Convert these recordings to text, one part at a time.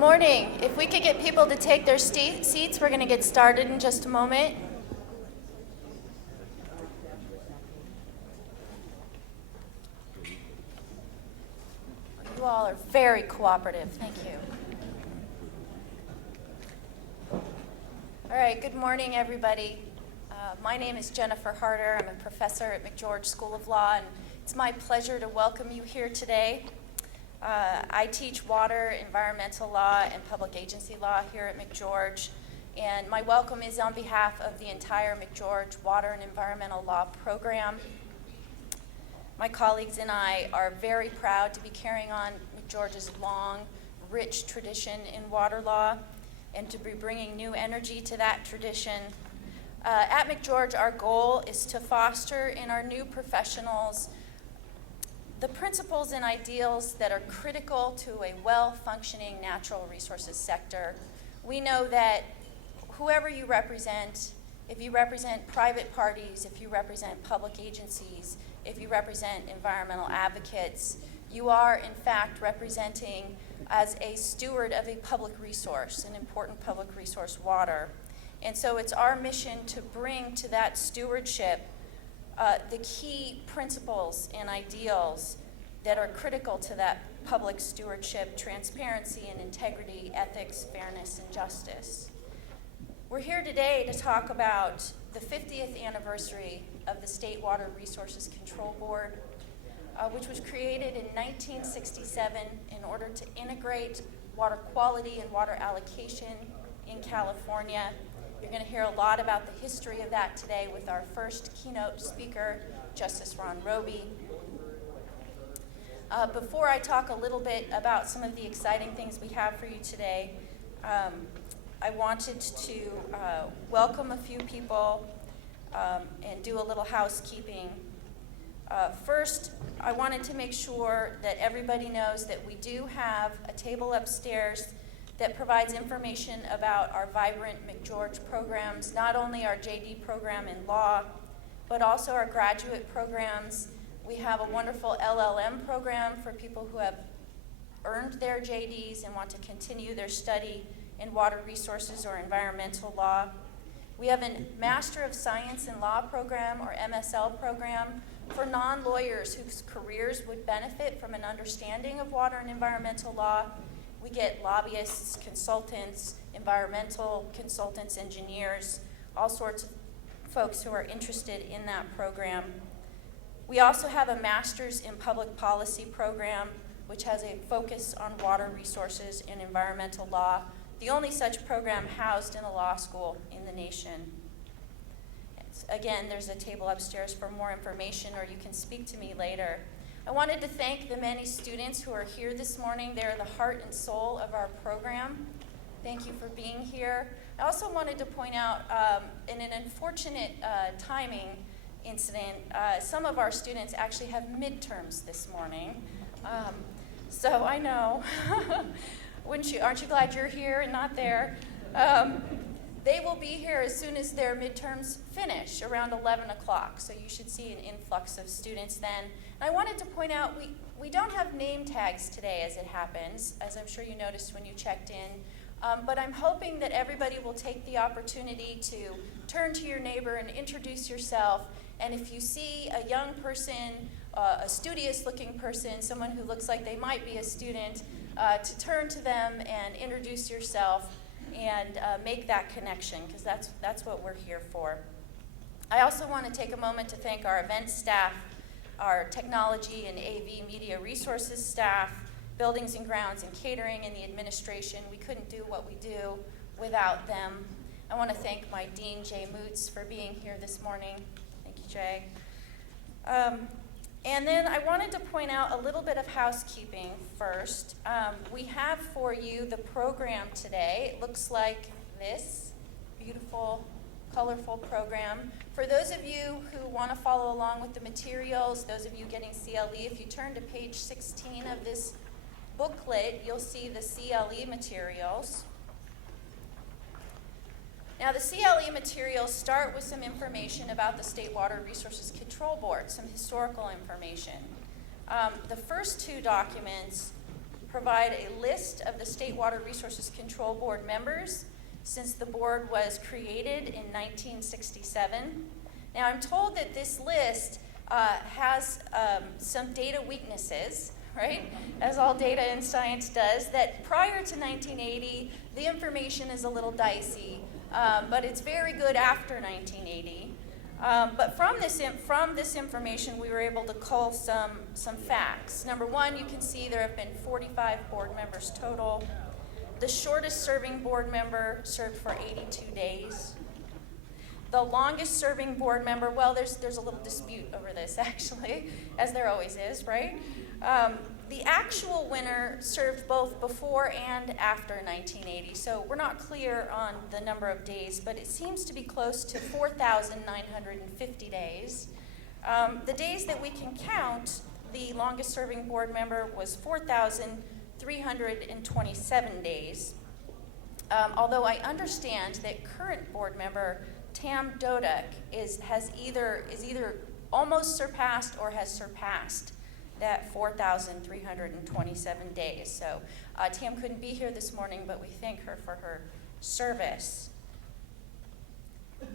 morning. If we could get people to take their seats, we're going to get started in just a moment. You all are very cooperative. Thank you. All right, good morning, everybody. My name is Jennifer Harder. I'm a professor at McGeorge School of Law, and it's my pleasure to welcome you here today. I teach water, environmental law, and public agency law here at McGeorge, and my welcome is on behalf of the entire McGeorge Water and Environmental Law program. My colleagues and I are very proud to be carrying on McGeorge's long, rich tradition in water law and to be bringing new energy to that tradition. At McGeorge, our goal is to foster in our new professionals the principles and ideals that are critical to a well-functioning natural resources sector. We know that whoever you represent, if you represent private parties, if you represent public agencies, if you represent environmental advocates, you are in fact representing as a steward of a public resource, an important public resource, water. And so it's our mission to bring to that stewardship the key principles and ideals that are critical to that public stewardship: transparency and integrity, ethics, fairness, and justice. We're here today to talk about the 50th anniversary of the State Water Resources Control Board, which was created in 1967 in order to integrate water quality and water allocation in California. You're going to hear a lot about the history of that today with our first keynote speaker, Justice Ron Robie. Before I talk a little bit about some of the exciting things we have for you today, I wanted to welcome a few people and do a little housekeeping. First, I wanted to make sure that everybody knows that we do have a table upstairs that provides information about our vibrant McGeorge programs, not only our JD program in law, but also our graduate programs. We have a wonderful LLM program for people who have earned their JDs and want to continue their study in water resources or environmental law. We have a Master of Science in Law program, or MSL program, for non-lawyers whose careers would benefit from an understanding of water and environmental law. We get lobbyists, consultants, environmental consultants, engineers, all sorts of folks who are interested in that program. We also have a Master's in Public Policy program, which has a focus on water resources and environmental law, the only such program housed in a law school in the nation. Again, there's a table upstairs for more information, or you can speak to me later. I wanted to thank the many students who are here this morning. They're the heart and soul of our program. Thank you for being here. I also wanted to point out, in an unfortunate timing incident, some of our students actually have midterms this morning. So I know, aren't you glad you're here and not there? They will be here as soon as their midterms finish, around 11 o'clock, so you should see an influx of students then. And I wanted to point out, we don't have name tags today as it happens, as I'm sure you noticed when you checked in, but I'm hoping that everybody will take the opportunity to turn to your neighbor and introduce yourself, and if you see a young person, a studious-looking person, someone who looks like they might be a student, to turn to them and introduce yourself and make that connection, because that's what we're here for. I also want to take a moment to thank our event staff, our technology and AV media resources staff, buildings and grounds and catering, and the administration. We couldn't do what we do without them. I want to thank my dean, Jay Moots, for being here this morning. Thank you, Jay. And then I wanted to point out a little bit of housekeeping first. We have for you the program today. It looks like this beautiful, colorful program. For those of you who want to follow along with the materials, those of you getting CLE, if you turn to page 16 of this booklet, you'll see the CLE materials. Now, the CLE materials start with some information about the State Water Resources Control Board, some historical information. The first two documents provide a list of the State Water Resources Control Board members since the board was created in 1967. Now, I'm told that this list has some data weaknesses, right? As all data in science does, that prior to 1980, the information is a little dicey, but it's very good after 1980. But from this information, we were able to cull some facts. Number one, you can see there have been 45 board members total. The shortest serving board member served for 82 days. The longest serving board member, well, there's a little dispute over this actually, as there always is, right? The actual winner served both before and after 1980, so we're not clear on the number of days, but it seems to be close to 4,950 days. The days that we can count, the longest serving board member was 4,327 days, although I understand that current board member Tam Dodek is either almost surpassed or has surpassed that 4,327 days. So Tam couldn't be here this morning, but we thank her for her service.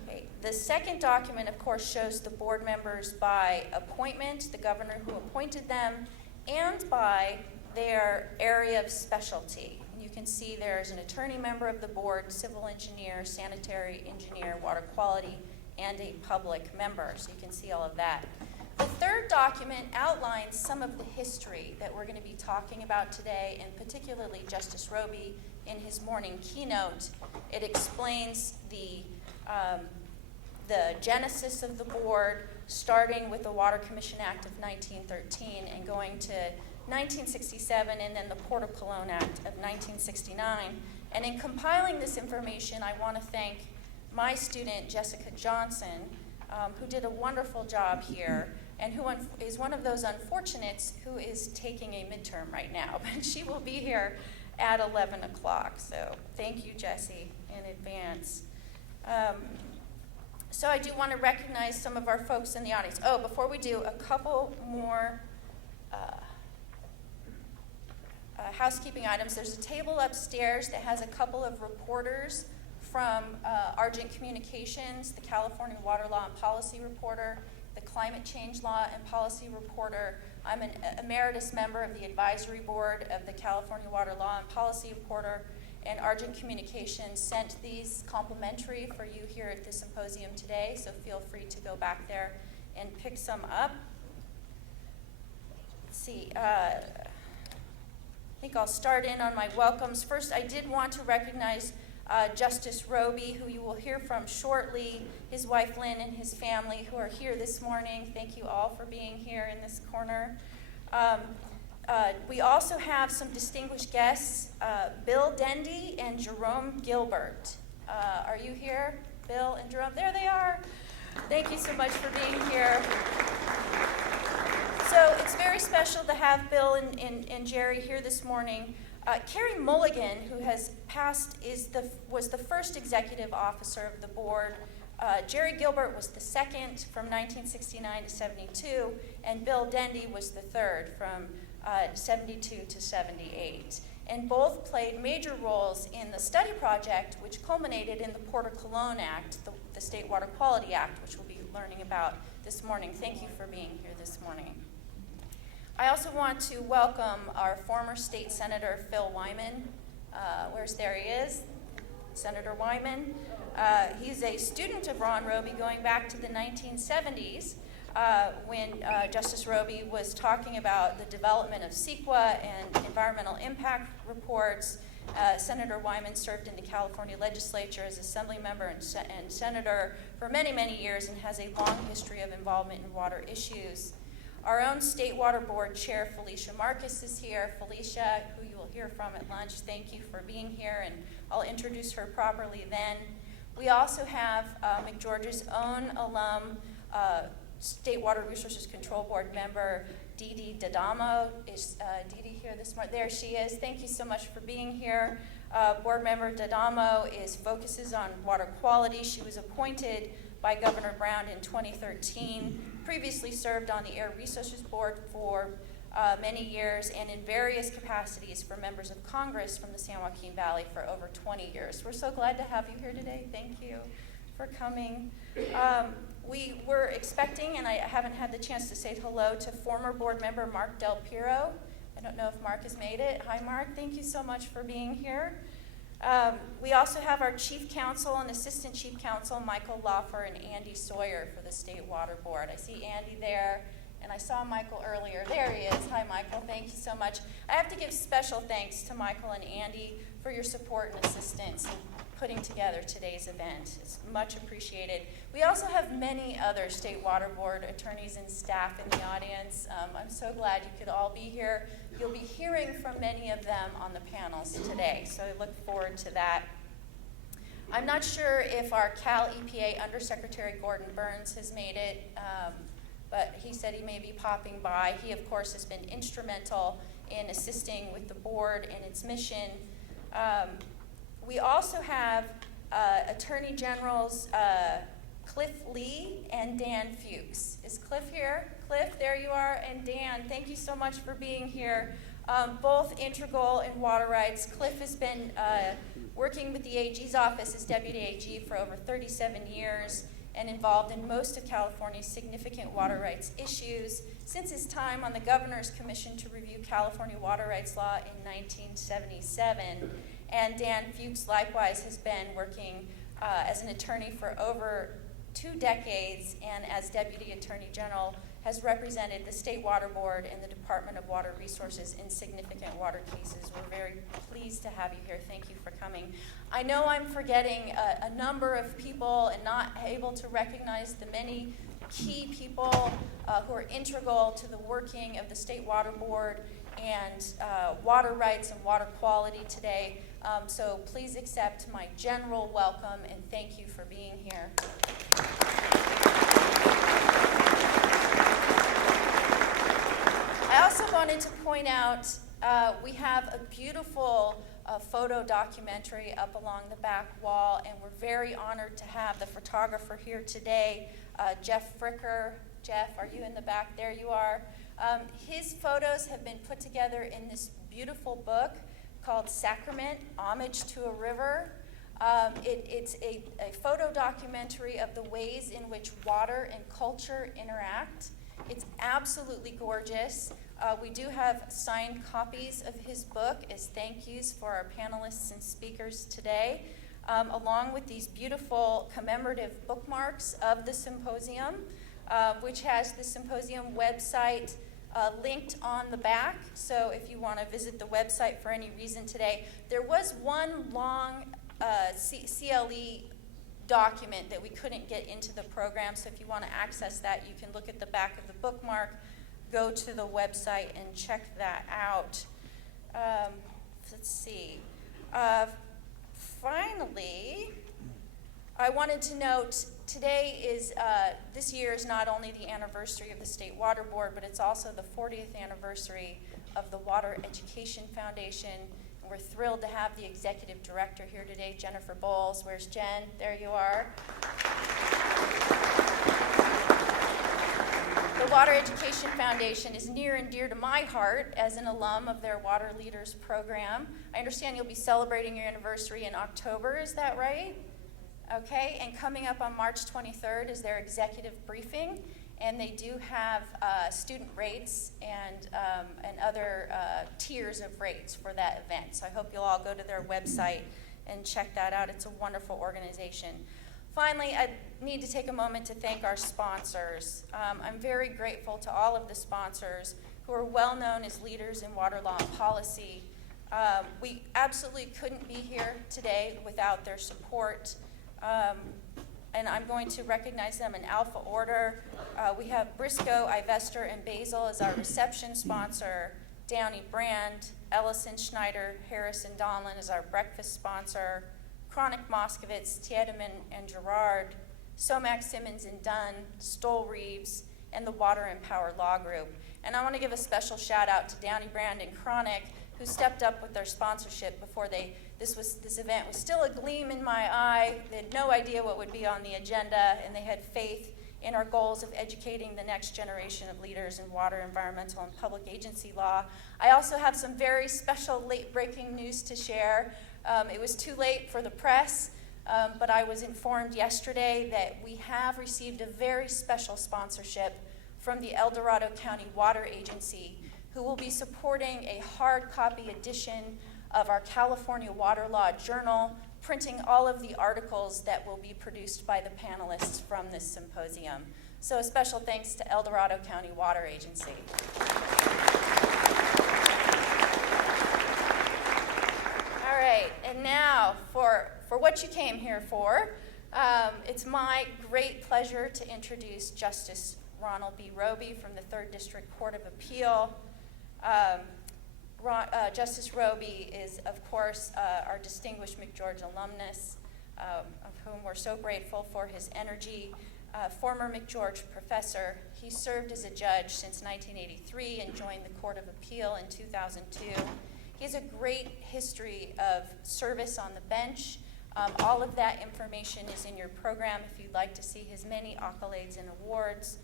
Okay. The second document, of course, shows the board members by appointment, the governor who appointed them, and by their area of specialty. And you can see there's an attorney member of the board, civil engineer, sanitary engineer, water quality, and a public member. So you can see all of that. The third document outlines some of the history that we're going to be talking about today, and particularly Justice Robie in his morning keynote. It explains the genesis of the board, starting with the Water Commission Act of 1913 and going to 1967, and then the Port of Cologne Act of 1969. And in compiling this information, I want to thank my student, Jessica Johnson, who did a wonderful job here, and who is one of those unfortunates who is taking a midterm right now. But she will be here at 11 o'clock. So thank you, Jessie, in advance. So I do want to recognize some of our folks in the audience. Oh, before we do, a couple more housekeeping items. There's a table upstairs that has a couple of reporters from Argent Communications, the California Water Law and Policy Reporter, the Climate Change Law and Policy Reporter. I'm an emeritus member of the advisory board of the California Water Law and Policy Reporter, and Argent Communications sent these complimentary for you here at the symposium today, so feel free to go back there and pick some up. Let's see. I think I'll start in on my welcomes. First, I did want to recognize Justice Robie, who you will hear from shortly, his wife Lynn and his family who are here this morning. Thank you all for being here in this corner. We also have some distinguished guests, Bill Dendy and Jerome Gilbert. Are you here, Bill and Jerome? There they are. Thank you so much for being here. So it's very special to have Bill and Jerry here this morning. Carrie Mulligan, who has passed, was the first executive officer of the board. Jerry Gilbert was the second from 1969 to 72, and Bill Dendy was the third from 72 to 78. And both played major roles in the study project, which culminated in the Port of Cologne Act, the State Water Quality Act, which we'll be learning about this morning. Thank you for being here this morning. I also want to welcome our former state senator, Phil Wyman. There he is, Senator Wyman. He's a student of Ron Robie going back to the 1970s when Justice Robie was talking about the development of CEQA and environmental impact reports. Senator Wyman served in the California legislature as assembly member and senator for many, many years and has a long history of involvement in water issues. Our own State Water Board Chair, Felicia Marcus, is here. Felicia, who you will hear from at lunch, thank you for being here, and I'll introduce her properly then. We also have McGeorge's own alum, State Water Resources Control Board member, Dee Dee D'Adamo. Is Dee Dee here this morning? There she is. Thank you so much for being here. Board member D'Adamo focuses on water quality. She was appointed by Governor Brown in 2013, previously served on the Air Resources Board for many years, and in various capacities for members of Congress from the San Joaquin Valley for over 20 years. We're so glad to have you here today. Thank you for coming. We were expecting, and I haven't had the chance to say hello to former board member Mark Del Piero. I don't know if Mark has made it. Hi, Mark. Thank you so much for being here. We also have our Chief Counsel and Assistant Chief Counsel, Michael Loffer and Andy Sawyer for the State Water Board. I see Andy there, and I saw Michael earlier. There he is. Hi, Michael. Thank you so much. I have to give special thanks to Michael and Andy for your support and assistance in putting together today's event. It's much appreciated. We also have many other State Water Board attorneys and staff in the audience. I'm so glad you could all be here. You'll be hearing from many of them on the panels today, so I look forward to that. I'm not sure if our Cal EPA Undersecretary Gordon Burns has made it, but he said he may be popping by. He, of course, has been instrumental in assisting with the board and its mission. We also have Attorney Generals Cliff Lee and Dan Fuchs. Is Cliff here? Cliff, there you are. And Dan, thank you so much for being here. Both integral in water rights. Cliff has been working with the AG's office as Deputy AG for over 37 years and involved in most of California's significant water rights issues since his time on the Governor's Commission to review California water rights law in 1977. And Dan Fuchs likewise has been working as an attorney for over 2 decades, and as Deputy Attorney General has represented the State Water Board and the Department of Water Resources in significant water cases. We're very pleased to have you here. Thank you for coming. I know I'm forgetting a number of people and not able to recognize the many key people who are integral to the working of the State Water Board and water rights and water quality today. So please accept my general welcome and thank you for being here. I also wanted to point out we have a beautiful photo documentary up along the back wall, and we're very honored to have the photographer here today, Jeff Fricker. Jeff, are you in the back? There you are. His photos have been put together in this beautiful book called Sacrament, Homage to a River. It's a photo documentary of the ways in which water and culture interact. It's absolutely gorgeous. We do have signed copies of his book as thank yous for our panelists and speakers today, along with these beautiful commemorative bookmarks of the symposium, which has the symposium website linked on the back. So if you want to visit the website for any reason today, there was one long CLE document that we couldn't get into the program. So if you want to access that, you can look at the back of the bookmark, go to the website, and check that out. Let's see. Finally, I wanted to note today is, this year is not only the anniversary of the State Water Board, but it's also the 40th anniversary of the Water Education Foundation. And we're thrilled to have the executive director here today, Jennifer Bowles. Where's Jen? There you are. The Water Education Foundation is near and dear to my heart as an alum of their Water Leaders program. I understand you'll be celebrating your anniversary in October, is that right? Okay, and coming up on March 23rd is their executive briefing, and they do have student rates and other tiers of rates for that event. So I hope you'll all go to their website and check that out. It's a wonderful organization. Finally, I need to take a moment to thank our sponsors. I'm very grateful to all of the sponsors who are well known as leaders in water law and policy. We absolutely couldn't be here today without their support. And I'm going to recognize them in alpha order. We have Briscoe, Ivester, and Basil as our reception sponsor, Downey Brand, Ellison, Schneider, Harris, and Donlin as our breakfast sponsor, Chronic Moskovitz, Tiedemann, and Gerard, Somack, Simmons, and Dunn, Stoll Reeves, and the Water and Power Law Group. And I want to give a special shout out to Downey Brand and Chronic, who stepped up with their sponsorship before this event was still a gleam in my eye. They had no idea what would be on the agenda, and they had faith in our goals of educating the next generation of leaders in water, environmental, and public agency law. I also have some very special late-breaking news to share. It was too late for the press, but I was informed yesterday that we have received a very special sponsorship from the El Dorado County Water Agency, who will be supporting a hard copy edition of our California Water Law Journal, printing all of the articles that will be produced by the panelists from this symposium. So a special thanks to El Dorado County Water Agency. All right, and now for what you came here for, it's my great pleasure to introduce Justice Ronald B. Robie from the 3rd District Court of Appeal. Justice Robie is, of course, our distinguished McGeorge alumnus, of whom we're so grateful for his energy. Former McGeorge professor. He served as a judge since 1983 and joined the Court of Appeal in 2002. He has a great history of service on the bench. All of that information is in your program if you'd like to see his many accolades and awards.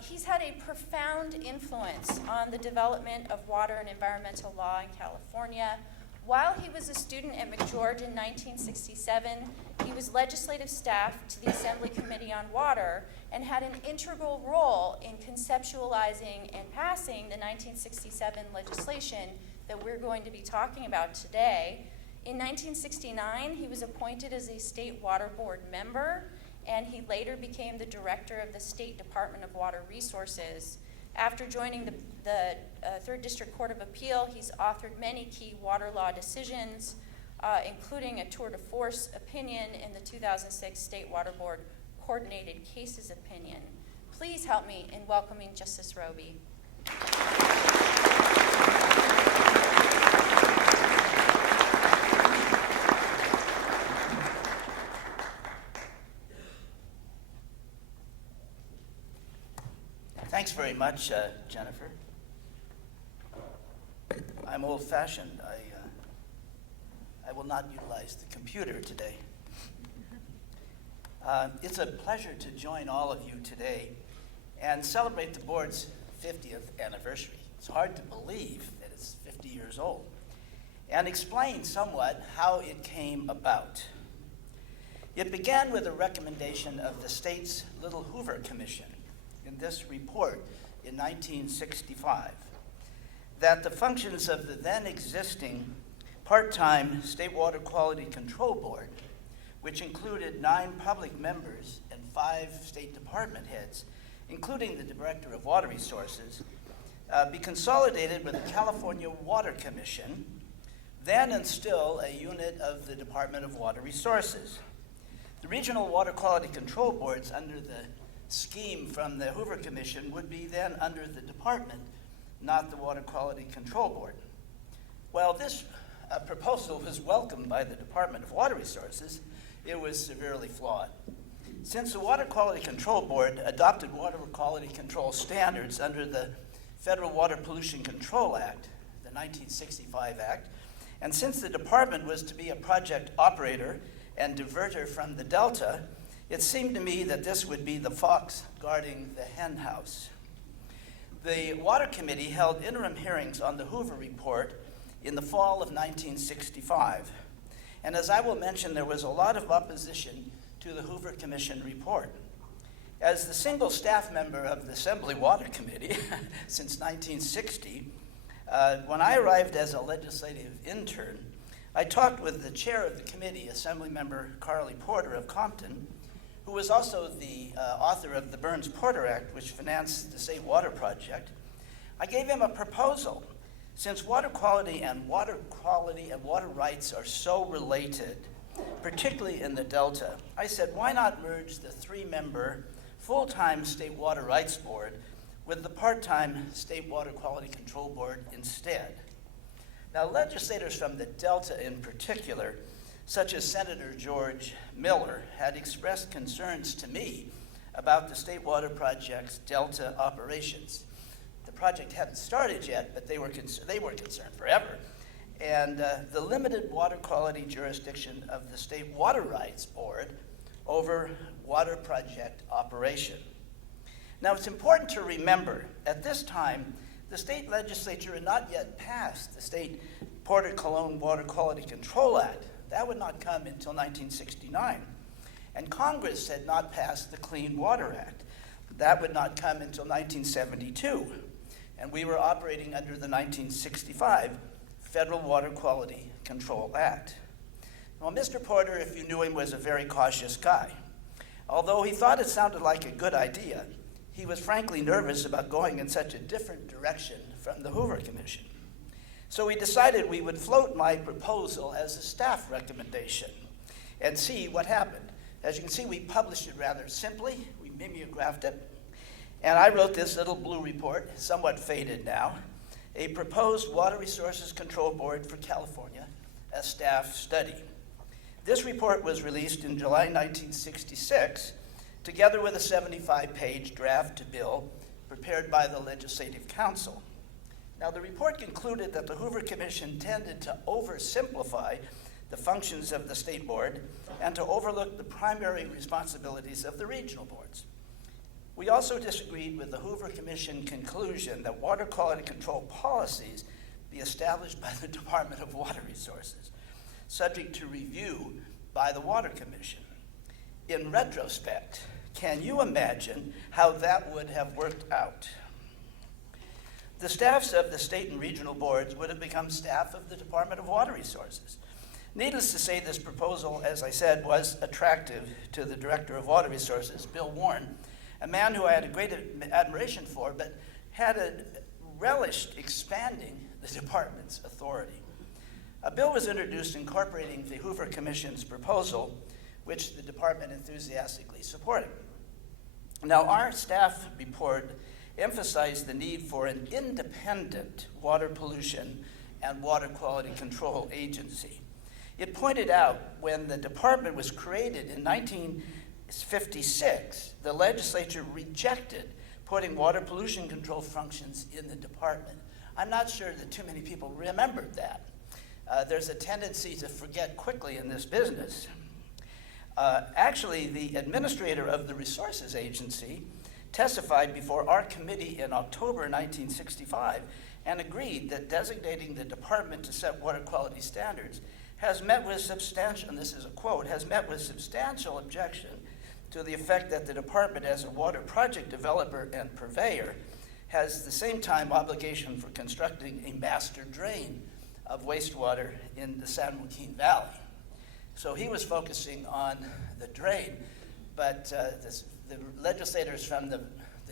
He's had a profound influence on the development of water and environmental law in California. While he was a student at McGeorge in 1967, he was legislative staff to the Assembly Committee on Water and had an integral role in conceptualizing and passing the 1967 legislation that we're going to be talking about today. In 1969, he was appointed as a State Water Board member, and he later became the director of the State Department of Water Resources. After joining the 3rd District Court of Appeal, he's authored many key water law decisions, including a tour de force opinion in the 2006 State Water Board Coordinated Cases opinion. Please help me in welcoming Justice Robie. Thanks very much, Jennifer. I'm old-fashioned. I will not utilize the computer today. It's a pleasure to join all of you today and celebrate the board's 50th anniversary. It's hard to believe that it's 50 years old, and explain somewhat how it came about. It began with a recommendation of the state's Little Hoover Commission in this report in 1965, that the functions of the then existing part-time State Water Quality Control Board, which included 9 public members and 5 State Department heads, including the Director of Water Resources, be consolidated with the California Water Commission, then and still a unit of the Department of Water Resources. The regional water quality control boards under the scheme from the Hoover Commission would be then under the department, not the Water Quality Control Board. Well, this proposal was welcomed by the Department of Water Resources. It was severely flawed. Since the Water Quality Control Board adopted water quality control standards under the Federal Water Pollution Control Act, the 1965 Act, and since the department was to be a project operator and diverter from the Delta, it seemed to me that this would be the fox guarding the hen house. The Water Committee held interim hearings on the Hoover Report in the fall of 1965. And as I will mention, there was a lot of opposition to the Hoover Commission report. As the single staff member of the Assembly Water Committee since 1960, when I arrived as a legislative intern, I talked with the chair of the committee, Assemblymember Carly Porter of Compton, who was also the author of the Burns-Porter Act, which financed the State Water Project. I gave him a proposal. Since water quality and water rights are so related, particularly in the Delta, I said, why not merge the 3-member full-time State Water Rights Board with the part-time State Water Quality Control Board instead? Now, legislators from the Delta in particular, such as Senator George Miller, had expressed concerns to me about the State Water Project's Delta operations. The project hadn't started yet, but they were concerned forever. And the limited water quality jurisdiction of the State Water Rights Board over water project operation. Now, it's important to remember, at this time, the state legislature had not yet passed the State Porter-Cologne Water Quality Control Act. That would not come until 1969. And Congress had not passed the Clean Water Act. That would not come until 1972. And we were operating under the 1965 Federal Water Quality Control Act. Well, Mr. Porter, if you knew him, was a very cautious guy. Although he thought it sounded like a good idea, he was frankly nervous about going in such a different direction from the Hoover Commission. So we decided we would float my proposal as a staff recommendation and see what happened. As you can see, we published it rather simply. We mimeographed it. And I wrote this little blue report, somewhat faded now, a proposed Water Resources Control Board for California, a staff study. This report was released in July 1966, together with a 75-page draft bill prepared by the Legislative Council. Now, the report concluded that the Hoover Commission tended to oversimplify the functions of the state board and to overlook the primary responsibilities of the regional boards. We also disagreed with the Hoover Commission conclusion that water quality control policies be established by the Department of Water Resources, subject to review by the Water Commission. In retrospect, can you imagine how that would have worked out? The staffs of the state and regional boards would have become staff of the Department of Water Resources. Needless to say, this proposal, as I said, was attractive to the Director of Water Resources, Bill Warren, a man who I had a great admiration for, but had relished expanding the department's authority. A bill was introduced incorporating the Hoover Commission's proposal, which the department enthusiastically supported. Now, our staff report emphasized the need for an independent water pollution and water quality control agency. It pointed out when the department was created in 1956, the legislature rejected putting water pollution control functions in the department. I'm not sure that too many people remembered that. There's a tendency to forget quickly in this business. Actually, the administrator of the resources agency testified before our committee in October 1965 and agreed that designating the department to set water quality standards has met with substantial, and this is a quote, has met with substantial objection to the effect that the department as a water project developer and purveyor has the same time obligation for constructing a master drain of wastewater in the San Joaquin Valley. So he was focusing on the drain, but the legislators from the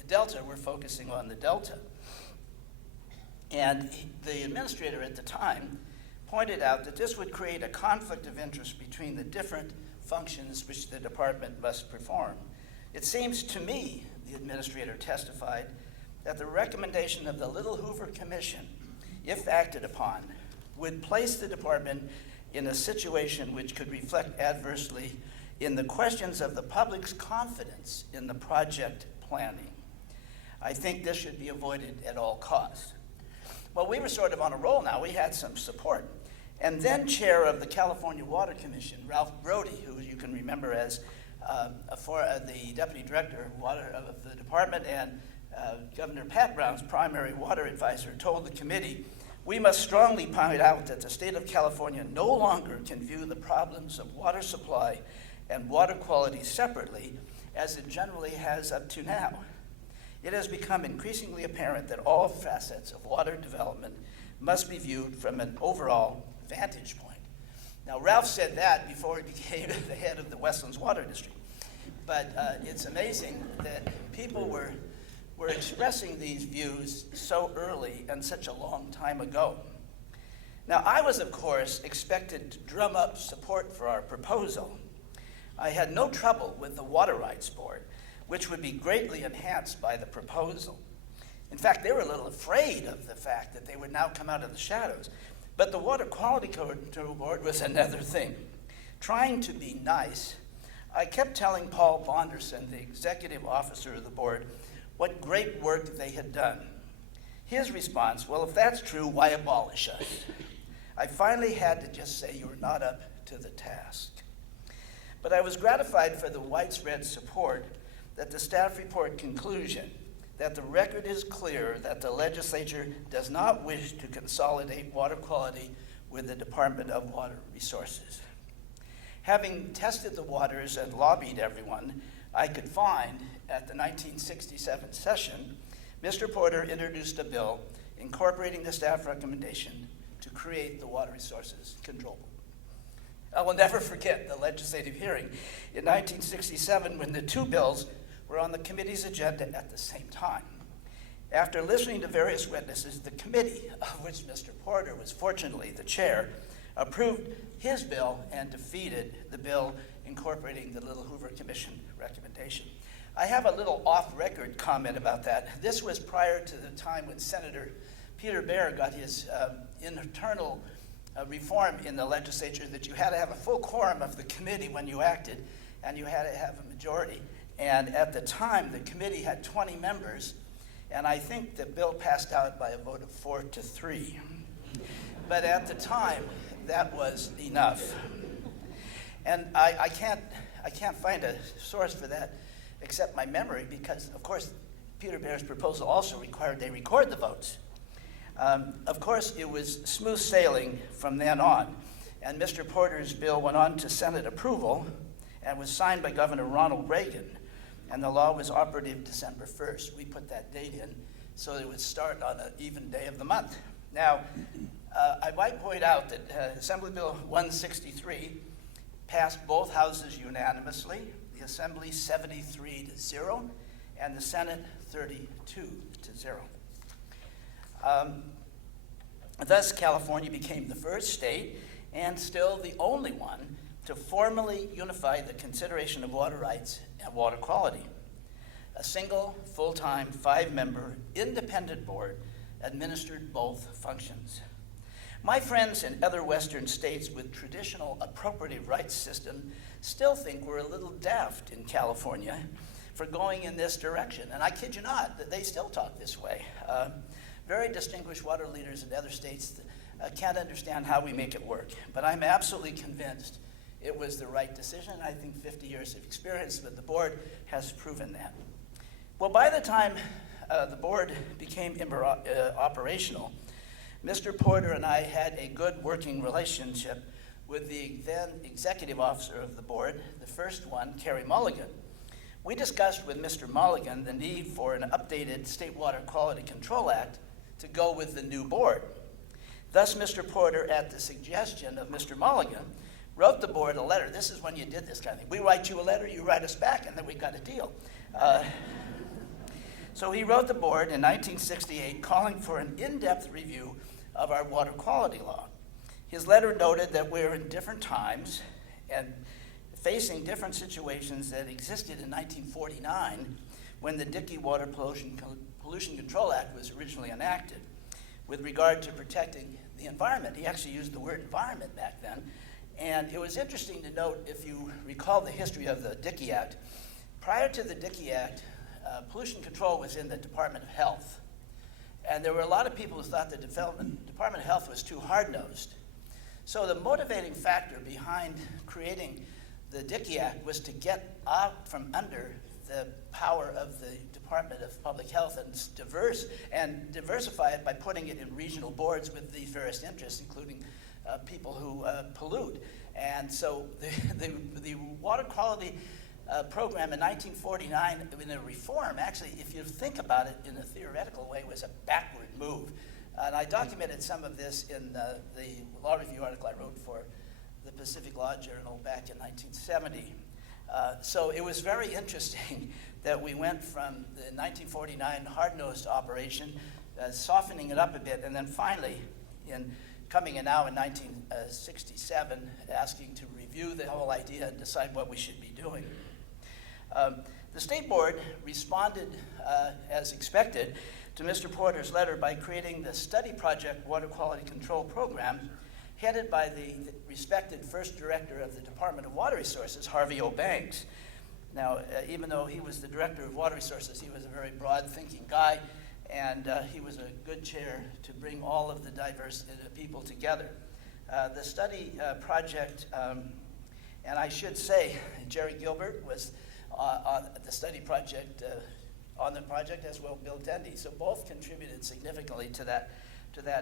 Delta were focusing on the Delta. And the administrator at the time pointed out that this would create a conflict of interest between the different functions which the department must perform. It seems to me, the administrator testified, that the recommendation of the Little Hoover Commission, if acted upon, would place the department in a situation which could reflect adversely in the questions of the public's confidence in the project planning. I think this should be avoided at all costs. Well, we were sort of on a roll now. We had some support. And then chair of the California Water Commission, Ralph Brody, who you can remember as the deputy director of water of the department and Governor Pat Brown's primary water advisor, told the committee, "We must strongly point out that the state of California no longer can view the problems of water supply and water quality separately, as it generally has up to now. It has become increasingly apparent that all facets of water development must be viewed from an overall vantage point." Now, Ralph said that before he became the head of the Westlands Water District. But it's amazing that people were expressing these views so early and such a long time ago. Now, I was, of course, expected to drum up support for our proposal. I had no trouble with the Water Rights Board, which would be greatly enhanced by the proposal. In fact, they were a little afraid of the fact that they would now come out of the shadows. But the Water Quality Control Board was another thing. Trying to be nice, I kept telling Paul Bonderson, the executive officer of the board, what great work they had done. His response, "Well, if that's true, why abolish us?" I finally had to just say, "You're not up to the task." but I was gratified for the widespread support that the staff report conclusion that the record is clear that the legislature does not wish to consolidate water quality with the Department of Water Resources. Having tested the waters and lobbied everyone I could find at the 1967 session, Mr. Porter introduced a bill incorporating the staff recommendation to create the Water Resources Control Board. I will never forget the legislative hearing in 1967 when the two bills were on the committee's agenda at the same time. After listening to various witnesses, the committee, of which Mr. Porter was fortunately the chair, approved his bill and defeated the bill incorporating the Little Hoover Commission recommendation. I have a little off-record comment about that. This was prior to the time when Senator Peter Baer got his internal reform in the legislature that you had to have a full quorum of the committee when you acted, and you had to have a majority. And at the time, the committee had 20 members, and I think the bill passed out by a vote of 4-3. But at the time, that was enough. And I can't find a source for that except my memory, because, of course, Peter Baer's proposal also required they record the votes. Of course, it was smooth sailing from then on, and Mr. Porter's bill went on to Senate approval and was signed by Governor Ronald Reagan, and the law was operative December 1st. We put that date in so it would start on an even day of the month. Now, I might point out that Assembly Bill 163 passed both houses unanimously, the Assembly 73-0, and the Senate 32-0. Thus, California became the first state, and still the only one, to formally unify the consideration of water rights and water quality. A single, full-time, 5-member, independent board administered both functions. My friends in other Western states with traditional appropriative rights system still think we're a little daft in California for going in this direction. And I kid you not, that they still talk this way. Very distinguished water leaders in other states can't understand how we make it work. But I'm absolutely convinced it was the right decision. I think 50 years of experience with the board has proven that. Well, by the time the board became operational, Mr. Porter and I had a good working relationship with the then executive officer of the board, the first one, Kerry Mulligan. We discussed with Mr. Mulligan the need for an updated State Water Quality Control Act to go with the new board. Thus, Mr. Porter, at the suggestion of Mr. Mulligan, wrote the board a letter. This is when you did this kind of thing. We write you a letter, you write us back, and then we got a deal. So he wrote the board in 1968 calling for an in-depth review of our water quality law. His letter noted that we're in different times and facing different situations that existed in 1949 when the Dickey Water Pollution Control Act was originally enacted with regard to protecting the environment. He actually used the word environment back then. And it was interesting to note, if you recall the history of the Dickey Act, prior to the Dickey Act, pollution control was in the Department of Health. And there were a lot of people who thought the Department of Health was too hard-nosed. So the motivating factor behind creating the Dickey Act was to get out from under the power of the Department of Public Health and diversify it by putting it in regional boards with these various interests, including people who pollute. And so the water quality program in 1949, in a reform, actually, if you think about it in a theoretical way, was a backward move. And I documented some of this in the law review article I wrote for the Pacific Law Journal back in 1970. So it was very interesting that we went from the 1949 hard-nosed operation, softening it up a bit, and then finally, coming in now in 1967, asking to review the whole idea and decide what we should be doing. The State Board responded, as expected, to Mr. Porter's letter by creating the Study Project Water Quality Control Program, headed by the respected first director of the Department of Water Resources, Harvey O. Banks. Now, even though he was the director of Water Resources, he was a very broad-thinking guy, and he was a good chair to bring all of the diverse people together. The study project And I should say, Jerry Gilbert was on the study project, on the project, as well Bill Dendy. So both contributed significantly to that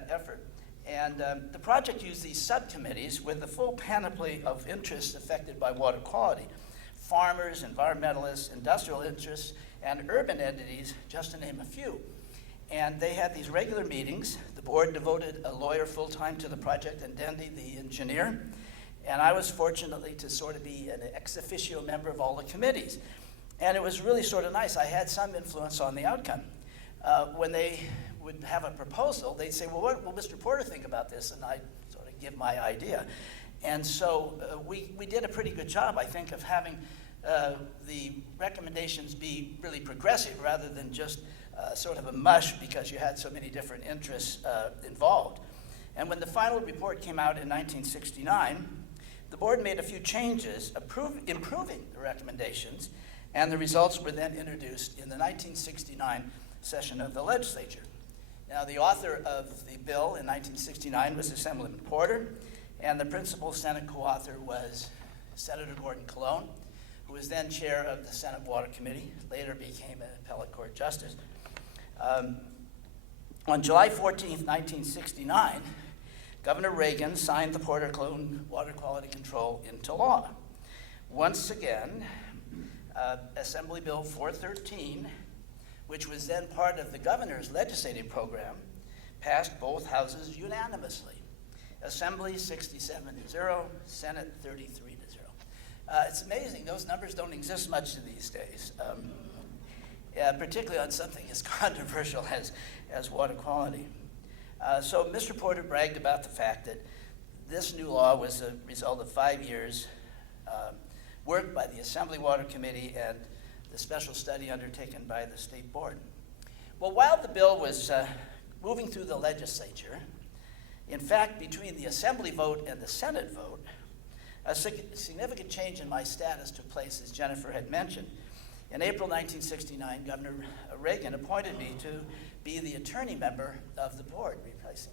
effort. And the project used these subcommittees with the full panoply of interests affected by water quality: farmers, environmentalists, industrial interests, and urban entities, just to name a few. And they had these regular meetings. The board devoted a lawyer full-time to the project, and Dendy, the engineer. And I was fortunately to sort of be an ex officio member of all the committees. And it was really sort of nice. I had some influence on the outcome. When they would have a proposal, they'd say, well, what will Mr. Porter think about this? And I'd sort of give my idea. And so we did a pretty good job, I think, of having the recommendations be really progressive rather than just sort of a mush because you had so many different interests involved. And when the final report came out in 1969, the board made a few changes, improving the recommendations, and the results were then introduced in the 1969 session of the legislature. Now, the author of the bill in 1969 was Assemblyman Porter, and the principal Senate co-author was Senator Gordon Colon, who was then chair of the Senate Water Committee, later became an appellate court justice. On July 14th, 1969, Governor Reagan signed the Porter-Colon Water Quality Control into law. Once again, Assembly Bill 413, which was then part of the governor's legislative program, passed both houses unanimously. Assembly 67-0, Senate 33-0. It's amazing, those numbers don't exist much these days, particularly on something as controversial as water quality. So Mr. Porter bragged about the fact that this new law was a result of 5 years work by the Assembly Water Committee and the special study undertaken by the State Board. Well, while the bill was moving through the legislature, in fact, between the Assembly vote and the Senate vote, a significant change in my status took place, as Jennifer had mentioned. In April 1969, Governor Reagan appointed me to be the attorney member of the board, replacing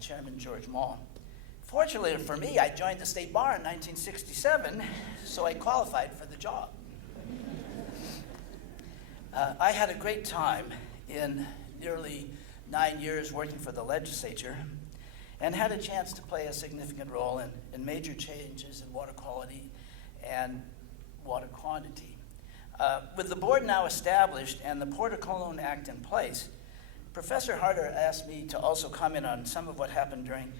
Chairman George Mall. Fortunately for me, I joined the state bar in 1967, so I qualified for the job. I had a great time in nearly 9 years working for the legislature and had a chance to play a significant role in major changes in water quality and water quantity. With the board now established and the Porter-Colon Act in place, Professor Harder asked me to also comment on some of what happened during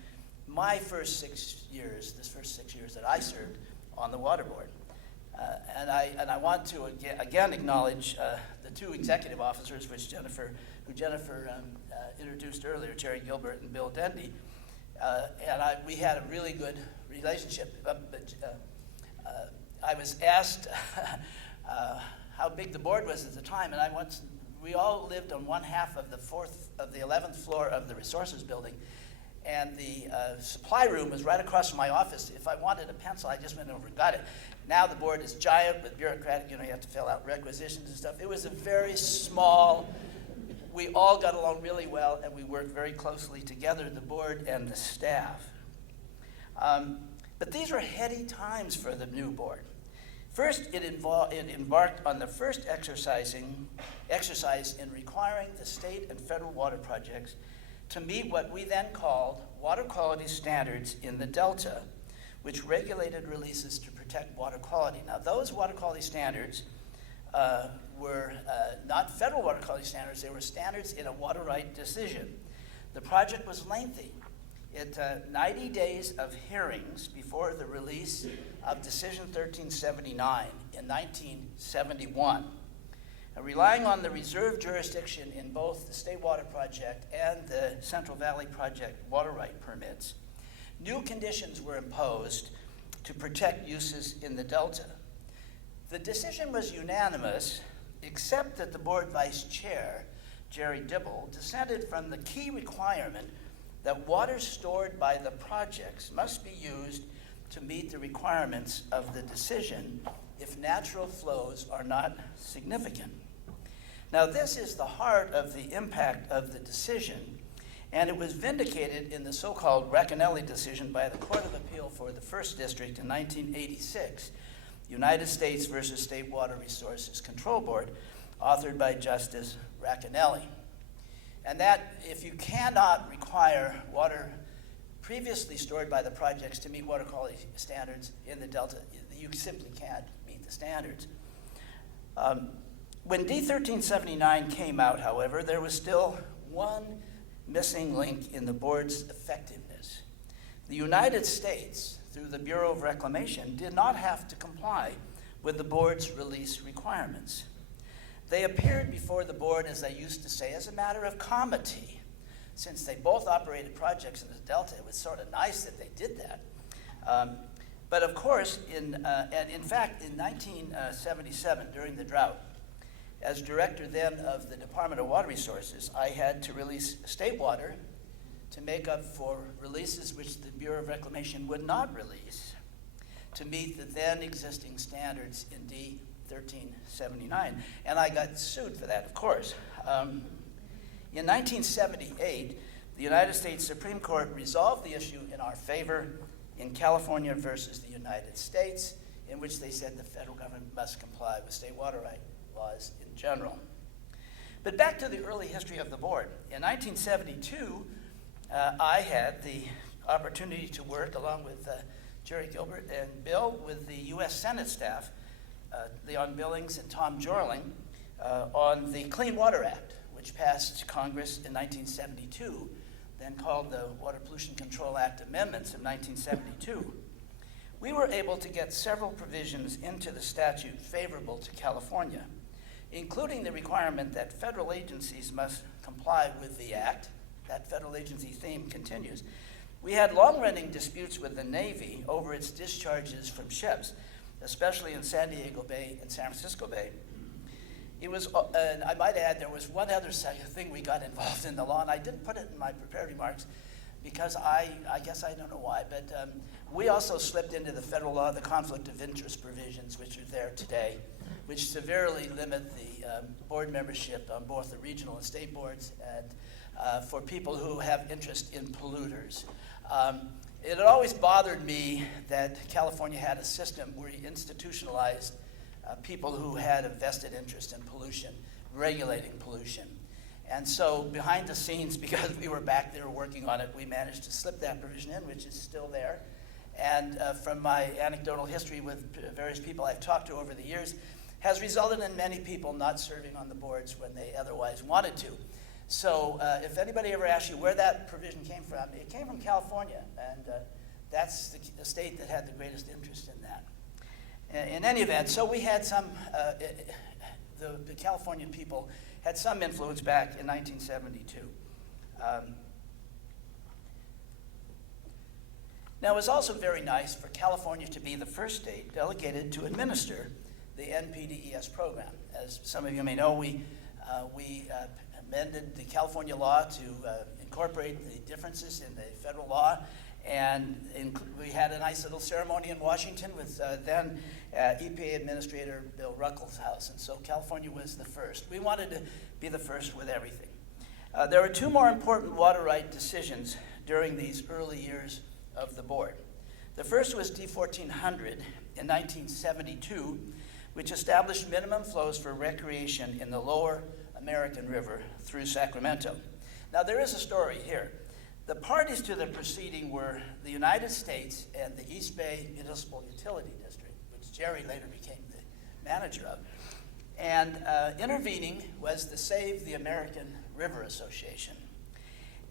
my first 6 years, this first 6 years that I served on the water board. And I want to again acknowledge the two executive officers, who Jennifer introduced earlier, Jerry Gilbert and Bill Dendy. We had a really good relationship. I was asked how big the board was at the time, and we all lived on one half of the 11th floor of the resources building, and the supply room was right across from my office. If I wanted a pencil, I just went over and got it. Now the board is giant with bureaucratic, you have to fill out requisitions and stuff. It was a very small, we all got along really well, and we worked very closely together, the board and the staff. But these were heady times for the new board. First, it embarked on the first exercise in requiring the state and federal water projects to meet what we then called water quality standards in the Delta, which regulated releases to protect water quality. Now, those water quality standards were not federal water quality standards, they were standards in a water right decision. The project was lengthy. It 90 days of hearings before the release of Decision 1379 in 1971. Relying on the reserve jurisdiction in both the State Water Project and the Central Valley Project water right permits, new conditions were imposed to protect uses in the Delta. The decision was unanimous, except that the board vice chair, Jerry Dibble, dissented from the key requirement that water stored by the projects must be used to meet the requirements of the decision if natural flows are not significant. Now, this is the heart of the impact of the decision, And it was vindicated in the so-called Racanelli decision by the Court of Appeal for the First District in 1986, United States versus State Water Resources Control Board, authored by Justice Racanelli. And that if you cannot require water previously stored by the projects to meet water quality standards in the Delta, you simply can't meet the standards. When D1379 came out, however, there was still one missing link in the board's effectiveness. The United States, through the Bureau of Reclamation, did not have to comply with the board's release requirements. They appeared before the board, as I used to say, as a matter of comity. Since they both operated projects in the Delta, it was sort of nice that they did that. But of course, in fact, in 1977, during the drought, as director then of the Department of Water Resources, I had to release state water to make up for releases which the Bureau of Reclamation would not release to meet the then existing standards in D1379. And I got sued for that, of course. In 1978, the United States Supreme Court resolved the issue in our favor in California versus the United States, in which they said the federal government must comply with state water rights laws in general. But back to the early history of the board. In 1972, I had the opportunity to work along with Jerry Gilbert and Bill with the U.S. Senate staff, Leon Billings and Tom Jorling, on the Clean Water Act, which passed Congress in 1972, then called the Water Pollution Control Act Amendments of 1972. We were able to get several provisions into the statute favorable to California, including the requirement that federal agencies must comply with the act. That federal agency theme continues. We had long-running disputes with the Navy over its discharges from ships, especially in San Diego Bay and San Francisco Bay. It was, and I might add, there was one other thing we got involved in the law, and I didn't put it in my prepared remarks because I guess I don't know why, but we also slipped into the federal law the conflict of interest provisions, which are there today, which severely limit the board membership on both the regional and state boards and for people who have interest in polluters. It had always bothered me that California had a system where you institutionalized people who had a vested interest in pollution, regulating pollution. And so behind the scenes, because we were back there working on it, we managed to slip that provision in, which is still there. And from my anecdotal history with various people I've talked to over the years, has resulted in many people not serving on the boards when they otherwise wanted to. So if anybody ever asks you where that provision came from, it came from California, and that's the state that had the greatest interest in that. In any event, so we had some, the California people had some influence back in 1972. Now, it was also very nice for California to be the first state delegated to administer the NPDES program. As some of you may know, we amended the California law to incorporate the differences in the federal law, and we had a nice little ceremony in Washington with then EPA Administrator Bill Ruckelshaus, and so California was the first. We wanted to be the first with everything. There were two more important water right decisions during these early years of the board. The first was D1400 in 1972, which established minimum flows for recreation in the lower American River through Sacramento. Now, there is a story here. The parties to the proceeding were the United States and the East Bay Municipal Utility District, which Jerry later became the manager of. And intervening was the Save the American River Association.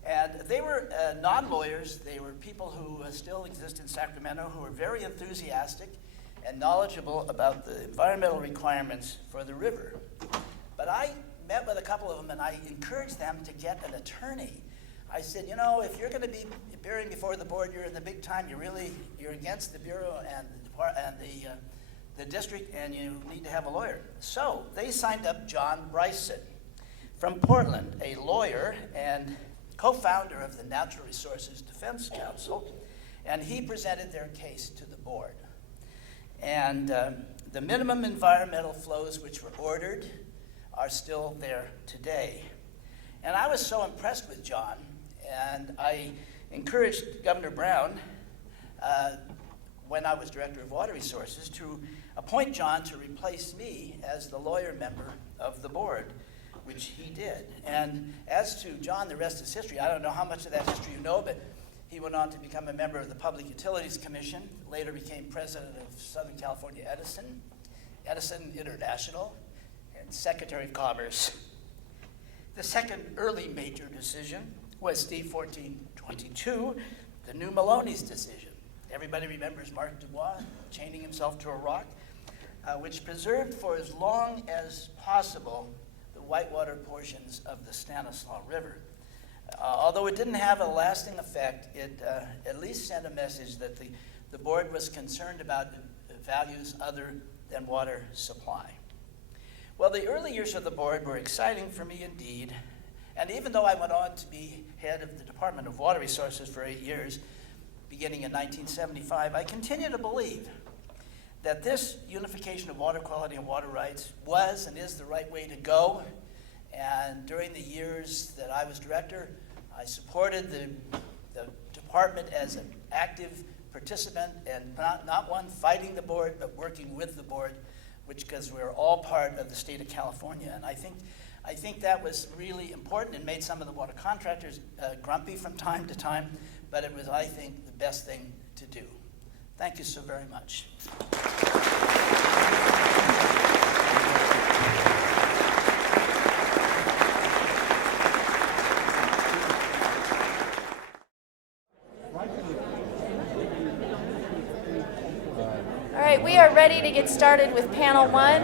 And they were non-lawyers. They were people who still exist in Sacramento who were very enthusiastic and knowledgeable about the environmental requirements for the river. But I met with a couple of them and I encouraged them to get an attorney. I said, you know, if you're going to be appearing before the board, you're in the big time. You're against the bureau and the district, and you need to have a lawyer. So they signed up John Bryson from Portland, a lawyer and co-founder of the Natural Resources Defense Council, and he presented their case to the board. And the minimum environmental flows which were ordered are still there today. And I was so impressed with John And I encouraged Governor Brown, when I was Director of Water Resources, to appoint John to replace me as the lawyer member of the board, which he did. And as to John, the rest is history. I don't know how much of that history you know, but he went on to become a member of the Public Utilities Commission, later became president of Southern California Edison, Edison International, and Secretary of Commerce. The second early major decision was D-1422, the New Maloney's decision. Everybody remembers Mark Dubois chaining himself to a rock, which preserved for as long as possible the whitewater portions of the Stanislaus River. Although it didn't have a lasting effect, it at least sent a message that the board was concerned about values other than water supply. Well, the early years of the board were exciting for me indeed, and even though I went on to be head of the Department of Water Resources for 8 years, beginning in 1975, I continue to believe that this unification of water quality and water rights was and is the right way to go. And during the years that I was director, I supported the department as an active participant, and not one fighting the board, but working with the board, because we're all part of the state of California. And I think that was really important and made some of the water contractors grumpy from time to time, but it was, I think, the best thing to do. Thank you so very much. All right, we are ready to get started with panel one.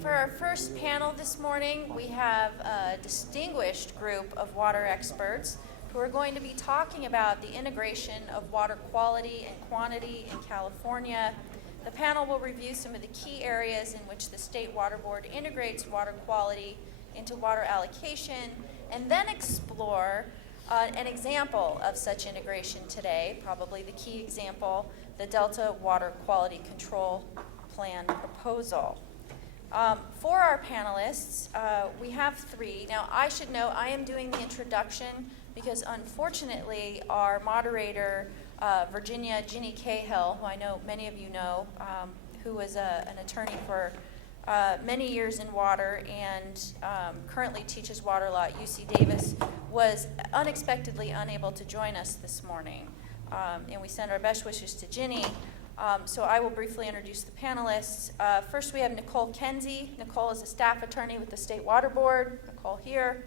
For our first panel this morning, we have a distinguished group of water experts who are going to be talking about the integration of water quality and quantity in California. The panel will review some of the key areas in which the State Water Board integrates water quality into water allocation, and then explore an example of such integration today, probably the key example, the Delta Water Quality Control Plan proposal. For our panelists, we have three. Now, I should note I am doing the introduction because, unfortunately, our moderator, Virginia Ginny Cahill, who I know many of you know, who was an attorney for many years in water and currently teaches water law at UC Davis, was unexpectedly unable to join us this morning. And we send our best wishes to Ginny. So I will briefly introduce the panelists. First, we have Nicole Kenzie. Nicole is a staff attorney with the State Water Board. Nicole here.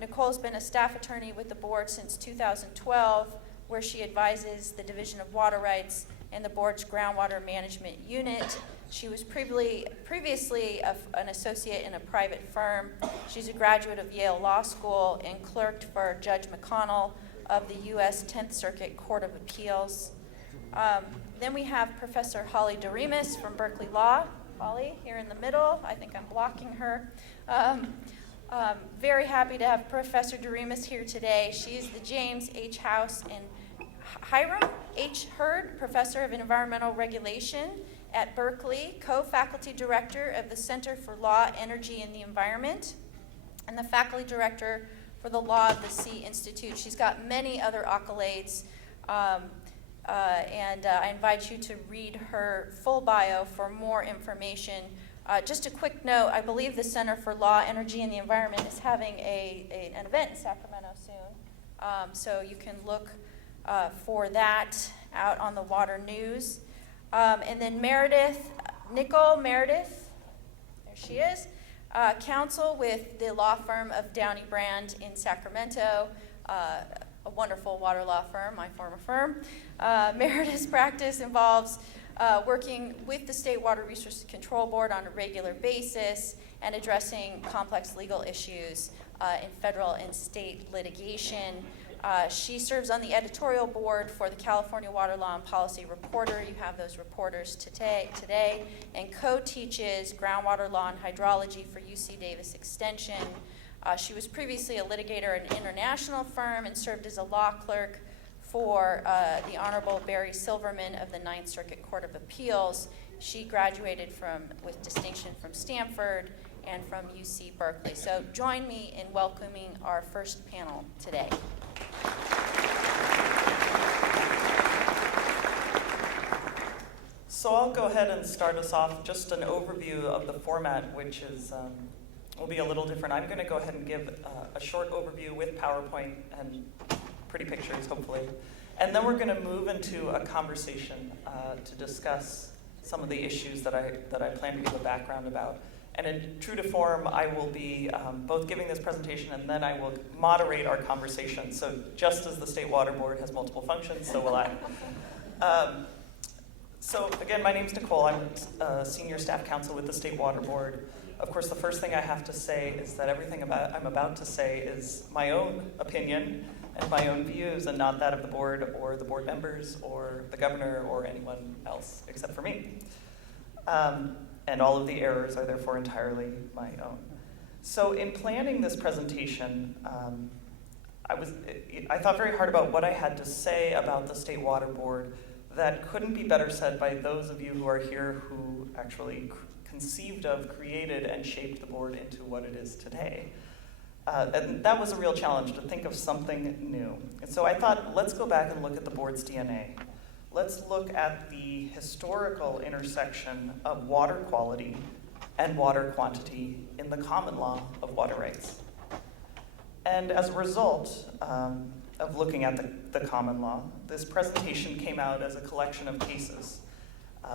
Nicole's been a staff attorney with the board since 2012, where she advises the Division of Water Rights and the board's groundwater management unit. She was previously an associate in a private firm. She's a graduate of Yale Law School and clerked for Judge McConnell of the U.S. 10th Circuit Court of Appeals. Then we have Professor Holly Doremus from Berkeley Law. Holly, here in the middle. I think I'm blocking her. Very happy to have Professor Doremus here today. She's the James H. House and Hiram H. Hurd Professor of Environmental Regulation at Berkeley, co-faculty director of the Center for Law, Energy, and the Environment, and the faculty director for the Law of the Sea Institute. She's got many other accolades. And I invite you to read her full bio for more information. Just a quick note, I believe the Center for Law, Energy, and the Environment is having an event in Sacramento soon. So you can look for that out on the Water News. And then Nicole Meredith, there she is, counsel with the law firm of Downey Brand in Sacramento. A wonderful water law firm, my former firm. Meredith's practice involves working with the State Water Resources Control Board on a regular basis and addressing complex legal issues in federal and state litigation. She serves on the editorial board for the California Water Law and Policy Reporter. You have those reporters today, and co-teaches groundwater law and hydrology for UC Davis Extension. She was previously a litigator at an international firm and served as a law clerk for the Honorable Barry Silverman of the Ninth Circuit Court of Appeals. She graduated with distinction from Stanford and from UC Berkeley. So join me in welcoming our first panel today. So I'll go ahead and start us off, just an overview of the format, which is will be a little different. I'm going to go ahead and give a short overview with PowerPoint and pretty pictures, hopefully. And then we're going to move into a conversation to discuss some of the issues that I plan to give a background about. And in true to form, I will be both giving this presentation and then I will moderate our conversation. So just as the State Water Board has multiple functions, so will I. So again, my name's Nicole. I'm Senior Staff Counsel with the State Water Board. Of course, the first thing I have to say is that everything I'm about to say is my own opinion and my own views and not that of the board or the board members or the governor or anyone else except for me. And all of the errors are therefore entirely my own. So in planning this presentation, I thought very hard about what I had to say about the State Water Board that couldn't be better said by those of you who are here who actually conceived of, created, and shaped the board into what it is today. And that was a real challenge, to think of something new. And so I thought, let's go back and look at the board's DNA. Let's look at the historical intersection of water quality and water quantity in the common law of water rights. And as a result of looking at the common law, this presentation came out as a collection of cases,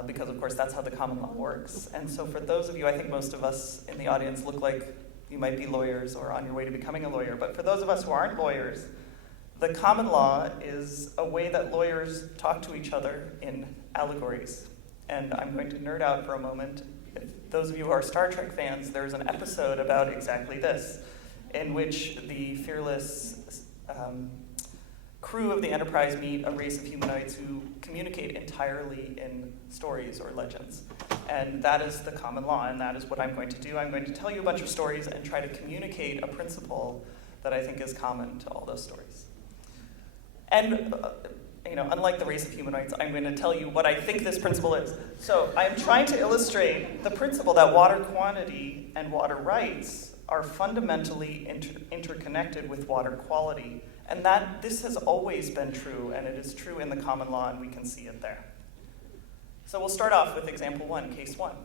because of course that's how the common law works. And so for those of you, I think most of us in the audience look like you might be lawyers or on your way to becoming a lawyer, but for those of us who aren't lawyers, the common law is a way that lawyers talk to each other in allegories. And I'm going to nerd out for a moment. If those of you who are Star Trek fans, there's an episode about exactly this, in which the fearless crew of the Enterprise meet a race of humanoids who communicate entirely in stories or legends. And that is the common law, and that is what I'm going to do. I'm going to tell you a bunch of stories and try to communicate a principle that I think is common to all those stories. And unlike the race of humanoids, I'm going to tell you what I think this principle is. So I'm trying to illustrate the principle that water quantity and water rights are fundamentally interconnected with water quality, and that this has always been true, and it is true in the common law, and we can see it there. So we'll start off with example one, case one.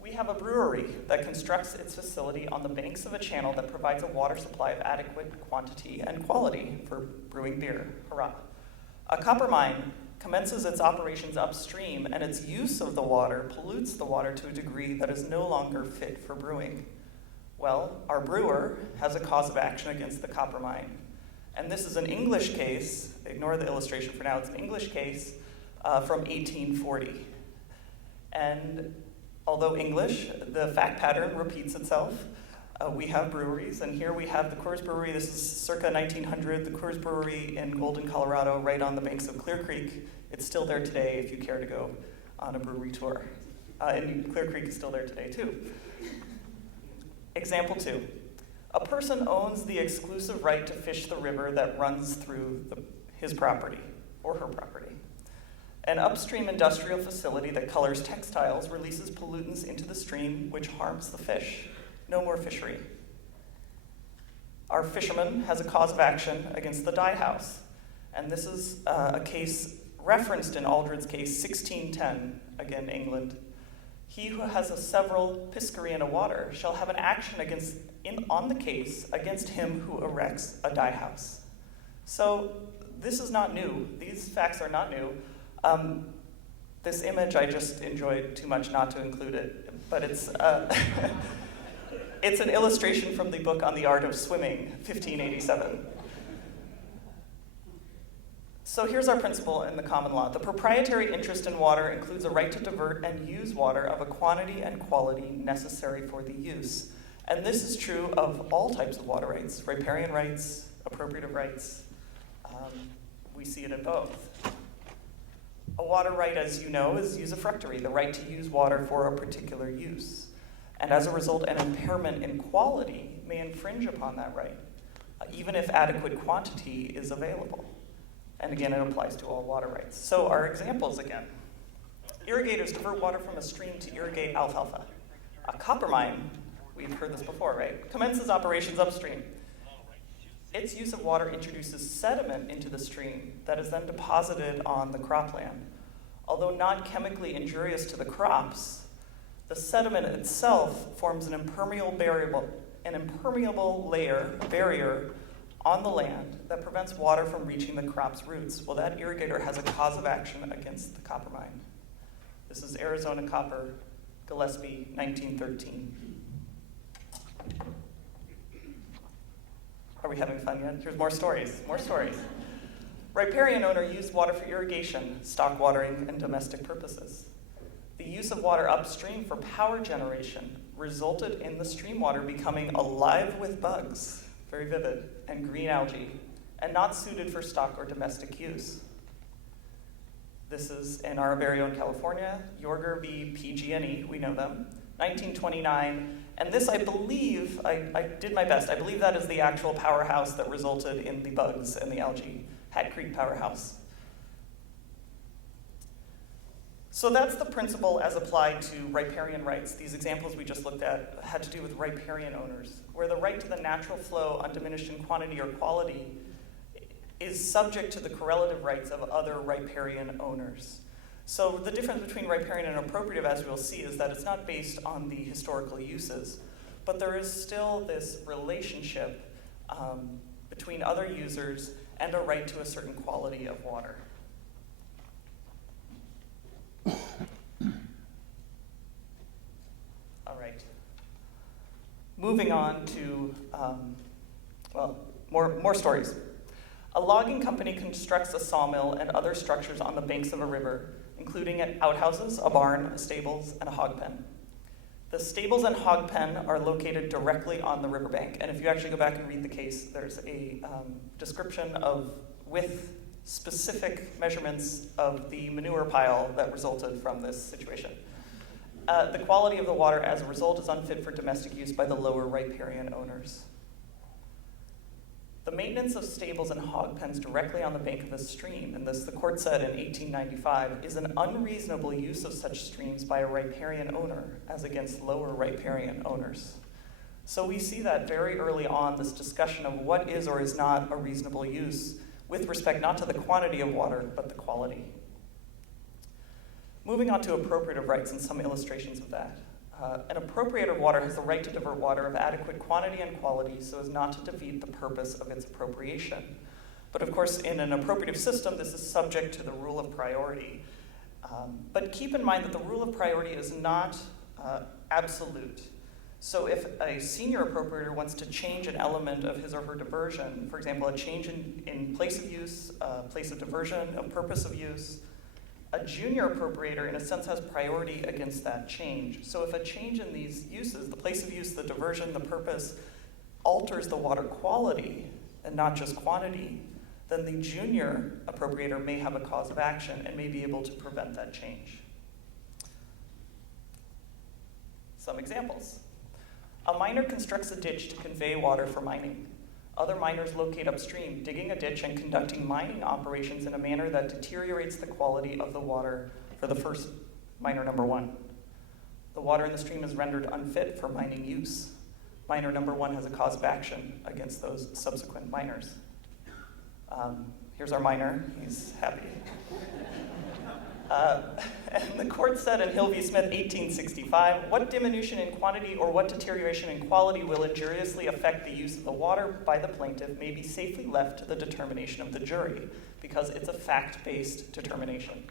We have a brewery that constructs its facility on the banks of a channel that provides a water supply of adequate quantity and quality for brewing beer. Hurrah. A copper mine commences its operations upstream, and its use of the water pollutes the water to a degree that is no longer fit for brewing. Well, our brewer has a cause of action against the copper mine. And this is an English case. Ignore the illustration for now. It's an English case from 1840. And although English, the fact pattern repeats itself. We have breweries, and here we have the Coors Brewery. This is circa 1900, the Coors Brewery in Golden, Colorado, right on the banks of Clear Creek. It's still there today if you care to go on a brewery tour. And Clear Creek is still there today, too. Example two. A person owns the exclusive right to fish the river that runs through his property, or her property. An upstream industrial facility that colors textiles releases pollutants into the stream, which harms the fish. No more fishery. Our fisherman has a cause of action against the dye house. And this is a case referenced in Aldred's case, 1610, again, England. He who has a several piscary in a water shall have an action on the case against him who erects a dye house. So this is not new. These facts are not new. This image I just enjoyed too much not to include it, but it's it's an illustration from the book on the art of swimming, 1587. So here's our principle in the common law. The proprietary interest in water includes a right to divert and use water of a quantity and quality necessary for the use. And this is true of all types of water rights, riparian rights, appropriative rights, We see it in both. A water right, as you know, is usufructory, the right to use water for a particular use. And as a result, an impairment in quality may infringe upon that right, even if adequate quantity is available. And again, it applies to all water rights. So our examples again. Irrigators divert water from a stream to irrigate alfalfa. A copper mine, we've heard this before, right, commences operations upstream. Its use of water introduces sediment into the stream that is then deposited on the cropland. Although not chemically injurious to the crops, the sediment itself forms an impermeable barrier on the land that prevents water from reaching the crop's roots. Well, that irrigator has a cause of action against the copper mine. This is Arizona Copper, Gillespie, 1913. Are we having fun yet? Here's more stories. Riparian owner used water for irrigation, stock watering, and domestic purposes. The use of water upstream for power generation resulted in the stream water becoming alive with bugs, very vivid, and green algae, and not suited for stock or domestic use. This is in our very own California, Yorger v. PG&E, we know them, 1929. And this, I believe, I did my best, I believe that is the actual powerhouse that resulted in the bugs and the algae, Hat Creek Powerhouse. So that's the principle as applied to riparian rights. These examples we just looked at had to do with riparian owners, where the right to the natural flow, undiminished in quantity or quality, is subject to the correlative rights of other riparian owners. So the difference between riparian and appropriative, as we'll see, is that it's not based on the historical uses, but there is still this relationship between other users and a right to a certain quality of water. All right. Moving on to, more stories. A logging company constructs a sawmill and other structures on the banks of a river, including outhouses, a barn, stables, and a hog pen. The stables and hog pen are located directly on the riverbank, and if you actually go back and read the case, there's a description with specific measurements of the manure pile that resulted from this situation. The quality of the water as a result is unfit for domestic use by the lower riparian owners. The maintenance of stables and hog pens directly on the bank of a stream, and this the court said in 1895, is an unreasonable use of such streams by a riparian owner as against lower riparian owners. So we see that very early on, this discussion of what is or is not a reasonable use with respect not to the quantity of water, but the quality. Moving on to appropriative rights and some illustrations of that. An appropriator of water has the right to divert water of adequate quantity and quality so as not to defeat the purpose of its appropriation. But of course, in an appropriative system, this is subject to the rule of priority. But keep in mind that the rule of priority is not absolute. So if a senior appropriator wants to change an element of his or her diversion, for example, a change in place of use, place of diversion, a purpose of use, a junior appropriator, in a sense, has priority against that change. So if a change in these uses, the place of use, the diversion, the purpose, alters the water quality and not just quantity, then the junior appropriator may have a cause of action and may be able to prevent that change. Some examples. A miner constructs a ditch to convey water for mining. Other miners locate upstream, digging a ditch and conducting mining operations in a manner that deteriorates the quality of the water for the first miner number one. The water in the stream is rendered unfit for mining use. Miner number one has a cause of action against those subsequent miners. Here's our miner, he's happy. And the court said in Hill v. Smith, 1865, what diminution in quantity or what deterioration in quality will injuriously affect the use of the water by the plaintiff may be safely left to the determination of the jury, because it's a fact-based determination.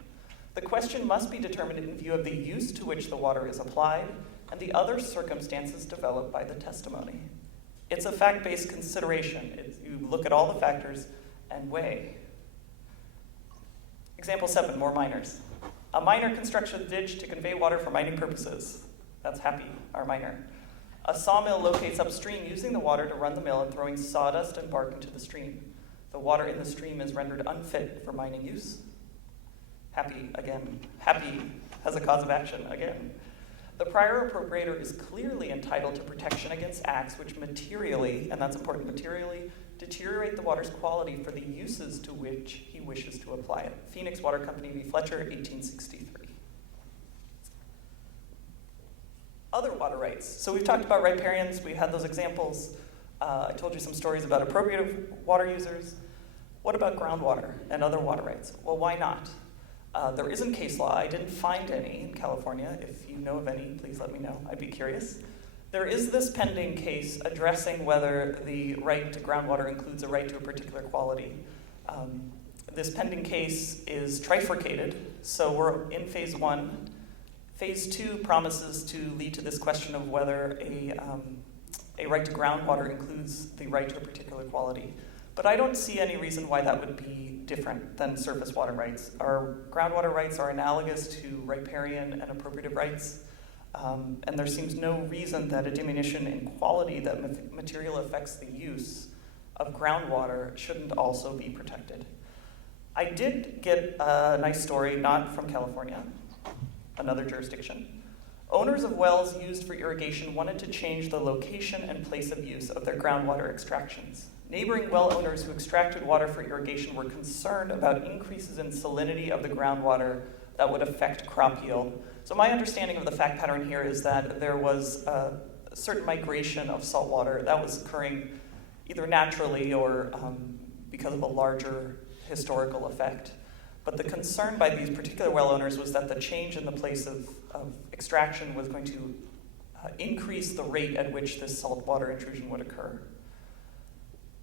The question must be determined in view of the use to which the water is applied and the other circumstances developed by the testimony. It's a fact-based consideration. You look at all the factors and weigh. Example 7, more miners. A miner constructs a ditch to convey water for mining purposes. That's Happy, our miner. A sawmill locates upstream using the water to run the mill and throwing sawdust and bark into the stream. The water in the stream is rendered unfit for mining use. Happy, again. Happy has a cause of action, again. The prior appropriator is clearly entitled to protection against acts which materially, and that's important, materially, deteriorate the water's quality for the uses to which he wishes to apply it. Phoenix Water Company v. Fletcher, 1863. Other water rights. So we've talked about riparians, we had those examples. I told you some stories about appropriative water users. What about groundwater and other water rights? Well, why not? There isn't case law. I didn't find any in California. If you know of any, please let me know. I'd be curious. There is this pending case addressing whether the right to groundwater includes a right to a particular quality. This pending case is trifurcated, so we're in phase 1. Phase 2 promises to lead to this question of whether a right to groundwater includes the right to a particular quality. But I don't see any reason why that would be different than surface water rights. Our groundwater rights are analogous to riparian and appropriative rights, and there seems no reason that a diminution in quality that material affects the use of groundwater shouldn't also be protected. I did get a nice story, not from California, another jurisdiction. Owners of wells used for irrigation wanted to change the location and place of use of their groundwater extractions. Neighboring well owners who extracted water for irrigation were concerned about increases in salinity of the groundwater that would affect crop yield. So my understanding of the fact pattern here is that there was a certain migration of salt water that was occurring either naturally or because of a larger historical effect. But the concern by these particular well owners was that the change in the place of extraction was going to increase the rate at which this saltwater intrusion would occur.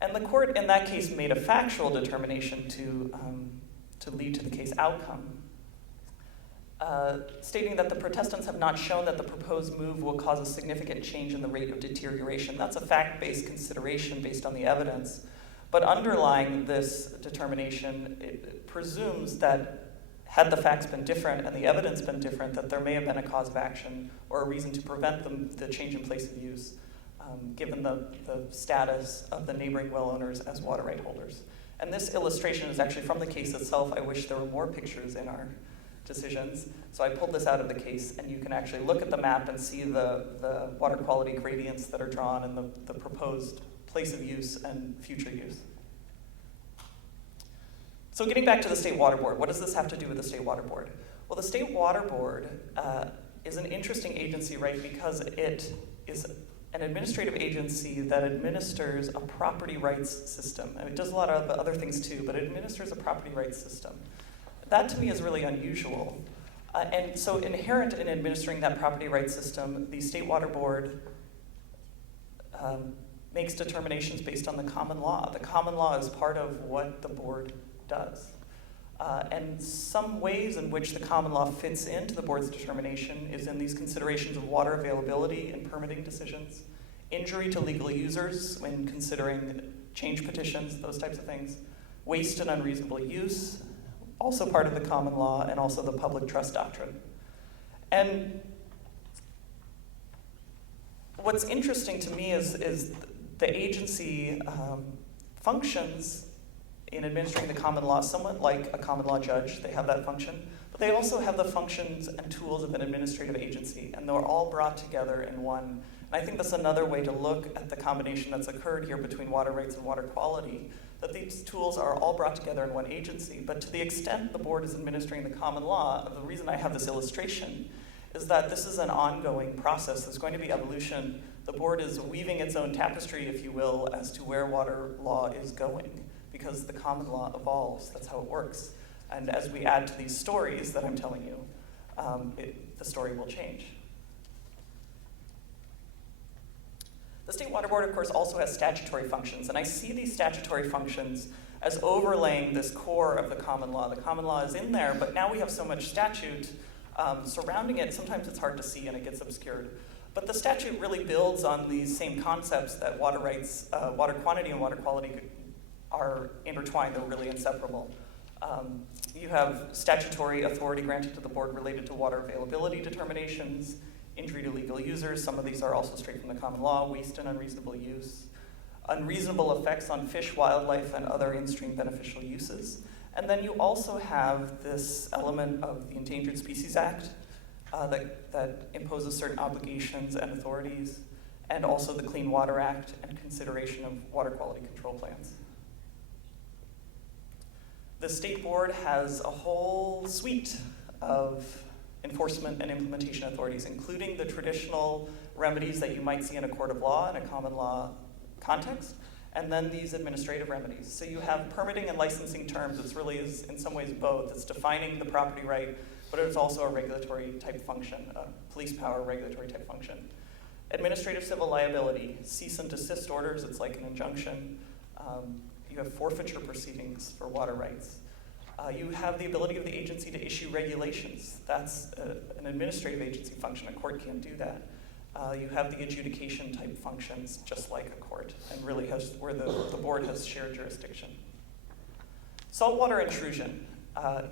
And the court in that case made a factual determination to lead to the case outcome, stating that the protestants have not shown that the proposed move will cause a significant change in the rate of deterioration. That's a fact-based consideration based on the evidence. But underlying this determination, it presumes that had the facts been different and the evidence been different, that there may have been a cause of action or a reason to prevent the change in place of use, given the status of the neighboring well owners as water right holders. And this illustration is actually from the case itself. I wish there were more pictures in our decisions. So I pulled this out of the case, and you can actually look at the map and see the water quality gradients that are drawn and the proposed place of use and future use. So getting back to the State Water Board, what does this have to do with the State Water Board? Well, the State Water Board is an interesting agency, right, because it is an administrative agency that administers a property rights system. And it does a lot of other things too, but it administers a property rights system. That to me is really unusual. And so inherent in administering that property rights system, the State Water Board makes determinations based on the common law. The common law is part of what the board does. And some ways in which the common law fits into the board's determination is in these considerations of water availability in permitting decisions, injury to legal users when considering change petitions, those types of things, waste and unreasonable use, also part of the common law, and also the public trust doctrine. And what's interesting to me is the agency functions in administering the common law somewhat like a common law judge. They have that function, but they also have the functions and tools of an administrative agency, and they're all brought together in one. And I think that's another way to look at the combination that's occurred here between water rights and water quality, that these tools are all brought together in one agency. But to the extent the board is administering the common law, the reason I have this illustration is that this is an ongoing process. There's going to be evolution. The board is weaving its own tapestry, if you will, as to where water law is going, because the common law evolves. That's how it works. And as we add to these stories that I'm telling you, the story will change. The State Water Board, of course, also has statutory functions, and I see these statutory functions as overlaying this core of the common law. The common law is in there, but now we have so much statute surrounding it, sometimes it's hard to see and it gets obscured. But the statute really builds on these same concepts that water rights, water quantity and water quality are intertwined, they're really inseparable. You have statutory authority granted to the board related to water availability determinations, injury to legal users. Some of these are also straight from the common law, waste and unreasonable use. unreasonable effects on fish, wildlife, and other in-stream beneficial uses. And then you also have this element of the Endangered Species Act that imposes certain obligations and authorities, and also the Clean Water Act and consideration of water quality control plans. The state board has a whole suite of enforcement and implementation authorities, including the traditional remedies that you might see in a court of law in a common law context, and then these administrative remedies. So you have permitting and licensing terms. It's really is in some ways both. It's defining the property right, but it's also a regulatory type function, a police power regulatory type function. Administrative civil liability, cease and desist orders, it's like an injunction. You have forfeiture proceedings for water rights. You have the ability of the agency to issue regulations. That's an administrative agency function. A court can't do that. You have the adjudication type functions, just like a court, and really where the board has shared jurisdiction. Saltwater intrusion.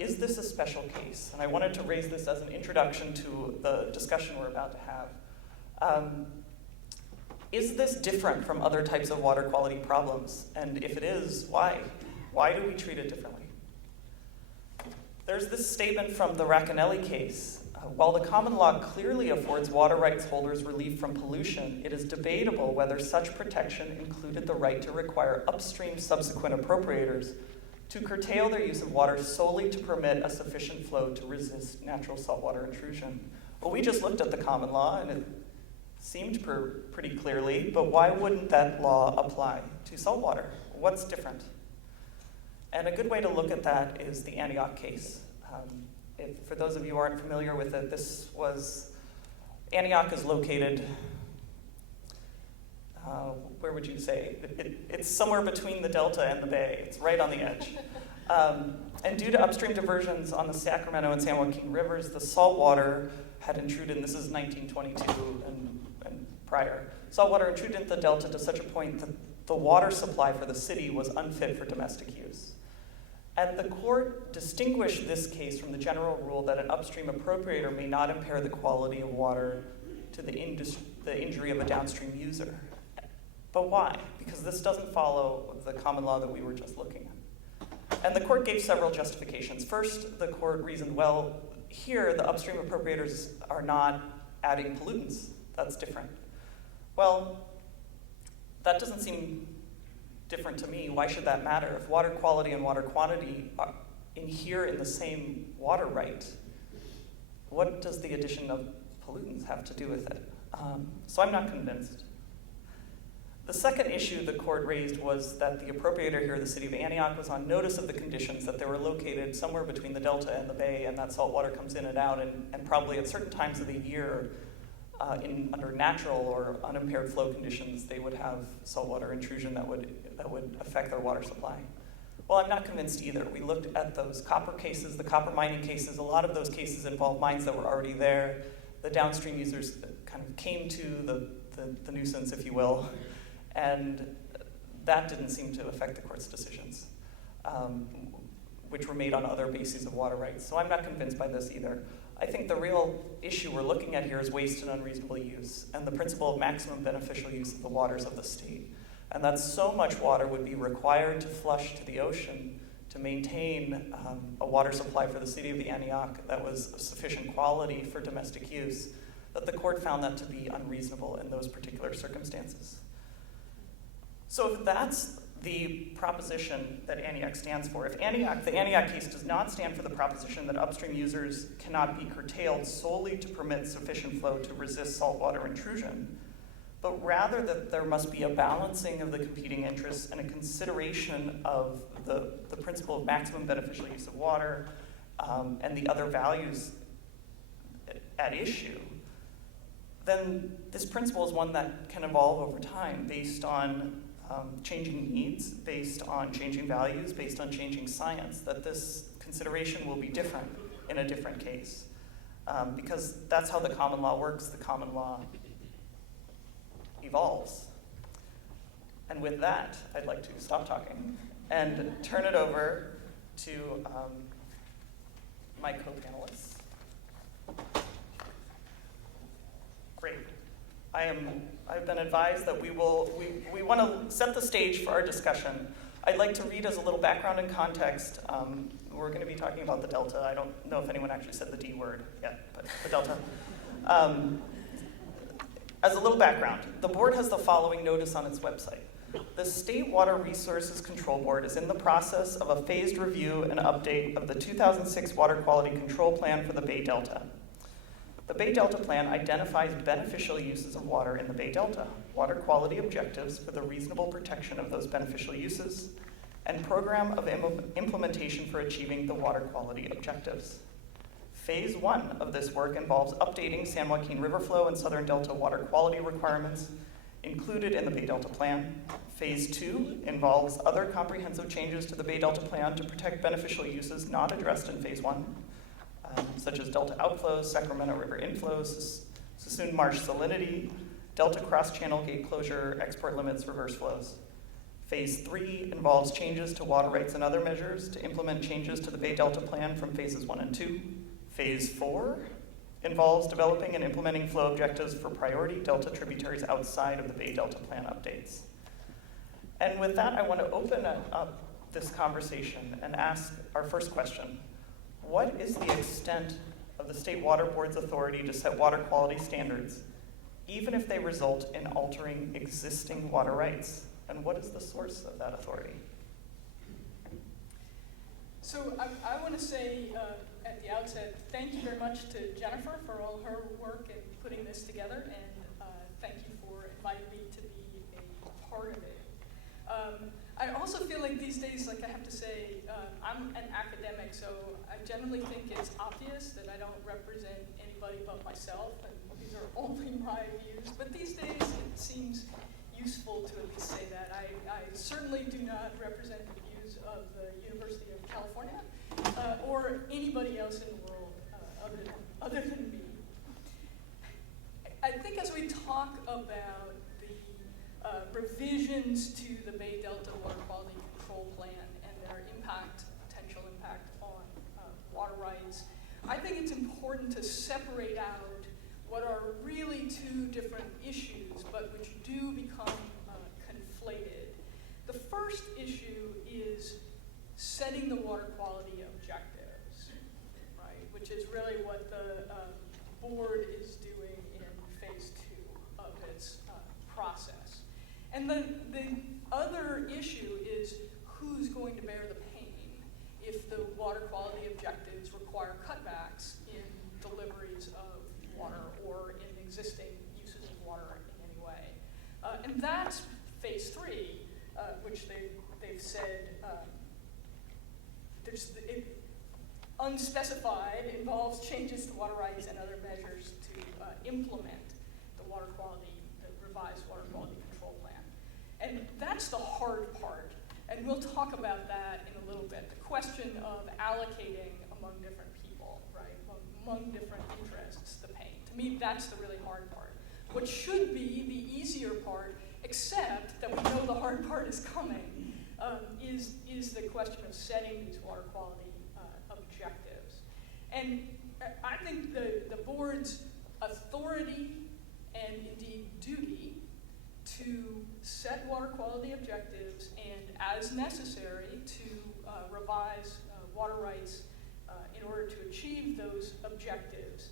Is this a special case? And I wanted to raise this as an introduction to the discussion we're about to have. Is this different from other types of water quality problems? And if it is, why? Why do we treat it differently? There's this statement from the Racanelli case. While the common law clearly affords water rights holders relief from pollution, it is debatable whether such protection included the right to require upstream subsequent appropriators to curtail their use of water solely to permit a sufficient flow to resist natural saltwater intrusion. Well, we just looked at the common law, and it seemed pretty clearly, but why wouldn't that law apply to saltwater? What's different? And a good way to look at that is the Antioch case. For those of you who aren't familiar with it, Antioch is located, where would you say? It's somewhere between the Delta and the Bay. It's right on the edge. And due to upstream diversions on the Sacramento and San Joaquin rivers, the saltwater had intruded, and this is 1922 and prior. Saltwater intruded into the Delta to such a point that the water supply for the city was unfit for domestic use. And the court distinguished this case from the general rule that an upstream appropriator may not impair the quality of water to the injury of a downstream user. But why? Because this doesn't follow the common law that we were just looking at. And the court gave several justifications. First, the court reasoned, well, here the upstream appropriators are not adding pollutants. That's different. Well, that doesn't seem different to me. Why should that matter? If water quality and water quantity are inhere in the same water right, what does the addition of pollutants have to do with it? So I'm not convinced. The second issue the court raised was that the appropriator here, the city of Antioch, was on notice of the conditions that they were located somewhere between the Delta and the Bay, and that salt water comes in and out, and probably at certain times of the year, under natural or unimpaired flow conditions, they would have saltwater intrusion that would affect their water supply. Well, I'm not convinced either. We looked at those copper cases, the copper mining cases. A lot of those cases involved mines that were already there. The downstream users kind of came to the nuisance, if you will, and that didn't seem to affect the court's decisions, which were made on other bases of water rights. So I'm not convinced by this either. I think the real issue we're looking at here is waste and unreasonable use, and the principle of maximum beneficial use of the waters of the state. And that so much water would be required to flush to the ocean to maintain a water supply for the city of Antioch that was of sufficient quality for domestic use, that the court found that to be unreasonable in those particular circumstances. So if that's the proposition that Antioch stands for, if the Antioch case does not stand for the proposition that upstream users cannot be curtailed solely to permit sufficient flow to resist saltwater intrusion, but rather that there must be a balancing of the competing interests and a consideration of the principle of maximum beneficial use of water and the other values at issue, then this principle is one that can evolve over time based on changing needs, based on changing values, based on changing science, that this consideration will be different in a different case. Because that's how the common law works. The common law evolves. And with that, I'd like to stop talking and turn it over to my co-panelists. Great. I've been advised that we want to set the stage for our discussion. I'd like to read as a little background and context. We're going to be talking about the Delta. I don't know if anyone actually said the D word yet, but the Delta. As a little background, the board has the following notice on its website. The State Water Resources Control Board is in the process of a phased review and update of the 2006 Water Quality Control Plan for the Bay Delta. The Bay Delta Plan identifies beneficial uses of water in the Bay Delta, water quality objectives for the reasonable protection of those beneficial uses, and program of implementation for achieving the water quality objectives. Phase 1 of this work involves updating San Joaquin River flow and Southern Delta water quality requirements included in the Bay Delta Plan. Phase 2 involves other comprehensive changes to the Bay Delta Plan to protect beneficial uses not addressed in Phase 1, such as Delta outflows, Sacramento River inflows, Sassoon Marsh salinity, Delta cross-channel gate closure, export limits, reverse flows. Phase 3 involves changes to water rights and other measures to implement changes to the Bay Delta Plan from Phases 1 and 2. Phase 4 involves developing and implementing flow objectives for priority Delta tributaries outside of the Bay Delta Plan updates. And with that, I want to open up this conversation and ask our first question. What is the extent of the State Water Board's authority to set water quality standards, even if they result in altering existing water rights? And what is the source of that authority? So I want to say at the outset, thank you very much to Jennifer for all her work in putting this together, and thank you for inviting me to be a part of it. I also feel like these days, like I have to say, I'm an academic, so I generally think it's obvious that I don't represent anybody but myself, and these are only my views. But these days, it seems useful to at least say that. I certainly do not represent the views of the University of California or anybody else in the world other than me. I think as we talk about the revisions to the Bay Delta Water Quality Control Plan and their potential impact on water rights, I think it's important to separate out what are really two different issues, but which do become conflated. The first issue is setting the water quality objectives, right? Which is really what the board is doing in phase 2 of its process. And the other issue is who's going to bear the pain if the water quality objectives require cutbacks in deliveries of water or in existing uses of water in any way. And that's phase 3, which they've said unspecified involves changes to water rights and other measures to implement the revised water quality control plan. And that's the hard part. And we'll talk about that in a little bit. The question of allocating among different people, right? Among different interests, the pain. To me, that's the really hard part. What should be the easier part, except that we know the hard part is coming, is the question of setting these water quality objectives. And I think the board's authority and indeed duty to set water quality objectives and, as necessary, to revise water rights in order to achieve those objectives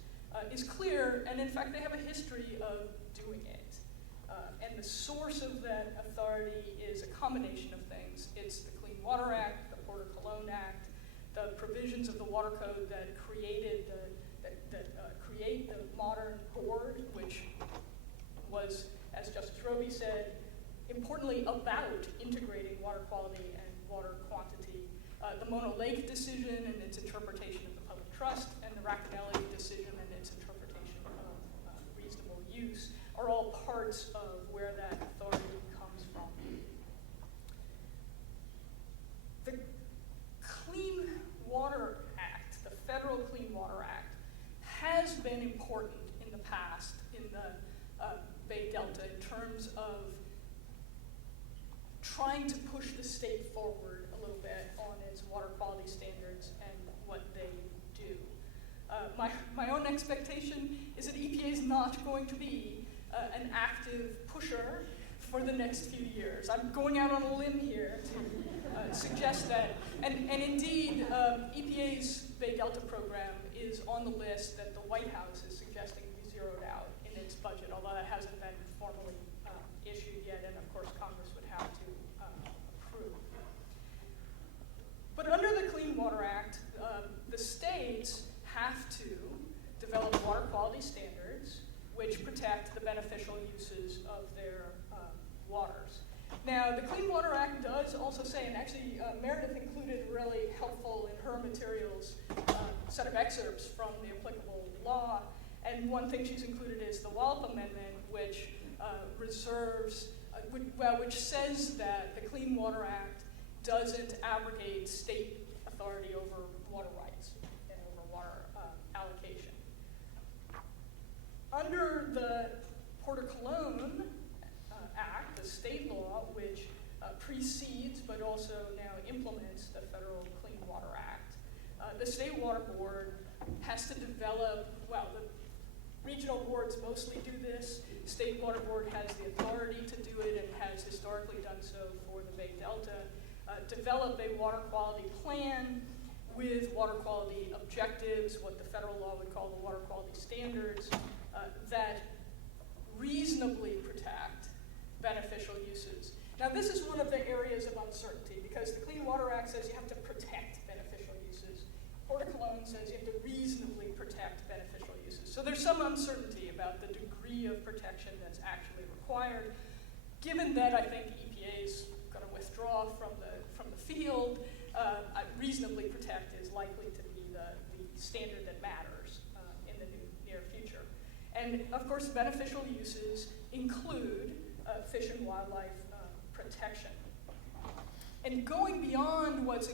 is clear, and in fact they have a history of doing it. And the source of that authority is a combination of things. It's the Clean Water Act, the Porter Cologne Act, the provisions of the Water Code that create the modern board, which was, as Justice Robie said, importantly about integrating water quality and water quantity. The Mono Lake decision and its interpretation of the public trust, and the Racanelli decision and its interpretation of reasonable use are all parts of where that authority comes from. The Clean Water Act, the Federal Clean Water Act, has been important in the past in the Bay Delta in terms of trying to push the state forward a little bit on its water quality standards and what they do. My own expectation is that EPA is not going to be an active pusher for the next few years. I'm going out on a limb here to suggest that. And indeed, EPA's Bay Delta program is on the list that the White House is suggesting be zeroed out in its budget, although that hasn't been formally issued yet, and of course Congress would have to approve. But under the Clean Water Act, the states have to develop water quality standards which protect the beneficial uses of their waters. Now, the Clean Water Act does also say, and actually Meredith included a really helpful in her materials set of excerpts from the applicable law, and one thing she's included is the Wallop Amendment, which reserves, which says that the Clean Water Act doesn't abrogate state authority over water rights and over water allocation. Under the Porter Cologne Act, the state law, which precedes but also now implements the Federal Clean Water Act, the State Water Board has to develop, well, the regional boards mostly do this. State Water Board has the authority to do it and has historically done so for the Bay Delta. Develop a water quality plan with water quality objectives, what the federal law would call the water quality standards, that reasonably protect beneficial uses. Now, this is one of the areas of uncertainty because the Clean Water Act says you have to protect beneficial uses. Porter Cologne says you have to reasonably protect beneficial uses. So there's some uncertainty about the degree of protection that's actually required. Given that I think EPA is going to withdraw from the field, reasonably protect is likely to be the standard that matters in the near future. And of course, beneficial uses include fish and wildlife protection. And going beyond what's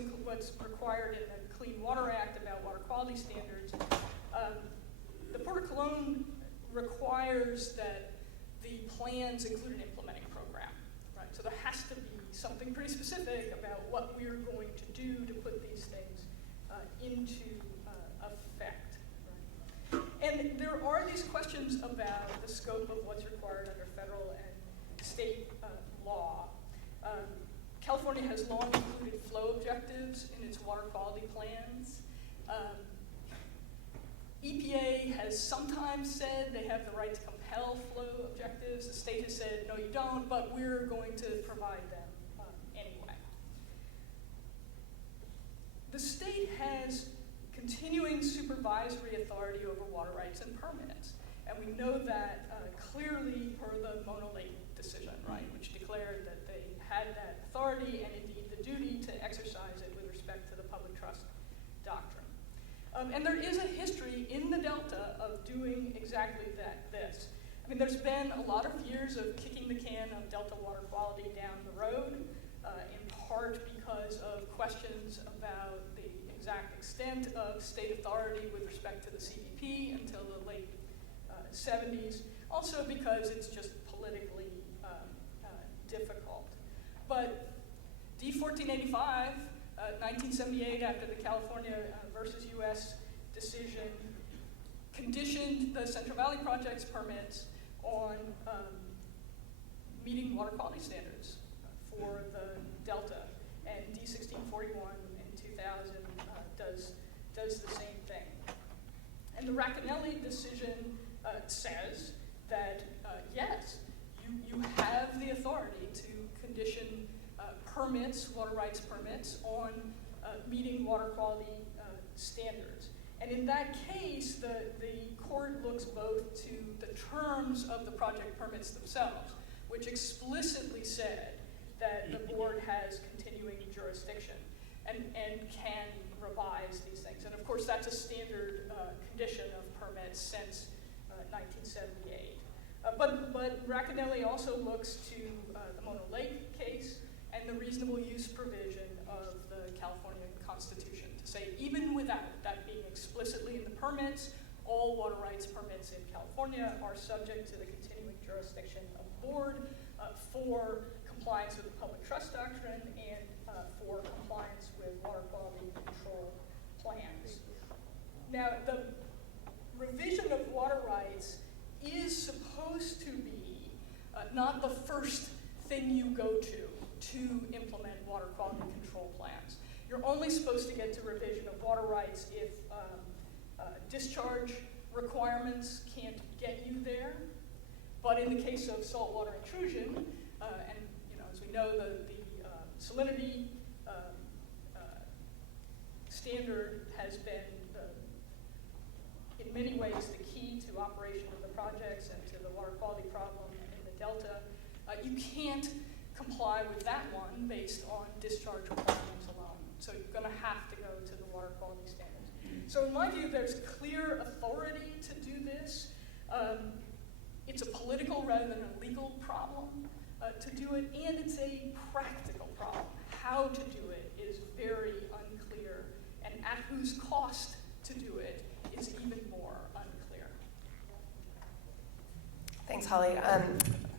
required in the Clean Water Act about water quality standards, the Porter Cologne requires that the plans include an implementing program, right? So there has to be something pretty specific about what we're going to do to put these things into effect. Right? And there are these questions about the scope of what's required under federal and state law. California has long included flow objectives in its water quality plans. EPA has sometimes said they have the right to compel flow objectives. The state has said, no, you don't, but we're going to provide them anyway. The state has continuing supervisory authority over water rights and permits. And we know that clearly per the Mono Lake decision, right, which declared that they had that authority and indeed the duty to exercise it with respect to the public trust doctrine. And there is a history in the Delta of doing exactly this. I mean, there's been a lot of years of kicking the can of Delta water quality down the road, in part because of questions about the exact extent of state authority with respect to the CEP until the late 70s, also because it's just politically difficult. But D1485, 1978, after the California versus US decision, conditioned the Central Valley Project's permits on meeting water quality standards for the Delta, and D1641 in 2000 does the same thing. And the Racanelli decision says that yes, you have the authority to condition permits, water rights permits, on meeting water quality standards. And in that case, the court looks both to the terms of the project permits themselves, which explicitly said that the board has continuing jurisdiction and can revise these things. And of course, that's a standard condition of permits since 1978. But Racanelli also looks to the Mono Lake case and the reasonable use provision of the California Constitution to say, even without that being explicitly in the permits, all water rights permits in California are subject to the continuing jurisdiction of the board for compliance with the public trust doctrine and for compliance with water quality control plans. Now, the revision of water rights is supposed to be not the first thing you go to implement water quality control plans. You're only supposed to get to revision of water rights if discharge requirements can't get you there. But in the case of saltwater intrusion, and as we know, the salinity standard has been, in many ways, the key to operation of the projects and to the water quality problem in the Delta. You can't comply with that one based on discharge requirements alone. So you're going to have to go to the water quality standards. So in my view, there's clear authority to do this. It's a political rather than a legal problem to do it, and it's a practical problem. How to do it is very unclear, and at whose cost to do it is even more unclear. Thanks, Holly.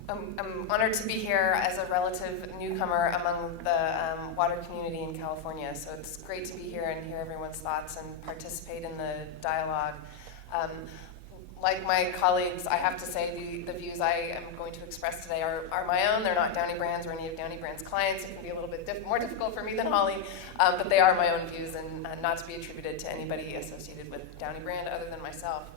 I'm honored to be here as a relative newcomer among the water community in California, so it's great to be here and hear everyone's thoughts and participate in the dialogue. Like my colleagues, I have to say the views I am going to express today are my own. They're not Downey Brand's or any of Downey Brand's clients. It can be a little bit more difficult for me than Holly, but they are my own views and not to be attributed to anybody associated with Downey Brand other than myself.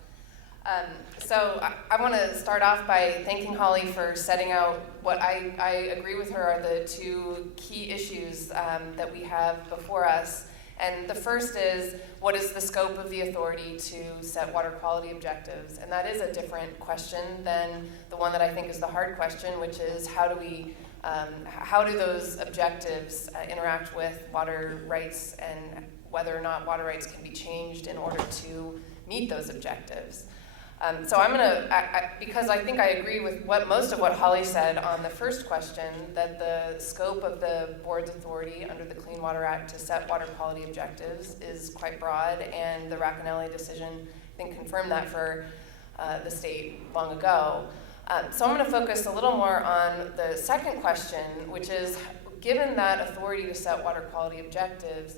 So I want to start off by thanking Holly for setting out what I agree with her are the two key issues that we have before us. And the first is, what is the scope of the authority to set water quality objectives? And that is a different question than the one that I think is the hard question, which is how do those objectives interact with water rights and whether or not water rights can be changed in order to meet those objectives. So I'm going to, because I think I agree with most of what Holly said on the first question, that the scope of the board's authority under the Clean Water Act to set water quality objectives is quite broad, and the Racanelli decision, I think, confirmed that for the state long ago. So I'm going to focus a little more on the second question, which is, given that authority to set water quality objectives,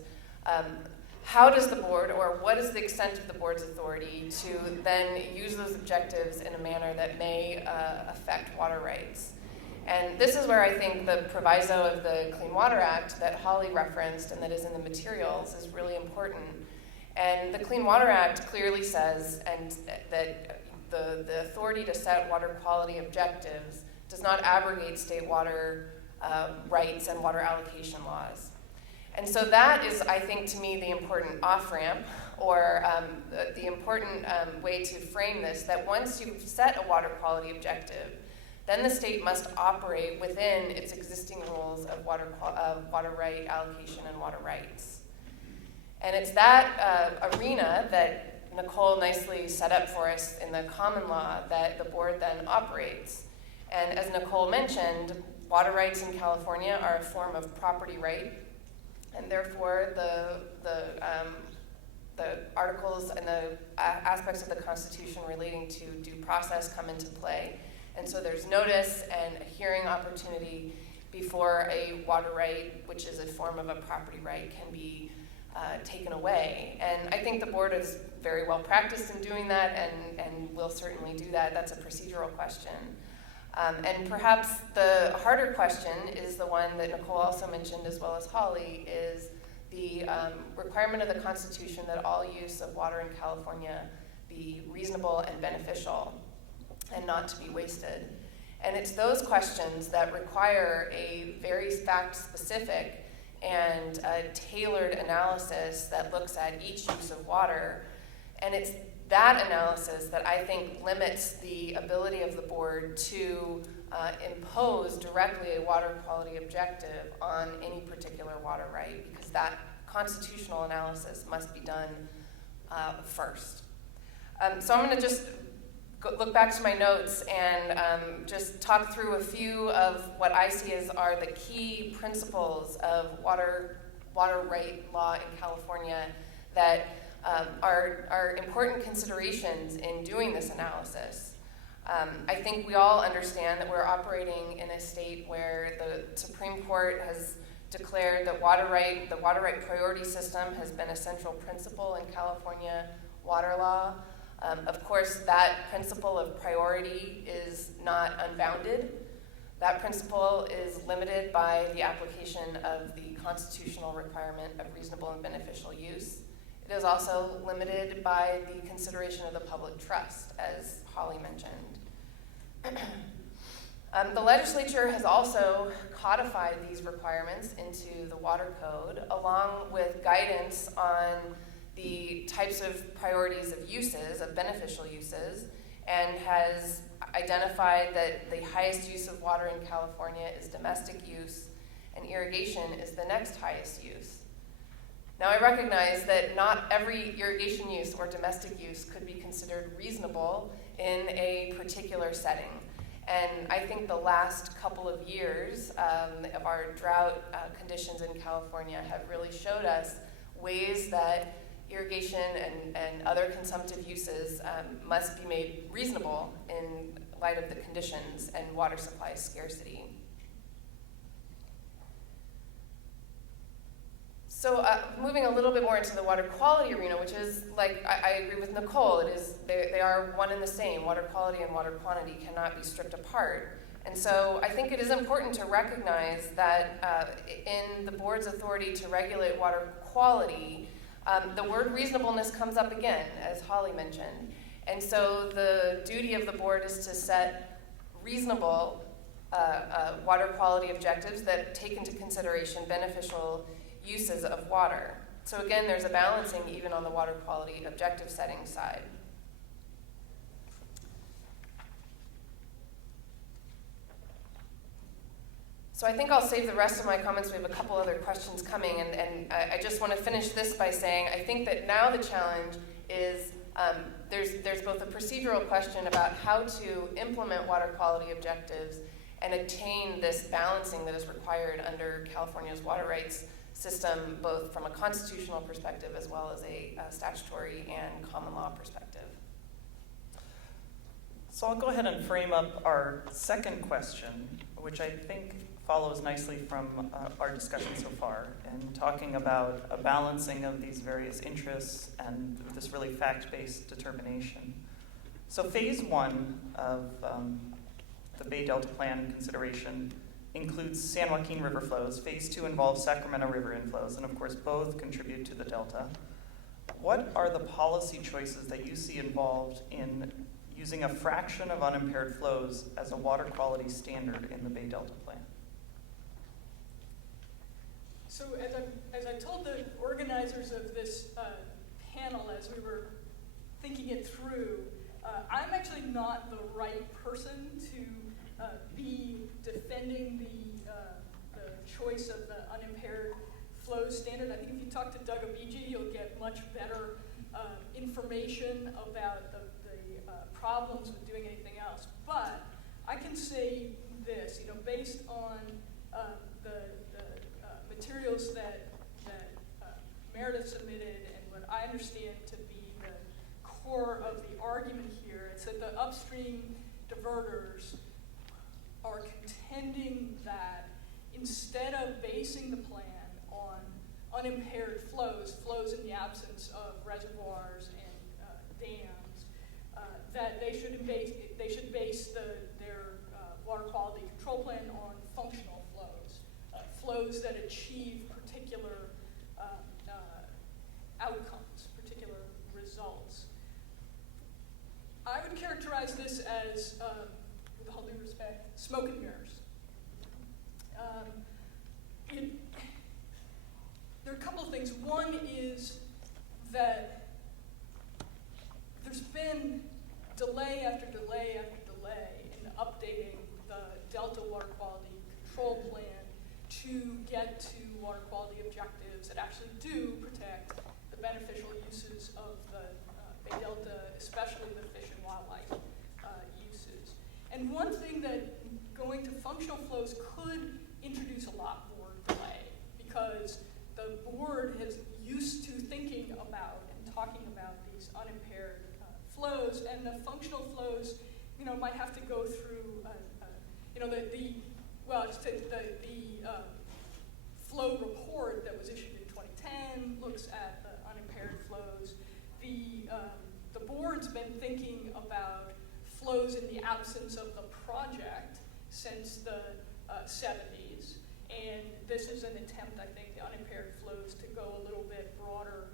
how does the board, or what is the extent of the board's authority to then use those objectives in a manner that may affect water rights? And this is where I think the proviso of the Clean Water Act that Holly referenced and that is in the materials is really important. And the Clean Water Act clearly says that the authority to set water quality objectives does not abrogate state water rights and water allocation laws. And so that is, I think, to me, the important off-ramp, or the important way to frame this, that once you've set a water quality objective, then the state must operate within its existing rules of water right allocation and water rights. And it's that arena that Nicole nicely set up for us in the common law that the board then operates. And as Nicole mentioned, water rights in California are a form of property right, and therefore the articles and the aspects of the Constitution relating to due process come into play. And so there's notice and a hearing opportunity before a water right, which is a form of a property right, can be taken away. And I think the board is very well practiced in doing that and will certainly do that. That's a procedural question. And perhaps the harder question is the one that Nicole also mentioned, as well as Holly, is the requirement of the Constitution that all use of water in California be reasonable and beneficial and not to be wasted. And it's those questions that require a very fact-specific and tailored analysis that looks at each use of water. And it's that analysis that I think limits the ability of the board to impose directly a water quality objective on any particular water right, because that constitutional analysis must be done first. So I'm going to just look back to my notes and just talk through a few of what I see as are the key principles of water right law in California that are important considerations in doing this analysis. I think we all understand that we're operating in a state where the Supreme Court has declared that the water right priority system has been a central principle in California water law. Of course, that principle of priority is not unbounded. That principle is limited by the application of the constitutional requirement of reasonable and beneficial use. It is also limited by the consideration of the public trust, as Holly mentioned. The legislature has also codified these requirements into the Water Code, along with guidance on the types of priorities of uses, of beneficial uses, and has identified that the highest use of water in California is domestic use, and irrigation is the next highest use. Now, I recognize that not every irrigation use or domestic use could be considered reasonable in a particular setting. And I think the last couple of years of our drought conditions in California have really showed us ways that irrigation and other consumptive uses must be made reasonable in light of the conditions and water supply scarcity. So moving a little bit more into the water quality arena, which is, like, I agree with Nicole, they are one and the same. Water quality and water quantity cannot be stripped apart. And so I think it is important to recognize that in the board's authority to regulate water quality, the word reasonableness comes up again, as Holly mentioned. And so the duty of the board is to set reasonable water quality objectives that take into consideration beneficial uses of water. So again, there's a balancing even on the water quality objective setting side. So I think I'll save the rest of my comments. We have a couple other questions coming, and I just want to finish this by saying I think that now the challenge is there's both a procedural question about how to implement water quality objectives and attain this balancing that is required under California's water rights system, both from a constitutional perspective as well as a statutory and common law perspective. So I'll go ahead and frame up our second question, which I think follows nicely from our discussion so far, and talking about a balancing of these various interests and this really fact-based determination. So phase one of the Bay Delta Plan consideration includes San Joaquin River flows. Phase two involves Sacramento River inflows, and of course both contribute to the Delta. What are the policy choices that you see involved in using a fraction of unimpaired flows as a water quality standard in the Bay Delta Plan? So as I told the organizers of this panel as we were thinking it through, I'm actually not the right person to be defending the choice of the unimpaired flow standard. I think if you talk to Doug Abigi, you'll get much better information about the problems with doing anything else. But I can say this, based on the materials that Meredith submitted and what I understand to be the core of the argument here, it's that the upstream diverters are contending that instead of basing the plan on unimpaired flows in the absence of reservoirs and dams, that they should base their water quality control plan on functional flows that achieve particular outcomes, particular results. I would characterize this as, with all due respect, smoke and mirrors. There are a couple of things. One is that there's been delay after delay after delay in updating the Delta Water Quality Control Plan to get to water quality objectives that actually do protect the beneficial uses of the Bay Delta, especially the fish and wildlife uses. And one thing that going to functional flows could introduce a lot more delay, because the board is used to thinking about and talking about these unimpaired flows, and the functional flows, might have to go through, the flow report that was issued in 2010 looks at the unimpaired flows. The board's been thinking about flows in the absence of the project since the 70s. And this is an attempt, I think, the unimpaired flows to go a little bit broader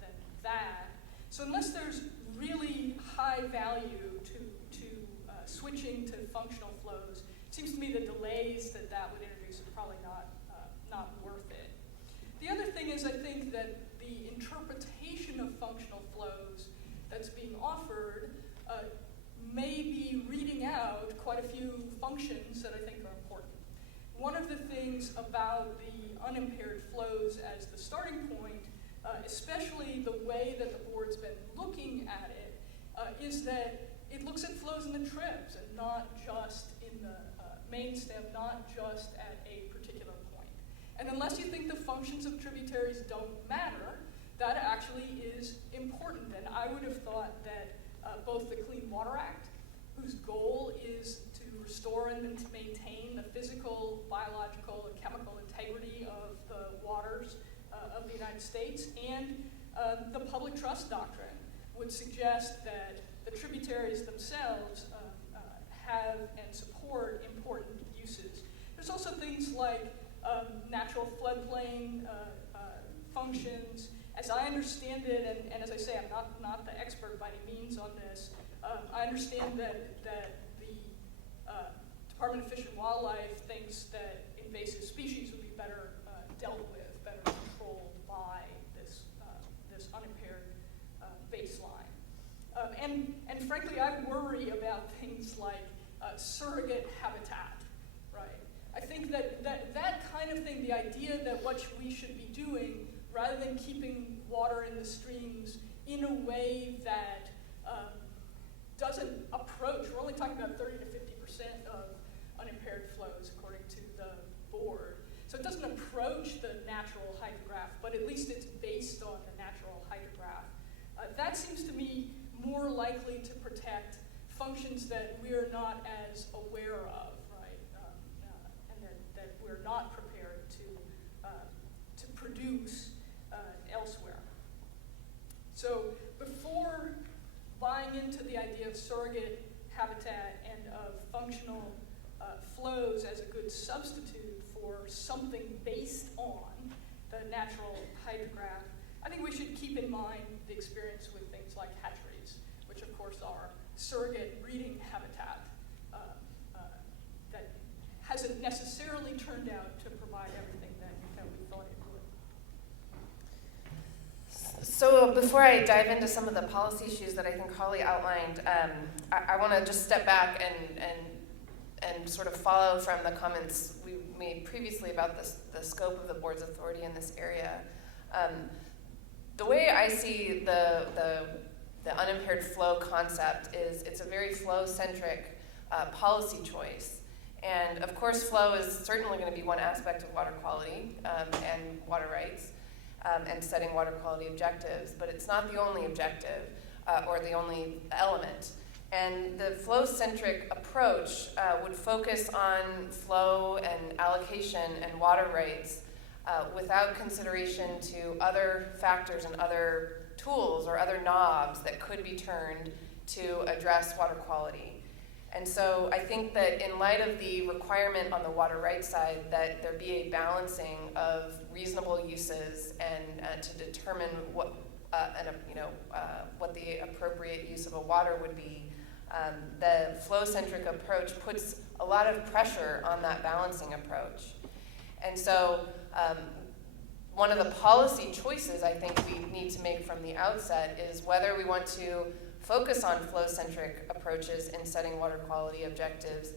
than that. So unless there's really high value to switching to functional flows, it seems to me the delays that would introduce are probably not worth it. The other thing is, I think that the interpretation of functional flows that's being offered may be reading out quite a few functions that I think are important. One of the things about the unimpaired flows as the starting point, especially the way that the board's been looking at it, is that it looks at flows in the tribs and not just in the main stem, not just at a particular point. And unless you think the functions of tributaries don't matter, that actually is important. And I would have thought that both the Clean Water Act, whose goal is to restore and to maintain the physical, biological, and chemical integrity of the waters of the United States, and the public trust doctrine would suggest that the tributaries themselves have and support important uses. There's also things like natural floodplain functions. As I understand it, and as I say, I'm not the expert by any means on this, I understand that the Department of Fish and Wildlife thinks that invasive species would be better dealt with, better controlled by this unimpaired baseline. And frankly, I worry about things like surrogate habitat, right? I think that kind of thing, the idea that what we should be doing, rather than keeping water in the streams in a way that doesn't approach, we're only talking about 30 to 50% of unimpaired flows according to the board. So it doesn't approach the natural hydrograph, but at least it's based on the natural hydrograph. That seems to me more likely to protect functions that we're not as aware of, right? And that we're not prepared to produce elsewhere. So before buying into the idea of surrogate habitat and of functional flows as a good substitute for something based on the natural hydrograph, I think we should keep in mind the experience with things like hatcheries, which of course are surrogate breeding habitat that hasn't necessarily turned out to provide everything that we thought it would. So before I dive into some of the policy issues that I think Holly outlined, I want to just step back and sort of follow from the comments we made previously about the scope of the board's authority in this area. The way I see the unimpaired flow concept is it's a very flow-centric policy choice. And of course, flow is certainly going to be one aspect of water quality and water rights and setting water quality objectives, but it's not the only objective or the only element. And the flow-centric approach would focus on flow and allocation and water rights without consideration to other factors and other tools or other knobs that could be turned to address water quality. And so I think that in light of the requirement on the water rights side that there be a balancing of reasonable uses and to determine what the appropriate use of a water would be, the flow-centric approach puts a lot of pressure on that balancing approach. And so one of the policy choices I think we need to make from the outset is whether we want to focus on flow-centric approaches in setting water quality objectives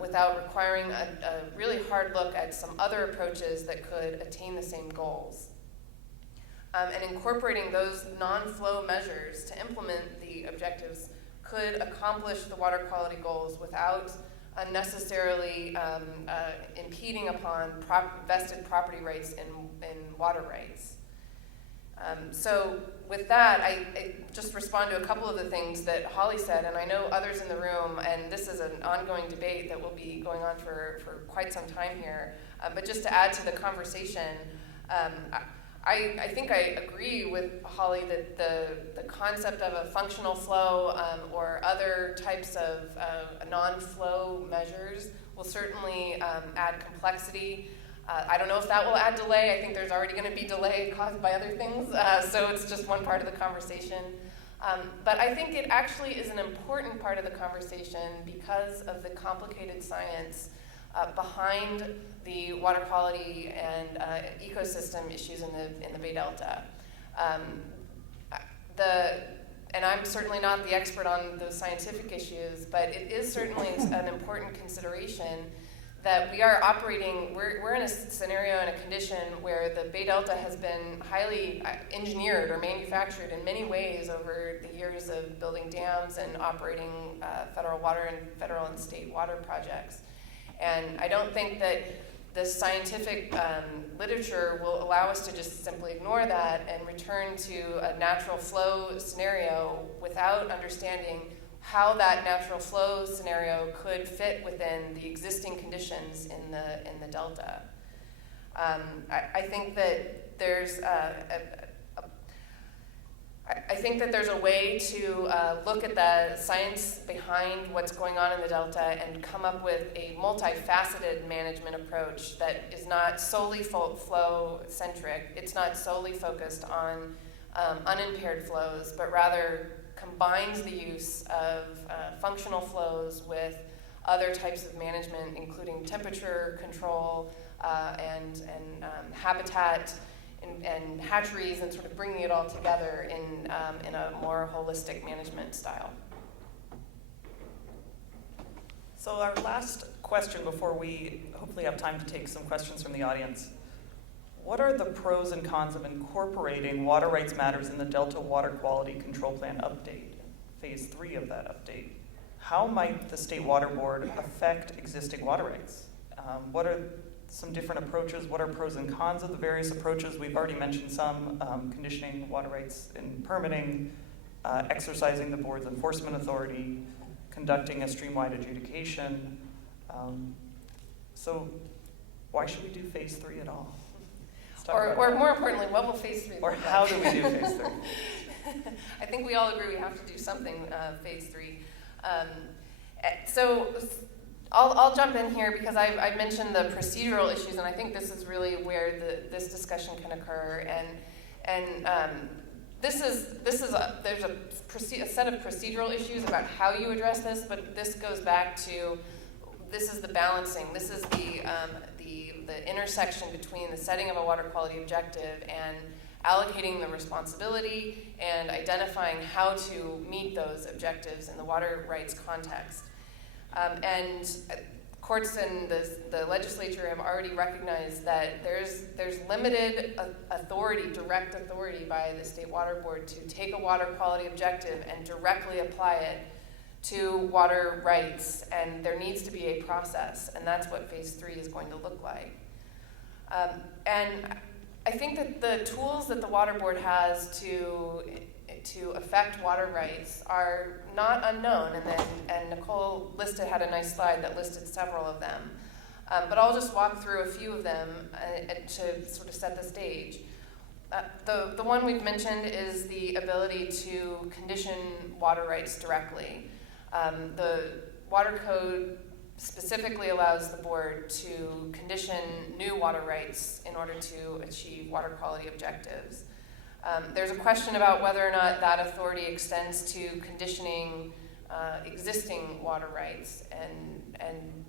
without requiring a really hard look at some other approaches that could attain the same goals. And incorporating those non-flow measures to implement the objectives could accomplish the water quality goals without unnecessarily impeding upon vested property rights in water rights. So with that, I just respond to a couple of the things that Holly said, and I know others in the room, and this is an ongoing debate that will be going on for quite some time here, but just to add to the conversation, I think I agree with Holly that the concept of a functional flow or other types of non-flow measures will certainly add complexity. I don't know if that will add delay. I think there's already going to be delay caused by other things, so it's just one part of the conversation. But I think it actually is an important part of the conversation because of the complicated science behind the water quality and ecosystem issues in the Bay Delta. And I'm certainly not the expert on those scientific issues, but it is certainly an important consideration that we are operating, we're in a scenario and a condition where the Bay Delta has been highly engineered or manufactured in many ways over the years of building dams and operating federal water and federal and state water projects. And I don't think that the scientific literature will allow us to just simply ignore that and return to a natural flow scenario without understanding how that natural flow scenario could fit within the existing conditions in the Delta. I think that there's a way to look at the science behind what's going on in the Delta and come up with a multifaceted management approach that is not solely flow-centric. It's not solely focused on unimpaired flows, but rather combines the use of functional flows with other types of management, including temperature control and habitat and hatcheries, and sort of bringing it all together in a more holistic management style. So our last question before we hopefully have time to take some questions from the audience. What are the pros and cons of incorporating water rights matters in the Delta Water Quality Control Plan update, phase 3 of that update? How might the State Water Board affect existing water rights? What are some different approaches? What are pros and cons of the various approaches? We've already mentioned some, conditioning water rights in permitting, exercising the board's enforcement authority, conducting a stream-wide adjudication. So why should we do phase 3 at all? Or more importantly, what will phase 3 look like? Or how do we do phase 3? I think we all agree we have to do something phase 3. So I'll jump in here because I mentioned the procedural issues, and I think this is really where this discussion can occur. And there's a set of procedural issues about how you address this, but this goes back to this is the balancing. This is the intersection between the setting of a water quality objective and allocating the responsibility and identifying how to meet those objectives in the water rights context. And courts and the legislature have already recognized that there's limited authority, direct authority by the State Water Board to take a water quality objective and directly apply it to water rights, and there needs to be a process, and that's what phase 3 is going to look like. And I think that the tools that the Water Board has to affect water rights are not unknown, and Nicole had a nice slide that listed several of them. But I'll just walk through a few of them to sort of set the stage. The one we've mentioned is the ability to condition water rights directly. The Water Code specifically allows the board to condition new water rights in order to achieve water quality objectives. There's a question about whether or not that authority extends to conditioning existing water rights, and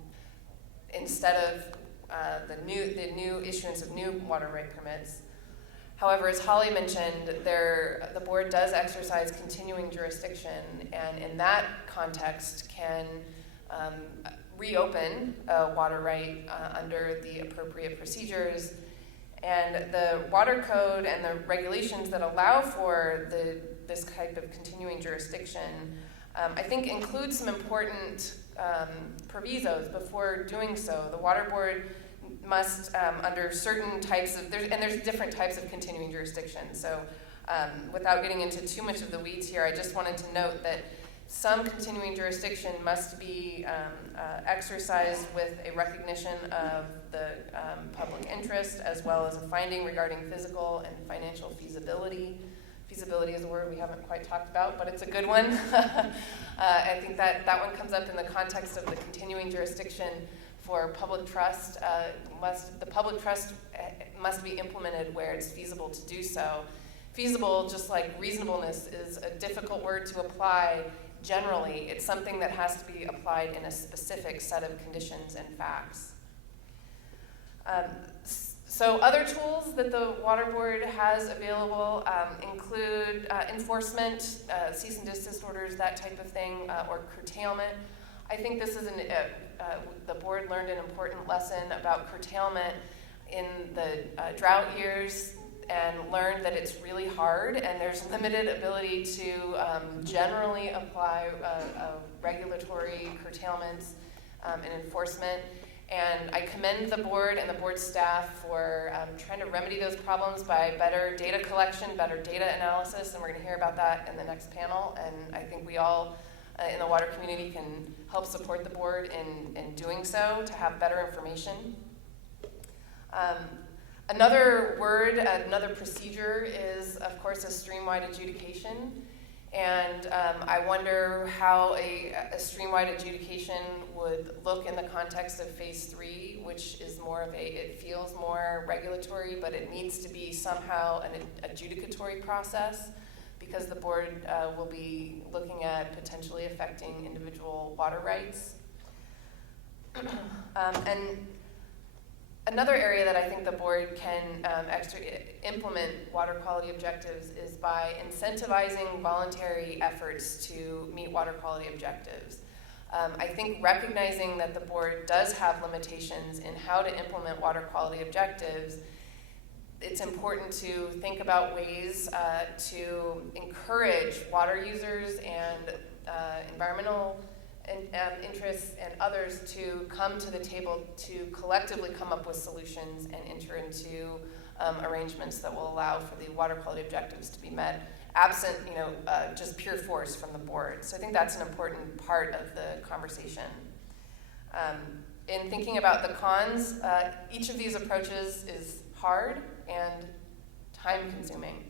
instead of the new issuance of new water right permits. However, as Holly mentioned, the board does exercise continuing jurisdiction, and in that context can reopen a water right under the appropriate procedures. And the Water Code and the regulations that allow for this type of continuing jurisdiction, I think include some important provisos before doing so. The Water Board must, under certain types of, there's different types of continuing jurisdiction. So without getting into too much of the weeds here, I just wanted to note that some continuing jurisdiction must be exercised with a recognition of the public interest, as well as a finding regarding physical and financial feasibility. Feasibility is a word we haven't quite talked about, but it's a good one. I think that one comes up in the context of the continuing jurisdiction for public trust. The public trust must be implemented where it's feasible to do so. Feasible, just like reasonableness, is a difficult word to apply generally. It's something that has to be applied in a specific set of conditions and facts. So other tools that the Water Board has available include enforcement, cease and desist orders, that type of thing, or curtailment. I think this is the board learned an important lesson about curtailment in the drought years and learned that it's really hard and there's limited ability to generally apply regulatory curtailments and enforcement. And I commend the board and the board staff for trying to remedy those problems by better data collection, better data analysis, and we're going to hear about that in the next panel. And I think we all in the water community can help support the board in doing so to have better information. Another word, another procedure is, of course, a stream-wide adjudication. And I wonder how a stream-wide adjudication would look in the context of Phase 3, which is more of it feels more regulatory, but it needs to be somehow an adjudicatory process because the board will be looking at potentially affecting individual water rights. And another area that I think the board can implement water quality objectives is by incentivizing voluntary efforts to meet water quality objectives. I think recognizing that the board does have limitations in how to implement water quality objectives, it's important to think about ways to encourage water users and environmental interests and others to come to the table to collectively come up with solutions and enter into arrangements that will allow for the water quality objectives to be met, absent just pure force from the board. So I think that's an important part of the conversation. In thinking about the cons, each of these approaches is hard and time-consuming.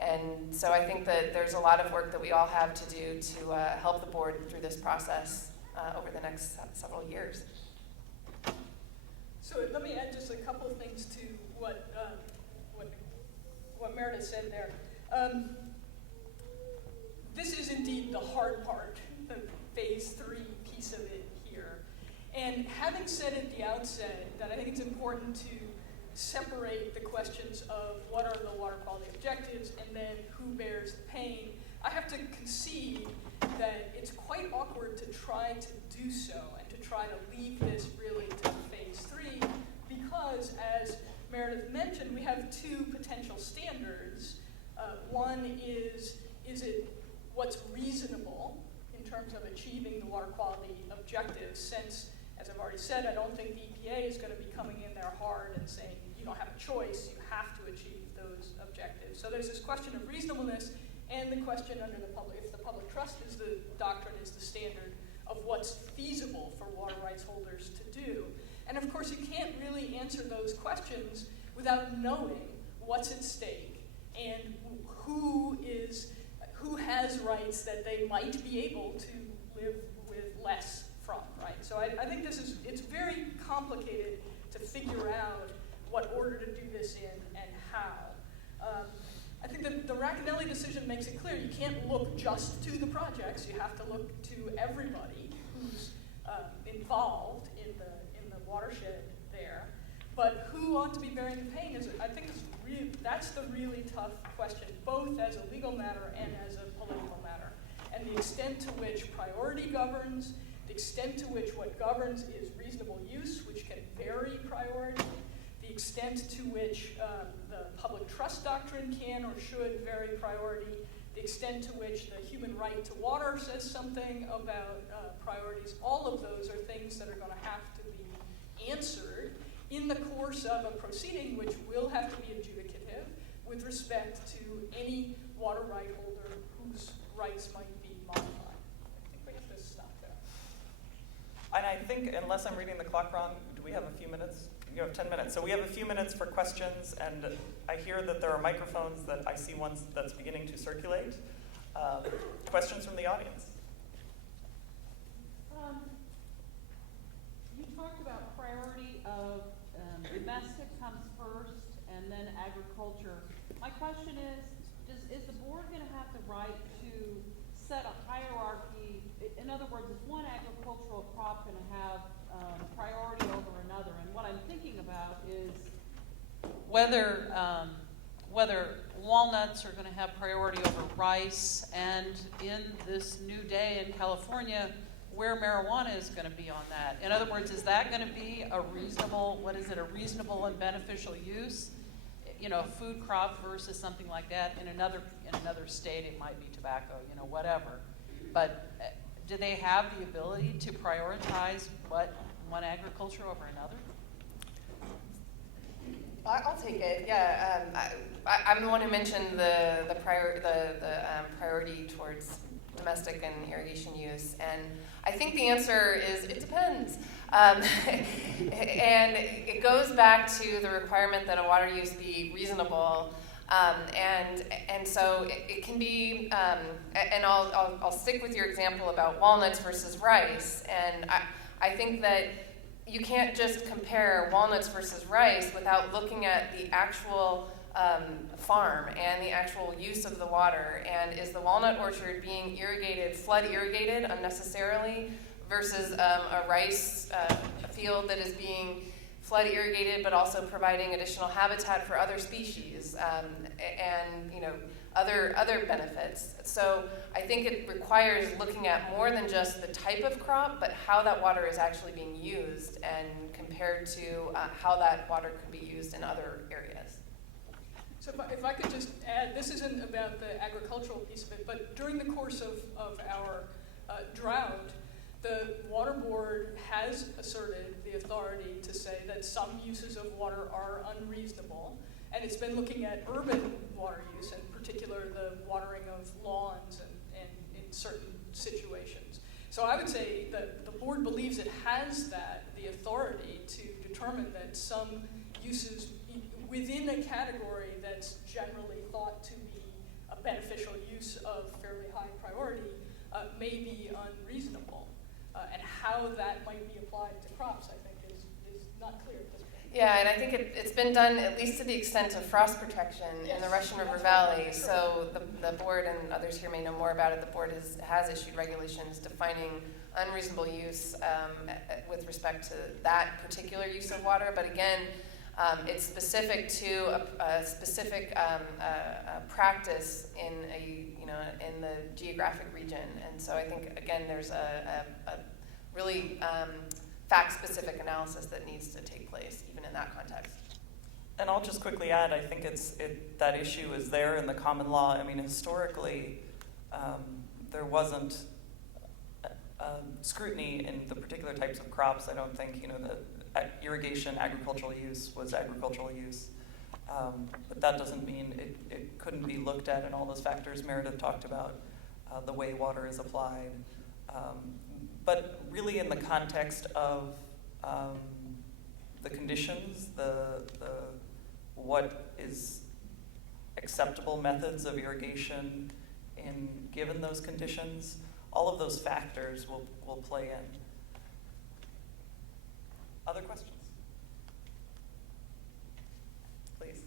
And so I think that there's a lot of work that we all have to do to help the board through this process over the next several years. So let me add just a couple of things to what Meredith said there. This is indeed the hard part, the Phase 3 piece of it here. And having said at the outset that I think it's important to separate the questions of what are the water quality objectives and then who bears the pain, I have to concede that it's quite awkward to try to do so and to try to leave this really to Phase 3 because, as Meredith mentioned, we have two potential standards. One is it what's reasonable in terms of achieving the water quality objectives, since, as I've already said, I don't think the EPA is going to be coming in there hard and saying you don't have a choice, you have to achieve those objectives. So there's this question of reasonableness and the question under the public, if the public trust is the doctrine, is the standard of what's feasible for water rights holders to do. And of course, you can't really answer those questions without knowing what's at stake and who has rights that they might be able to live with less from, right? So I think it's very complicated to figure out what order to do this in and how. I think that the Racanelli decision makes it clear you can't look just to the projects, you have to look to everybody who's involved in the watershed there. But who ought to be bearing the pain that's the really tough question, both as a legal matter and as a political matter. And the extent to which priority governs, the extent to which what governs is reasonable use, which can vary priority, the extent to which the public trust doctrine can or should vary priority, the extent to which the human right to water says something about priorities, all of those are things that are going to have to be answered in the course of a proceeding which will have to be adjudicative with respect to any water right holder whose rights might be modified. I think we have to stop there. And I think, unless I'm reading the clock wrong, do we have a few minutes? You have 10 minutes. So we have a few minutes for questions, and I hear that there are microphones that I see ones that's beginning to circulate. Questions from the audience? You talked about priority of domestic comes first and then agriculture. My question is the board going to have the right to set a hierarchy? In other words, is one agricultural crop going to have priority over another? And what I'm thinking about is whether walnuts are going to have priority over rice, and in this new day in California, where marijuana is going to be on that. In other words, is that going to be a reasonable and beneficial use? You know, food crop versus something like that. In another state, it might be tobacco, whatever. But do they have the ability to prioritize one agriculture over another? I'll take it. Yeah, I'm the one who mentioned the priority towards domestic and irrigation use, and I think the answer is it depends. And it goes back to the requirement that a water use be reasonable, and so it can be. And I'll stick with your example about walnuts versus rice, and I think that you can't just compare walnuts versus rice without looking at the actual farm and the actual use of the water. And is the walnut orchard being irrigated, flood irrigated unnecessarily, versus a rice field that is being flood irrigated but also providing additional habitat for other species and other benefits. So I think it requires looking at more than just the type of crop, but how that water is actually being used and compared to how that water could be used in other areas. So if I could just add, this isn't about the agricultural piece of it, but during the course of our drought, the Water Board has asserted the authority to say that some uses of water are unreasonable, and it's been looking at urban water use, in particular the watering of lawns and in certain situations. So I would say that the board believes it has the authority to determine that some uses within a category that's generally thought to be a beneficial use of fairly high priority may be unreasonable. And how that might be applied to crops, I think, is not clear at this point. Yeah, and I think it's been done at least to the extent of frost protection in the Russian River Valley. Sure. So the board, and others here may know more about it, the board has issued regulations defining unreasonable use with respect to that particular use of water. But again, it's specific to a specific practice in in the geographic region, and so I think again there's a really fact-specific analysis that needs to take place even in that context. And I'll just quickly add, I think that issue is there in the common law. I mean, historically, there wasn't scrutiny in the particular types of crops. I don't think the irrigation, agricultural use was agricultural use. But that doesn't mean it couldn't be looked at in all those factors Meredith talked about, the way water is applied. But really in the context of the conditions, what is acceptable methods of irrigation given those conditions, all of those factors will play in. Other questions? Please.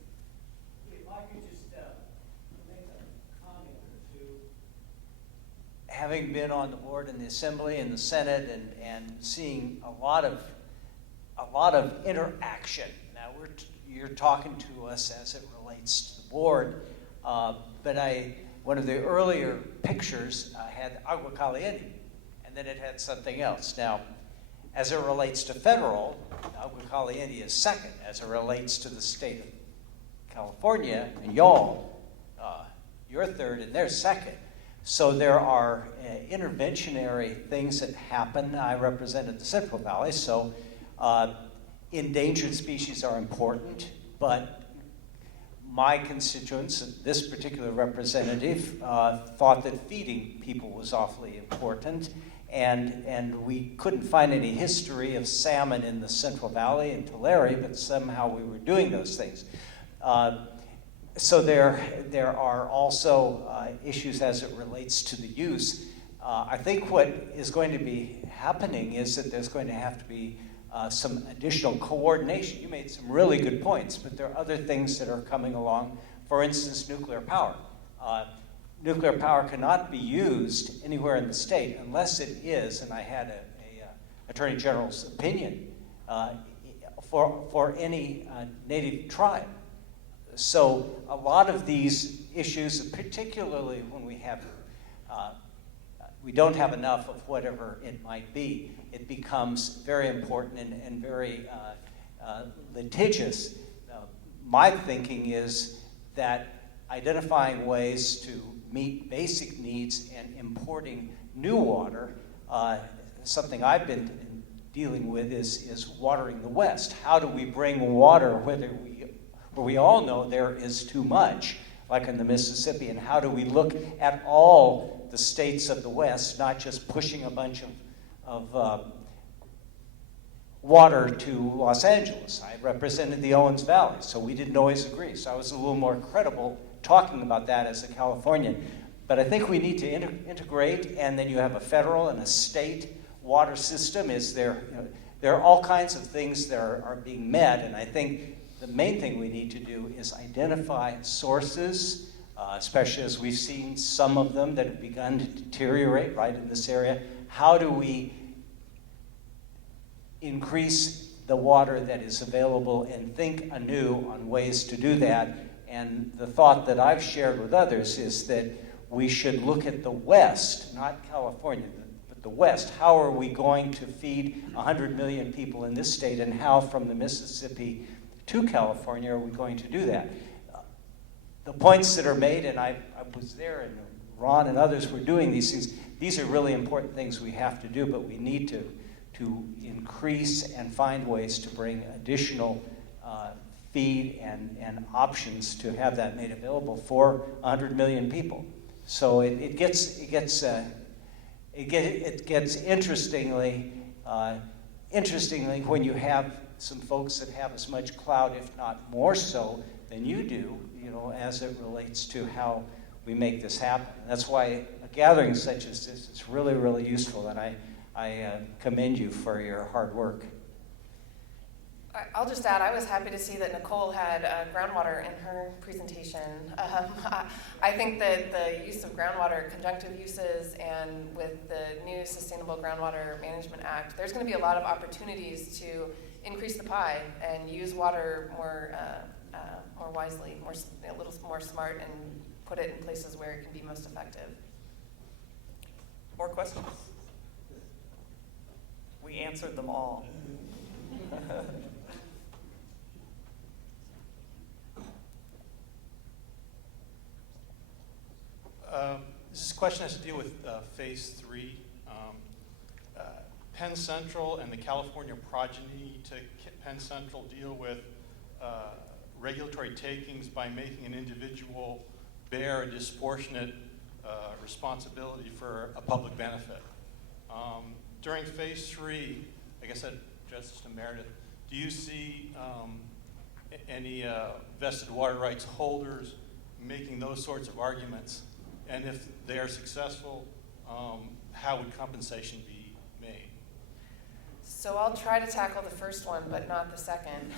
If I could just make a comment or two. Having been on the board in the Assembly and the Senate and seeing a lot of interaction. Now you're talking to us as it relates to the board, but one of the earlier pictures had agua caliente, and then it had something else. Now, as it relates to federal, agua caliente is second. As it relates to the state of California, and y'all, you're third and they're second. So there are interventionary things that happen. I represented the Central Valley, so endangered species are important, but my constituents, this particular representative, thought that feeding people was awfully important, and we couldn't find any history of salmon in the Central Valley in Tulare, but somehow we were doing those things. So there are also issues as it relates to the use. I think what is going to be happening is that there's going to have to be some additional coordination. You made some really good points, but there are other things that are coming along. For instance, nuclear power. Nuclear power cannot be used anywhere in the state unless it is, and I had a Attorney General's opinion, for any native tribe. So a lot of these issues, particularly when we don't have enough of whatever it might be, it becomes very important and very litigious. My thinking is that identifying ways to meet basic needs and importing new water, something I've been dealing with is watering the West. How do we bring water where we all know there is too much, like in the Mississippi, and how do we look at all the states of the West, not just pushing a bunch of water to Los Angeles. I represented the Owens Valley, so we didn't always agree. So I was a little more credible talking about that as a Californian. But I think we need to integrate, and then you have a federal and a state water system. There are all kinds of things that are being met, and I think the main thing we need to do is identify sources, especially as we've seen some of them that have begun to deteriorate right in this area. How do we increase the water that is available and think anew on ways to do that? And the thought that I've shared with others is that we should look at the West, not California, but the West. How are we going to feed 100 million people in this state, and how from the Mississippi to California are we going to do that? The points that are made, and I was there, and Ron and others were doing these things, these are really important things we have to do, but we need to increase and find ways to bring additional feed and options to have that made available for 100 million people. So it gets interestingly when you have some folks that have as much clout, if not more so, than you do, as it relates to how we make this happen. And that's why a gathering such as this is really, really useful, and I commend you for your hard work. I'll just add, I was happy to see that Nicole had groundwater in her presentation. I think that the use of groundwater, conjunctive uses, and with the new Sustainable Groundwater Management Act, there's going to be a lot of opportunities to increase the pie and use water more wisely, a little more smart, and put it in places where it can be most effective. More questions? We answered them all. This question has to deal with Phase 3. Penn Central and the California progeny to Penn Central deal with regulatory takings by making an individual bear a disproportionate responsibility for a public benefit. During Phase 3, I guess Justice Meredith, do you see any vested water rights holders making those sorts of arguments? And if they are successful, how would compensation be made? So I'll try to tackle the first one, but not the second.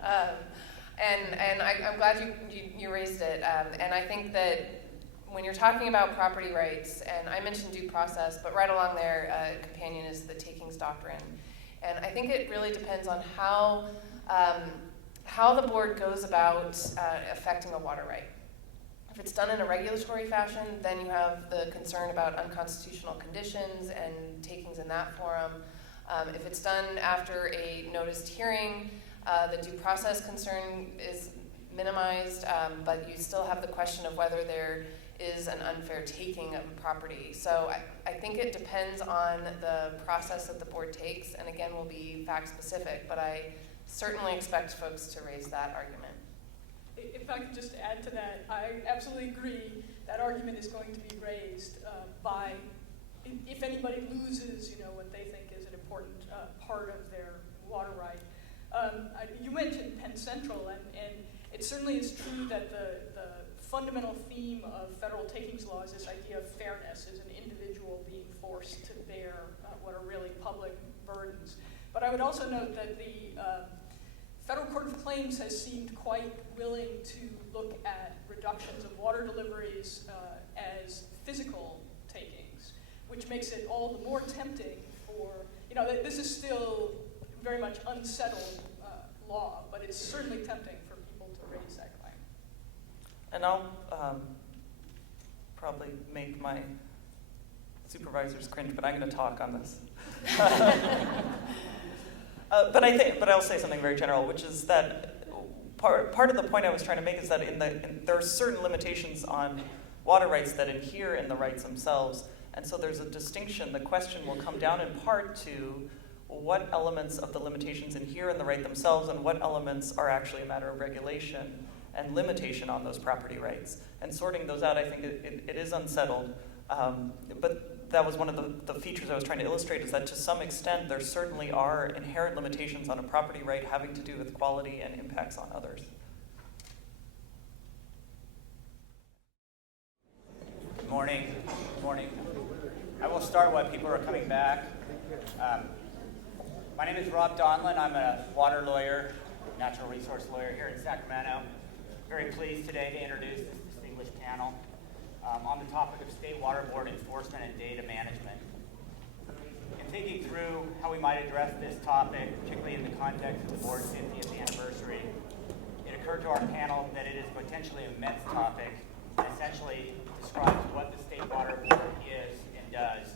And I'm glad you raised it. And I think that when you're talking about property rights, and I mentioned due process, but right along there, companion is the takings doctrine. And I think it really depends on how the board goes about affecting a water right. If it's done in a regulatory fashion, then you have the concern about unconstitutional conditions and takings in that forum. If it's done after a noticed hearing, the due process concern is minimized, but you still have the question of whether there is an unfair taking of property. So I think it depends on the process that the board takes, and again, will be fact specific, but I certainly expect folks to raise that argument. If I could just add to that, I absolutely agree that argument is going to be raised by if anybody loses, what they think is an important part of their water right. You mentioned Penn Central, and it certainly is true that the fundamental theme of federal takings law is this idea of fairness, as an individual being forced to bear what are really public burdens. But I would also note that the Federal Court of Claims has seemed quite willing to look at reductions of water deliveries as physical takings, which makes it all the more tempting for, this is still very much unsettled law, but it's certainly tempting for people to raise that claim. And I'll probably make my supervisors cringe, but I'm going to talk on this. But I'll say something very general, which is that part of the point I was trying to make is that there are certain limitations on water rights that adhere in the rights themselves, and so there's a distinction. The question will come down in part to what elements of the limitations adhere in the right themselves and what elements are actually a matter of regulation and limitation on those property rights. And sorting those out, I think it is unsettled. But that was one of the features I was trying to illustrate, is that to some extent there certainly are inherent limitations on a property right having to do with quality and impacts on others. Good morning. Good morning. I will start while people are coming back. My name is Rob Donlin. I'm a water lawyer, natural resource lawyer here in Sacramento. Very pleased today to introduce this distinguished panel on the topic of state water board enforcement and data management. In thinking through how we might address this topic, particularly in the context of the board's 50th anniversary, it occurred to our panel that it is potentially a immense topic and essentially describes what the state water board is and does.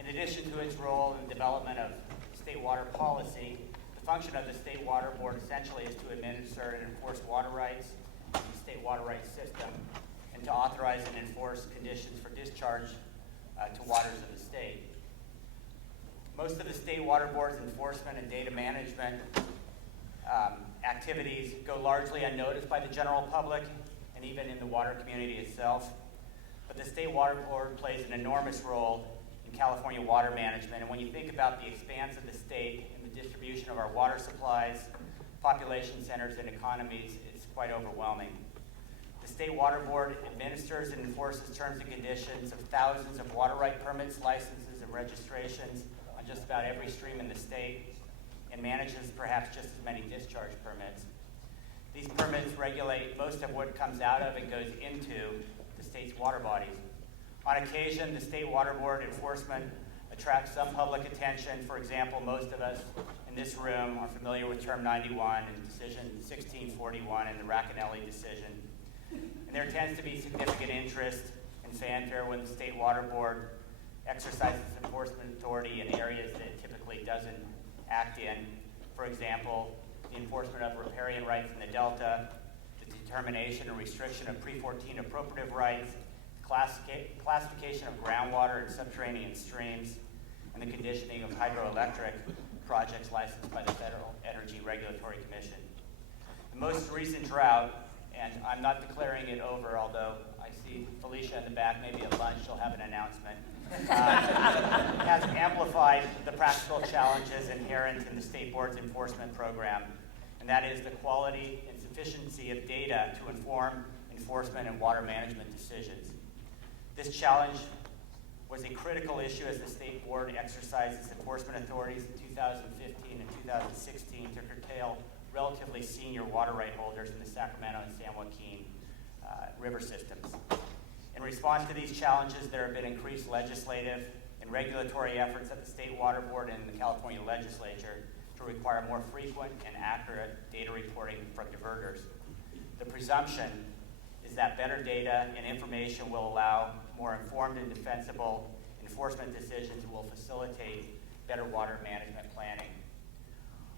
In addition to its role in the development of state water policy, the function of the state water board essentially is to administer and enforce water rights in the state water rights system, and to authorize and enforce conditions for discharge to waters of the state. Most of the state water board's enforcement and data management activities go largely unnoticed by the general public and even in the water community itself. But the state water board plays an enormous role in California water management. And when you think about the expanse of the state and the distribution of our water supplies, population centers, and economies, it's quite overwhelming. The State Water Board administers and enforces terms and conditions of thousands of water right permits, licenses, and registrations on just about every stream in the state, and manages perhaps just as many discharge permits. These permits regulate most of what comes out of and goes into the state's water bodies. On occasion, the State Water Board enforcement attracts some public attention. For example, most of us in this room are familiar with Term 91 and Decision 1641 and the Racanelli decision. And there tends to be significant interest and fanfare when the State Water Board exercises enforcement authority in areas that it typically doesn't act in. For example, the enforcement of riparian rights in the Delta, the determination and restriction of pre-14 appropriative rights, classification of groundwater and subterranean streams, and the conditioning of hydroelectric projects licensed by the Federal Energy Regulatory Commission. The most recent drought, and I'm not declaring it over, although I see Felicia in the back, maybe at lunch she'll have an announcement, has amplified the practical challenges inherent in the State Board's enforcement program, and that is the quality and sufficiency of data to inform enforcement and water management decisions. This challenge was a critical issue as the State Board exercised its enforcement authorities in 2015 and 2016 to curtail relatively senior water right holders in the Sacramento and San Joaquin river systems. In response to these challenges, there have been increased legislative and regulatory efforts at the State Water Board and the California legislature to require more frequent and accurate data reporting from diverters. The presumption is that better data and information will allow more informed and defensible enforcement decisions and will facilitate better water management planning.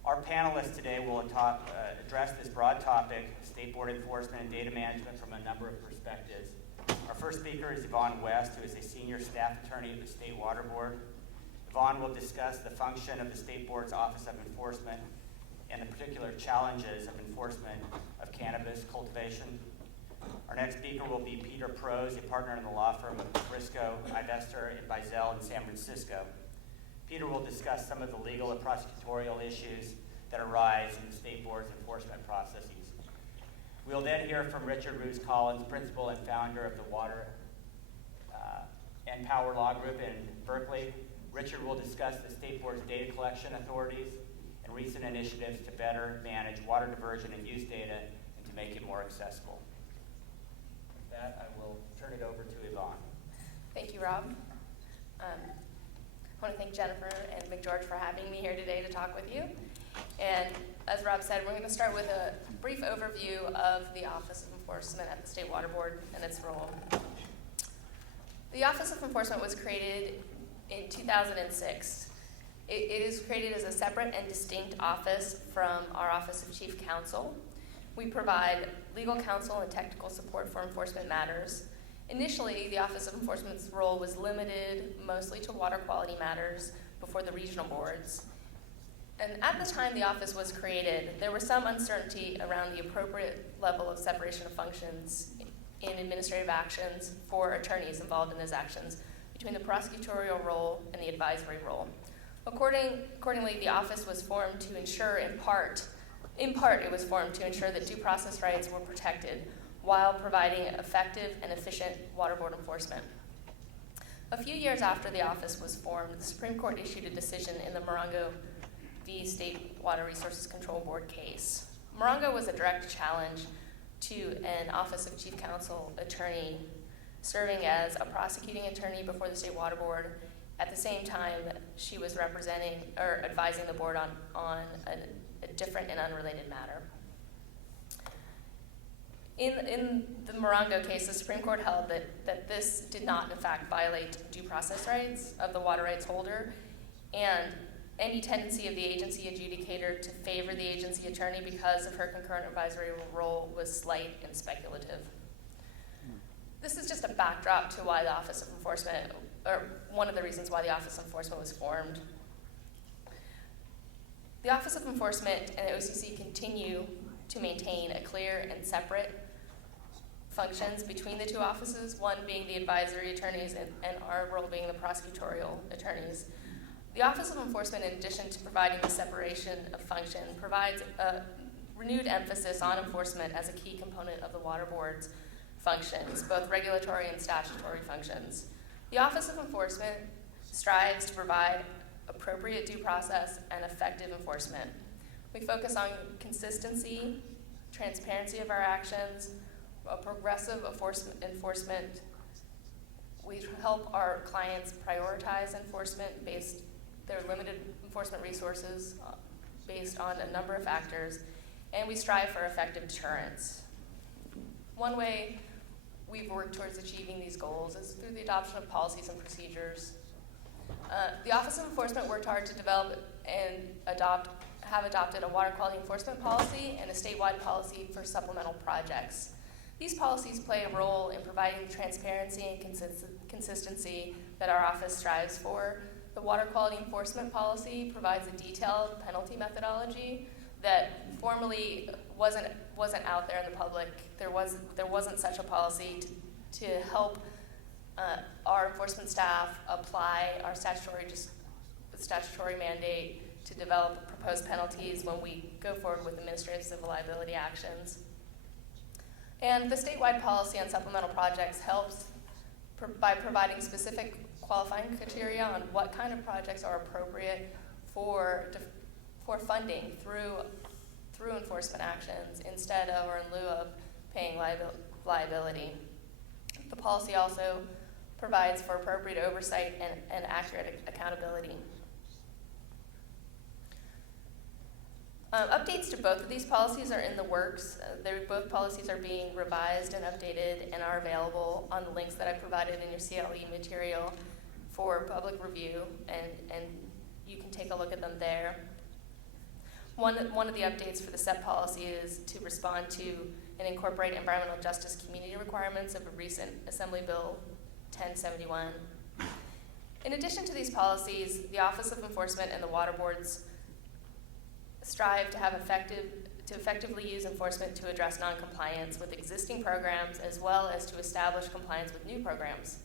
Our panelists today will address this broad topic, State Board enforcement and data management, from a number of perspectives. Our first speaker is Yvonne West, who is a senior staff attorney at the State Water Board. Yvonne will discuss the function of the State Board's Office of Enforcement and the particular challenges of enforcement of cannabis cultivation. Our next speaker will be Peter Prose, a partner in the law firm of Briscoe, Ivester, and Bizel in San Francisco. Peter will discuss some of the legal and prosecutorial issues that arise in the state board's enforcement processes. We'll then hear from Richard Roos Collins, principal and founder of the Water and Power Law Group in Berkeley. Richard will discuss the state board's data collection authorities and recent initiatives to better manage water diversion and use data and to make it more accessible. With that, I will turn it over to Yvonne. Thank you, Rob. I want to thank Jennifer and McGeorge for having me here today to talk with you. And as Rob said, we're going to start with a brief overview of the Office of Enforcement at the State Water Board and its role. The Office of Enforcement was created in 2006. It is created as a separate and distinct office from our Office of Chief Counsel. We provide legal counsel and technical support for enforcement matters. Initially, the Office of Enforcement's role was limited mostly to water quality matters before the regional boards. And at the time the office was created, there was some uncertainty around the appropriate level of separation of functions in administrative actions for attorneys involved in those actions between the prosecutorial role and the advisory role. Accordingly, the office was formed to ensure, in part it was formed to ensure that due process rights were protected while providing effective and efficient water board enforcement. A few years after the office was formed, the Supreme Court issued a decision in the Morongo v. State Water Resources Control Board case. Morongo was a direct challenge to an Office of Chief Counsel attorney serving as a prosecuting attorney before the State Water Board. At the same time, she was representing or advising the board on a different and unrelated matter. In the Morongo case, the Supreme Court held that this did not, in fact, violate due process rights of the water rights holder, and any tendency of the agency adjudicator to favor the agency attorney because of her concurrent advisory role was slight and speculative. This is just a backdrop to why the Office of Enforcement, or one of the reasons why the Office of Enforcement was formed. The Office of Enforcement and the OCC continue to maintain a clear and separate functions between the two offices, one being the advisory attorneys and our role being the prosecutorial attorneys. The Office of Enforcement, in addition to providing the separation of function, provides a renewed emphasis on enforcement as a key component of the Water Board's functions, both regulatory and statutory functions. The Office of Enforcement strives to provide appropriate due process and effective enforcement. We focus on consistency, transparency of our actions, a progressive enforcement. We help our clients prioritize enforcement based their limited enforcement resources based on a number of factors, and we strive for effective deterrence. One way we've worked towards achieving these goals is through the adoption of policies and procedures. The Office of Enforcement worked hard to develop and have adopted a water quality enforcement policy and a statewide policy for supplemental projects. These policies play a role in providing the transparency and consistency that our office strives for. The water quality enforcement policy provides a detailed penalty methodology that formerly wasn't out there in the public. There wasn't such a policy to help our enforcement staff apply our statutory mandate to develop proposed penalties when we go forward with administrative civil liability actions. And the statewide policy on supplemental projects helps by providing specific qualifying criteria on what kind of projects are appropriate for funding through enforcement actions instead of or in lieu of paying liability. The policy also provides for appropriate oversight and accurate accountability. Updates to both of these policies are in the works. Both policies are being revised and updated and are available on the links that I provided in your CLE material for public review, and you can take a look at them there. One of the updates for the SEP policy is to respond to and incorporate environmental justice community requirements of a recent Assembly Bill 1071. In addition to these policies, the Office of Enforcement and the Water Boards strive to have effective to effectively use enforcement to address noncompliance with existing programs as well as to establish compliance with new programs.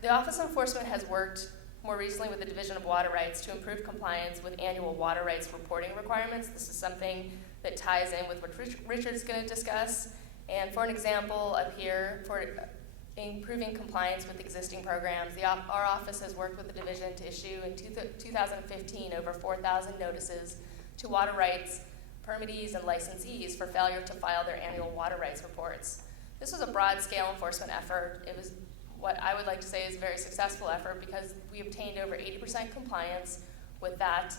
The Office of Enforcement has worked more recently with the Division of Water Rights to improve compliance with annual water rights reporting requirements. This is something that ties in with what Richard's going to discuss. And for an example up here, for improving compliance with existing programs, our office has worked with the division to issue in 2015 over 4,000 notices to water rights permittees and licensees for failure to file their annual water rights reports. This was a broad-scale enforcement effort. It was what I would like to say is a very successful effort because we obtained over 80% compliance with that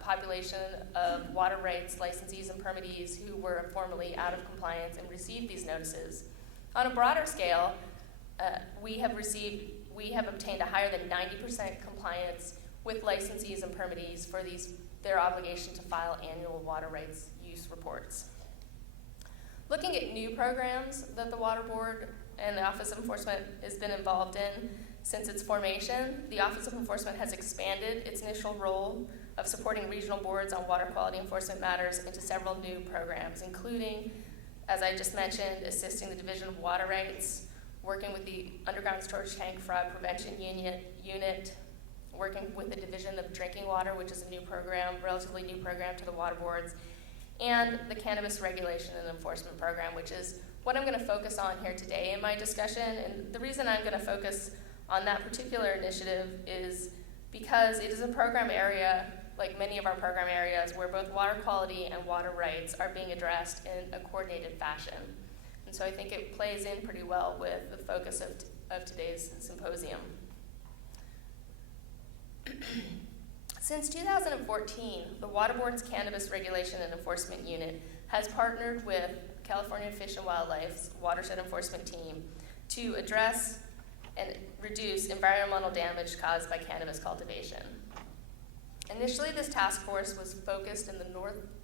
population of water rights licensees and permittees who were formerly out of compliance and received these notices. On a broader scale, we have obtained a higher than 90% compliance with licensees and permittees for their obligation to file annual water rights use reports. Looking at new programs that the Water Board and the Office of Enforcement has been involved in since its formation, the Office of Enforcement has expanded its initial role of supporting regional boards on water quality enforcement matters into several new programs, including, as I just mentioned, assisting the Division of Water Rights, working with the Underground Storage Tank Fraud Prevention Unit, working with the Division of Drinking Water, which is a new program, relatively new program to the water boards, and the Cannabis Regulation and Enforcement Program, which is what I'm going to focus on here today in my discussion. And the reason I'm going to focus on that particular initiative is because it is a program area, like many of our program areas, where both water quality and water rights are being addressed in a coordinated fashion. And so I think it plays in pretty well with the focus of today's symposium. Since 2014, the Water Board's Cannabis Regulation and Enforcement Unit has partnered with California Fish and Wildlife's Watershed Enforcement Team to address and reduce environmental damage caused by cannabis cultivation. Initially, this task force was focused in the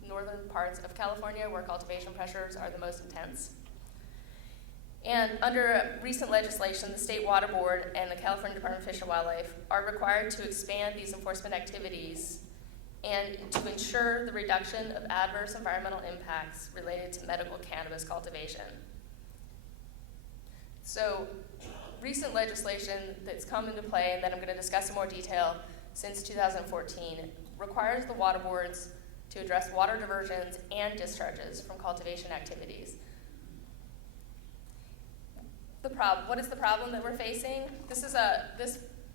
northern parts of California where cultivation pressures are the most intense. And under recent legislation, the State Water Board and the California Department of Fish and Wildlife are required to expand these enforcement activities and to ensure the reduction of adverse environmental impacts related to medical cannabis cultivation. So, recent legislation that's come into play and that I'm going to discuss in more detail since 2014 requires the water boards to address water diversions and discharges from cultivation activities. What is the problem that we're facing? This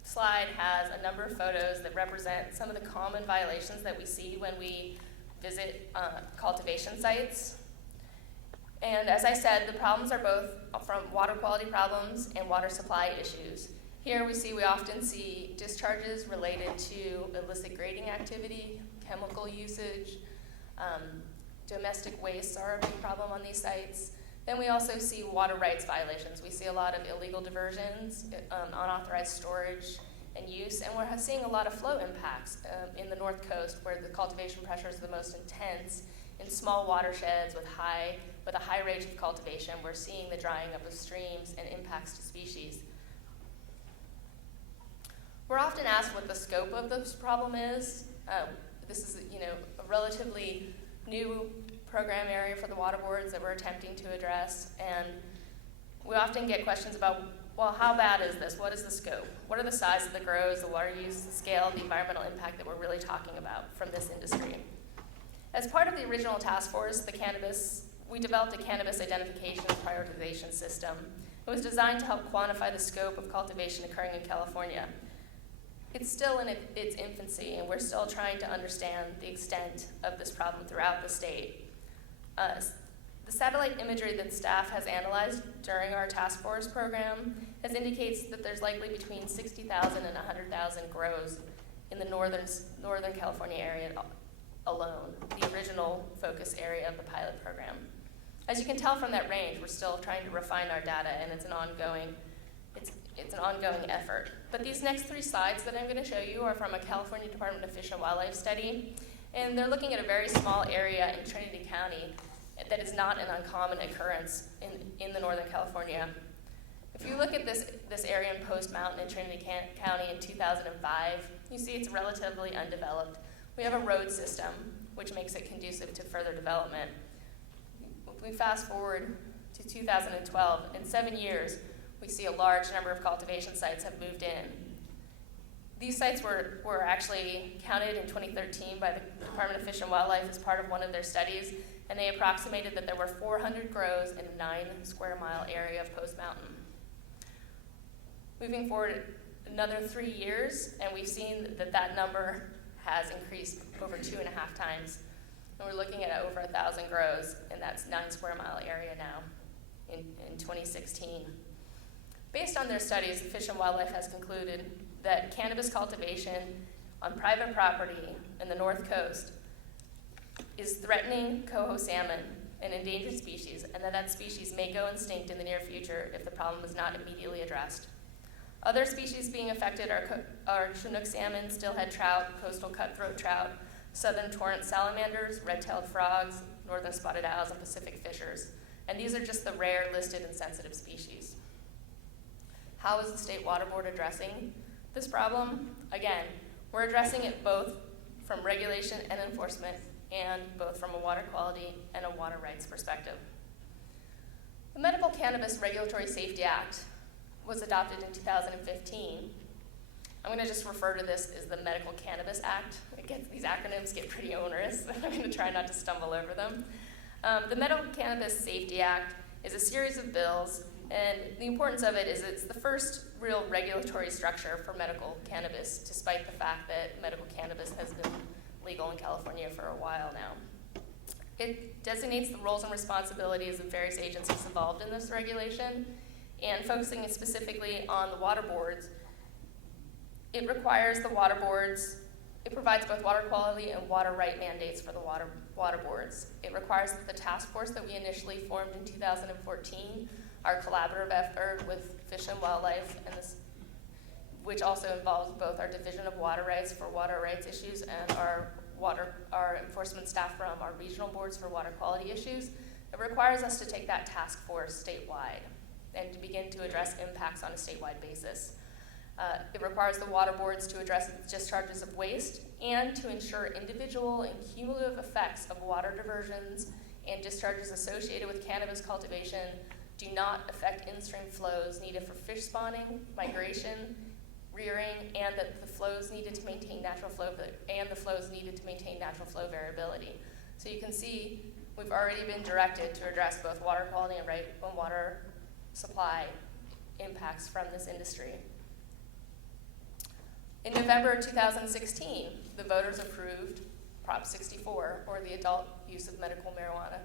slide has a number of photos that represent some of the common violations that we see when we visit cultivation sites. And as I said, the problems are both from water quality problems and water supply issues. Here we often see discharges related to illicit grading activity, chemical usage, domestic wastes are a big problem on these sites. Then we also see water rights violations. We see a lot of illegal diversions, unauthorized storage and use, and we're seeing a lot of flow impacts in the North Coast where the cultivation pressure is the most intense. In small watersheds with a high rate of cultivation, we're seeing the drying up of streams and impacts to species. We're often asked what the scope of this problem is. This is a relatively new program area for the water boards that we're attempting to address, and we often get questions about, well, how bad is this? What is the scope? What are the size of the grows, the water use, the scale, the environmental impact that we're really talking about from this industry? As part of the original task force, we developed a cannabis identification and prioritization system. It was designed to help quantify the scope of cultivation occurring in California. It's still in its infancy, and we're still trying to understand the extent of this problem throughout the state. The satellite imagery that staff has analyzed during our task force program indicates that there's likely between 60,000 and 100,000 grows in the northern California area alone, the original focus area of the pilot program. As you can tell from that range, we're still trying to refine our data, and it's an ongoing effort. But these next three slides that I'm going to show you are from a California Department of Fish and Wildlife study, and they're looking at a very small area in Trinity County that is not an uncommon occurrence in the Northern California. If you look at this area in Post Mountain in Trinity County in 2005, you see it's relatively undeveloped. We have a road system. which makes it conducive to further development. If we fast forward to 2012, in 7 years, we see a large number of cultivation sites have moved in. These sites were actually counted in 2013 by the Department of Fish and Wildlife as part of one of their studies, and they approximated that there were 400 grows in a 9 square mile area of Post Mountain. Moving forward another 3 years, and we've seen that number has increased over 2.5 times. And we're looking at over 1,000 grows in that 9 square mile area now in 2016. Based on their studies, Fish and Wildlife has concluded that cannabis cultivation on private property in the North Coast is threatening coho salmon, an endangered species, and that species may go extinct in the near future if the problem is not immediately addressed. Other species being affected are Chinook salmon, steelhead trout, coastal cutthroat trout, southern torrent salamanders, red-tailed frogs, northern spotted owls, and Pacific fishers. And these are just the rare, listed, and sensitive species. How is the State Water Board addressing this problem? Again, we're addressing it both from regulation and enforcement, and both from a water quality and a water rights perspective. The Medical Cannabis Regulatory Safety Act was adopted in 2015. I'm going to just refer to this as the Medical Cannabis Act. These acronyms get pretty onerous. I'm going to try not to stumble over them. The Medical Cannabis Safety Act is a series of bills, and the importance of it is it's the first real regulatory structure for medical cannabis, despite the fact that medical cannabis has been legal in California for a while now. It designates the roles and responsibilities of various agencies involved in this regulation, and focusing specifically on the water boards, it requires the water boards, it provides both water quality and water right mandates for the water boards. It requires that the task force that we initially formed in 2014, our collaborative effort with Fish and Wildlife, which also involves both our Division of Water Rights for water rights issues and our enforcement staff from our regional boards for water quality issues. It requires us to take that task force statewide and to begin to address impacts on a statewide basis. It requires the water boards to address discharges of waste and to ensure individual and cumulative effects of water diversions and discharges associated with cannabis cultivation do not affect in-stream flows needed for fish spawning, migration, rearing, and that the flows needed to maintain natural flow variability. So you can see we've already been directed to address both water quality and water supply impacts from this industry. In November 2016, the voters approved Prop 64, or the Adult Use of Marijuana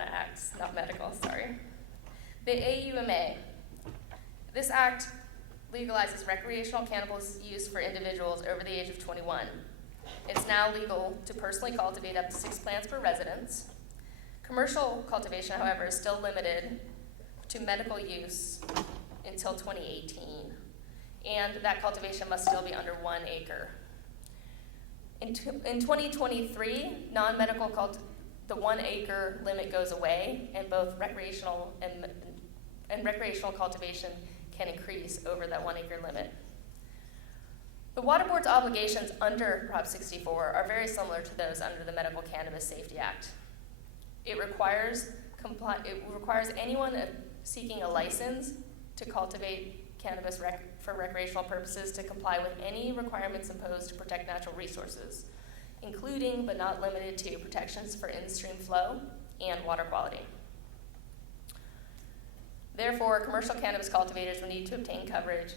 Acts, not medical, sorry. The AUMA. This act legalizes recreational cannabis use for individuals over the age of 21. It's now legal to personally cultivate up to 6 plants per residence. Commercial cultivation, however, is still limited to medical use until 2018. And that cultivation must still be under 1 acre. In 2023, non-medical the 1 acre limit goes away, and both recreational and recreational cultivation can increase over that 1 acre limit. The Water Board's obligations under Prop 64 are very similar to those under the Medical Cannabis Safety Act. It requires anyone seeking a license to cultivate cannabis for recreational purposes to comply with any requirements imposed to protect natural resources, including but not limited to protections for in-stream flow and water quality. Therefore, commercial cannabis cultivators will need to obtain coverage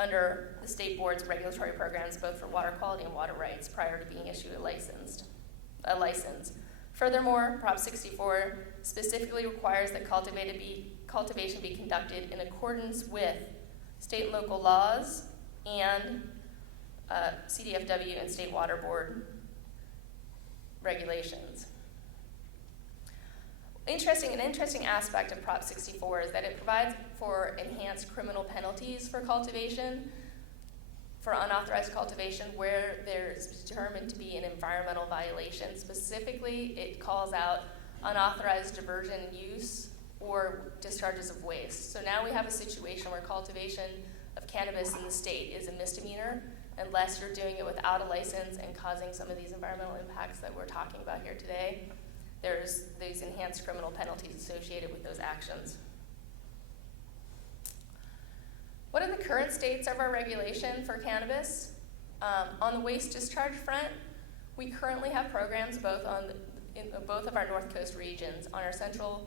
under the state board's regulatory programs, both for water quality and water rights, prior to being issued a license. Furthermore, Prop 64 specifically requires that cultivation be conducted in accordance with state and local laws and CDFW and State Water Board regulations. An interesting aspect of Prop 64 is that it provides for enhanced criminal penalties for cultivation, for unauthorized cultivation where there's determined to be an environmental violation. Specifically, it calls out unauthorized diversion use or discharges of waste. So now we have a situation where cultivation of cannabis in the state is a misdemeanor unless you're doing it without a license and causing some of these environmental impacts that we're talking about here today. There's these enhanced criminal penalties associated with those actions. What are the current states of our regulation for cannabis? On the waste discharge front, we currently have programs in both of our North Coast regions. On our Central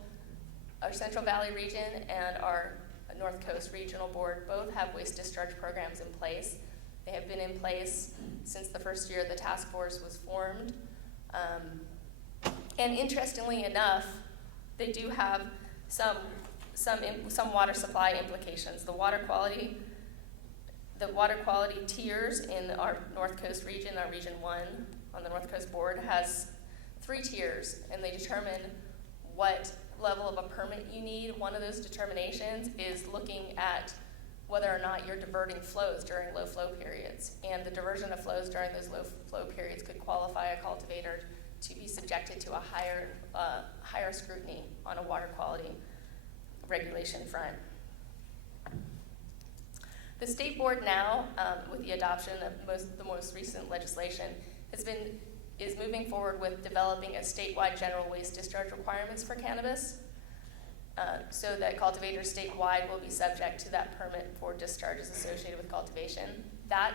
Valley region and our North Coast Regional Board both have waste discharge programs in place. They have been in place since the first year the task force was formed. And interestingly enough, they do have some water supply implications. The water quality tiers in our North Coast region, our Region 1 on the North Coast Board, has 3 tiers, and they determine what level of a permit you need. One of those determinations is looking at whether or not you're diverting flows during low flow periods. And the diversion of flows during those low flow periods could qualify a cultivator to be subjected to a higher scrutiny on a water quality regulation front. The state board now, with the adoption of the most recent legislation, is moving forward with developing a statewide general waste discharge requirements for cannabis, so that cultivators statewide will be subject to that permit for discharges associated with cultivation. That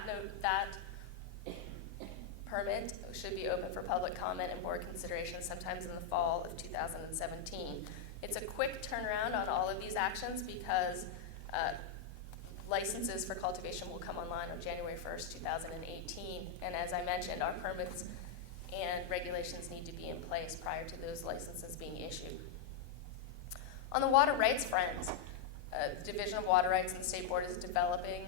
permit should be open for public comment and board consideration sometimes in the fall of 2017. It's a quick turnaround on all of these actions because licenses for cultivation will come online on January 1st, 2018. And as I mentioned, our permits and regulations need to be in place prior to those licenses being issued. On the water rights front, the Division of Water Rights and the State Board is developing,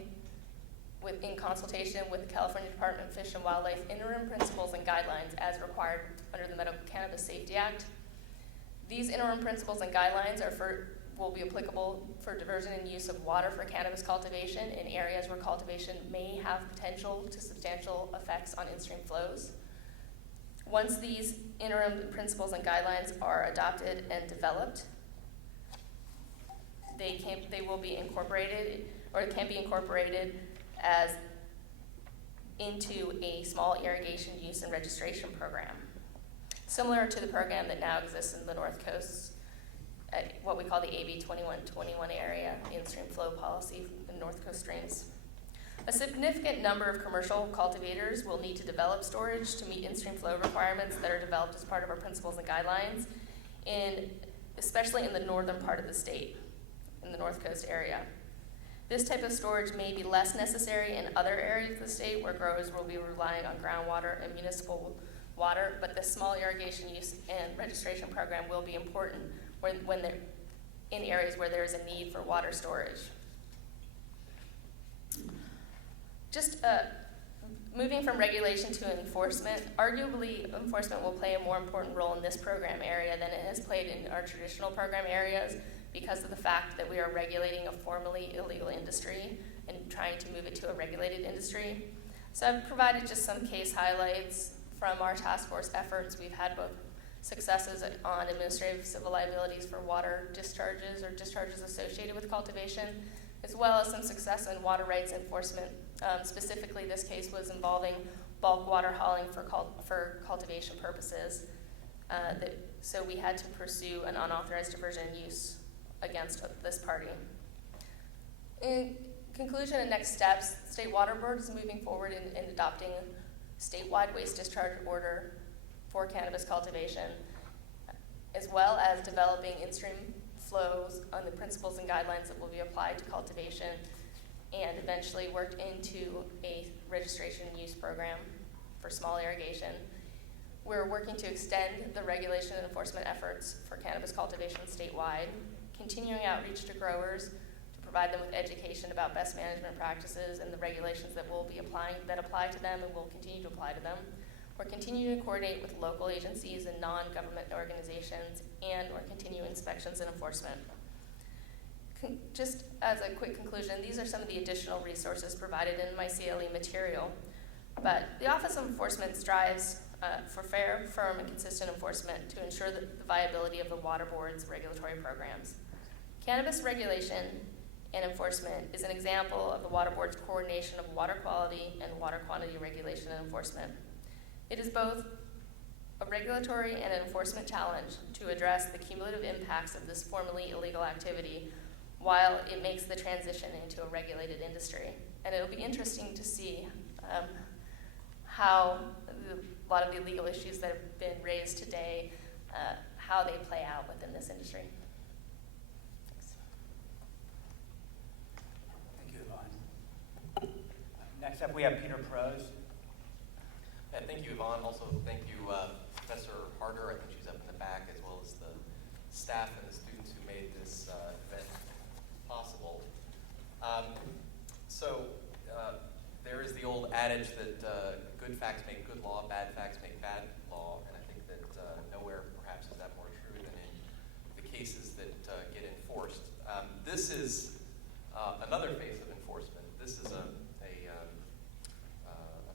in consultation with the California Department of Fish and Wildlife, interim principles and guidelines as required under the Medical Cannabis Safety Act. These interim principles and guidelines will be applicable for diversion and use of water for cannabis cultivation in areas where cultivation may have potential to substantial effects on in-stream flows. Once these interim principles and guidelines are adopted and developed, they will be incorporated, or can be incorporated as into a small irrigation use and registration program, similar to the program that now exists in the North Coast, what we call the AB 2121 area, the in-stream flow policy in North Coast streams. A significant number of commercial cultivators will need to develop storage to meet in-stream flow requirements that are developed as part of our principles and guidelines, especially in the northern part of the state, in the North Coast area. This type of storage may be less necessary in other areas of the state where growers will be relying on groundwater and municipal water, but this small irrigation use and registration program will be important when they're in areas where there is a need for water storage. Just moving from regulation to enforcement, arguably enforcement will play a more important role in this program area than it has played in our traditional program areas because of the fact that we are regulating a formerly illegal industry and trying to move it to a regulated industry. So I've provided just some case highlights from our task force efforts. We've had both successes on administrative civil liabilities for water discharges or discharges associated with cultivation, as well as some success in water rights enforcement. Specifically, this case was involving bulk water hauling for cultivation purposes. So we had to pursue an unauthorized diversion and use against this party. In conclusion and next steps, the State Water Board is moving forward in adopting a statewide waste discharge order for cannabis cultivation, as well as developing in-stream flows on the principles and guidelines that will be applied to cultivation, and eventually worked into a registration and use program for small irrigation. We're working to extend the regulation and enforcement efforts for cannabis cultivation statewide, continuing outreach to growers to provide them with education about best management practices and the regulations that apply to them and will continue to apply to them. We're continuing to coordinate with local agencies and non-government organizations, and we're continuing inspections and enforcement. Just as a quick conclusion, these are some of the additional resources provided in my CLE material. But the Office of Enforcement strives for fair, firm, and consistent enforcement to ensure the viability of the Water Board's regulatory programs. Cannabis regulation and enforcement is an example of the Water Board's coordination of water quality and water quantity regulation and enforcement. It is both a regulatory and an enforcement challenge to address the cumulative impacts of this formerly illegal activity while it makes the transition into a regulated industry. And it'll be interesting to see how a lot of the legal issues that have been raised today, how they play out within this industry. Thank you, Yvonne. Next up, we have Peter Prose. Yeah, thank you, Yvonne. Also, thank you, Professor Harder. I think she's up in the back, as well as the staff and the students who made this event possible. There is the old adage that good facts make good law, bad facts make bad law, and I think that nowhere perhaps is that more true than in the cases that get enforced. This is another face of enforcement. This is a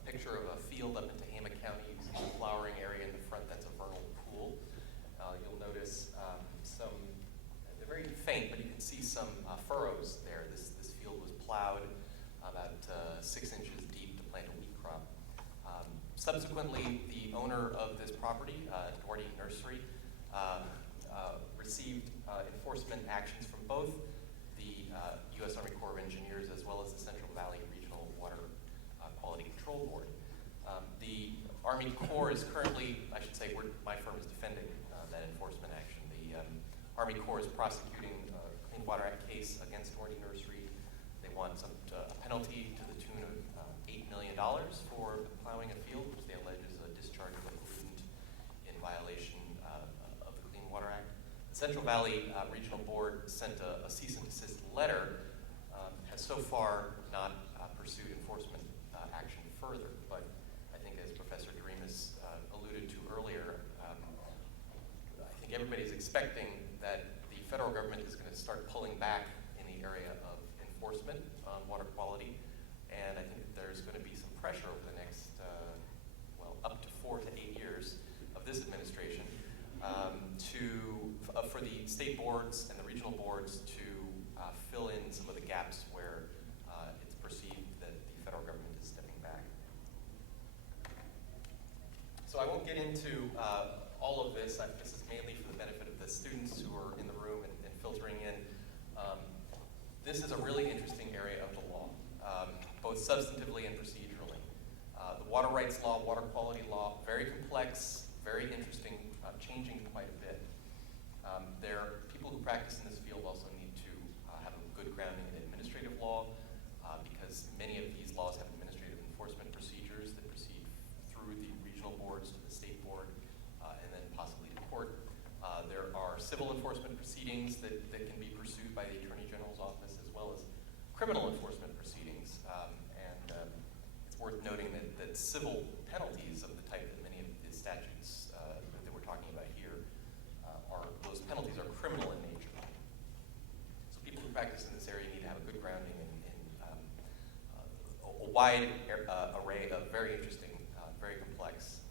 picture of a field up in Tehama County. You see the flowering area in the front, that's a vernal pool. You'll notice they're very faint, but you can see some furrows there. This field was plowed about 6 inches deep to plant a wheat crop. Subsequently, the owner of this property, Doherty Nursery, received enforcement actions from both the U.S. Army Corps of Engineers as well as the Central Valley Regional Water Quality Control Board. The Army Corps is currently, I should say, my firm is defending that enforcement action. The Army Corps is prosecuting a Clean Water Act case against Doherty Nursery. They want a penalty to the tune of $8 million for plowing a field, which they allege is a discharge of a pollutant in violation of the Clean Water Act. The Central Valley Regional Board sent a cease and desist letter, has so far not pursued enforcement action further, but I think as Professor Doremus alluded to earlier, I think everybody's expecting that the federal government is going to start pulling back in the area of enforcement on water quality, and I think that there's going to be some pressure over the next, up to 4 to 8 years of this administration for the state boards and the regional boards to fill in some of the gaps where it's perceived that the federal government is stepping back. So I won't get into all of this. This is mainly for the benefit of the students who are in the room and filtering in. This is a really interesting area of the law, both substantively and procedurally. The water rights law, water quality law, very complex, very interesting, changing quite a bit. People who practice in this field also need to have a good grounding in administrative law, because many of these laws have administrative enforcement procedures that proceed through the regional boards to the state board, and then possibly to court. There are civil enforcement proceedings that can be pursued by the Attorney General's office, as well as criminal enforcement proceedings. It's worth noting that civil penalties of the type that many of the statutes that we're talking about here those penalties are criminal in nature. So people who practice in this area need to have a good grounding in a wide array of very interesting, very complex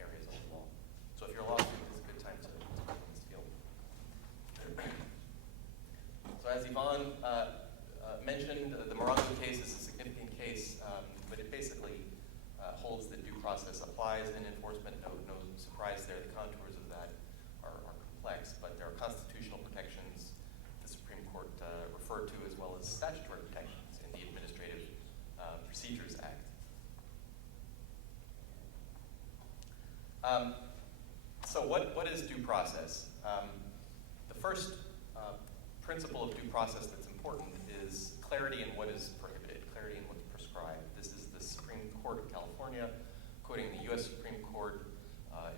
areas of the law. So if you're a law student, it's a good time to work in this field. So as Yvonne mentioned, the Morongo case is a significant case, but it basically holds that due process applies in enforcement. No surprise there. The contours of that are complex, but there are constitutional protections the Supreme Court referred to, as well as statutory protections in the Administrative Procedures Act. So what is due process? The first principle of due process that's important is clarity in what is prohibited, clarity in what's prescribed. This is the Supreme Court of California quoting the U.S. Supreme Court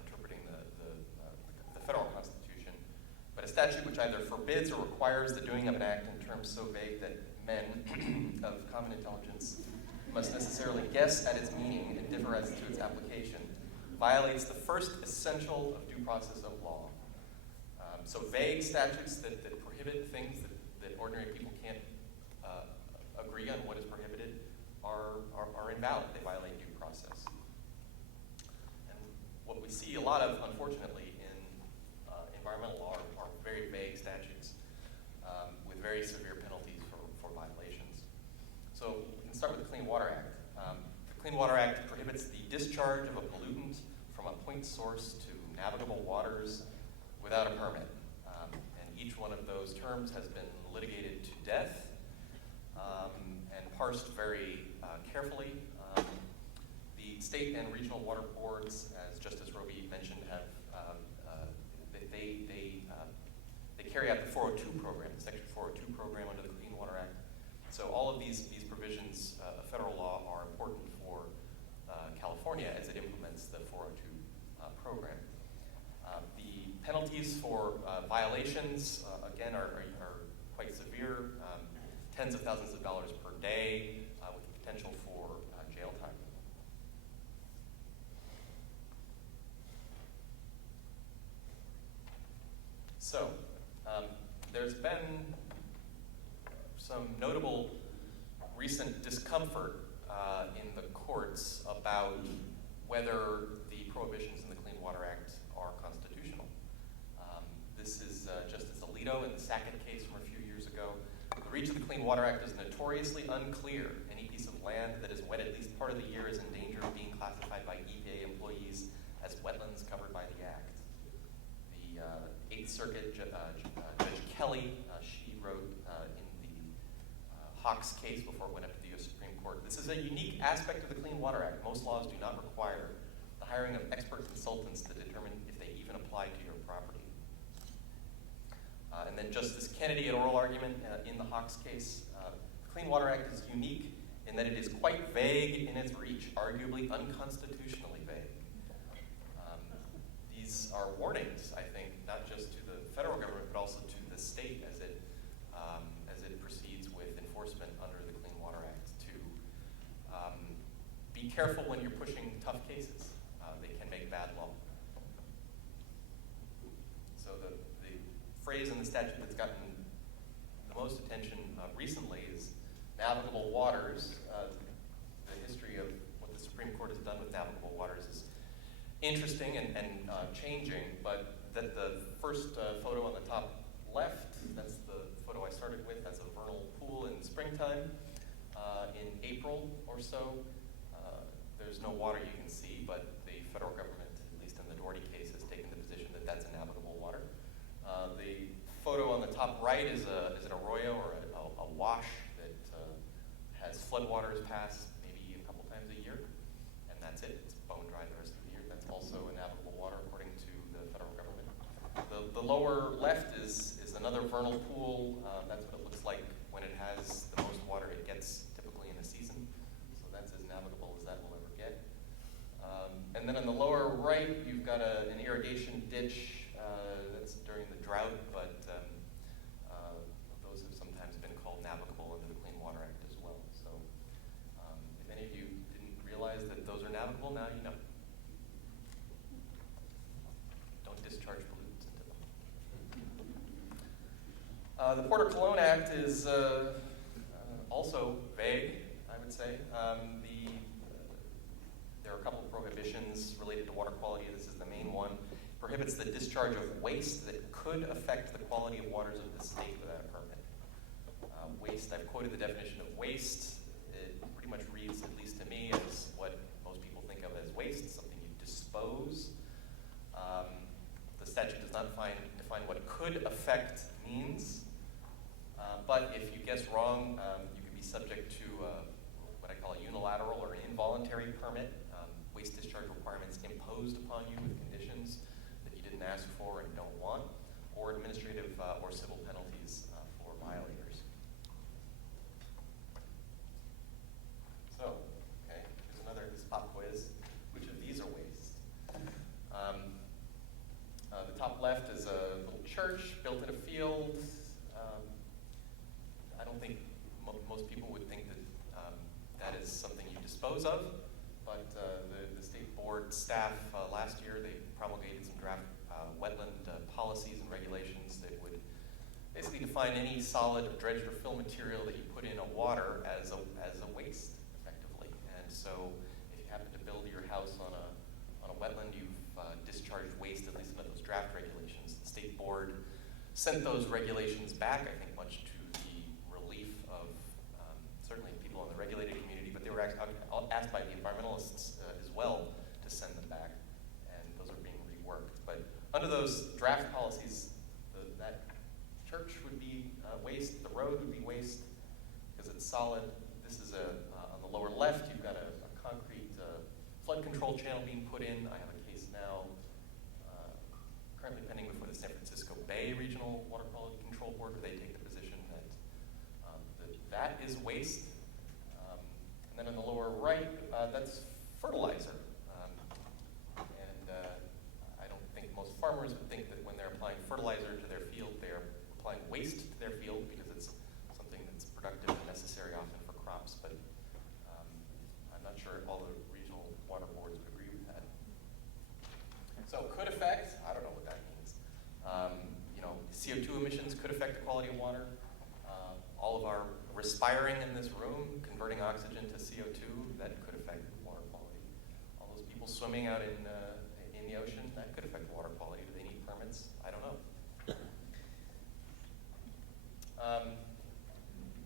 interpreting the federal Constitution. But a statute which either forbids or requires the doing of an act in terms so vague that men of common intelligence must necessarily guess at its meaning and differ as to its application violates the first essential of due process of law. So vague statutes that prohibit things that ordinary people can't agree on what is prohibited are invalid. They violate due process. And what we see a lot of, unfortunately, in environmental law are very vague statutes with very severe penalties start with the Clean Water Act. The Clean Water Act prohibits the discharge of a pollutant from a point source to navigable waters without a permit. And each one of those terms has been litigated to death and parsed very carefully. The state and regional water boards, as Justice Robie mentioned, have they carry out the 402 program, the Section 402 program under the Clean Water Act. So all of these provisions of federal law are important for California as it implements the 402 program. The penalties for violations, again, are quite severe, tens of thousands of dollars per day with the potential for jail time. So, there's been some notable recent discomfort in the courts about whether the prohibitions in the Clean Water Act are constitutional. This is Justice Alito in the Sackett case from a few years ago. The reach of the Clean Water Act is notoriously unclear. Any piece of land that is wet at least part of the year is in danger of being classified by EPA employees as wetlands covered by the Act. The Eighth Circuit Judge Kelly, she wrote in the Hawks case before it went up to the U.S. Supreme Court, this is a unique aspect of the Clean Water Act. Most laws do not require the hiring of expert consultants to determine if they even apply to your property. And then Justice Kennedy, at oral argument in the Hawks case, the Clean Water Act is unique in that it is quite vague in its reach, arguably unconstitutionally vague. These are warnings, I think, not just to the federal government, but also to the state as it proceeds with enforcement under the Clean Water Act to be careful when you're pushing tough cases. They can make bad law. So the phrase in the statute that's gotten the most attention recently is navigable waters. The history of what the Supreme Court has done with navigable waters is interesting and changing, but that the first photo on the top left, that's the photo I started with, that's a vernal pool in springtime. In April or so, there's no water you can see, but the federal government, at least in the Doherty case, has taken the position that that's a navigable water. The photo on the top right is an arroyo or a wash that has floodwaters pass maybe a couple times a year, and that's it. It's bone dry the rest of the year. That's also a navigable water according to the federal government. The lower left is another vernal pool. That's what it looks like when it has the most water it gets typically in a season. So that's as navigable as that will ever get. And then on the lower right, you've got an irrigation ditch. That's during the drought, but those have sometimes been called navigable under the Clean Water Act as well. So if any of you didn't realize that those are navigable, now you know. Don't discharge pollutants into them. The Porter-Cologne Act is also vague, I would say. There are a couple of prohibitions related to water quality. This is the main one. Prohibits the discharge of waste that could affect the quality of waters of the state without a permit. Waste, I've quoted the definition of waste. It pretty much reads, at least to me, as what most people think of as waste, something you dispose. The statute does not define what could affect means. But if you guess wrong, you could be subject to what I call a unilateral or an involuntary permit. Waste discharge requirements imposed upon you with conditions that you didn't ask for and don't want, or administrative or civil penalties for violators. So, okay, here's another pop quiz. Which of these are waste? The top left is a little church built in a field. I don't think most people would think that that is something you dispose of, but the state board staff last year, they promulgated some draft wetland policies and regulations that would basically define any solid dredged or fill material that you put in a water as a waste, effectively. And so if you happen to build your house on a wetland, you've discharged waste, at least under those draft regulations. The state board sent those regulations back, I think much to the relief of certainly people in the regulated community asked by the environmentalists as well to send them back, and those are being reworked. But under those draft policies, that church would be waste, the road would be waste because it's solid. This is on the lower left, you've got a concrete flood control channel being put in. I have a case now currently pending before the San Francisco Bay Regional Water Quality Control Board, where they take the position that that is waste. And then in the lower right, that's fertilizer. And I don't think most farmers would think that when they're applying fertilizer to their field, they're applying waste to their field because it's something that's productive and necessary often for crops. But I'm not sure all the regional water boards would agree with that. So could affect, I don't know what that means. CO2 emissions could affect the quality of water. All of our respiring in this room, converting oxygen to CO2, that could affect water quality. All those people swimming out in the ocean, that could affect water quality. Do they need permits? I don't know.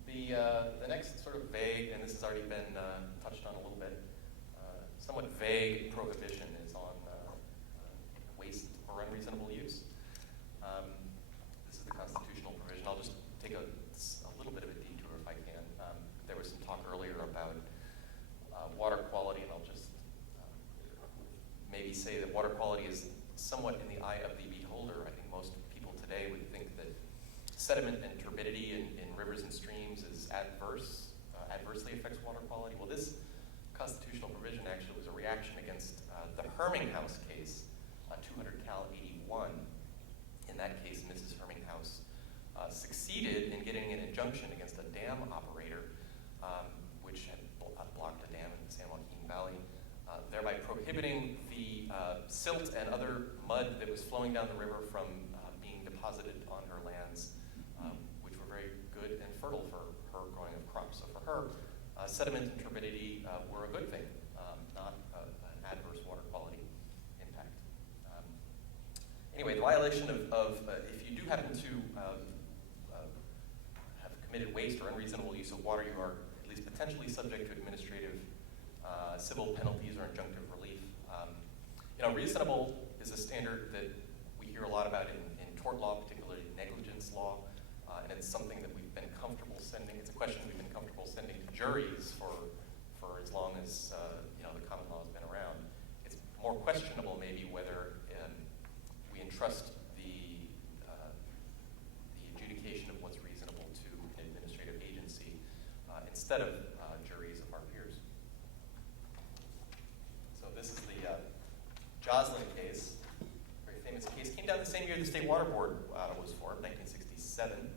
The next sort of vague, and this has already been touched on a little bit, somewhat vague prohibition is on waste or unreasonable use. This is the constitutional provision. I'll just take a little bit of a detour if I can. There was some talk earlier about water quality, and I'll just maybe say that water quality is somewhat in the eye of the beholder. I think most people today would think that sediment and turbidity in rivers and streams is adversely affects water quality. Well, this constitutional provision actually was a reaction against the Herminghaus case, 200 Cal 81. In that case, Mrs. Herminghaus succeeded in getting an injunction against a dam operator, which had blocked a dam in the San Joaquin Valley, thereby prohibiting the silt and other mud that was flowing down the river from being deposited on her lands, which were very good and fertile for her growing of crops. So for her, sediment and turbidity were a good thing, not an adverse water quality impact. Anyway, the violation of if you do happen to have committed waste or unreasonable use of water, you are at least potentially subject to administrative, civil penalties or injunctive relief. Reasonable is a standard that we hear a lot about in tort law, particularly negligence law, and it's something that we've been comfortable sending. It's a question we've been comfortable sending to juries for as long as the common law has been around. It's more questionable maybe whether we entrust the adjudication of what's reasonable to an administrative agency instead of juries of our peers. So this is the Joslin case, very famous case. Came down the same year the State Water Board was formed, 1967.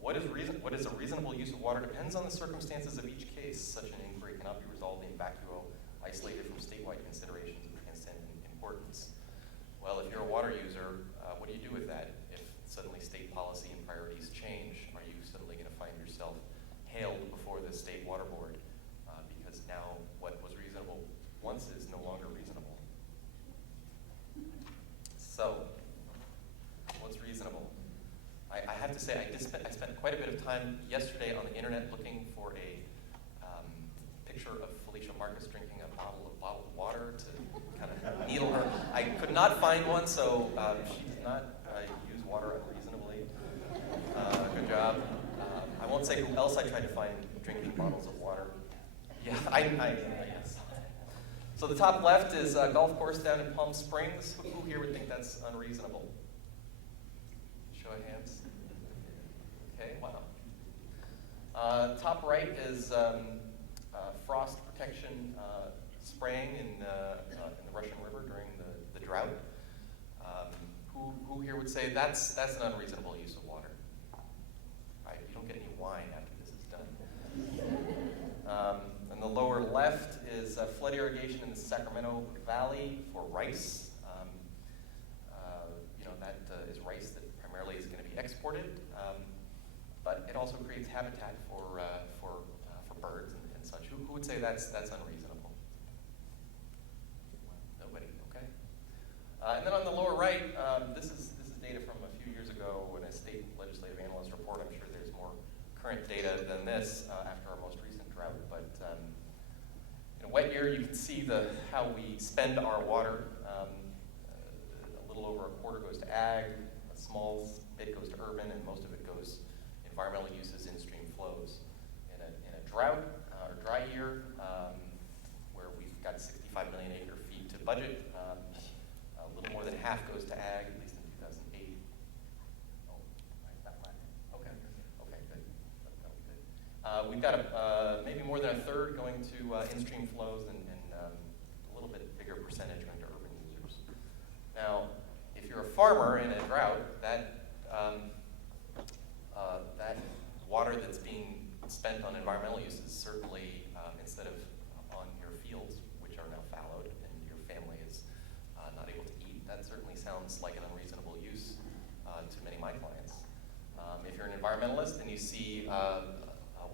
What is a reasonable use of water depends on the circumstances of each case. Such an inquiry cannot be resolved in vacuo, isolated from statewide considerations of transcendent importance. Well, if you're a water user, what do you do with that? If suddenly state policy and priorities change, are you suddenly going to find yourself hailed before the State Water Board because now what was reasonable once is no longer reasonable? So, what's reasonable? I have to say, I spent quite a bit of time yesterday on the internet looking for a picture of Felicia Marcus drinking a bottled water to kind of needle her. I could not find one, so she did not use water unreasonably. Good job. I won't say who else I tried to find drinking bottles of water. Yeah, I guess. So the top left is a golf course down in Palm Springs. Who here would think that's unreasonable? Show of hands. Okay, wow. Top right is frost protection spraying in the Russian River during the drought. Who here would say that's an unreasonable use of water? Right, you don't get any wine after this is done. And the lower left is flood irrigation in the Sacramento Valley for rice. That is rice that primarily is going to be exported, but it also creates habitat for birds and such. Who would say that's unreasonable? Nobody. Okay. And then on the lower right, this is data from a few years ago in a state legislative analyst report. I'm sure there's more current data than this after our most recent drought, but a wet year, you can see how we spend our water. A little over a quarter goes to ag, a small bit goes to urban, and most of it goes environmental uses, in-stream flows. In a drought or dry year, where we've got 65 million acre feet to budget, a little more than half goes to ag, at least in 2008. Oh, right, that one. Okay, good. That'll be good. We've got maybe more than a third going to in-stream flows and a little bit bigger percentage going to urban users. Now, if you're a farmer in a drought, that water that's being spent on environmental uses certainly, instead of on your fields, which are now fallowed and your family is not able to eat, that certainly sounds like an unreasonable use to many of my clients. If you're an environmentalist and you see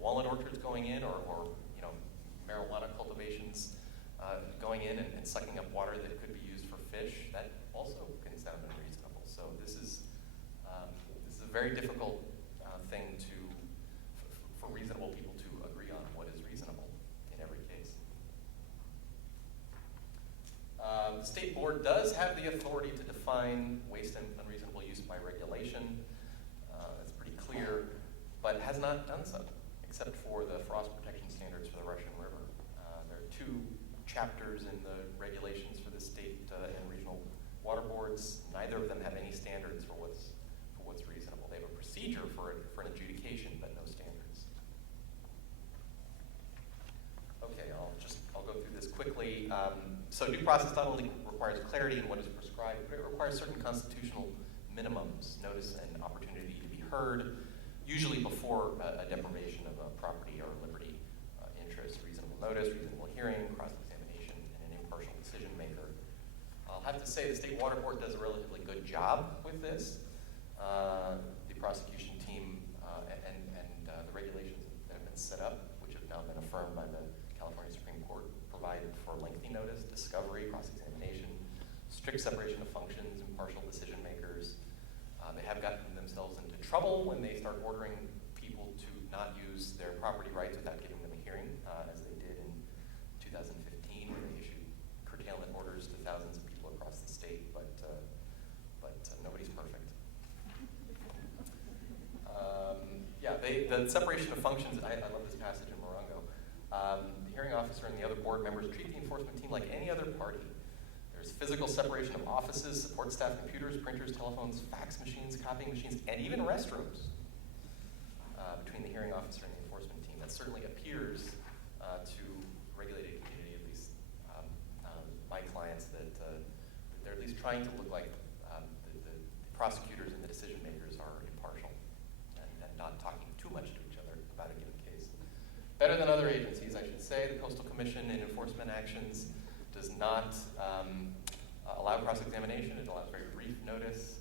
walnut orchards going in, or marijuana cultivations going in and sucking up water that could be used for fish, that also can sound unreasonable. So this is a very difficult thing for reasonable people to agree on what is reasonable in every case. The state board does have the authority to define waste and unreasonable use by regulation. That's pretty clear, but has not done so, except for the frost protection standards for the Russian River. There are 2 chapters in the regulations for the state and regional water boards. Neither of them have any standards for what's reasonable. They have a procedure for an adjudication, but no standards. Okay, I'll go through this quickly. So due process not only requires clarity in what is prescribed, but it requires certain constitutional minimums, notice and opportunity to be heard, usually before a deprivation of a property or liberty interest, reasonable notice, reasonable hearing, cross-examination, and an impartial decision maker. I'll have to say the State Water Board does a relatively good job with this. The prosecution team and the regulations that have been set up, which have now been affirmed by the California Supreme Court, provided for lengthy notice, discovery, cross-examination, strict separation of functions, impartial decision makers. They have gotten themselves into trouble when they start ordering people to not use their property rights without giving them a hearing, as they did in 2015 when they issued curtailment orders to thousands of people across the state, but nobody's perfect. The separation of functions, I love this passage in Morongo. The hearing officer and the other board members treat the enforcement team like any other party. There's physical separation of offices, support staff, computers, printers, telephones, fax machines, copying machines, and even restrooms between the hearing officer and the enforcement team. That certainly appears to regulated community, at least my clients, that they're at least trying to look like the prosecutors and the decision makers are impartial and not talking too much to each other about a given case. Better than other agencies, I should say. The Coastal Commission in enforcement actions does not allow cross-examination. It allows very brief notice,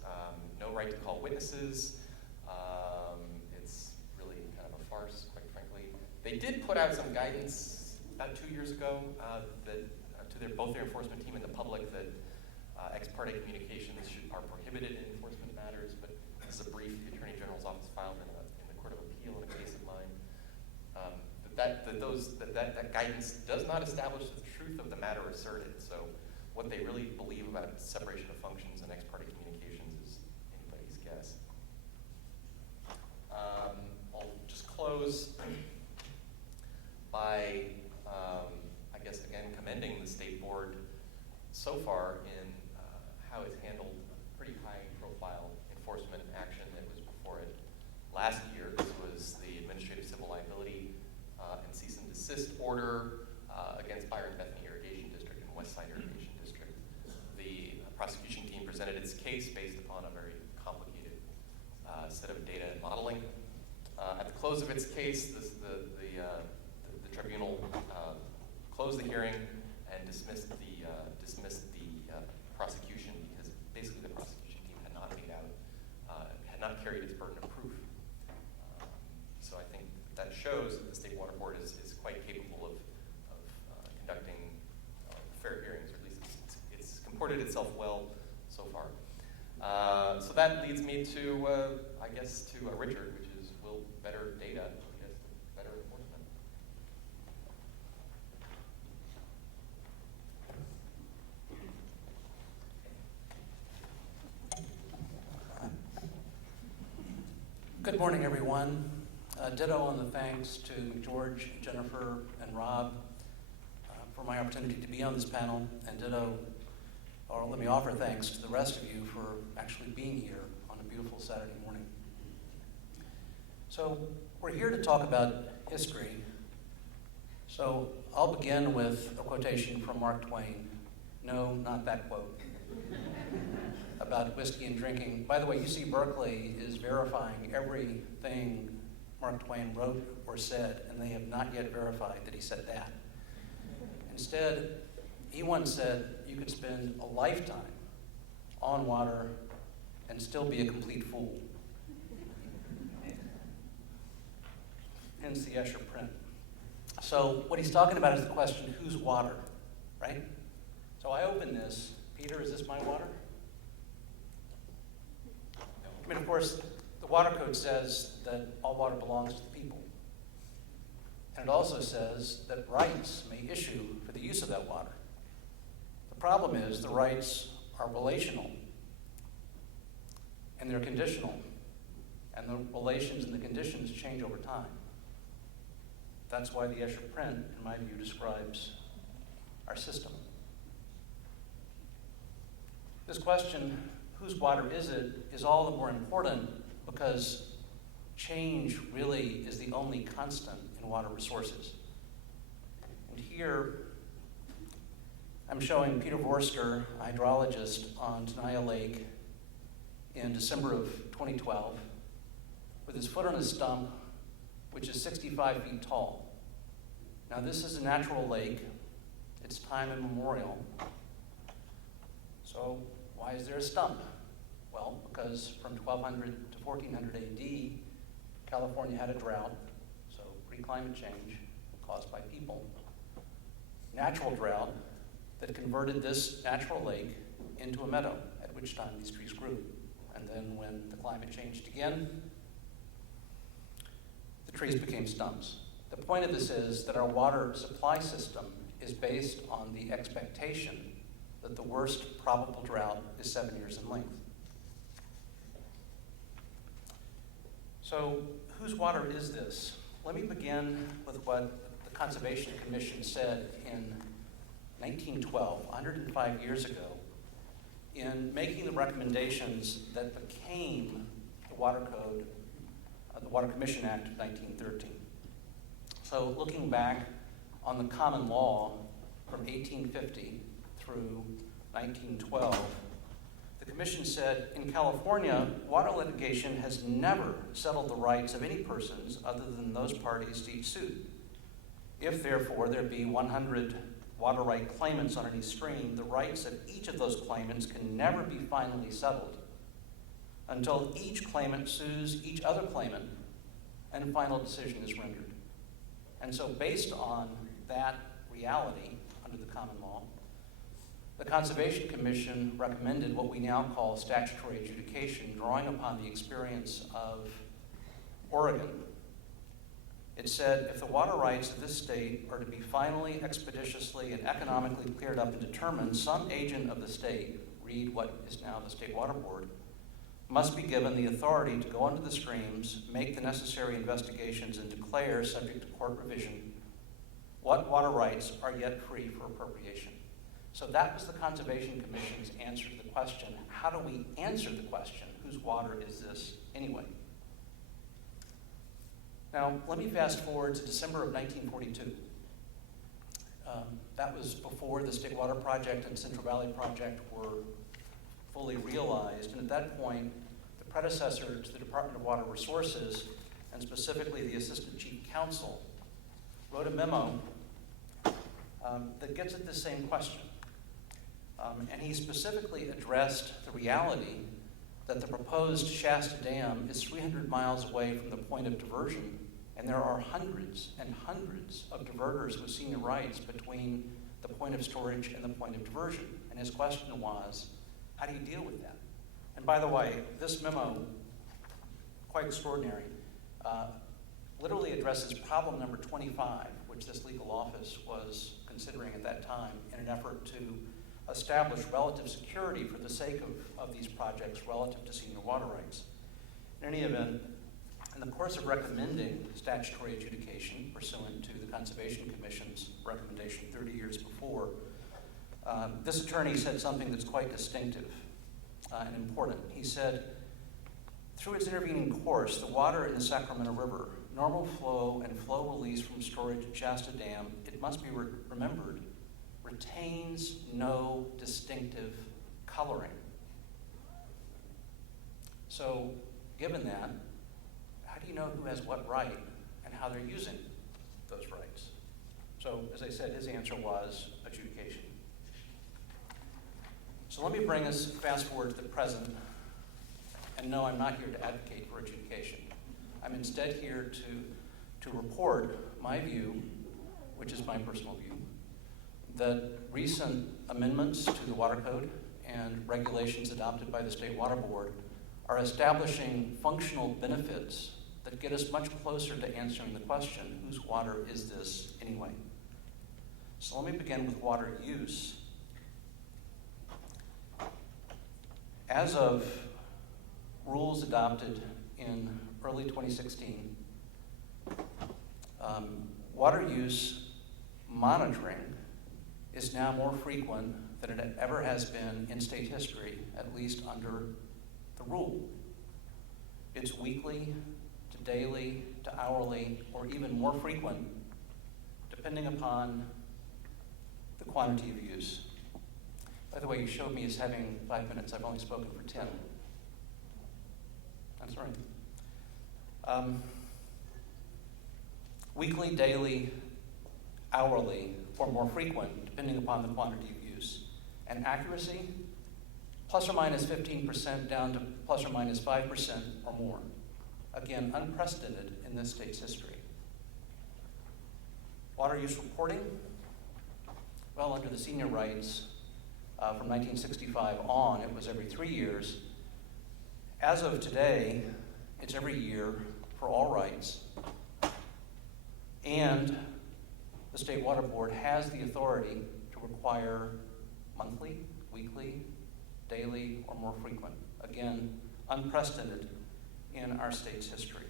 no right to call witnesses. It's really kind of a farce, quite frankly. They did put out some guidance about 2 years ago that to both their enforcement team and the public that ex parte communications are prohibited in enforcement matters, but this is a brief the Attorney General's office filed in the Court of Appeal in a case of mine. That guidance does not establish the truth of the matter asserted. So what they really believe about separation of functions and ex parte communications is anybody's guess. I'll just close by, I guess, again, commending the State Board so far in how it's handled pretty high-profile enforcement action that was before it last year. This was the administrative civil liability and cease and desist order against Byron Bethany Irrigation District and Westside Irrigation District. The prosecution team presented its case based upon a very complicated set of data and modeling. At the close of its case, the tribunal closed the hearing and dismissed the prosecution because basically the prosecution team had not carried its burden of proof. So I think that shows that the State Water Board is quite capable of conducting fair hearings, or at least it's comported itself well so far. So that leads me to, I guess, to Richard, which is, will better data lead us to better enforcement? Good morning, everyone. Ditto on the thanks to McGeorge, Jennifer, and Rob for my opportunity to be on this panel, and ditto, or let me offer thanks to the rest of you for actually being here on a beautiful Saturday morning. So we're here to talk about history. So I'll begin with a quotation from Mark Twain. No, not that quote. About whiskey and drinking. By the way, UC Berkeley is verifying everything Mark Twain wrote or said, and they have not yet verified that he said that. Instead, he once said you could spend a lifetime on water and still be a complete fool. Hence the Escher print. So what he's talking about is the question, whose water, right? So I open this. Peter, is this my water? I mean, of course, the water code says that all water belongs to the people. And it also says that rights may issue for the use of that water. The problem is the rights are relational, and they're conditional, and the relations and the conditions change over time. That's why the Escher print, in my view, describes our system. This question, whose water is it, is all the more important because change really is the only constant in water resources. And here, I'm showing Peter Vorster, a hydrologist on Tenaya Lake in December of 2012, with his foot on a stump, which is 65 feet tall. Now this is a natural lake. It's time immemorial. So why is there a stump? Well, because from 1200 to 1400 AD, California had a drought, so pre-climate change caused by people. Natural drought that converted this natural lake into a meadow, at which time these trees grew. And then when the climate changed again, the trees became stumps. The point of this is that our water supply system is based on the expectation that the worst probable drought is 7 years in length. So whose water is this? Let me begin with what the Conservation Commission said in 1912, 105 years ago, in making the recommendations that became the Water Code, the Water Commission Act of 1913. So looking back on the common law from 1850 through 1912, the Commission said, in California, water litigation has never settled the rights of any persons other than those parties to each suit. If, therefore, there be 100 water right claimants on any stream, the rights of each of those claimants can never be finally settled until each claimant sues each other claimant and a final decision is rendered. And so based on that reality under the common law, the Conservation Commission recommended what we now call statutory adjudication, drawing upon the experience of Oregon. It said, if the water rights of this state are to be finally, expeditiously, and economically cleared up and determined, some agent of the state, read what is now the State Water Board, must be given the authority to go into the streams, make the necessary investigations, and declare, subject to court revision, what water rights are yet free for appropriation. So that was the Conservation Commission's answer to the question, how do we answer the question, whose water is this anyway? Now, let me fast forward to December of 1942. That was before the State Water Project and Central Valley Project were fully realized, and at that point, the predecessor to the Department of Water Resources, and specifically the Assistant Chief Counsel, wrote a memo that gets at the same question. And he specifically addressed the reality that the proposed Shasta Dam is 300 miles away from the point of diversion, and there are hundreds and hundreds of diverters with senior rights between the point of storage and the point of diversion. And his question was, how do you deal with that? And by the way, this memo, quite extraordinary, literally addresses problem number 25, which this legal office was considering at that time in an effort to establish relative security for the sake of these projects relative to senior water rights. In any event, In the course of recommending statutory adjudication pursuant to the Conservation Commission's recommendation 30 years before, this attorney said something that's quite distinctive and important. He said, through its intervening course, the water in the Sacramento River, normal flow and flow release from storage at Shasta Dam, it must be remembered, retains no distinctive coloring. So, given that, how do you know who has what right and how they're using those rights? So, as I said, his answer was adjudication. So let me bring us fast forward to the present. And no, I'm not here to advocate for adjudication. I'm instead here to report my view, which is my personal view, that recent amendments to the Water Code and regulations adopted by the State Water Board are establishing functional benefits that get us much closer to answering the question, whose water is this anyway? So let me begin with water use. As of rules adopted in early 2016, water use monitoring is now more frequent than it ever has been in state history, at least under the rule. It's weekly to daily to hourly, or even more frequent, depending upon the quantity of use. By the way, you showed me as having 5 minutes. I've only spoken for 10. That's right. Weekly, daily, hourly, or more frequent, depending upon the quantity of use. And accuracy, plus or minus 15% down to plus or minus 5% or more. Again, unprecedented in this state's history. Water use reporting, well, under the senior rights, from 1965 on, it was every 3 years. As of today, it's every year for all rights. And the State Water Board has the authority to require monthly, weekly, daily, or more frequent. Again, unprecedented in our state's history.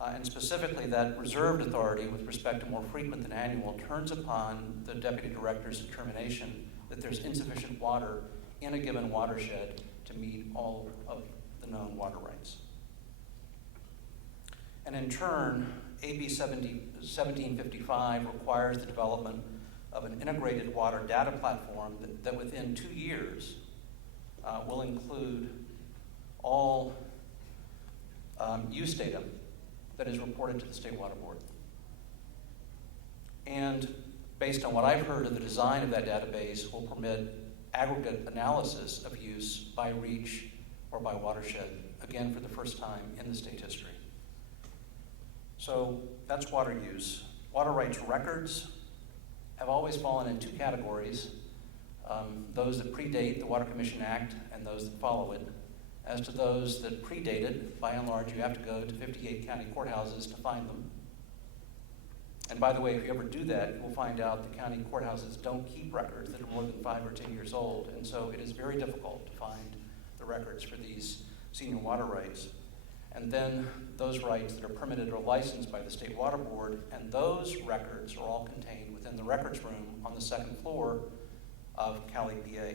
And specifically, that reserved authority with respect to more frequent than annual turns upon the deputy director's determination that there's insufficient water in a given watershed to meet all of the known water rights. And in turn, AB 1755 requires the development of an integrated water data platform that within 2 years will include all use data that is reported to the State Water Board. And based on what I've heard of the design of that database, will permit aggregate analysis of use by reach or by watershed, again for the first time in the state history. So that's water use. Water rights records have always fallen in 2 categories, those that predate the Water Commission Act and those that follow it. As to those that predate it, by and large, you have to go to 58 county courthouses to find them. And by the way, if you ever do that, you'll find out the county courthouses don't keep records that are more than 5 or 10 years old, and so it is very difficult to find the records for these senior water rights. And then those rights that are permitted or licensed by the State Water Board, and those records are all contained within the records room on the 2nd floor of Cali, PA.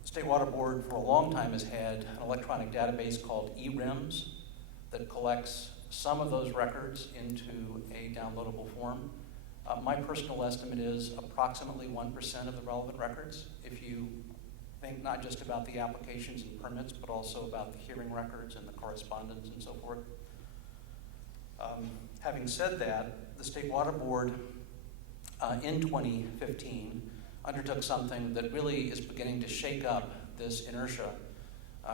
The State Water Board for a long time has had an electronic database called eRIMS that collects some of those records into a downloadable form. My personal estimate is approximately 1% of the relevant records. If you think not just about the applications and permits, but also about the hearing records and the correspondence and so forth. Having said that, the State Water Board in 2015 undertook something that really is beginning to shake up this inertia.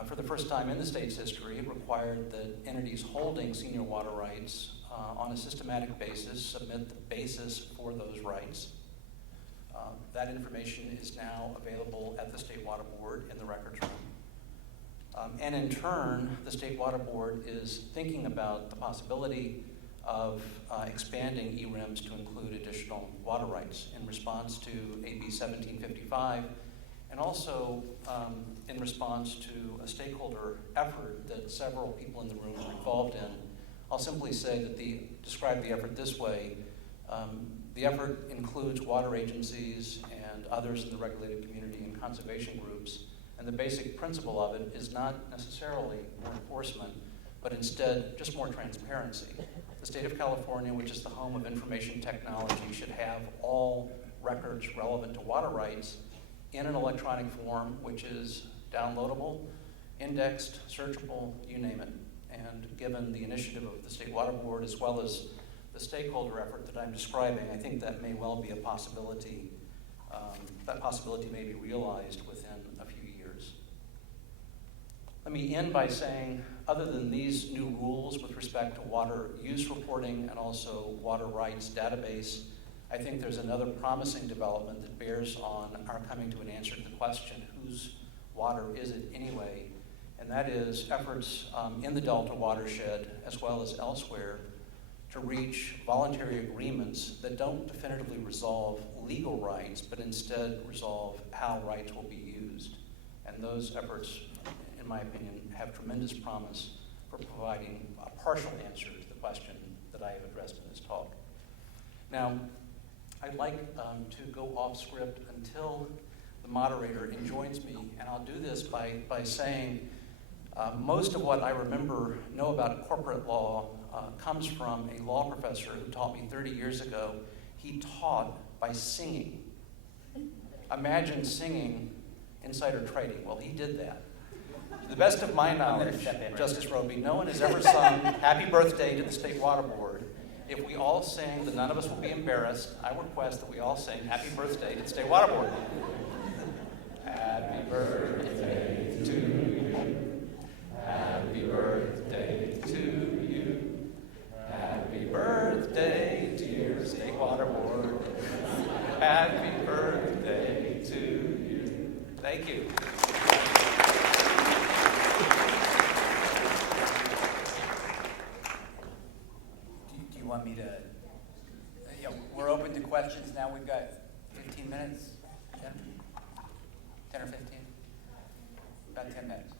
For the first time in the state's history, it required that entities holding senior water rights on a systematic basis submit the basis for those rights. That information is now available at the State Water Board in the records room. And in turn, the State Water Board is thinking about the possibility of expanding eRIMS to include additional water rights in response to AB 1755 and also in response to a stakeholder effort that several people in the room are involved in. I'll simply say that describe the effort this way. The effort includes water agencies and others in the regulated community and conservation groups, and the basic principle of it is not necessarily more enforcement, but instead just more transparency. The state of California, which is the home of information technology, should have all records relevant to water rights in an electronic form, which is downloadable, indexed, searchable, you name it. And given the initiative of the State Water Board as well as the stakeholder effort that I'm describing, I think that may well be a possibility. That possibility may be realized within a few years. Let me end by saying, other than these new rules with respect to water use reporting and also water rights database, I think there's another promising development that bears on our coming to an answer to the question, whose water is it anyway? And that is efforts in the Delta watershed as well as elsewhere to reach voluntary agreements that don't definitively resolve legal rights, but instead resolve how rights will be used. And those efforts, in my opinion, have tremendous promise for providing a partial answer to the question that I have addressed in this talk. Now, I'd like to go off script until the moderator enjoins me, and I'll do this by saying most of what I know about corporate law comes from a law professor who taught me 30 years ago. He taught by singing. Imagine singing insider trading. Well, he did that. To the best of my knowledge, Justice Robie, no one has ever sung Happy Birthday to the State Water Board. If we all sing, then none of us will be embarrassed. I request that we all sing Happy Birthday to the State Water Board. Happy birthday to you. Happy birthday to you. Happy birthday, dear State Water Board. Happy birthday to you. Thank you. Do you want me to, we're open to questions now. We've got 15 minutes, 10 or 15? About 10 minutes.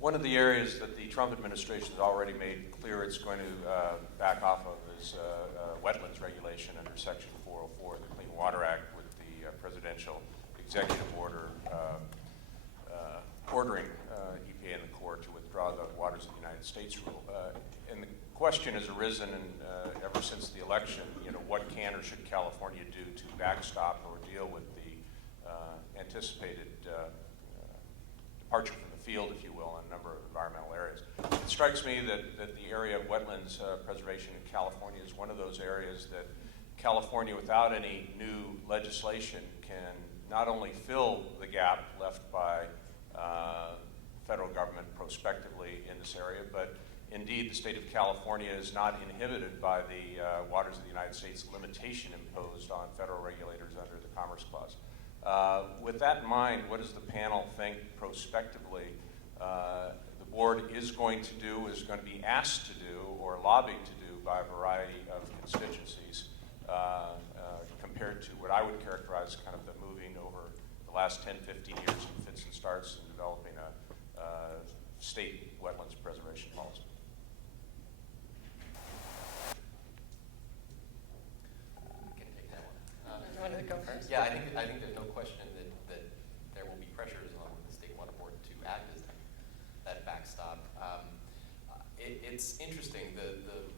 One of the areas that the Trump administration has already made clear it's going to back off of is wetlands regulation under Section 404 of the Clean Water Act, with the presidential executive order ordering EPA and the Corps to withdraw the Waters of the United States rule. And the question has arisen ever since the election, what can or should California do to backstop or deal with the anticipated departure from the field, if you will, in a number of environmental areas. It strikes me that the area of wetlands preservation in California is one of those areas that California, without any new legislation, can not only fill the gap left by federal government prospectively in this area, but indeed the state of California is not inhibited by the Waters of the United States limitation imposed on federal regulators under the Commerce Clause. With that in mind, what does the panel think prospectively the board is going to do, is going to be asked to do, or lobbied to do by a variety of constituencies compared to what I would characterize kind of the moving over the last 10, 15 years in fits and starts in developing a state wetlands preservation policy? You wanted to go first? Yeah, I think there's no question that there will be pressures on the State Water Board to act as that backstop. It's interesting. The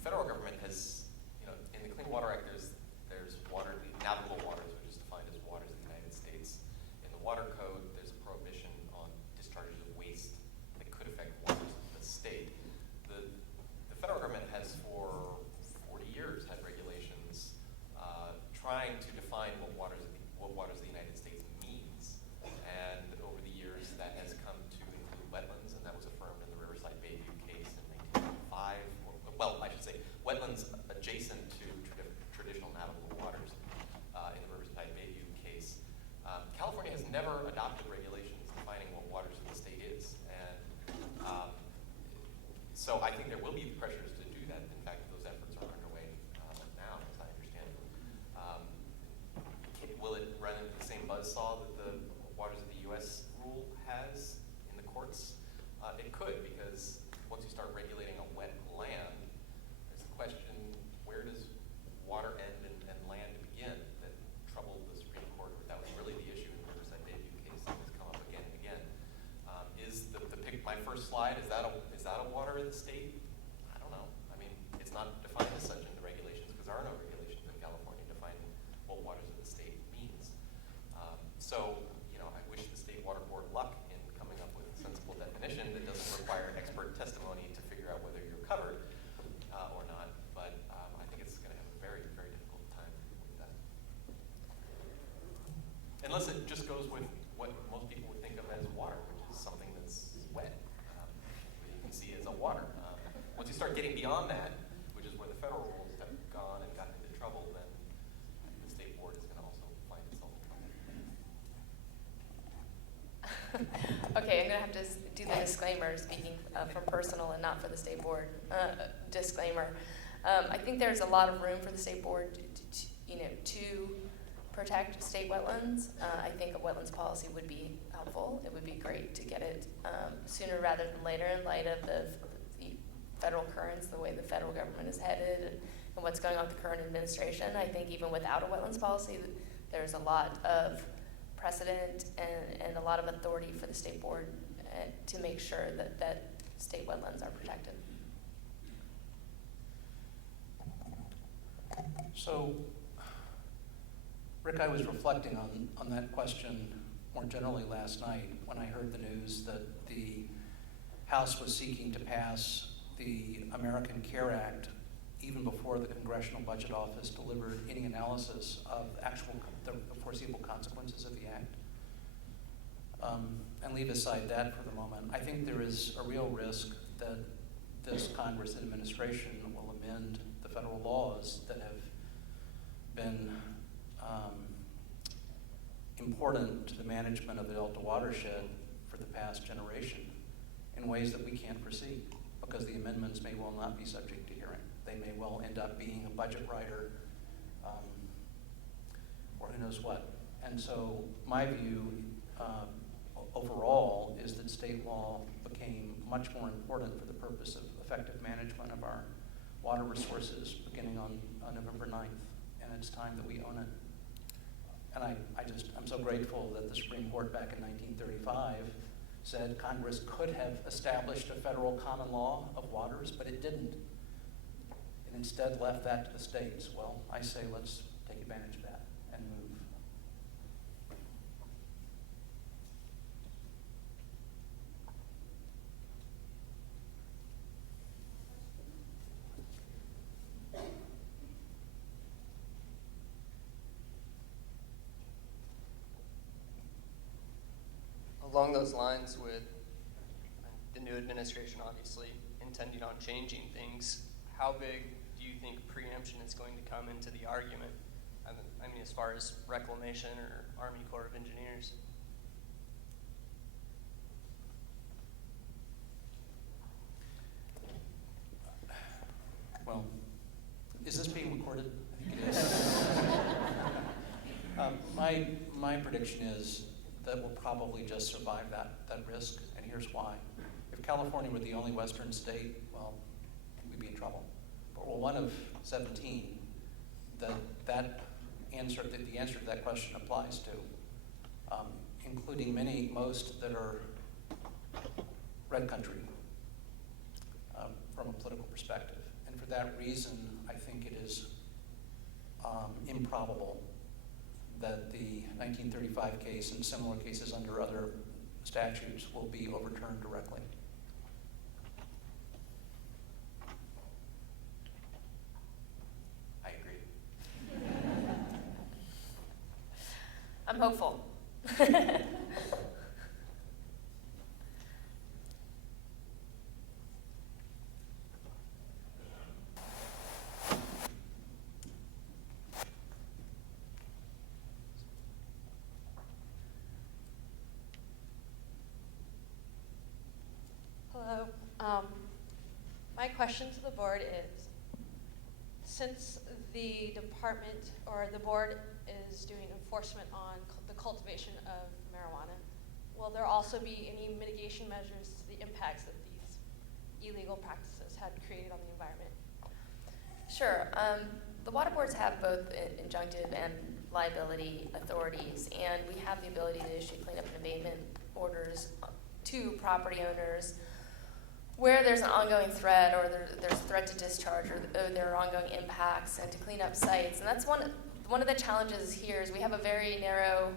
federal government has, in the Clean Water Act, there's water, navigable waters, which is defined as waters of the United States. In the Water Code, there's a prohibition on discharges of waste that could affect waters of the state. The federal government has for 40 years had regulations trying to define what waters of the United States means, and over the years that has come to include wetlands, and that was affirmed in the Riverside Bayview case in 1995. Well, I should say wetlands adjacent to traditional navigable waters in the Riverside Bayview case. California has never adopted regulations defining what waters of the pressures to do that. In fact, those efforts are underway now, as I understand it. Will it run into the same buzzsaw that the Waters of the U.S. rule has in the courts? It could, because once you start regulating a wet land, there's the question, where does water end and land begin? That troubled the Supreme Court. That was really the issue in the Riverside Bayview case that has come up again and again. Is the pick, my first slide, is that a water of the state? I don't know. I mean, it's not defined as such in the regulations, because there are no regulations in California defining what waters of the state means. So, you know, I wish the State Water Board luck in coming up with a sensible definition that doesn't require expert testimony to figure out whether you're covered or not. But I think it's going to have a very, very difficult time with that. Unless it just goes with what most people would think of as water, which is something that's wet, you can see as a water. Once you start getting beyond that, which is where the federal rules have gone and gotten into trouble, then I think the State Board is going to also find itself in trouble. Okay, I'm gonna have to do the disclaimer, speaking from personal and not for the state board. Disclaimer. I think there's a lot of room for the state board to protect state wetlands. I think a wetlands policy would be helpful. It would be great to get it sooner rather than later in light of the federal currents, the way the federal government is headed, and what's going on with the current administration. I think even without a wetlands policy, there's a lot of precedent and a lot of authority for the state board to make sure that state wetlands are protected. So, Rick, I was reflecting on that question more generally last night when I heard the news that the House was seeking to pass the American Care Act even before the Congressional Budget Office delivered any analysis of the foreseeable consequences of the act. And leave aside that for the moment. I think there is a real risk that this Congress and administration will amend the federal laws that have been important to the management of the Delta watershed for the past generation in ways that we can't foresee, because the amendments may well not be subject to hearing. They may well end up being a budget rider, or who knows what. And so my view overall is that state law became much more important for the purpose of effective management of our water resources beginning on November 9th, and it's time that we own it. And I'm so grateful that the Supreme Court back in 1935 said Congress could have established a federal common law of waters, but it didn't. It instead left that to the states. Well, I say let's take advantage of that and move. Along those lines, with the new administration obviously intending on changing things, how big do you think preemption is going to come into the argument? I mean, as far as reclamation or Army Corps of Engineers? Well, is this being recorded? I think it is. My prediction is that we'll probably just survive that risk, and here's why. If California were the only Western state, well, we'd be in trouble. But we're one of 17 that the answer to that question applies to, including most that are red country from a political perspective. And for that reason, I think it is improbable that the 1935 case and similar cases under other statutes will be overturned directly. I agree. I'm hopeful. Hello. My question to the board is, since the department or the board is doing enforcement on the cultivation of marijuana, will there also be any mitigation measures to the impacts that these illegal practices had created on the environment? Sure. The water boards have both injunctive and liability authorities, and we have the ability to issue cleanup and abatement orders to property owners where there's an ongoing threat, or there's threat to discharge, or there are ongoing impacts, and to clean up sites. And that's one of the challenges here is we have a very narrow,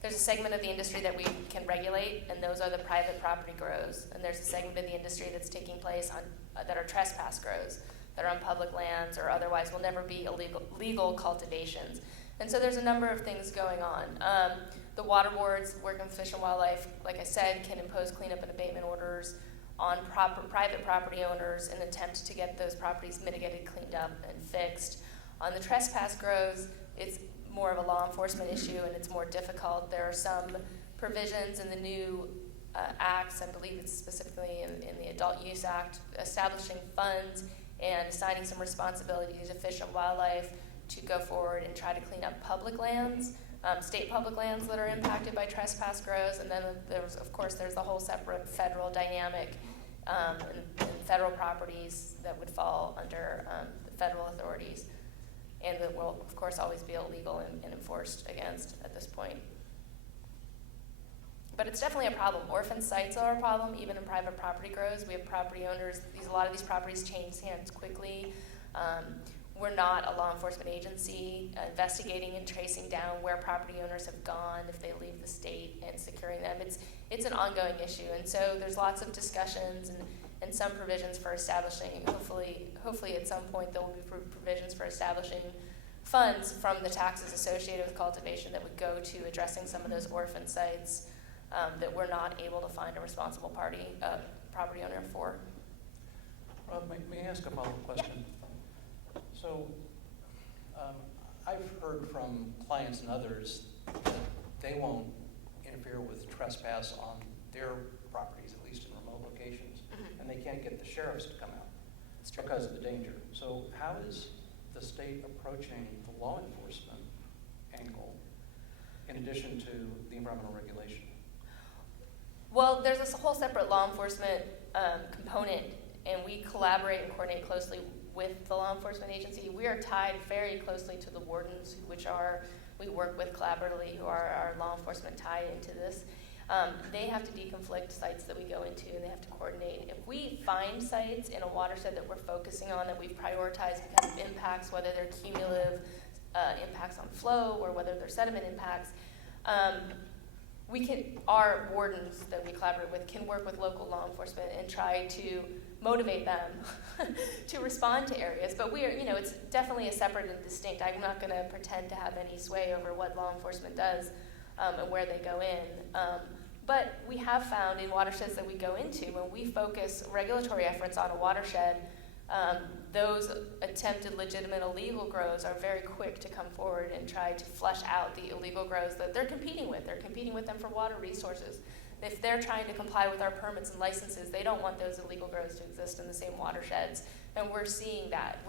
there's a segment of the industry that we can regulate, and those are the private property grows. And there's a segment of the industry that's taking place on that are trespass grows, that are on public lands or otherwise will never be legal cultivations. And so there's a number of things going on. The water boards, working with Fish and Wildlife, like I said, can impose cleanup and abatement orders on private property owners in an attempt to get those properties mitigated, cleaned up, and fixed. On the trespass grows, it's more of a law enforcement issue, and it's more difficult. There are some provisions in the new acts, I believe it's specifically in the Adult Use Act, establishing funds and assigning some responsibilities to Fish and Wildlife to go forward and try to clean up public lands, state public lands that are impacted by trespass grows. And then there's the whole separate federal dynamic and federal properties that would fall under the federal authorities, and that will, of course, always be illegal and enforced against at this point. But it's definitely a problem. Orphan sites are a problem, even in private property grows. We have property owners. A lot of these properties change hands quickly. We're not a law enforcement agency investigating and tracing down where property owners have gone if they leave the state and securing them. It's an ongoing issue, and so there's lots of discussions and some provisions for establishing. Hopefully, at some point there will be provisions for establishing funds from the taxes associated with cultivation that would go to addressing some of those orphan sites that we're not able to find a responsible property owner for. Rob, may I ask a follow-up question? So, I've heard from clients and others that they won't interfere with trespass on their properties, at least in remote locations, and they can't get the sheriffs to come out because of the danger. So how is the state approaching the law enforcement angle in addition to the environmental regulation? Well, there's a whole separate law enforcement component, and we collaborate and coordinate closely with the law enforcement agency. We are tied very closely to the wardens, we work with collaboratively, who are our law enforcement tie into this. They have to deconflict sites that we go into, and they have to coordinate. If we find sites in a watershed that we're focusing on, that we've prioritized because of impacts, whether they're cumulative impacts on flow or whether they're sediment impacts, our wardens that we collaborate with can work with local law enforcement and try to motivate them to respond to areas. But it's definitely a separate and distinct. I'm not going to pretend to have any sway over what law enforcement does and where they go in. But we have found in watersheds that we go into, when we focus regulatory efforts on a watershed, those attempted legitimate illegal grows are very quick to come forward and try to flush out the illegal grows that they're competing with. They're competing with them for water resources. If they're trying to comply with our permits and licenses, they don't want those illegal grows to exist in the same watersheds. And we're seeing that.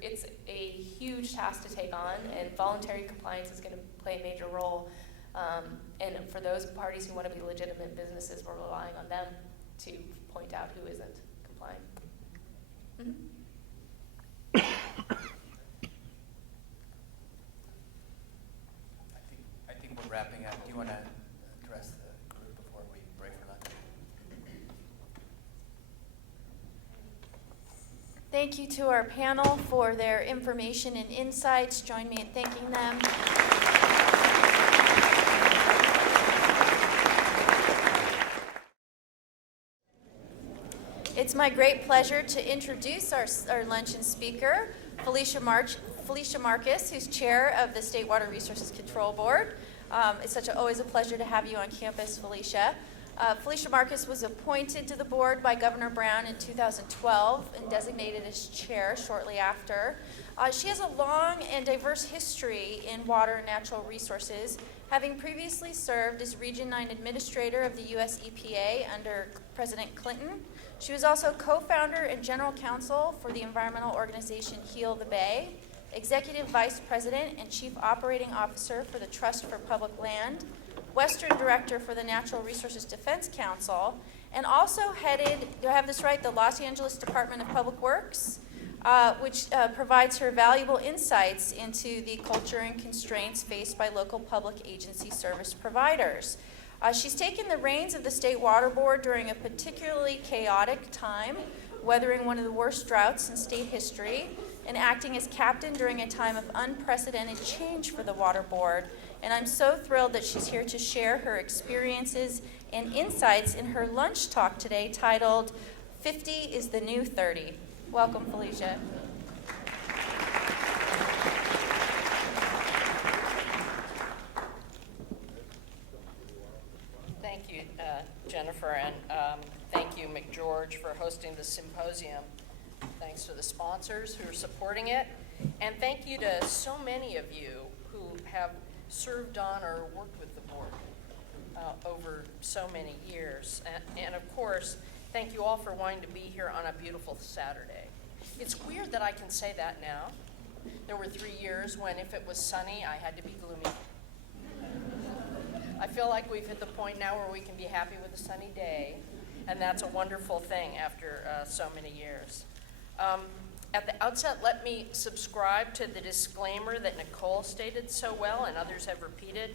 It's a huge task to take on, and voluntary compliance is going to play a major role. And for those parties who want to be legitimate businesses, we're relying on them to point out who isn't complying. I think we're wrapping up. Do you want to address the group before we break for lunch? Thank you to our panel for their information and insights. Join me in thanking them. It's my great pleasure to introduce our luncheon speaker, Felicia Marcus, who's chair of the State Water Resources Control Board. It's always a pleasure to have you on campus, Felicia. Felicia Marcus was appointed to the board by Governor Brown in 2012 and designated as chair shortly after. She has a long and diverse history in water and natural resources, Having previously served as Region 9 Administrator of the U.S. EPA under President Clinton, she was also co-founder and general counsel for the environmental organization Heal the Bay, Executive Vice President and Chief Operating Officer for the Trust for Public Land, Western Director for the Natural Resources Defense Council, and also headed, do I have this right, the Los Angeles Department of Public Works, which provides her valuable insights into the culture and constraints faced by local public agency service providers. She's taken the reins of the State Water Board during a particularly chaotic time, weathering one of the worst droughts in state history, and acting as captain during a time of unprecedented change for the Water Board. And I'm so thrilled that she's here to share her experiences and insights in her lunch talk today titled 50 is the New 30. Welcome, Felicia. Thank you, Jennifer, and thank you, McGeorge, for hosting the symposium. Thanks to the sponsors who are supporting it, and thank you to so many of you who have served on or worked with the board over so many years. And of course, thank you all for wanting to be here on a beautiful Saturday. It's weird that I can say that now. There were 3 years when if it was sunny, I had to be gloomy. I feel like we've hit the point now where we can be happy with a sunny day, and that's a wonderful thing after so many years. At the outset, let me subscribe to the disclaimer that Nicole stated so well and others have repeated,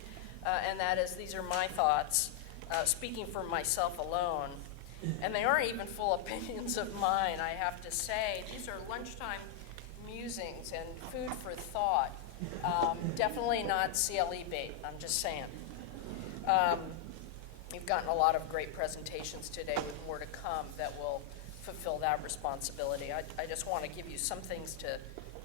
and that is these are my thoughts, speaking for myself alone. And they aren't even full opinions of mine, I have to say. These are lunchtime musings and food for thought. Definitely not CLE bait, I'm just saying. You've gotten a lot of great presentations today with more to come that will fulfill that responsibility. I just want to give you some things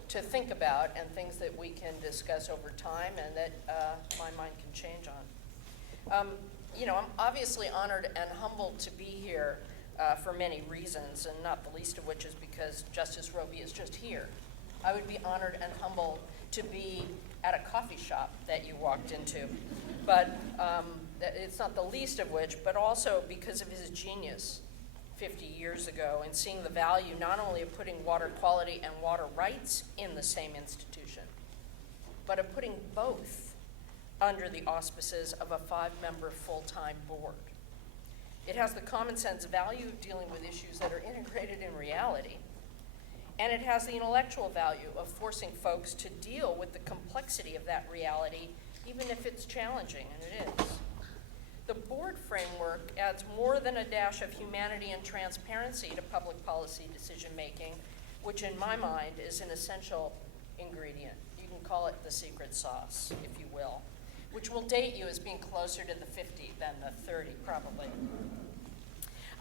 to think about and things that we can discuss over time and that my mind can change on. You know, I'm obviously honored and humbled to be here for many reasons, and not the least of which is because Justice Robie is just here. I would be honored and humbled to be at a coffee shop that you walked into, but it's not the least of which, but also because of his genius 50 years ago and seeing the value not only of putting water quality and water rights in the same institution, but of putting both under the auspices of a 5-member full-time board. It has the common sense value of dealing with issues that are integrated in reality, and it has the intellectual value of forcing folks to deal with the complexity of that reality, even if it's challenging, and it is. The board framework adds more than a dash of humanity and transparency to public policy decision-making, which in my mind is an essential ingredient. You can call it the secret sauce, if you will, which will date you as being closer to the 50 than the 30, probably.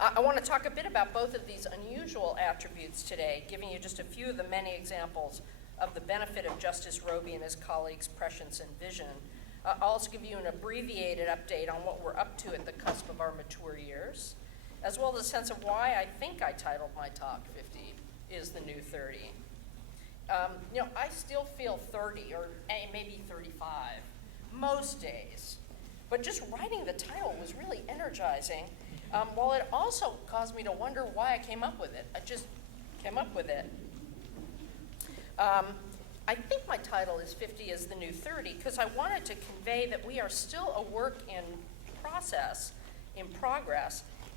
I want to talk a bit about both of these unusual attributes today, giving you just a few of the many examples of the benefit of Justice Robie and his colleagues' prescience and vision. I'll also give you an abbreviated update on what we're up to at the cusp of our mature years, as well as a sense of why I think I titled my talk 50 is the New 30. You know, I still feel 30 or maybe 35 most days, but just writing the title was really energizing, while it also caused me to wonder why I came up with it. I just came up with it. I think my title is 50 is the New 30 because I wanted to convey that we are still a work in progress,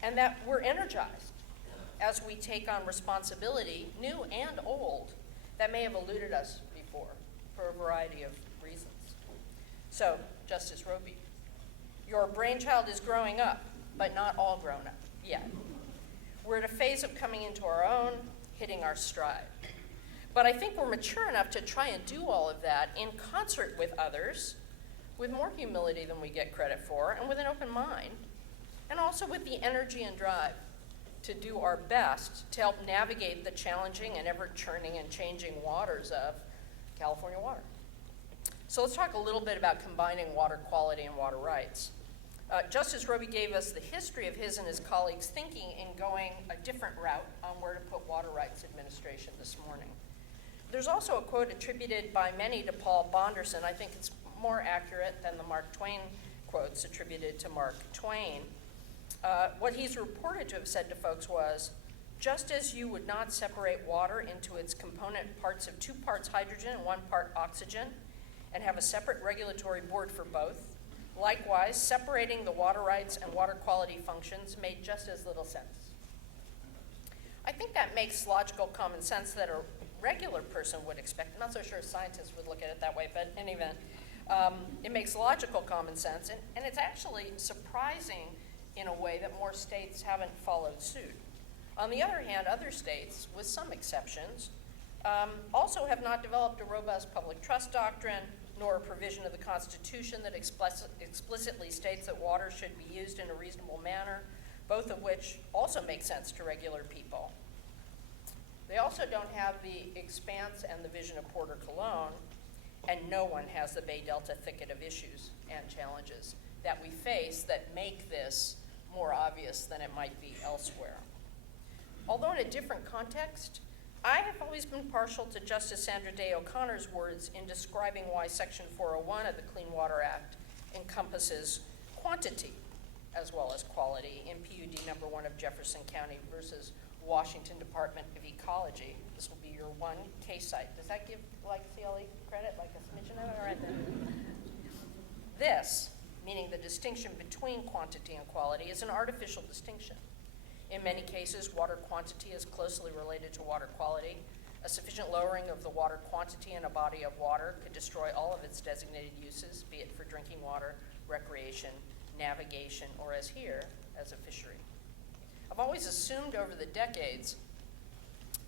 and that we're energized as we take on responsibility, new and old, that may have eluded us before for a variety of reasons. So, Justice Robie, your brainchild is growing up, but not all grown up yet. We're at a phase of coming into our own, hitting our stride. But I think we're mature enough to try and do all of that in concert with others, with more humility than we get credit for, and with an open mind, and also with the energy and drive to do our best to help navigate the challenging and ever-churning and changing waters of California water. So let's talk a little bit about combining water quality and water rights. Justice Robie gave us the history of his and his colleagues' thinking in going a different route on where to put water rights administration this morning. There's also a quote attributed by many to Paul Bonderson. I think it's more accurate than the Mark Twain quotes attributed to Mark Twain. What he's reported to have said to folks was, just as you would not separate water into its component parts of 2 parts hydrogen and 1 part oxygen and have a separate regulatory board for both, likewise, separating the water rights and water quality functions made just as little sense. I think that makes logical common sense that a regular person would expect. I'm not so sure scientists would look at it that way, but in any event, it makes logical common sense, and it's actually surprising in a way that more states haven't followed suit. On the other hand, other states, with some exceptions, also have not developed a robust public trust doctrine, nor a provision of the Constitution that explicitly states that water should be used in a reasonable manner, both of which also make sense to regular people. They also don't have the expanse and the vision of Porter Cologne, and no one has the Bay Delta thicket of issues and challenges that we face that make this more obvious than it might be elsewhere. Although in a different context, I have always been partial to Justice Sandra Day O'Connor's words in describing why Section 401 of the Clean Water Act encompasses quantity as well as quality in PUD number 1 of Jefferson County versus Washington Department of Ecology. This will be your one case site. Does that give CLE credit, like a smidgen of it? All right then. This, meaning the distinction between quantity and quality, is an artificial distinction. In many cases, water quantity is closely related to water quality. A sufficient lowering of the water quantity in a body of water could destroy all of its designated uses, be it for drinking water, recreation, navigation, or as here, as a fishery. I've always assumed over the decades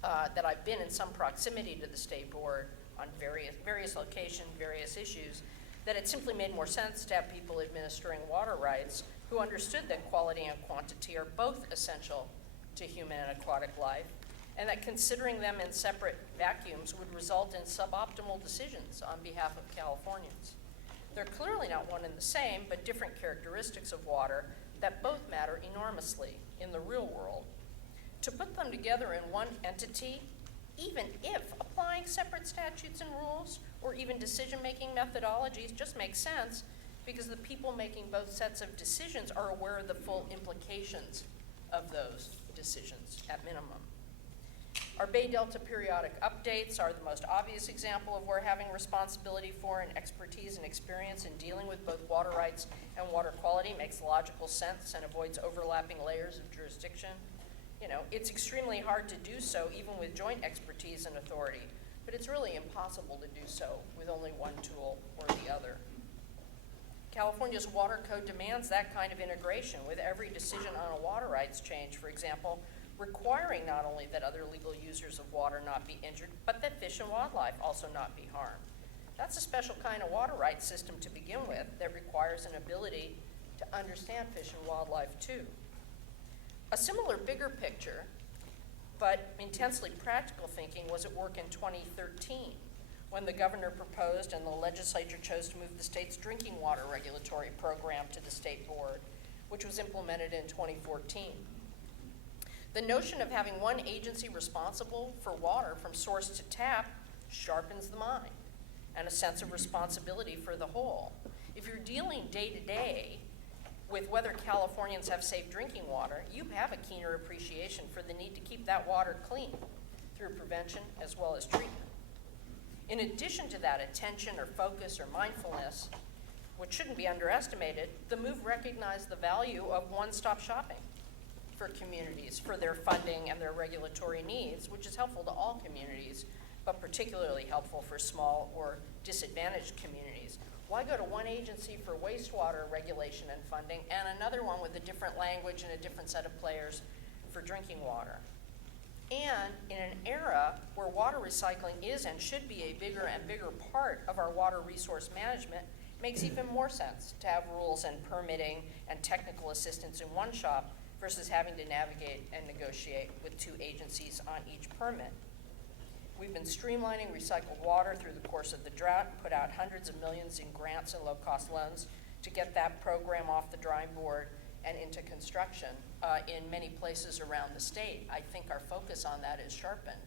that I've been in some proximity to the state board on various locations, various issues, that it simply made more sense to have people administering water rights who understood that quality and quantity are both essential to human and aquatic life, and that considering them in separate vacuums would result in suboptimal decisions on behalf of Californians. They're clearly not one and the same, but different characteristics of water that both matter enormously in the real world. To put them together in one entity, even if applying separate statutes and rules or even decision-making methodologies just makes sense, because the people making both sets of decisions are aware of the full implications of those decisions at minimum. Our Bay Delta periodic updates are the most obvious example of where having responsibility for and expertise and experience in dealing with both water rights and water quality makes logical sense and avoids overlapping layers of jurisdiction. You know, it's extremely hard to do so even with joint expertise and authority, but it's really impossible to do so with only one tool or the other. California's water code demands that kind of integration, with every decision on a water rights change, for example, requiring not only that other legal users of water not be injured, but that fish and wildlife also not be harmed. That's a special kind of water rights system to begin with that requires an ability to understand fish and wildlife too. A similar bigger picture, but intensely practical thinking was at work in 2013, when the governor proposed and the legislature chose to move the state's drinking water regulatory program to the state board, which was implemented in 2014. The notion of having one agency responsible for water from source to tap sharpens the mind and a sense of responsibility for the whole. If you're dealing day to day with whether Californians have safe drinking water, you have a keener appreciation for the need to keep that water clean through prevention as well as treatment. In addition to that attention or focus or mindfulness, which shouldn't be underestimated, the move recognized the value of one-stop shopping for communities, for their funding and their regulatory needs, which is helpful to all communities, but particularly helpful for small or disadvantaged communities. Why go to one agency for wastewater regulation and funding and another one with a different language and a different set of players for drinking water? And in an era where water recycling is and should be a bigger and bigger part of our water resource management, it makes even more sense to have rules and permitting and technical assistance in one shop versus having to navigate and negotiate with two agencies on each permit. We've been streamlining recycled water through the course of the drought and put out hundreds of millions in grants and low-cost loans to get that program off the drawing board and into construction in many places around the state. I think our focus on that is sharpened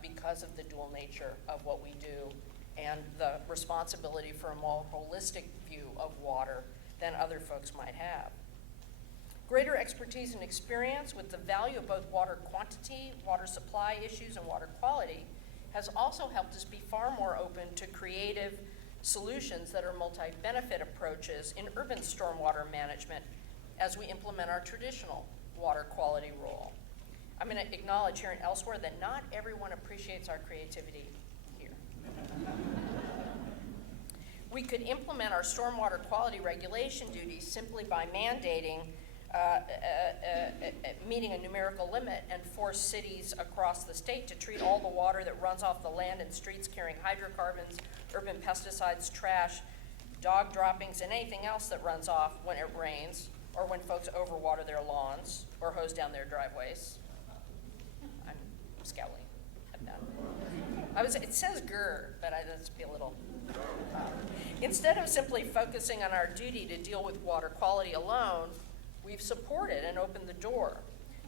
because of the dual nature of what we do and the responsibility for a more holistic view of water than other folks might have. Greater expertise and experience with the value of both water quantity, water supply issues, and water quality has also helped us be far more open to creative solutions that are multi-benefit approaches in urban stormwater management as we implement our traditional water quality role. I'm going to acknowledge here and elsewhere that not everyone appreciates our creativity here. We could implement our stormwater quality regulation duties simply by mandating meeting a numerical limit and force cities across the state to treat all the water that runs off the land and streets carrying hydrocarbons, urban pesticides, trash, dog droppings, and anything else that runs off when it rains or when folks overwater their lawns or hose down their driveways. I'm scowling at that. It says grr, but let's be a little. Instead of simply focusing on our duty to deal with water quality alone, we've supported and opened the door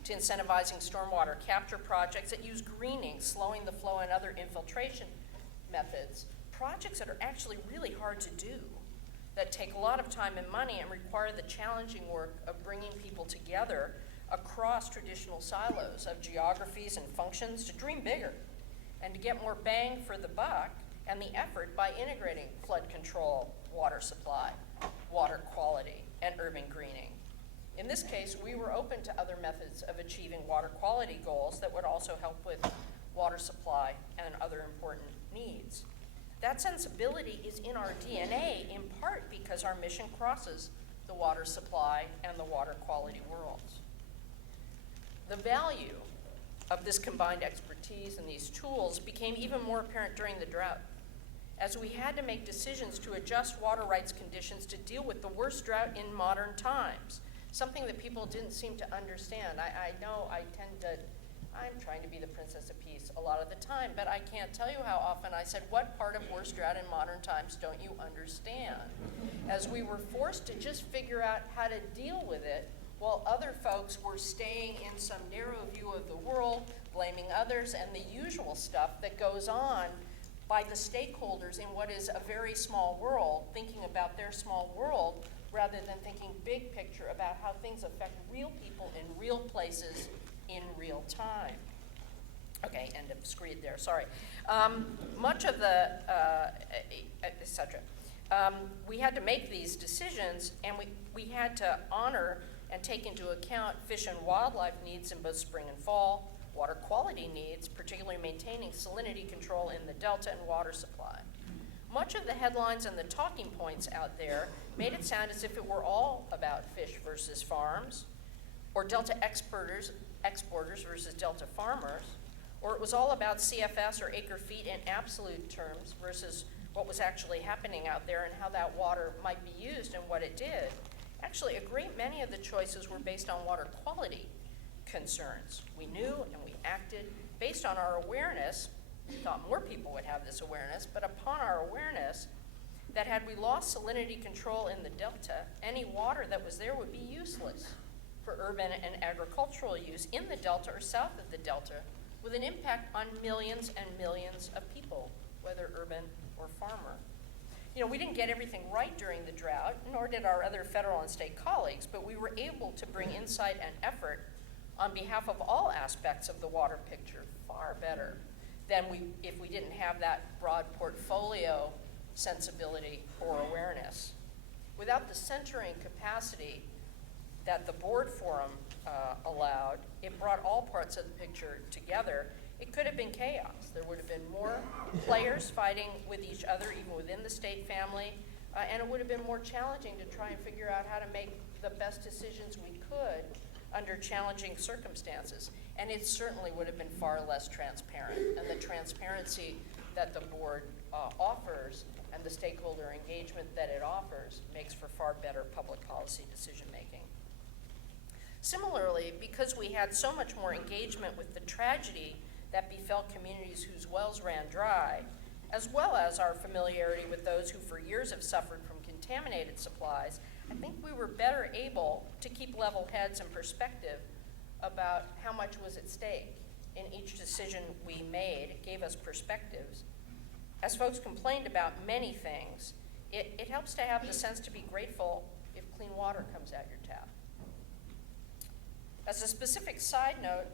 to incentivizing stormwater capture projects that use greening, slowing the flow, and other infiltration methods. Projects that are actually really hard to do, that take a lot of time and money and require the challenging work of bringing people together across traditional silos of geographies and functions to dream bigger and to get more bang for the buck and the effort by integrating flood control, water supply, water quality, and urban greening. In this case, we were open to other methods of achieving water quality goals that would also help with water supply and other important needs. That sensibility is in our DNA in part because our mission crosses the water supply and the water quality worlds. The value of this combined expertise and these tools became even more apparent during the drought, as we had to make decisions to adjust water rights conditions to deal with the worst drought in modern times, something that people didn't seem to understand. I know I'm trying to be the Princess of Peace a lot of the time, but I can't tell you how often I said, what part of worst drought in modern times don't you understand? As we were forced to just figure out how to deal with it while other folks were staying in some narrow view of the world, blaming others, and the usual stuff that goes on by the stakeholders in what is a very small world, thinking about their small world rather than thinking big picture about how things affect real people in real places in real time. Okay, end of screed there, sorry. Much of the, et cetera. We had to make these decisions, and we had to honor and take into account fish and wildlife needs in both spring and fall, water quality needs, particularly maintaining salinity control in the delta and water supply. Much of the headlines and the talking points out there made it sound as if it were all about fish versus farms, or delta exporters versus delta farmers, or it was all about CFS or acre feet in absolute terms versus what was actually happening out there and how that water might be used and what it did. Actually, a great many of the choices were based on water quality concerns. We knew and we acted based on our awareness. We thought more people would have this awareness, but upon our awareness that had we lost salinity control in the delta, any water that was there would be useless for urban and agricultural use in the delta or south of the delta, with an impact on millions and millions of people, whether urban or farmer. You know, we didn't get everything right during the drought, nor did our other federal and state colleagues, but we were able to bring insight and effort on behalf of all aspects of the water picture far better than if we didn't have that broad portfolio sensibility or awareness. Without the centering capacity that the board forum allowed, it brought all parts of the picture together. It could have been chaos. There would have been more players fighting with each other, even within the state family, and it would have been more challenging to try and figure out how to make the best decisions we could under challenging circumstances. And it certainly would have been far less transparent. And the transparency that the board offers and the stakeholder engagement that it offers makes for far better public policy decision making. Similarly, because we had so much more engagement with the tragedy that befell communities whose wells ran dry, as well as our familiarity with those who for years have suffered from contaminated supplies, I think we were better able to keep level heads and perspective about how much was at stake in each decision we made. It gave us perspectives, As folks complained about many things, it helps to have the sense to be grateful if clean water comes out your tap. As a specific side note,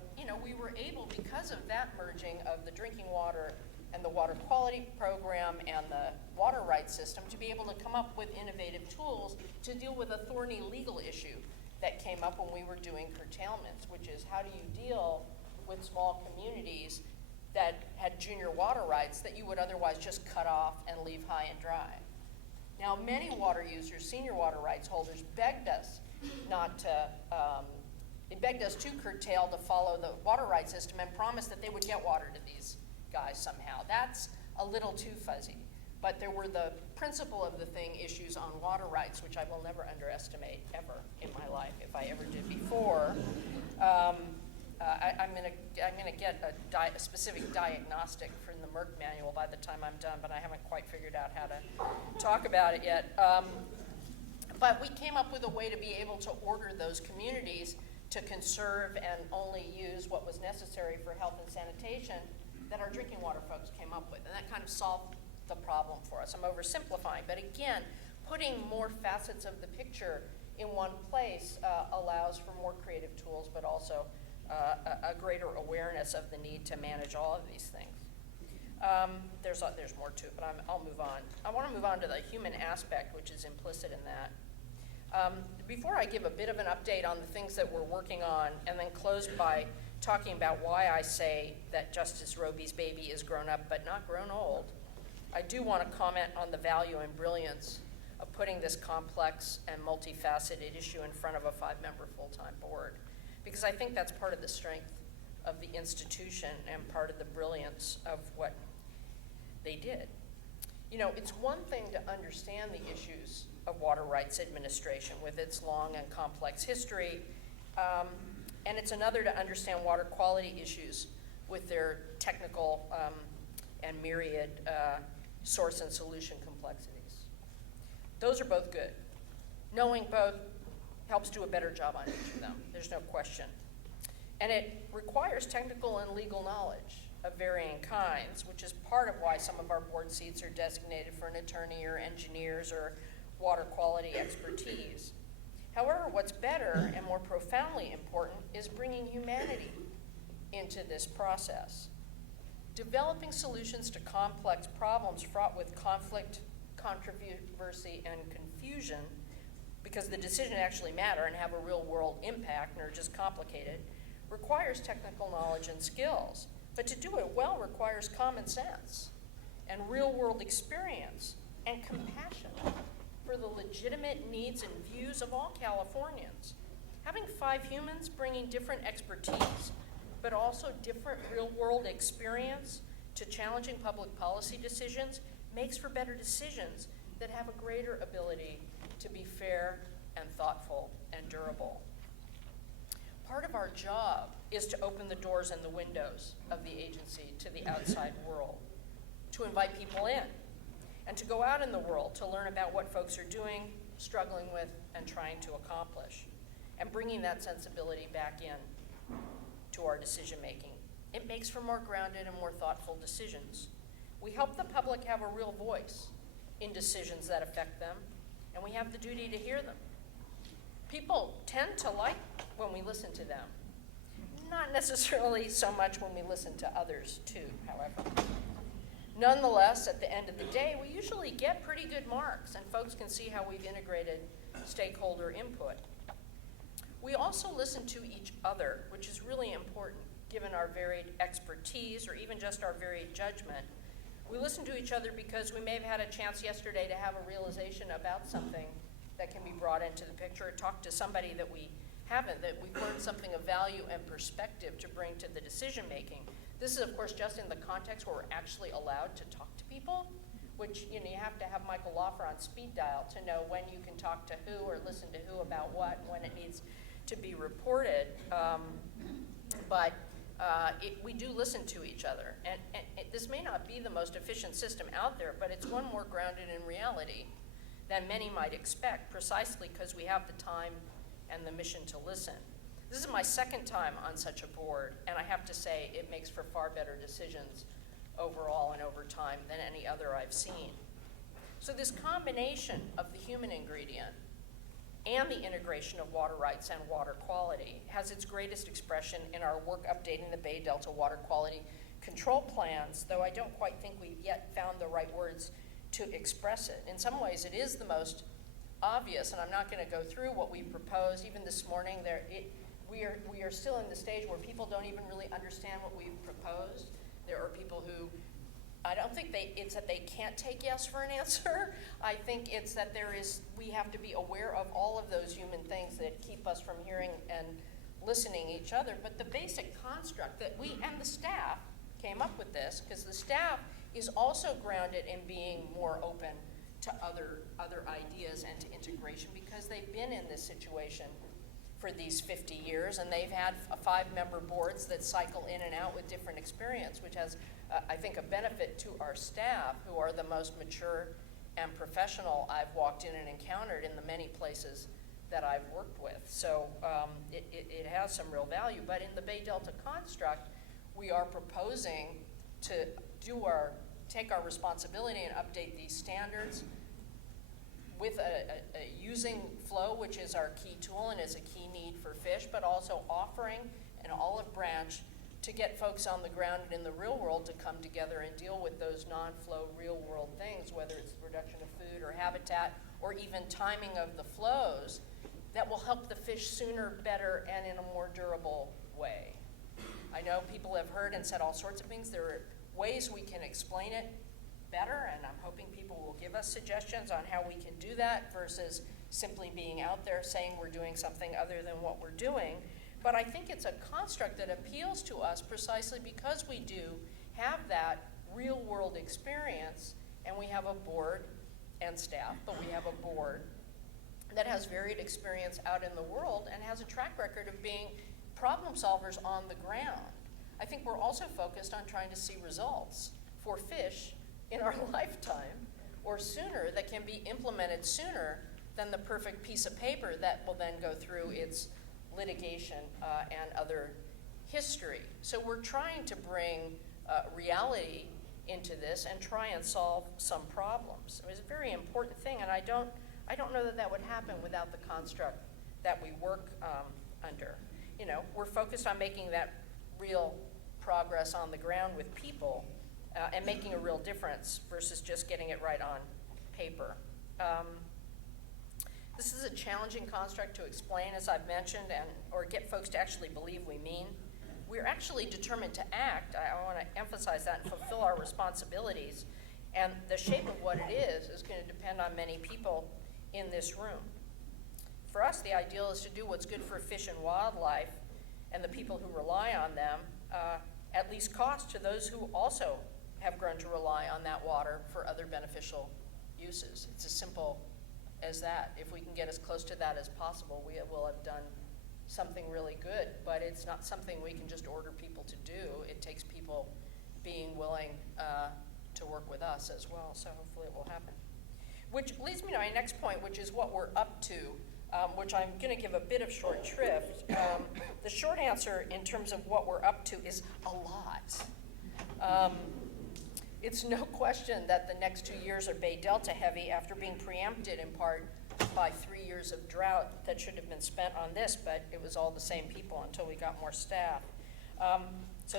we were able, because of that merging of the drinking water and the water quality program and the water rights system, to be able to come up with innovative tools to deal with a thorny legal issue that came up when we were doing curtailments, which is how do you deal with small communities that had junior water rights that you would otherwise just cut off and leave high and dry. Now, many water users, senior water rights holders, begged us to curtail to follow the water rights system and promised that they would get water to these guys somehow. That's a little too fuzzy. But there were the principle of the thing issues on water rights, which I will never underestimate ever in my life, if I ever did before. I'm gonna get a specific diagnostic from the Merck manual by the time I'm done, but I haven't quite figured out how to talk about it yet. But we came up with a way to be able to order those communities to conserve and only use what was necessary for health and sanitation that our drinking water folks came up with. And that kind of solved the problem for us. I'm oversimplifying, but again, putting more facets of the picture in one place allows for more creative tools, but also a greater awareness of the need to manage all of these things. There's more to it, but I'll move on. I want to move on to the human aspect, which is implicit in that. Before I give a bit of an update on the things that we're working on, and then close by talking about why I say that Justice Robie's baby is grown up but not grown old, I do want to comment on the value and brilliance of putting this complex and multifaceted issue in front of a 5-member full-time board, because I think that's part of the strength of the institution and part of the brilliance of what they did. It's one thing to understand the issues of water rights administration with its long and complex history, and it's another to understand water quality issues with their technical and myriad source and solution complexities. Those are both good. Knowing both helps do a better job on each of them, there's no question. And it requires technical and legal knowledge of varying kinds, which is part of why some of our board seats are designated for an attorney or engineers or water quality expertise. However, what's better and more profoundly important is bringing humanity into this process. Developing solutions to complex problems fraught with conflict, controversy, and confusion, because the decisions actually matter and have a real world impact and are just complicated, requires technical knowledge and skills. But to do it well requires common sense and real world experience and compassion for the legitimate needs and views of all Californians. Having 5 humans bringing different expertise, but also different real world experience to challenging public policy decisions makes for better decisions that have a greater ability to be fair and thoughtful and durable. Part of our job is to open the doors and the windows of the agency to the outside world, to invite people in, and to go out in the world to learn about what folks are doing, struggling with, and trying to accomplish, and bringing that sensibility back in to our decision making. It makes for more grounded and more thoughtful decisions. We help the public have a real voice in decisions that affect them, and we have the duty to hear them. People tend to like when we listen to them. Not necessarily so much when we listen to others too, however. Nonetheless, at the end of the day, we usually get pretty good marks, and folks can see how we've integrated stakeholder input. We also listen to each other, which is really important given our varied expertise or even just our varied judgment. We listen to each other because we may have had a chance yesterday to have a realization about something that can be brought into the picture, or talk to somebody that we haven't, that we've learned something of value and perspective to bring to the decision making. This is, of course, just in the context where we're actually allowed to talk to people, which you have to have Michael Loffer on speed dial to know when you can talk to who or listen to who about what and when it needs to be reported. But we do listen to each other. And this may not be the most efficient system out there, but it's one more grounded in reality than many might expect, precisely because we have the time and the mission to listen. This is my second time on such a board, and I have to say it makes for far better decisions overall and over time than any other I've seen. So this combination of the human ingredient and the integration of water rights and water quality has its greatest expression in our work updating the Bay Delta water quality control plans, though I don't quite think we've yet found the right words to express it. In some ways, it is the most obvious, and I'm not going to go through what we proposed. Even this morning, we are still in the stage where people don't even really understand what we've proposed. There are people who, I don't think it's that they can't take yes for an answer. I think it's that we have to be aware of all of those human things that keep us from hearing and listening to each other. But the basic construct that we and the staff came up with this, because the staff is also grounded in being more open to other ideas and to integration, because they've been in this situation for these 50 years, and they've had 5-member boards that cycle in and out with different experience, which has, I think, a benefit to our staff, who are the most mature and professional I've walked in and encountered in the many places that I've worked with. So it has some real value. But in the Bay Delta construct, we are proposing to take our responsibility and update these standards with using flow, which is our key tool and is a key need for fish, but also offering an olive branch to get folks on the ground and in the real world to come together and deal with those non-flow real world things, whether it's the production of food or habitat or even timing of the flows, that will help the fish sooner, better, and in a more durable way. I know people have heard and said all sorts of things. There are ways we can explain it better, and I'm hoping people will give us suggestions on how we can do that versus simply being out there saying we're doing something other than what we're doing. But I think it's a construct that appeals to us precisely because we do have that real world experience, and we have a board and staff, but we have a board that has varied experience out in the world and has a track record of being problem solvers on the ground. I think we're also focused on trying to see results for fish in our lifetime or sooner that can be implemented sooner than the perfect piece of paper that will then go through its litigation and other history. So we're trying to bring reality into this and try and solve some problems. It was a very important thing, and I don't know that would happen without the construct that we work under. You know, we're focused on making that real progress on the ground with people and making a real difference versus just getting it right on paper. This is a challenging construct to explain, as I've mentioned, or get folks to actually believe we mean. We're actually determined to act. I want to emphasize that and fulfill our responsibilities. And the shape of what it is going to depend on many people in this room. For us, the ideal is to do what's good for fish and wildlife and the people who rely on them, at least cost to those who also have grown to rely on that water for other beneficial uses. It's as simple as that. If we can get as close to that as possible, we will have done something really good, but it's not something we can just order people to do. It takes people being willing to work with us as well, so hopefully it will happen. Which leads me to my next point, which is what we're up to, which I'm going to give a bit of short shrift. The short answer in terms of what we're up to is a lot. It's no question that the next 2 years are Bay Delta heavy after being preempted in part by 3 years of drought that should have been spent on this, but it was all the same people until we got more staff. So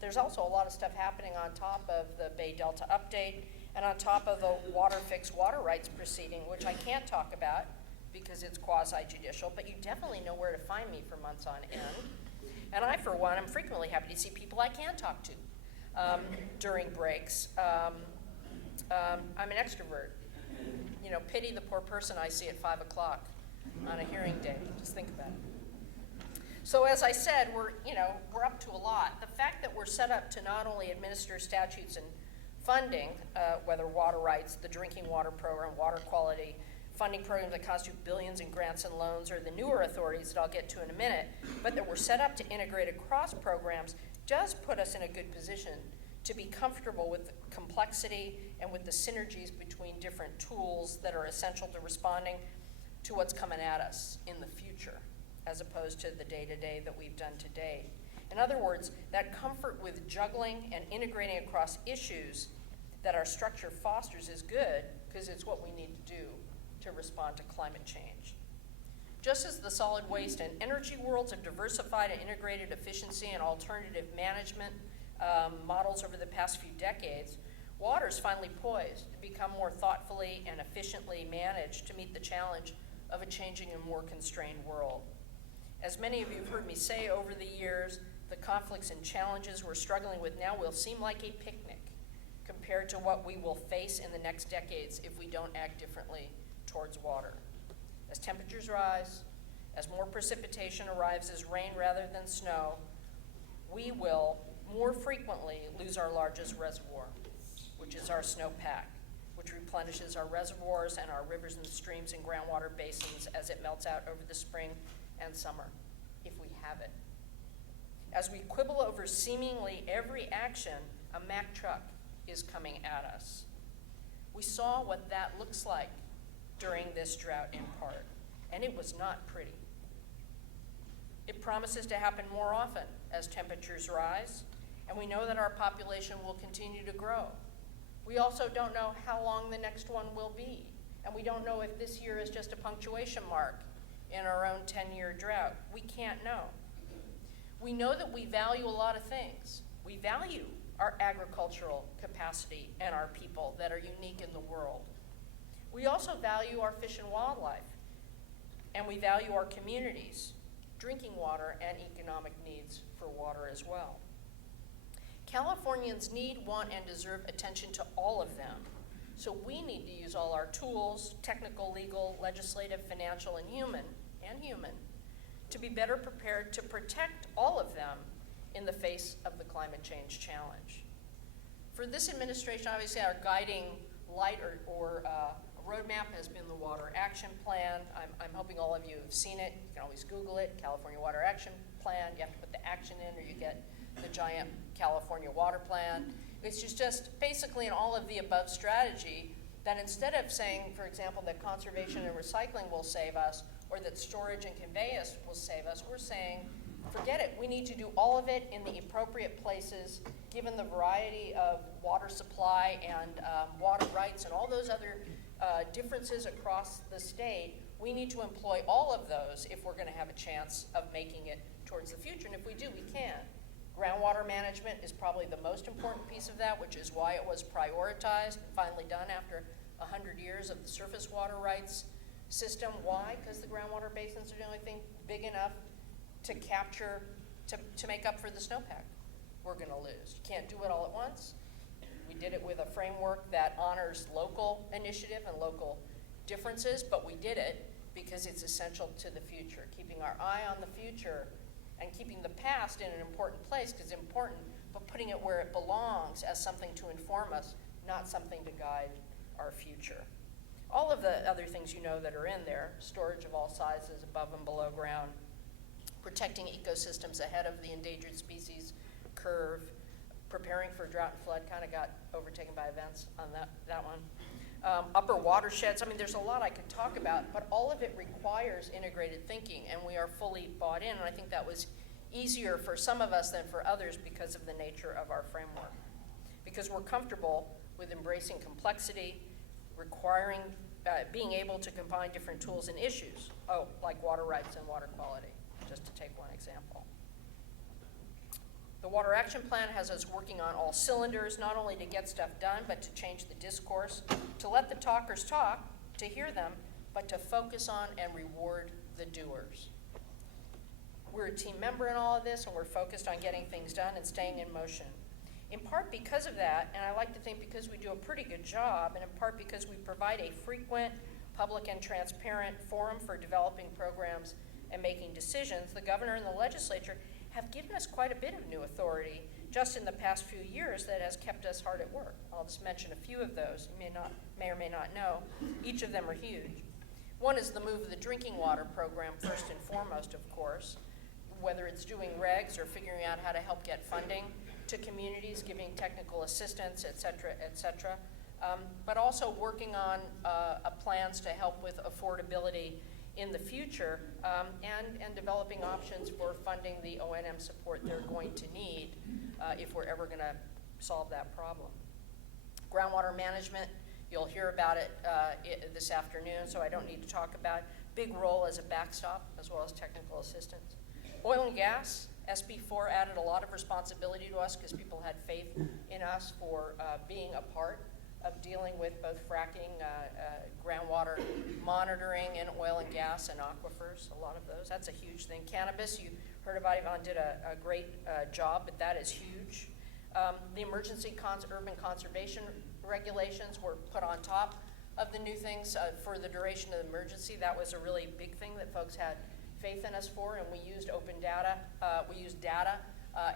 there's also a lot of stuff happening on top of the Bay Delta update and on top of the water fix water rights proceeding, which I can't talk about because it's quasi-judicial, but you definitely know where to find me for months on end. And I, for one, am frequently happy to see people I can talk to during breaks. I'm an extrovert. You know, pity the poor person I see at 5 o'clock on a hearing day. Just think about it. So as I said, we're up to a lot. The fact that we're set up to not only administer statutes and funding, whether water rights, the drinking water program, water quality, funding programs that constitute billions in grants and loans, or the newer authorities that I'll get to in a minute, but that we're set up to integrate across programs does put us in a good position to be comfortable with the complexity and with the synergies between different tools that are essential to responding to what's coming at us in the future, as opposed to the day-to-day that we've done to date. In other words, that comfort with juggling and integrating across issues that our structure fosters is good because it's what we need to do to respond to climate change. Just as the solid waste and energy worlds have diversified and integrated efficiency and alternative management models over the past few decades, water is finally poised to become more thoughtfully and efficiently managed to meet the challenge of a changing and more constrained world. As many of you have heard me say over the years, the conflicts and challenges we're struggling with now will seem like a picnic compared to what we will face in the next decades if we don't act differently towards water. As temperatures rise, as more precipitation arrives as rain rather than snow, we will more frequently lose our largest reservoir, which is our snowpack, which replenishes our reservoirs and our rivers and streams and groundwater basins as it melts out over the spring and summer, if we have it. As we quibble over seemingly every action, a Mack truck is coming at us. We saw what that looks like during this drought in part, and it was not pretty. It promises to happen more often as temperatures rise, and we know that our population will continue to grow. We also don't know how long the next one will be, and we don't know if this year is just a punctuation mark in our own 10-year drought. We can't know. We know that we value a lot of things. We value our agricultural capacity and our people that are unique in the world. We also value our fish and wildlife, and we value our communities, drinking water, and economic needs for water as well. Californians need, want, and deserve attention to all of them. So we need to use all our tools, technical, legal, legislative, financial, and human, to be better prepared to protect all of them in the face of the climate change challenge. For this administration, obviously our guiding light or roadmap has been the Water Action Plan. I'm hoping all of you have seen it. You can always Google it, California Water Action Plan. You have to put the action in or you get the giant California Water Plan. It's just basically an all of the above strategy that instead of saying, for example, that conservation and recycling will save us or that storage and conveyance will save us, we're saying, forget it. We need to do all of it in the appropriate places, given the variety of water supply and water rights and all those other differences across the state. We need to employ all of those if we're going to have a chance of making it towards the future. And if we do, we can. Groundwater management is probably the most important piece of that, which is why it was prioritized and finally done after 100 years of the surface water rights system. Why? Because the groundwater basins are the only thing big enough to capture, to make up for the snowpack we're going to lose. You can't do it all at once. We did it with a framework that honors local initiative and local differences, but we did it because it's essential to the future, keeping our eye on the future and keeping the past in an important place because it's important, but putting it where it belongs as something to inform us, not something to guide our future. All of the other things you know that are in there, storage of all sizes above and below ground, protecting ecosystems ahead of the endangered species curve, preparing for drought and flood, kind of got overtaken by events on that one. Upper watersheds, I mean, there's a lot I could talk about, but all of it requires integrated thinking, and we are fully bought in, and I think that was easier for some of us than for others because of the nature of our framework. Because we're comfortable with embracing complexity, requiring, being able to combine different tools and issues, like water rights and water quality, just to take one example. The Water Action Plan has us working on all cylinders, not only to get stuff done, but to change the discourse, to let the talkers talk, to hear them, but to focus on and reward the doers. We're a team member in all of this, and we're focused on getting things done and staying in motion. In part because of that, and I like to think because we do a pretty good job, and in part because we provide a frequent, public, and transparent forum for developing programs and making decisions, the governor and the legislature have given us quite a bit of new authority just in the past few years that has kept us hard at work. I'll just mention a few of those. You may or may not know. Each of them are huge. One is the Move of the Drinking Water program, first and foremost, of course, whether it's doing regs or figuring out how to help get funding to communities, giving technical assistance, et cetera, but also working on plans to help with affordability in the future, and developing options for funding the O&M support they're going to need if we're ever going to solve that problem. Groundwater management, you'll hear about it this afternoon, so I don't need to talk about it. Big role as a backstop, as well as technical assistance. Oil and gas, SB4 added a lot of responsibility to us because people had faith in us for being a part of dealing with both fracking, groundwater monitoring in oil and gas and aquifers, a lot of those. That's a huge thing. Cannabis, you heard about Yvonne did a great job, but that is huge. The emergency urban conservation regulations were put on top of the new things for the duration of the emergency. That was a really big thing that folks had faith in us for, and we used open data. We used data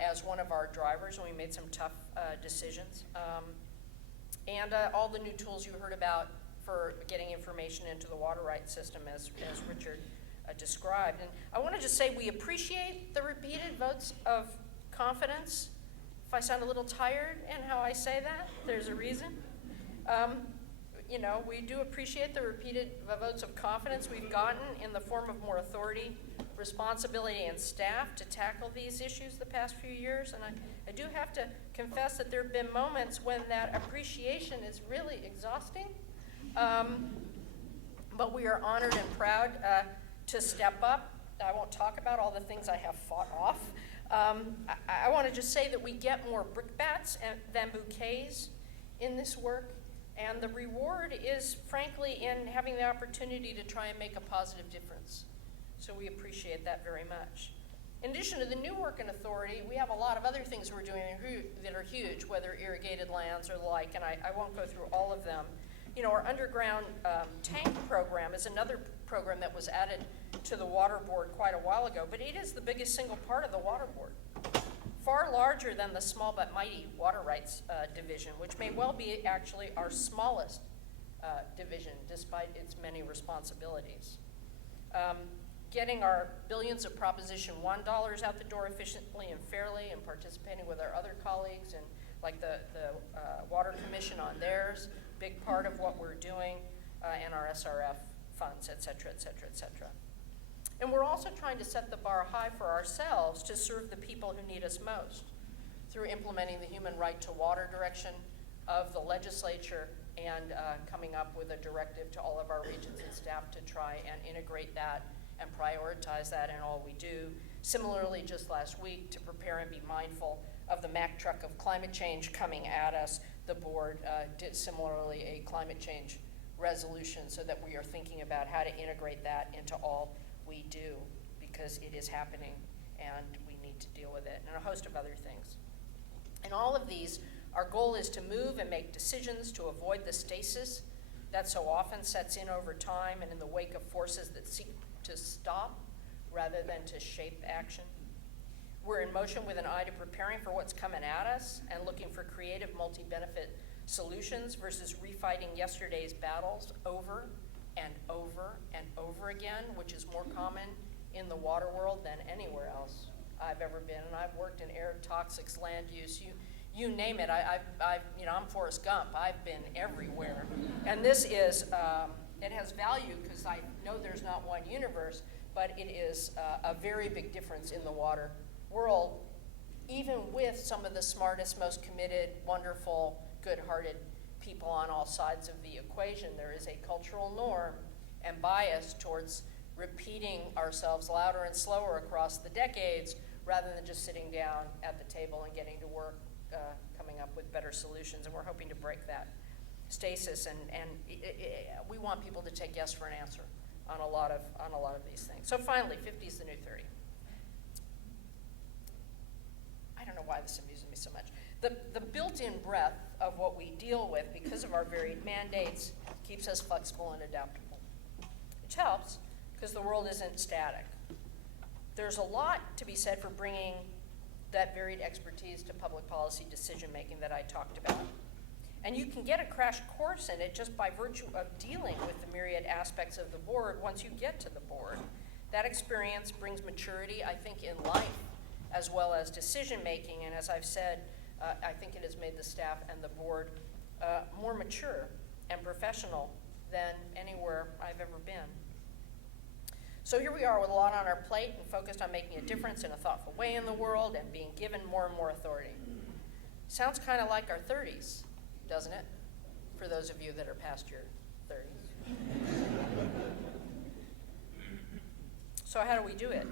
as one of our drivers, and we made some tough decisions. And all the new tools you heard about for getting information into the water rights system, as Richard described. And I want to just say we appreciate the repeated votes of confidence. If I sound a little tired in how I say that, there's a reason. You know, we do appreciate the repeated votes of confidence we've gotten in the form of more authority, responsibility, and staff to tackle these issues the past few years. And I do have to confess that there have been moments when that appreciation is really exhausting. But we are honored and proud to step up. I won't talk about all the things I have fought off. I want to just say that we get more brickbats than bouquets in this work. And the reward is, frankly, in having the opportunity to try and make a positive difference. So we appreciate that very much. In addition to the new work and authority, we have a lot of other things we're doing that are huge, whether irrigated lands or the like, and I won't go through all of them. You know, our underground tank program is another program that was added to the Water Board quite a while ago, but it is the biggest single part of the Water Board. Far larger than the small but mighty Water Rights Division, which may well be actually our smallest division, despite its many responsibilities. Getting our billions of Proposition 1 dollars out the door efficiently and fairly, and participating with our other colleagues, and like the Water Commission on theirs, big part of what we're doing, and our SRF funds, et cetera, et cetera, et cetera. And we're also trying to set the bar high for ourselves to serve the people who need us most through implementing the human right to water direction of the legislature and coming up with a directive to all of our regions and staff to try and integrate that and prioritize that in all we do. Similarly, just last week, to prepare and be mindful of the Mack truck of climate change coming at us, the board did similarly a climate change resolution so that we are thinking about how to integrate that into all we do, because it is happening and we need to deal with it, and a host of other things. In all of these, our goal is to move and make decisions to avoid the stasis that so often sets in over time and in the wake of forces that seek to stop rather than to shape action. We're in motion with an eye to preparing for what's coming at us and looking for creative multi-benefit solutions versus refighting yesterday's battles over and over and over again, which is more common in the water world than anywhere else I've ever been. And I've worked in air, toxics, land use, you name it. I'm Forrest Gump. I've been everywhere. And this is, it has value because I know there's not one universe, but it is a very big difference in the water world, even with some of the smartest, most committed, wonderful, good-hearted people on all sides of the equation. There is a cultural norm and bias towards repeating ourselves louder and slower across the decades rather than just sitting down at the table and getting to work, coming up with better solutions. And we're hoping to break that stasis, and we want people to take yes for an answer on a lot of these things. So finally, 50 is the new 30. I don't know why this amuses me so much. The built-in breadth of what we deal with because of our varied mandates keeps us flexible and adaptable, which helps because the world isn't static. There's a lot to be said for bringing that varied expertise to public policy decision-making that I talked about. And you can get a crash course in it just by virtue of dealing with the myriad aspects of the board once you get to the board. That experience brings maturity, I think, in life as well as decision-making, and as I've said, I think it has made the staff and the board more mature and professional than anywhere I've ever been. So here we are with a lot on our plate and focused on making a difference in a thoughtful way in the world and being given more and more authority. Sounds kind of like our 30s, doesn't it? For those of you that are past your 30s. So how do we do it?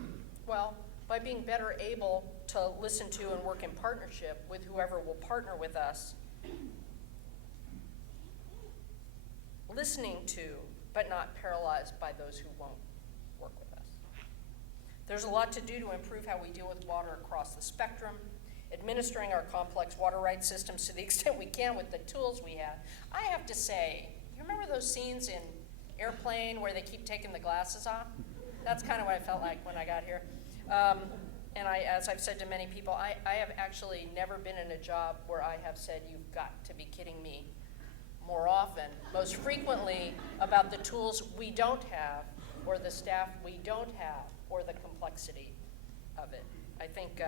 Well, by being better able to listen to and work in partnership with whoever will partner with us. Listening to, but not paralyzed by those who won't work with us. There's a lot to do to improve how we deal with water across the spectrum, administering our complex water rights systems to the extent we can with the tools we have. I have to say, you remember those scenes in Airplane where they keep taking the glasses off? That's kind of what I felt like when I got here. And as I've said to many people, I have actually never been in a job where I have said, you've got to be kidding me, more often, most frequently about the tools we don't have, or the staff we don't have, or the complexity of it. I think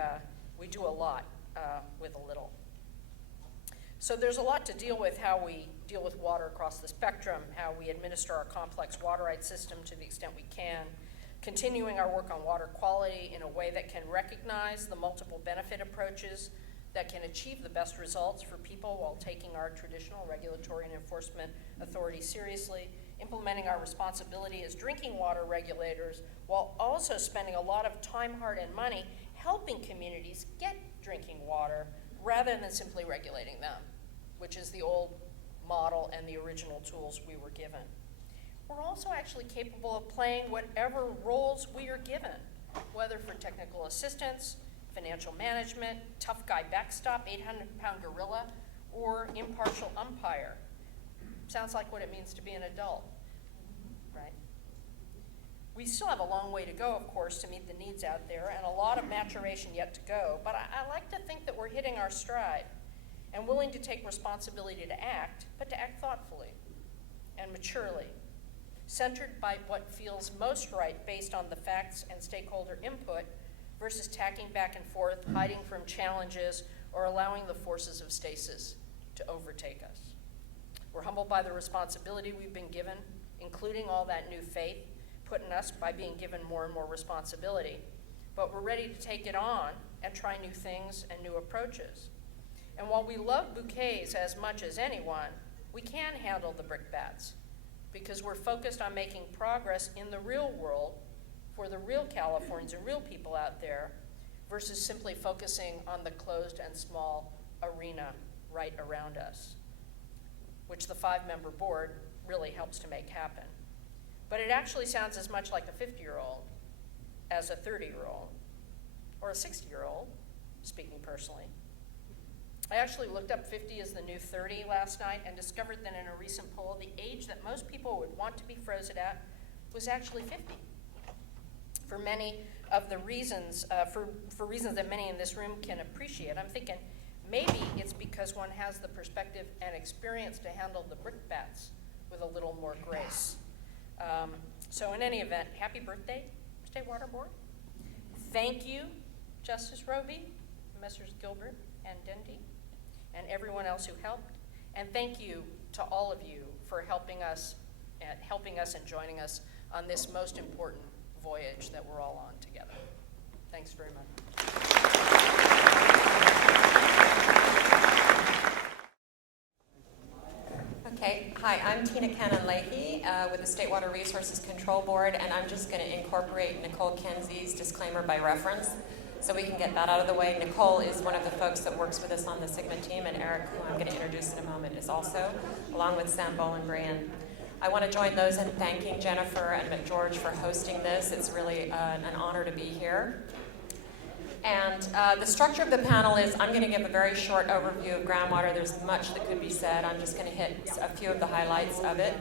we do a lot with a little. So there's a lot to deal with, how we deal with water across the spectrum, how we administer our complex water rights system to the extent we can, continuing our work on water quality in a way that can recognize the multiple benefit approaches that can achieve the best results for people while taking our traditional regulatory and enforcement authority seriously, implementing our responsibility as drinking water regulators while also spending a lot of time, heart, and money helping communities get drinking water rather than simply regulating them, which is the old model and the original tools we were given. We're also actually capable of playing whatever roles we are given, whether for technical assistance, financial management, tough guy backstop, 800-pound gorilla, or impartial umpire. Sounds like what it means to be an adult, right? We still have a long way to go, of course, to meet the needs out there, and a lot of maturation yet to go, but I like to think that we're hitting our stride and willing to take responsibility to act, but to act thoughtfully and maturely, centered by what feels most right based on the facts and stakeholder input versus tacking back and forth, hiding from challenges, or allowing the forces of stasis to overtake us. We're humbled by the responsibility we've been given, including all that new faith put in us by being given more and more responsibility. But we're ready to take it on and try new things and new approaches. And while we love bouquets as much as anyone, we can handle the brickbats because we're focused on making progress in the real world for the real Californians and real people out there versus simply focusing on the closed and small arena right around us, which the 5-member board really helps to make happen. But it actually sounds as much like a 50-year-old as a 30-year-old or a 60-year-old, speaking personally. I actually looked up 50 as the new 30 last night and discovered that in a recent poll, the age that most people would want to be frozen at was actually 50. For many of the reasons, for reasons that many in this room can appreciate, I'm thinking maybe it's because one has the perspective and experience to handle the brickbats with a little more grace. So in any event, happy birthday, State Water Board. Thank you, Justice Robie, Messrs. Gilbert and Dendy, and everyone else who helped. And thank you to all of you for helping us and joining us on this most important voyage that we're all on together. Thanks very much. Okay, hi, I'm Tina Cannon-Leahy with the State Water Resources Control Board, and I'm just going to incorporate Nicole Kenzie's disclaimer by reference so we can get that out of the way. Nicole is one of the folks that works with us on the Sigma team, and Eric, who I'm going to introduce in a moment, is also, along with Sam Bowen-Brian. I want to join those in thanking Jennifer and McGeorge for hosting this. It's really an honor to be here. And the structure of the panel is I'm going to give a very short overview of groundwater. There's much that could be said. I'm just going to hit a few of the highlights of it.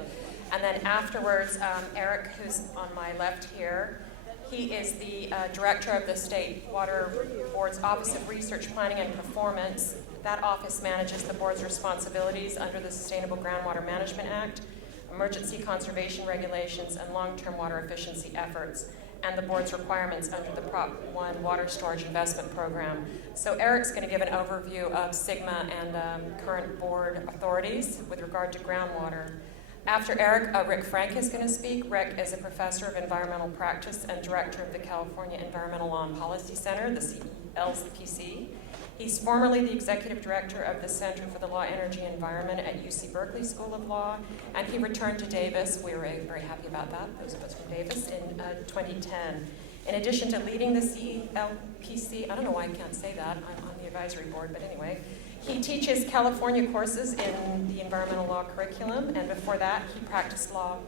And then afterwards, Eric, who's on my left here, he is the director of the State Water Board's Office of Research, Planning, and Performance. That office manages the board's responsibilities under the Sustainable Groundwater Management Act, emergency conservation regulations, and long-term water efficiency efforts, and the board's requirements under the Prop 1 Water Storage Investment Program. So Eric's going to give an overview of SGMA and current board authorities with regard to groundwater. After Eric, Rick Frank is going to speak. Rick is a professor of environmental practice and director of the California Environmental Law and Policy Center, the CELPC. He's formerly the executive director of the Center for the Law, Energy, and Environment at UC Berkeley School of Law, and he returned to Davis. We were very happy about that, those of us from Davis, in 2010. In addition to leading the CELPC, I don't know why I can't say that, I'm on the advisory board, but anyway, he teaches California courses in the environmental law curriculum, and before that, he practiced law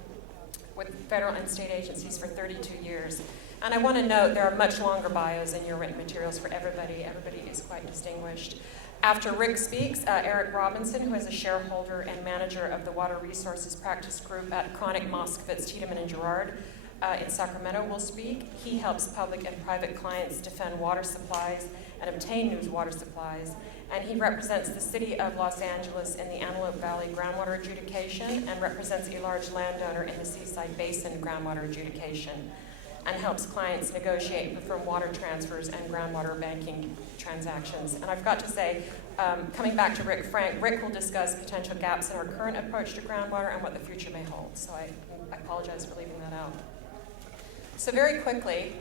with federal and state agencies for 32 years. And I want to note there are much longer bios in your written materials for everybody. Everybody is quite distinguished. After Rick speaks, Eric Robinson, who is a shareholder and manager of the Water Resources Practice Group at Chronic Moskowitz, Tiedemann, and Girard in Sacramento, will speak. He helps public and private clients defend water supplies and obtain new water supplies. And he represents the city of Los Angeles in the Antelope Valley groundwater adjudication and represents a large landowner in the Seaside Basin groundwater adjudication, and helps clients negotiate and perform water transfers and groundwater banking transactions. And I've got to say, coming back to Rick Frank, Rick will discuss potential gaps in our current approach to groundwater and what the future may hold. So I apologize for leaving that out. So very quickly,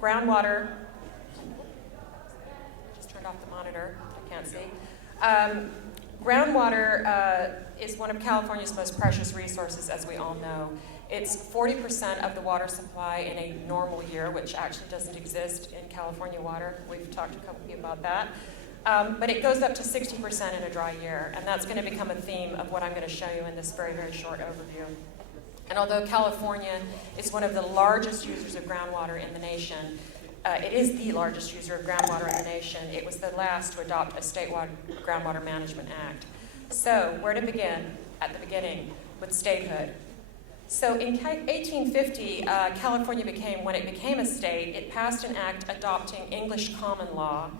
groundwater, just turned off the monitor, I can't see. Groundwater is one of California's most precious resources, as we all know. It's 40% of the water supply in a normal year, which actually doesn't exist in California water. We've talked to a couple of you about that. But it goes up to 60% in a dry year, and that's going to become a theme of what I'm going to show you in this very, very short overview. And although California is one of the largest users of groundwater in the nation, it is the largest user of groundwater in the nation. It was the last to adopt a statewide groundwater management act. So where to begin? At the beginning, with statehood. So in 1850, California when it became a state, it passed an act adopting English common law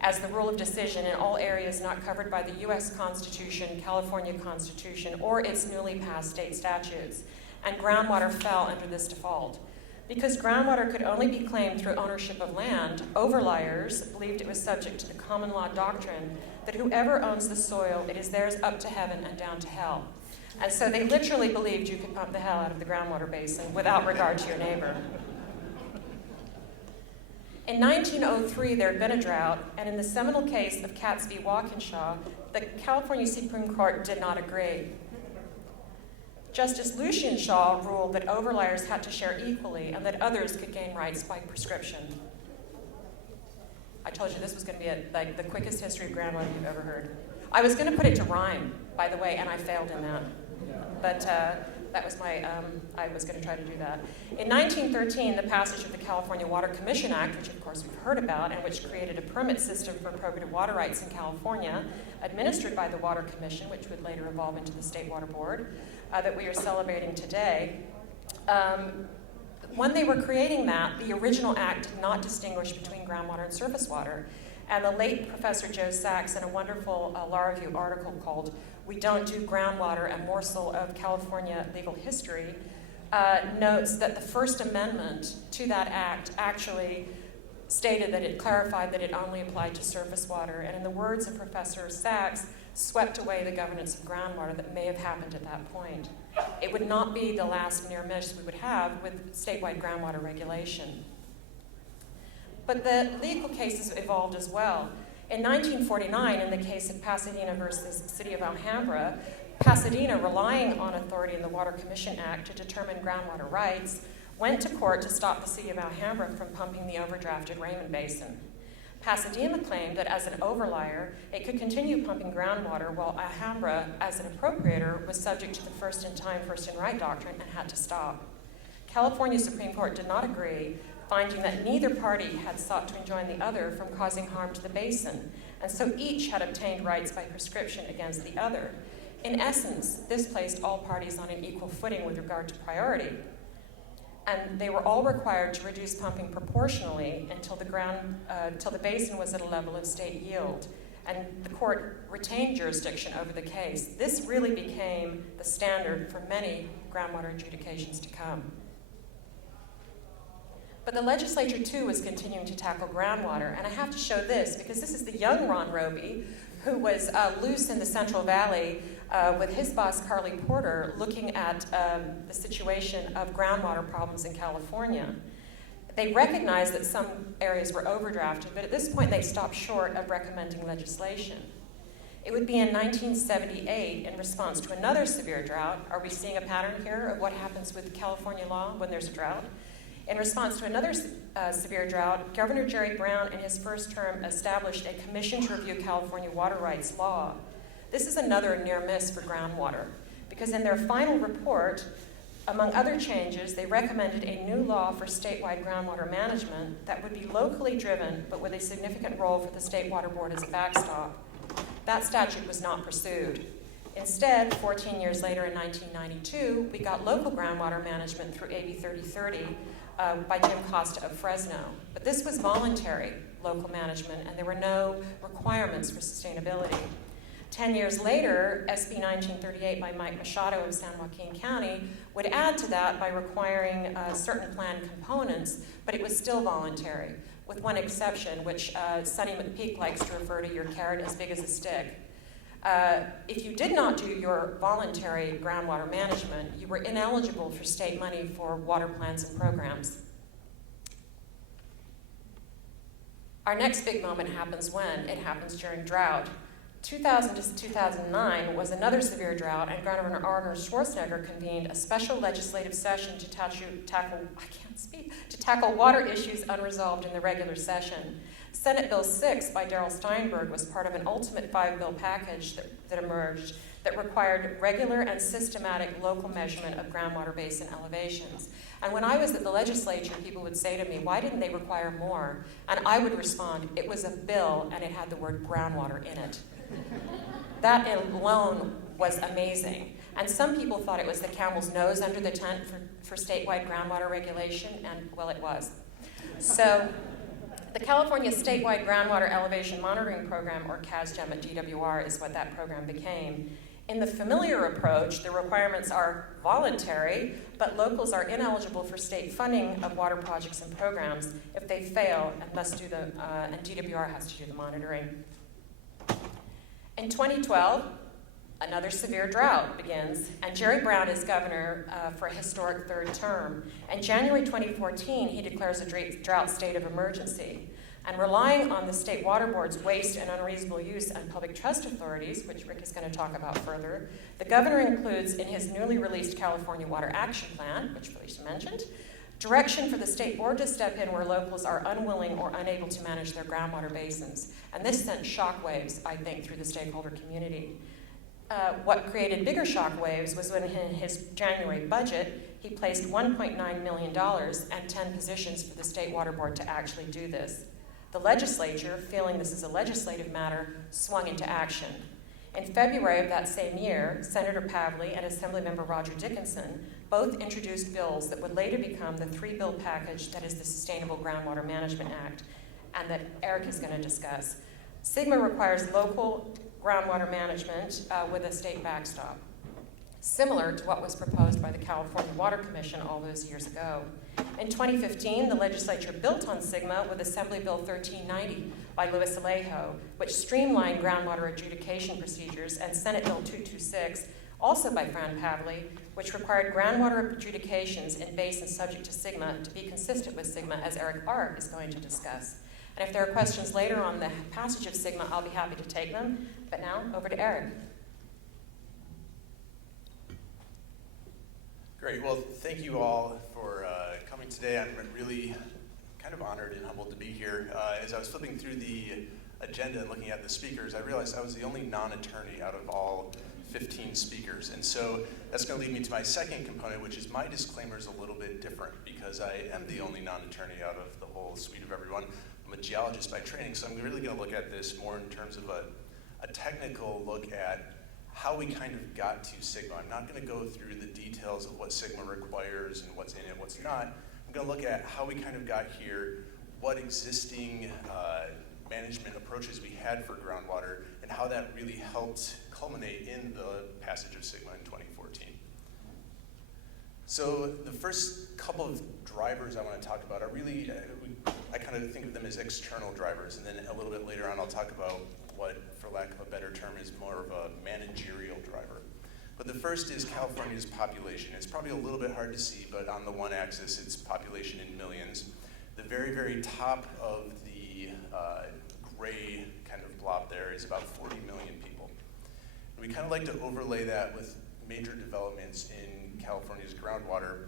as the rule of decision in all areas not covered by the U.S. Constitution, California Constitution, or its newly passed state statutes. And groundwater fell under this default. Because groundwater could only be claimed through ownership of land, overliers believed it was subject to the common law doctrine that whoever owns the soil, it is theirs up to heaven and down to hell. And so they literally believed you could pump the hell out of the groundwater basin without regard to your neighbor. In 1903, there had been a drought, and in the seminal case of Katz v. Walkinshaw, the California Supreme Court did not agree. Justice Lucian Shaw ruled that overliers had to share equally and that others could gain rights by prescription. I told you this was going to be like the quickest history of groundwater you've ever heard. I was going to put it to rhyme, by the way, and I failed in that. But that was my, I was going to try to do that. In 1913, the passage of the California Water Commission Act, which of course we've heard about, and which created a permit system for appropriative water rights in California, administered by the Water Commission, which would later evolve into the State Water Board, that we are celebrating today. When they were creating that, the original act did not distinguish between groundwater and surface water. And the late Professor Joe Sachs, in a wonderful law review article called "We Don't Do Groundwater, a Morsel of California Legal History," notes that the First Amendment to that act actually stated that it clarified that it only applied to surface water. And in the words of Professor Sachs, swept away the governance of groundwater that may have happened at that point. It would not be the last near miss we would have with statewide groundwater regulation. But the legal cases evolved as well. In 1949, in the case of Pasadena versus City of Alhambra, Pasadena, relying on authority in the Water Commission Act to determine groundwater rights, went to court to stop the City of Alhambra from pumping the overdrafted Raymond Basin. Pasadena claimed that as an overlier, it could continue pumping groundwater while Alhambra, as an appropriator, was subject to the first in time, first in right doctrine and had to stop. California Supreme Court did not agree, finding that neither party had sought to enjoin the other from causing harm to the basin, and so each had obtained rights by prescription against the other. In essence, this placed all parties on an equal footing with regard to priority. And they were all required to reduce pumping proportionally until the basin was at a level of state yield. And the court retained jurisdiction over the case. This really became the standard for many groundwater adjudications to come. But the legislature, too, was continuing to tackle groundwater. And I have to show this because this is the young Ron Robie, who was loose in the Central Valley with his boss, Carly Porter, looking at the situation of groundwater problems in California. They recognized that some areas were overdrafted, but at this point they stopped short of recommending legislation. It would be in 1978, in response to another severe drought. Are we seeing a pattern here of what happens with California law when there's a drought? In response to another severe drought, Governor Jerry Brown in his first term established a commission to review California water rights law. This is another near miss for groundwater, because in their final report, among other changes, they recommended a new law for statewide groundwater management that would be locally driven, but with a significant role for the State Water Board as a backstop. That statute was not pursued. Instead, 14 years later in 1992, we got local groundwater management through AB 3030 by Jim Costa of Fresno. But this was voluntary local management, and there were no requirements for sustainability. 10 years later, SB 1938 by Mike Machado of San Joaquin County would add to that by requiring certain plan components, but it was still voluntary, with one exception, which Sonny McPeak likes to refer to your carrot as big as a stick. If you did not do your voluntary groundwater management, you were ineligible for state money for water plans and programs. Our next big moment happens when? It happens during drought. 2000 to 2009 was another severe drought, and Governor Arnold Schwarzenegger convened a special legislative session to tackle water issues unresolved in the regular session. Senate Bill 6 by Darrell Steinberg was part of an ultimate 5-bill package that emerged that required regular and systematic local measurement of groundwater basin elevations. And when I was at the legislature, people would say to me, why didn't they require more? And I would respond, it was a bill and it had the word groundwater in it. That alone was amazing. And some people thought it was the camel's nose under the tent for statewide groundwater regulation, and well, it was. So the California Statewide Groundwater Elevation Monitoring Program, or CASGEM at DWR, is what that program became. In the familiar approach, the requirements are voluntary, but locals are ineligible for state funding of water projects and programs if they fail and must do and DWR has to do the monitoring. In 2012, another severe drought begins, and Jerry Brown is governor for a historic third term. In January 2014, he declares a drought state of emergency. And relying on the State Water Board's waste and unreasonable use and public trust authorities, which Rick is going to talk about further, the governor includes in his newly released California Water Action Plan, which Felicia mentioned, direction for the state board to step in where locals are unwilling or unable to manage their groundwater basins. And this sent shockwaves, I think, through the stakeholder community. What created bigger shockwaves was when in his January budget, he placed $1.9 million and 10 positions for the State Water Board to actually do this. The legislature, feeling this is a legislative matter, swung into action. In February of that same year, Senator Pavley and Assemblymember Roger Dickinson both introduced bills that would later become the 3-bill package that is the Sustainable Groundwater Management Act, and that Eric is going to discuss. SGMA requires local groundwater management with a state backstop, similar to what was proposed by the California Water Commission all those years ago. In 2015, the legislature built on SGMA with Assembly Bill 1390 by Luis Alejo, which streamlined groundwater adjudication procedures, and Senate Bill 226, also by Fran Pavley, which required groundwater adjudications in basins subject to SGMA to be consistent with SGMA, as Eric Barr is going to discuss. And if there are questions later on the passage of SGMA, I'll be happy to take them. But now, over to Eric. Great. Well, thank you all for coming today. I'm really kind of honored and humbled to be here. As I was flipping through the agenda and looking at the speakers, I realized I was the only non-attorney out of all 15 speakers. And so that's going to lead me to my second component, which is my disclaimer is a little bit different because I am the only non-attorney out of the whole suite of everyone. I'm a geologist by training, so I'm really going to look at this more in terms of a technical look at how we kind of got to SGMA. I'm not going to go through the details of what SGMA requires and what's in it, what's not. I'm going to look at how we kind of got here, what existing management approaches we had for groundwater, and how that really helped culminate in the passage of SGMA in 2014. So the first couple of drivers I want to talk about are really, I kind of think of them as external drivers, and then a little bit later on I'll talk about what, for lack of a better term, is more of a managerial driver. But the first is California's population. It's probably a little bit hard to see, but on the one axis, it's population in millions. The very, very top of the gray kind of blob there is about 40 million people. And we kind of like to overlay that with major developments in California's groundwater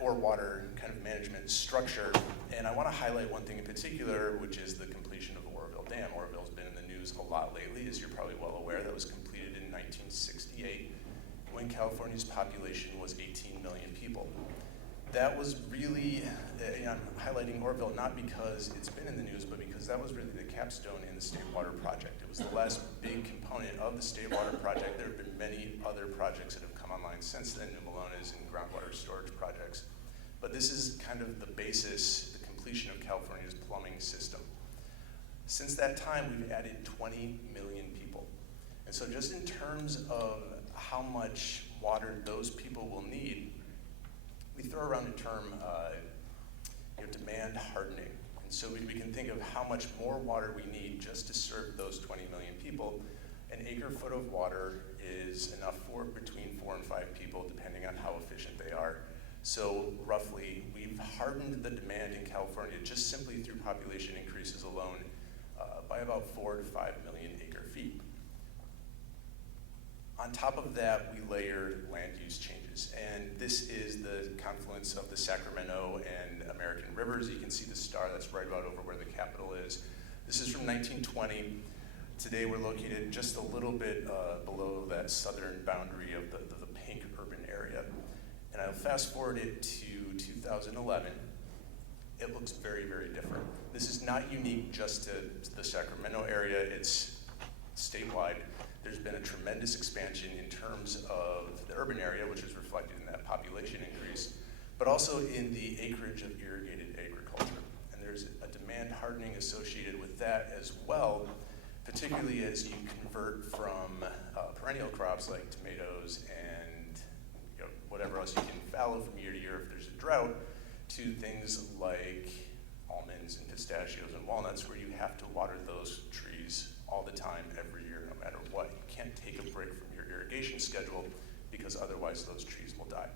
or water kind of management structure. And I want to highlight one thing in particular, which is the completion of Oroville Dam. Oroville's been in the news a lot lately, as you're probably well aware. That was completed in 1968 when California's population was 18 million people. That was really, I'm highlighting Oroville not because it's been in the news, but because that was really the capstone in the State Water Project. It was the last big component of the State Water Project. There have been many other projects that have come online since then, New Melones and groundwater storage projects. But this is kind of the basis, the completion of California's plumbing system. Since that time, we've added 20 million people. And so just in terms of how much water those people will need, we throw around the term demand hardening. And so we can think of how much more water we need just to serve those 20 million people. An acre foot of water is enough for between 4 and 5 people, depending on how efficient they are. So roughly, we've hardened the demand in California just simply through population increases alone by about 4 to 5 million acre feet. On top of that, we layer land use changes. And this is the confluence of the Sacramento and American rivers. You can see the star that's right about over where the Capitol is. This is from 1920. Today we're located just a little bit below that southern boundary of the pink urban area. And I'll fast forward it to 2011. It looks very, very different. This is not unique just to the Sacramento area. It's statewide. There's been a tremendous expansion in terms of the urban area, which is reflected in that population increase, but also in the acreage of irrigated agriculture. And there's a demand hardening associated with that as well, particularly as you convert from perennial crops like tomatoes and whatever else you can fallow from year to year if there's a drought, to things like almonds and pistachios and walnuts, where you have to water those trees all the time, every year, no matter what. You can't take a break from your irrigation schedule because otherwise those trees will die.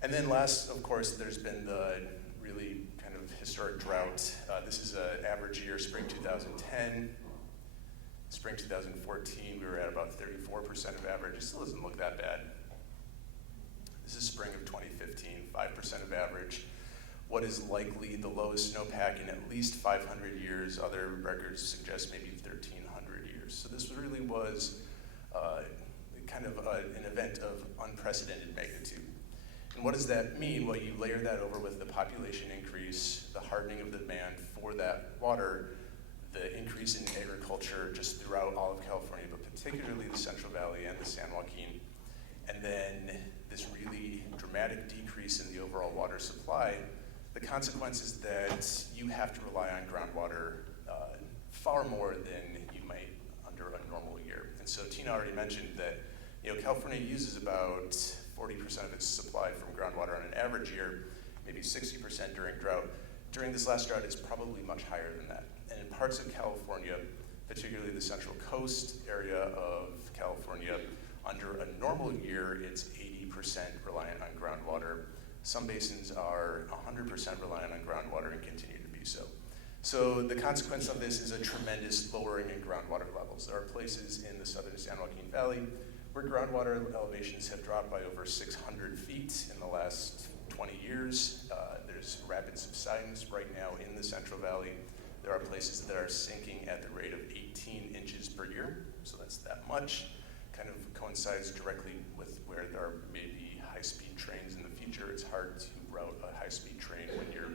And then last, of course, there's been the really kind of historic drought. This is an average year, spring 2010. Spring 2014, we were at about 34% of average. It still doesn't look that bad. This is spring of 2015, 5% of average. What is likely the lowest snowpack in at least 500 years. Other records suggest maybe 1,300 years. So this really was kind of an event of unprecedented magnitude. And what does that mean? Well, you layer that over with the population increase, the hardening of the demand for that water, the increase in agriculture just throughout all of California, but particularly the Central Valley and the San Joaquin. And then this really dramatic decrease in the overall water supply. The consequence is that you have to rely on groundwater far more than you might under a normal year. And so Tina already mentioned that California uses about 40% of its supply from groundwater on an average year, maybe 60% during drought. During this last drought, it's probably much higher than that. And in parts of California, particularly the Central Coast area of California, under a normal year, it's 80% reliant on groundwater. Some basins are 100% reliant on groundwater and continue to be so. So the consequence of this is a tremendous lowering in groundwater levels. There are places in the southern San Joaquin Valley where groundwater elevations have dropped by over 600 feet in the last 20 years. There's rapid subsidence right now in the Central Valley. There are places that are sinking at the rate of 18 inches per year, so that's that much. Kind of coincides directly with where there may be high-speed trains in the future. It's hard to route a high-speed train when your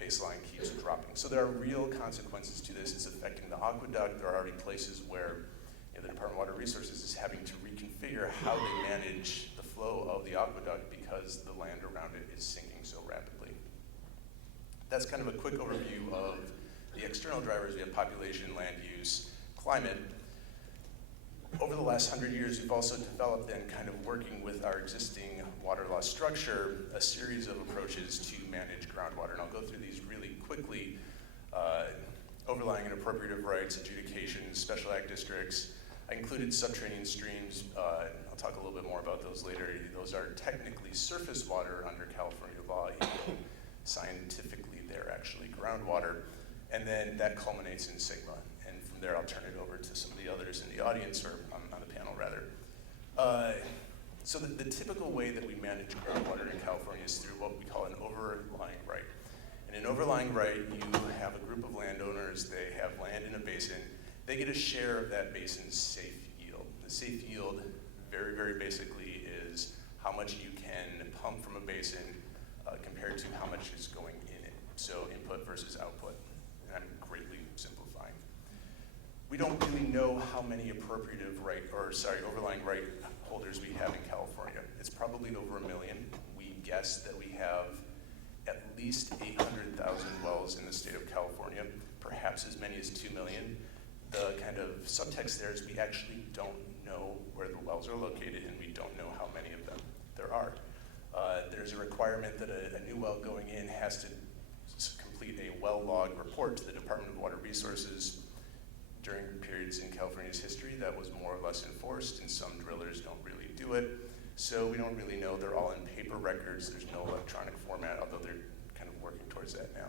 baseline keeps dropping. So there are real consequences to this. It's affecting the aqueduct. There are already places where the Department of Water Resources is having to reconfigure how they manage the flow of the aqueduct because the land around it is sinking so rapidly. That's kind of a quick overview of the external drivers. We have population, land use, climate. Over the last 100 years, we've also developed, then kind of working with our existing water law structure, a series of approaches to manage groundwater. And I'll go through these really quickly. overlying and appropriative rights, adjudications, special act districts. I included subterranean streams. I'll talk a little bit more about those later. Those are technically surface water under California law. Scientifically, they're actually groundwater. And then that culminates in SGMA. And from there, I'll turn it over to some of the others in the audience, or on the panel, rather. So the typical way that we manage groundwater in California is through what we call an overlying right. In an overlying right, you have a group of landowners, they have land in a basin, they get a share of that basin's safe yield. The safe yield, very, very basically, is how much you can pump from a basin compared to how much is going in it. So input versus output. And I'm greatly simplifying. We don't really know how many overlying right holders we have in California. It's probably over 1 million. We guess that we have at least 800,000 wells in the state of California, perhaps as many as 2 million. The kind of subtext there is we actually don't know where the wells are located, and we don't know how many of them there are. There's a requirement that a new well going in has to complete a well log report to the Department of Water Resources. During periods in California's history, that was more or less enforced, and some drillers don't really do it. So we don't really know. They're all in paper records. There's no electronic format, although they're kind of working towards that now.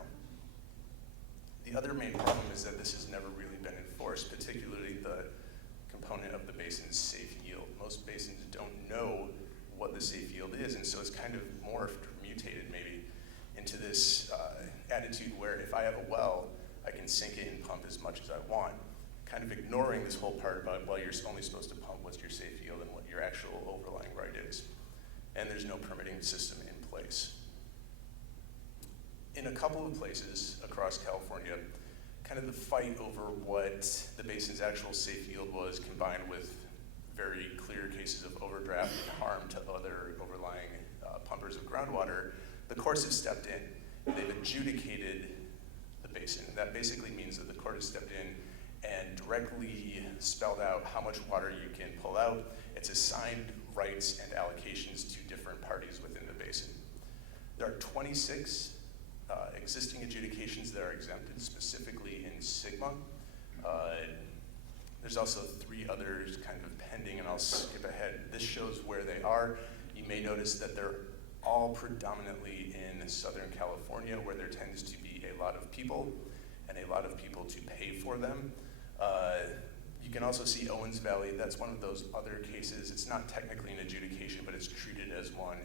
The other main problem is that this has never really been enforced, particularly the component of the basin's safe yield. Most basins don't know what the safe yield is, and so it's kind of morphed, mutated maybe, into this attitude where if I have a well, I can sink it and pump as much as I want, kind of ignoring this whole part about, well, you're only supposed to pump what's your safe yield and what your actual overlying right is. And there's no permitting system in place. In a couple of places across California, kind of the fight over what the basin's actual safe yield was, combined with very clear cases of overdraft and harm to other overlying pumpers of groundwater, the courts have stepped in. They've adjudicated the basin. That basically means that the court has stepped in and directly spelled out how much water you can pull out. It's assigned rights and allocations to different parties within the basin. There are 26 existing adjudications that are exempted, specifically in SGMA. There's also 3 others kind of pending, and I'll skip ahead. This shows where they are. You may notice that they're all predominantly in Southern California, where there tends to be a lot of people and a lot of people to pay for them. You can also see Owens Valley. That's one of those other cases. It's not technically an adjudication, but it's treated as one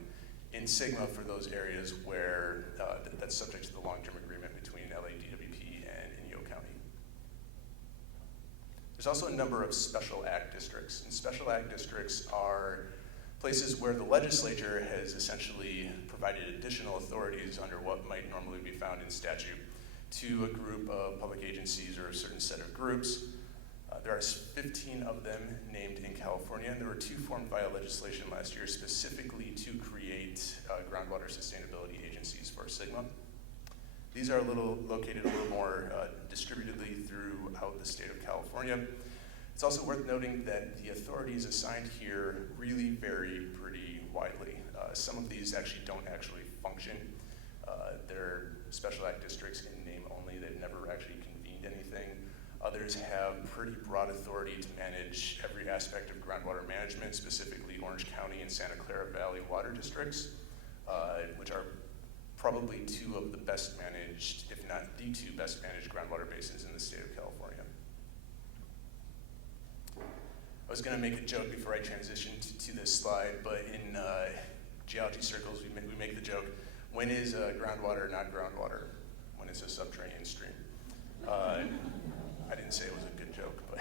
in SGMA for those areas where that's subject to the long-term agreement between LADWP and Inyo County. There's also a number of special act districts, and special act districts are places where the legislature has essentially provided additional authorities under what might normally be found in statute to a group of public agencies or a certain set of groups. There are 15 of them named in California, and there were 2 formed via legislation last year specifically to create groundwater sustainability agencies for SGMA. These are located a little more distributedly throughout the state of California. It's also worth noting that the authorities assigned here really vary pretty widely. Some of these actually don't function. They're special act districts in name only. They've never actually convened anything. Others have pretty broad authority to manage every aspect of groundwater management, specifically Orange County and Santa Clara Valley water districts, which are probably 2 of the best managed, if not the 2 best managed groundwater basins in the state of California. I was going to make a joke before I transitioned to this slide, but in geology circles, we make the joke, when is groundwater not groundwater? When it's a subterranean stream. I didn't say it was a good joke, but.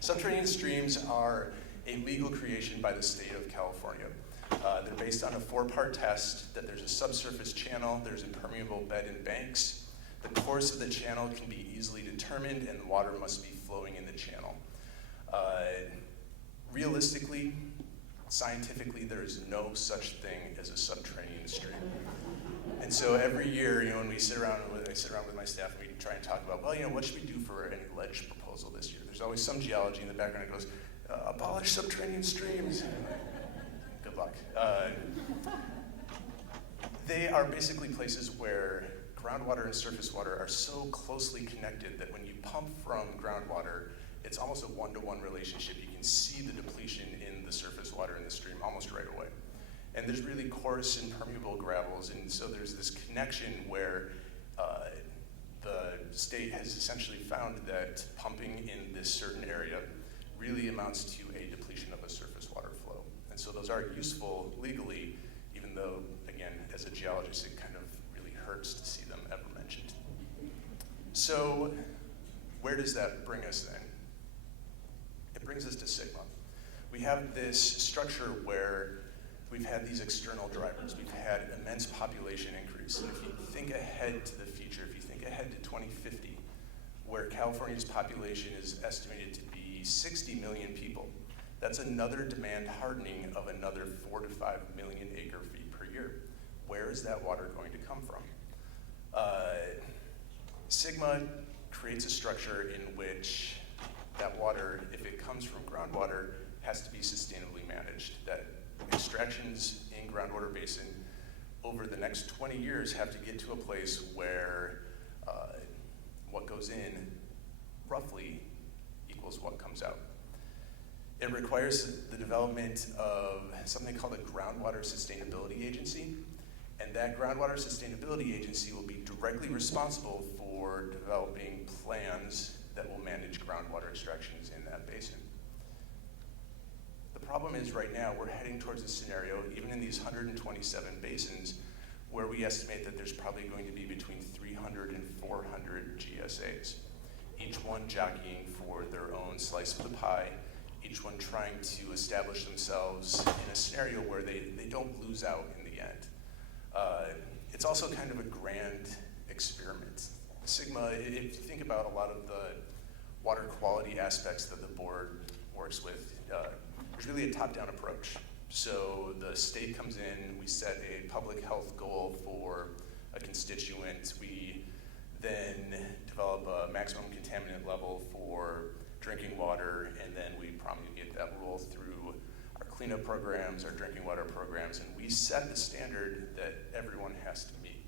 Subterranean streams are a legal creation by the state of California. They're based on a 4-part test that there's a subsurface channel, there's impermeable bed and banks. The course of the channel can be easily determined, and the water must be flowing in the channel. Realistically, scientifically, there is no such thing as a subterranean stream. And so every year, when I sit around with my staff and we try and talk about, well, what should we do for any ledge proposal this year? There's always some geology in the background that goes, abolish subterranean streams. Good luck. They are basically places where groundwater and surface water are so closely connected that when you pump from groundwater, it's almost a one-to-one relationship. You can see the depletion in the surface water in the stream almost right away. And there's really coarse and permeable gravels, and so there's this connection where the state has essentially found that pumping in this certain area really amounts to a depletion of a surface water flow. And so those are useful legally, even though, again, as a geologist, it kind of really hurts to see them ever mentioned. So where does that bring us then? It brings us to Sigma. We have this structure where we've had these external drivers. We've had immense population increase. And if you think ahead to the future, if you think ahead to 2050, where California's population is estimated to be 60 million people, that's another demand hardening of another 4 to 5 million acre feet per year. Where is that water going to come from? Sigma creates a structure in which that water, if it comes from groundwater, has to be sustainably managed. That extractions in groundwater basin over the next 20 years have to get to a place where what goes in roughly equals what comes out. It requires the development of something called a groundwater sustainability agency, and that groundwater sustainability agency will be directly responsible for developing plans that will manage groundwater extractions in that basin. The problem is right now we're heading towards a scenario, even in these 127 basins, where we estimate that there's probably going to be between 300 and 400 GSAs, each one jockeying for their own slice of the pie, each one trying to establish themselves in a scenario where they don't lose out in the end. It's also kind of a grand experiment. Sigma, if you think about a lot of the water quality aspects that the board works with, there's really a top-down approach. So the state comes in, we set a public health goal for a constituent, we then develop a maximum contaminant level for drinking water, and then we promulgate that rule through our cleanup programs, our drinking water programs, and we set the standard that everyone has to meet.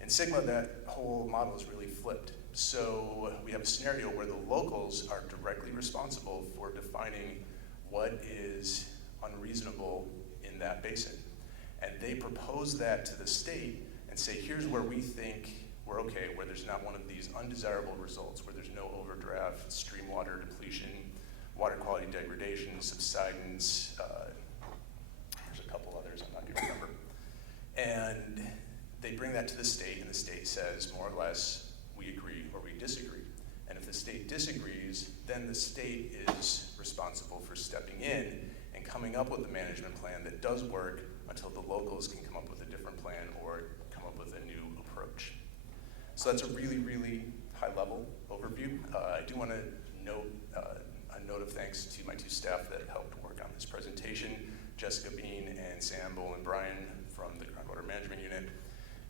In Sigma, that whole model is really flipped. So we have a scenario where the locals are directly responsible for defining what is unreasonable in that basin. And they propose that to the state and say, here's where we think we're okay, where there's not one of these undesirable results, where there's no overdraft, stream water depletion, water quality degradation, subsidence, there's a couple others I'm not going to remember. And they bring that to the state, and the state says, more or less, we agree or we disagree. And if the state disagrees, then the state is responsible for stepping in and coming up with a management plan that does work until the locals can come up with a different plan or come up with a new approach. So that's a really, really high-level overview. I do want to note a note of thanks to my two staff that helped work on this presentation, Jessica Bean and Sam and Brian from the Groundwater Management Unit.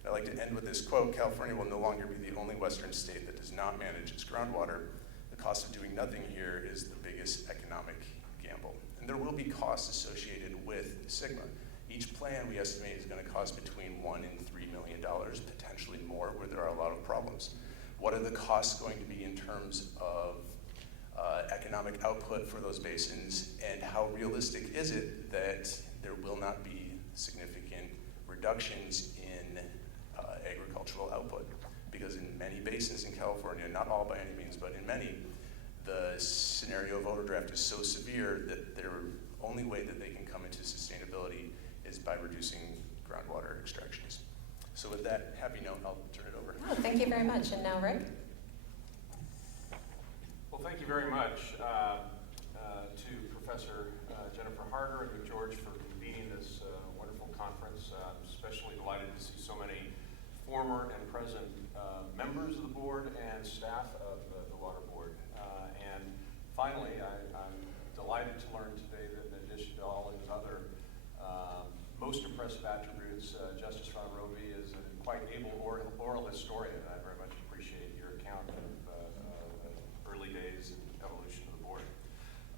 I'd like to end with this quote: California will no longer be the only Western state that does not manage its groundwater. The cost of doing nothing here is the biggest economic gamble. And there will be costs associated with Sigma. Each plan we estimate is going to cost between $1 and $3 million, potentially more, where there are a lot of problems. What are the costs going to be in terms of economic output for those basins, and how realistic is it that there will not be significant reductions in agricultural output? Because in many basins in California, not all by any means, but in many, the scenario of overdraft is so severe that their only way that they can come into sustainability is by reducing groundwater extractions. So with that happy note, I'll turn it over. Oh, thank you very much. And now Rick? Well, thank you very much to Professor Jennifer Harder and McGeorge for convening this wonderful conference. I'm especially delighted to see so many former and present members of the board and staff of the Water Board. And finally, I'm delighted to learn today that in addition to all his other most impressive attributes, Justice Ronald Robie is a quite able oral historian. I very much appreciate your account of early days and evolution of the board.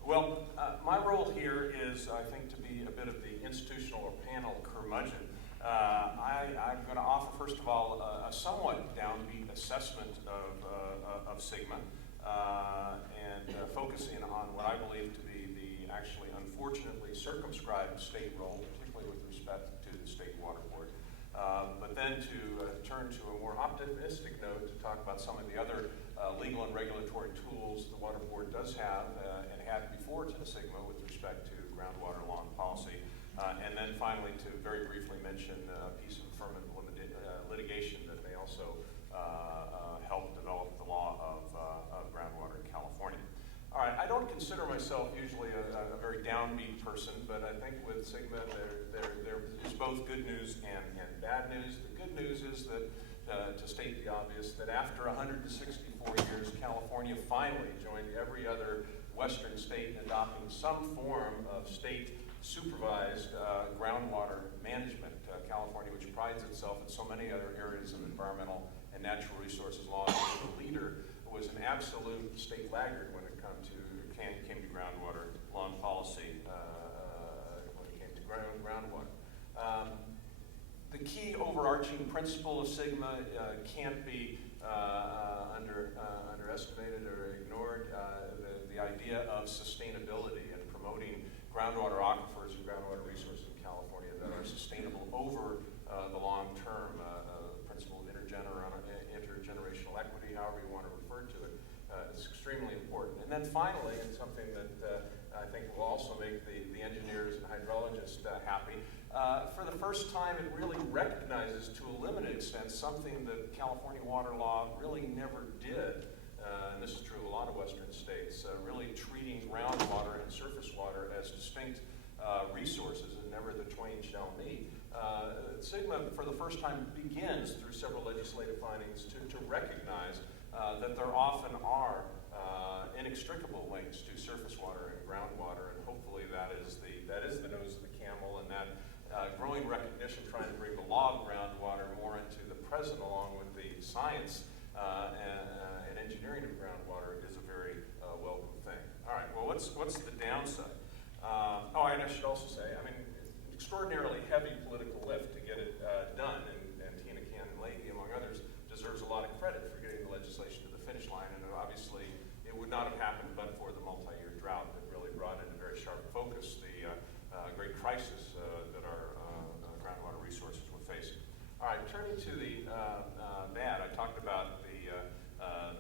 Well, my role here is, I think, to be a bit of the institutional or panel curmudgeon I'm going to offer, first of all, a somewhat downbeat assessment of Sigma, and focusing on what I believe to be the actually unfortunately circumscribed state role, particularly with respect to the State Water Board. But then to turn to a more optimistic note to talk about some of the other legal and regulatory tools the Water Board does have and had before to Sigma with respect to groundwater law and policy. And then finally to very briefly mention a piece of affirmative litigation that may also help develop the law of groundwater in California. All right, I don't consider myself usually a very downbeat person, but I think with Sigma there is both good news and bad news. The good news is that, to state the obvious, that after 164 years, California finally joined every other Western state in adopting some form of state supervised groundwater management. California, which prides itself in so many other areas of environmental and natural resources law, as a leader, was an absolute state laggard when it came to groundwater law and policy, when it came to groundwater. The key overarching principle of Sigma can't be underestimated or ignored, the idea of sustainability and promoting groundwater aquifers and groundwater resources in California that are sustainable over the long term. The principle of intergenerational equity, however you want to refer to it, is extremely important. And then finally, and something that I think will also make the engineers and hydrologists happy, for the first time it really recognizes to a limited extent something that California water law really never did. And this is true of a lot of Western states, really treating groundwater and surface water as distinct resources and never the twain shall meet. Sigma, for the first time, begins through several legislative findings to recognize that there often are inextricable links to surface water and groundwater, and hopefully that is the nose of the camel, and that growing recognition, trying to bring the law of groundwater more into the present along with the science and engineering of groundwater is a very welcome thing. All right, well, what's the downside? And I should also say, I mean, extraordinarily heavy political lift to get it done, and Tina Cannon Leahy, among others, deserves a lot of credit for getting the legislation to the finish line, and obviously it would not have happened but for the multi-year drought that really brought into very sharp focus the great crisis that our groundwater resources were facing. All right, turning to the bad, I talked about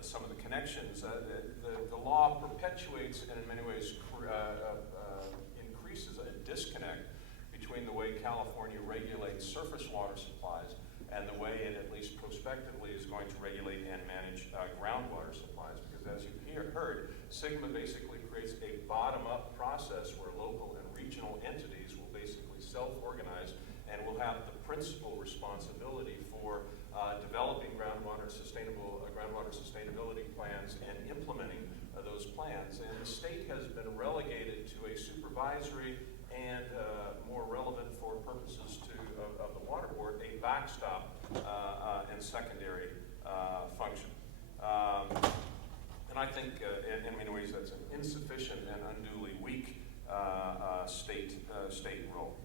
some of the connections. The law perpetuates and in many ways increases a disconnect between the way California regulates surface water supplies and the way it, at least prospectively, is going to regulate and manage groundwater supplies. Because as you heard, Sigma basically creates a bottom-up process where local and regional entities will basically self-organize and will have the principal responsibility for developing groundwater sustainability plans and implementing those plans. And the state has been relegated to a supervisory and more relevant for purposes of the Water Board, a backstop and secondary function. And I think in many ways that's an insufficient and unduly weak state role.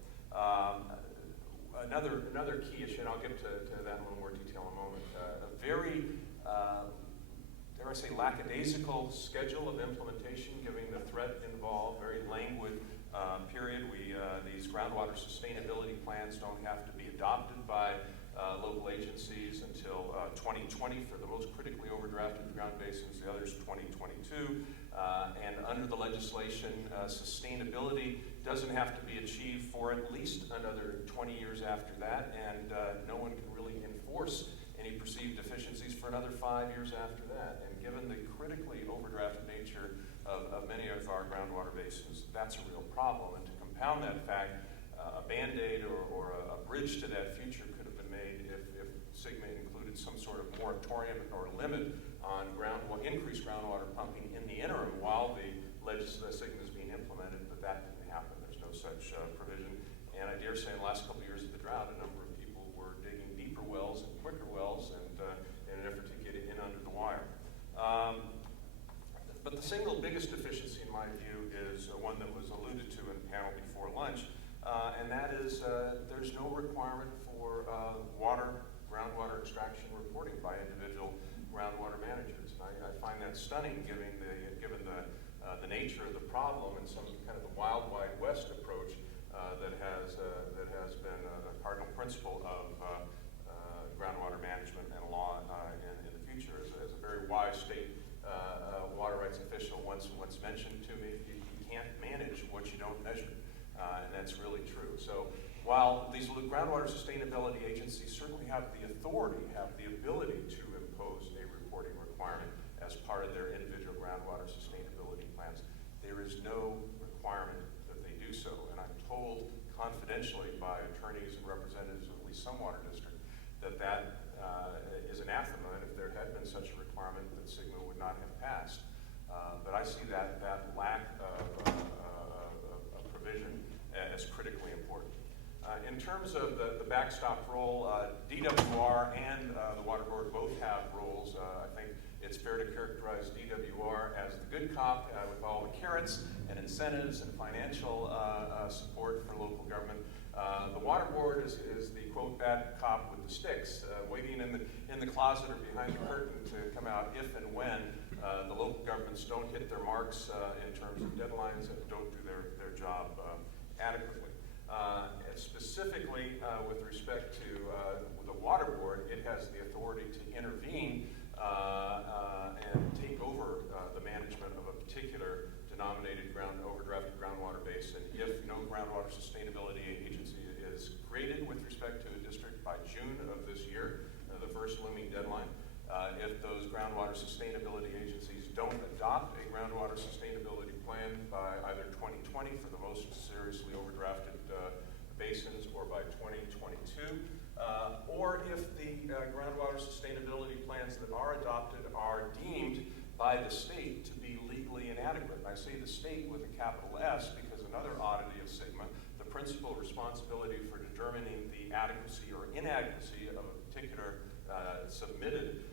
Another key issue, and I'll get to that in a little more detail in a moment, a very, dare I say, lackadaisical schedule of implementation, given the threat involved, very languid period. These groundwater sustainability plans don't have to be adopted by local agencies until 2020 for the most critically overdrafted ground basins, the others 2022. And under the legislation, sustainability doesn't have to be achieved for at least another 20 years after that, and no one can really enforce any perceived deficiencies for another 5 years after that. And given the critically overdrafted nature of many of our groundwater basins, that's a real problem. And to compound that fact, a Band-Aid or a bridge to that future could have been made if Sigma included some sort of moratorium or limit on increased groundwater pumping in the interim while the Sigma is being implemented, but that didn't happen. There's no such provision. And I dare say in the last couple of years of the drought, a number of people were digging deeper wells and quicker wells and in an effort to get it in under the wire. But the single biggest deficiency, in my view, is one that was alluded to in the panel before lunch, and that is there's no requirement for extraction reporting by individual groundwater managers. And I find that stunning given the nature of the problem and some kind of the wild west approach that has been a cardinal principle of groundwater management and law in the future. As a very wise state water rights official once mentioned to me, you can't manage what you don't measure, and that's really true. So while these groundwater sustainability agencies certainly have the authority, have the ability to impose a reporting requirement as part of their individual groundwater sustainability plans, there is no requirement that they do so. And I'm told confidentially by attorneys and representatives of at least some water district that is anathema, and if there had been such a requirement, that SGMA would not have passed. But I see that lack of provision as critically important. In terms of the backstop role, DWR and the Water Board both have roles. I think it's fair to characterize DWR as the good cop with all the carrots and incentives and financial support for local government. The Water Board is the quote bad cop with the sticks, waiting in the closet or behind the curtain to come out if and when the local governments don't hit their marks in terms of deadlines and don't do their job adequately. Specifically, with respect to the Water Board, it has the authority to intervene and take over the management of a particular denominated overdrafted groundwater basin if no groundwater sustainability agency is created with respect to a district by June of this year, the first looming deadline. If those groundwater sustainability agencies don't adopt a groundwater sustainability plan by either 2020 for the most seriously overdrafted basins or by 2022, or if the groundwater sustainability plans that are adopted are deemed by the state to be legally inadequate. And I say the state with a capital S because another oddity of SGMA, the principal responsibility for determining the adequacy or inadequacy of a particular submitted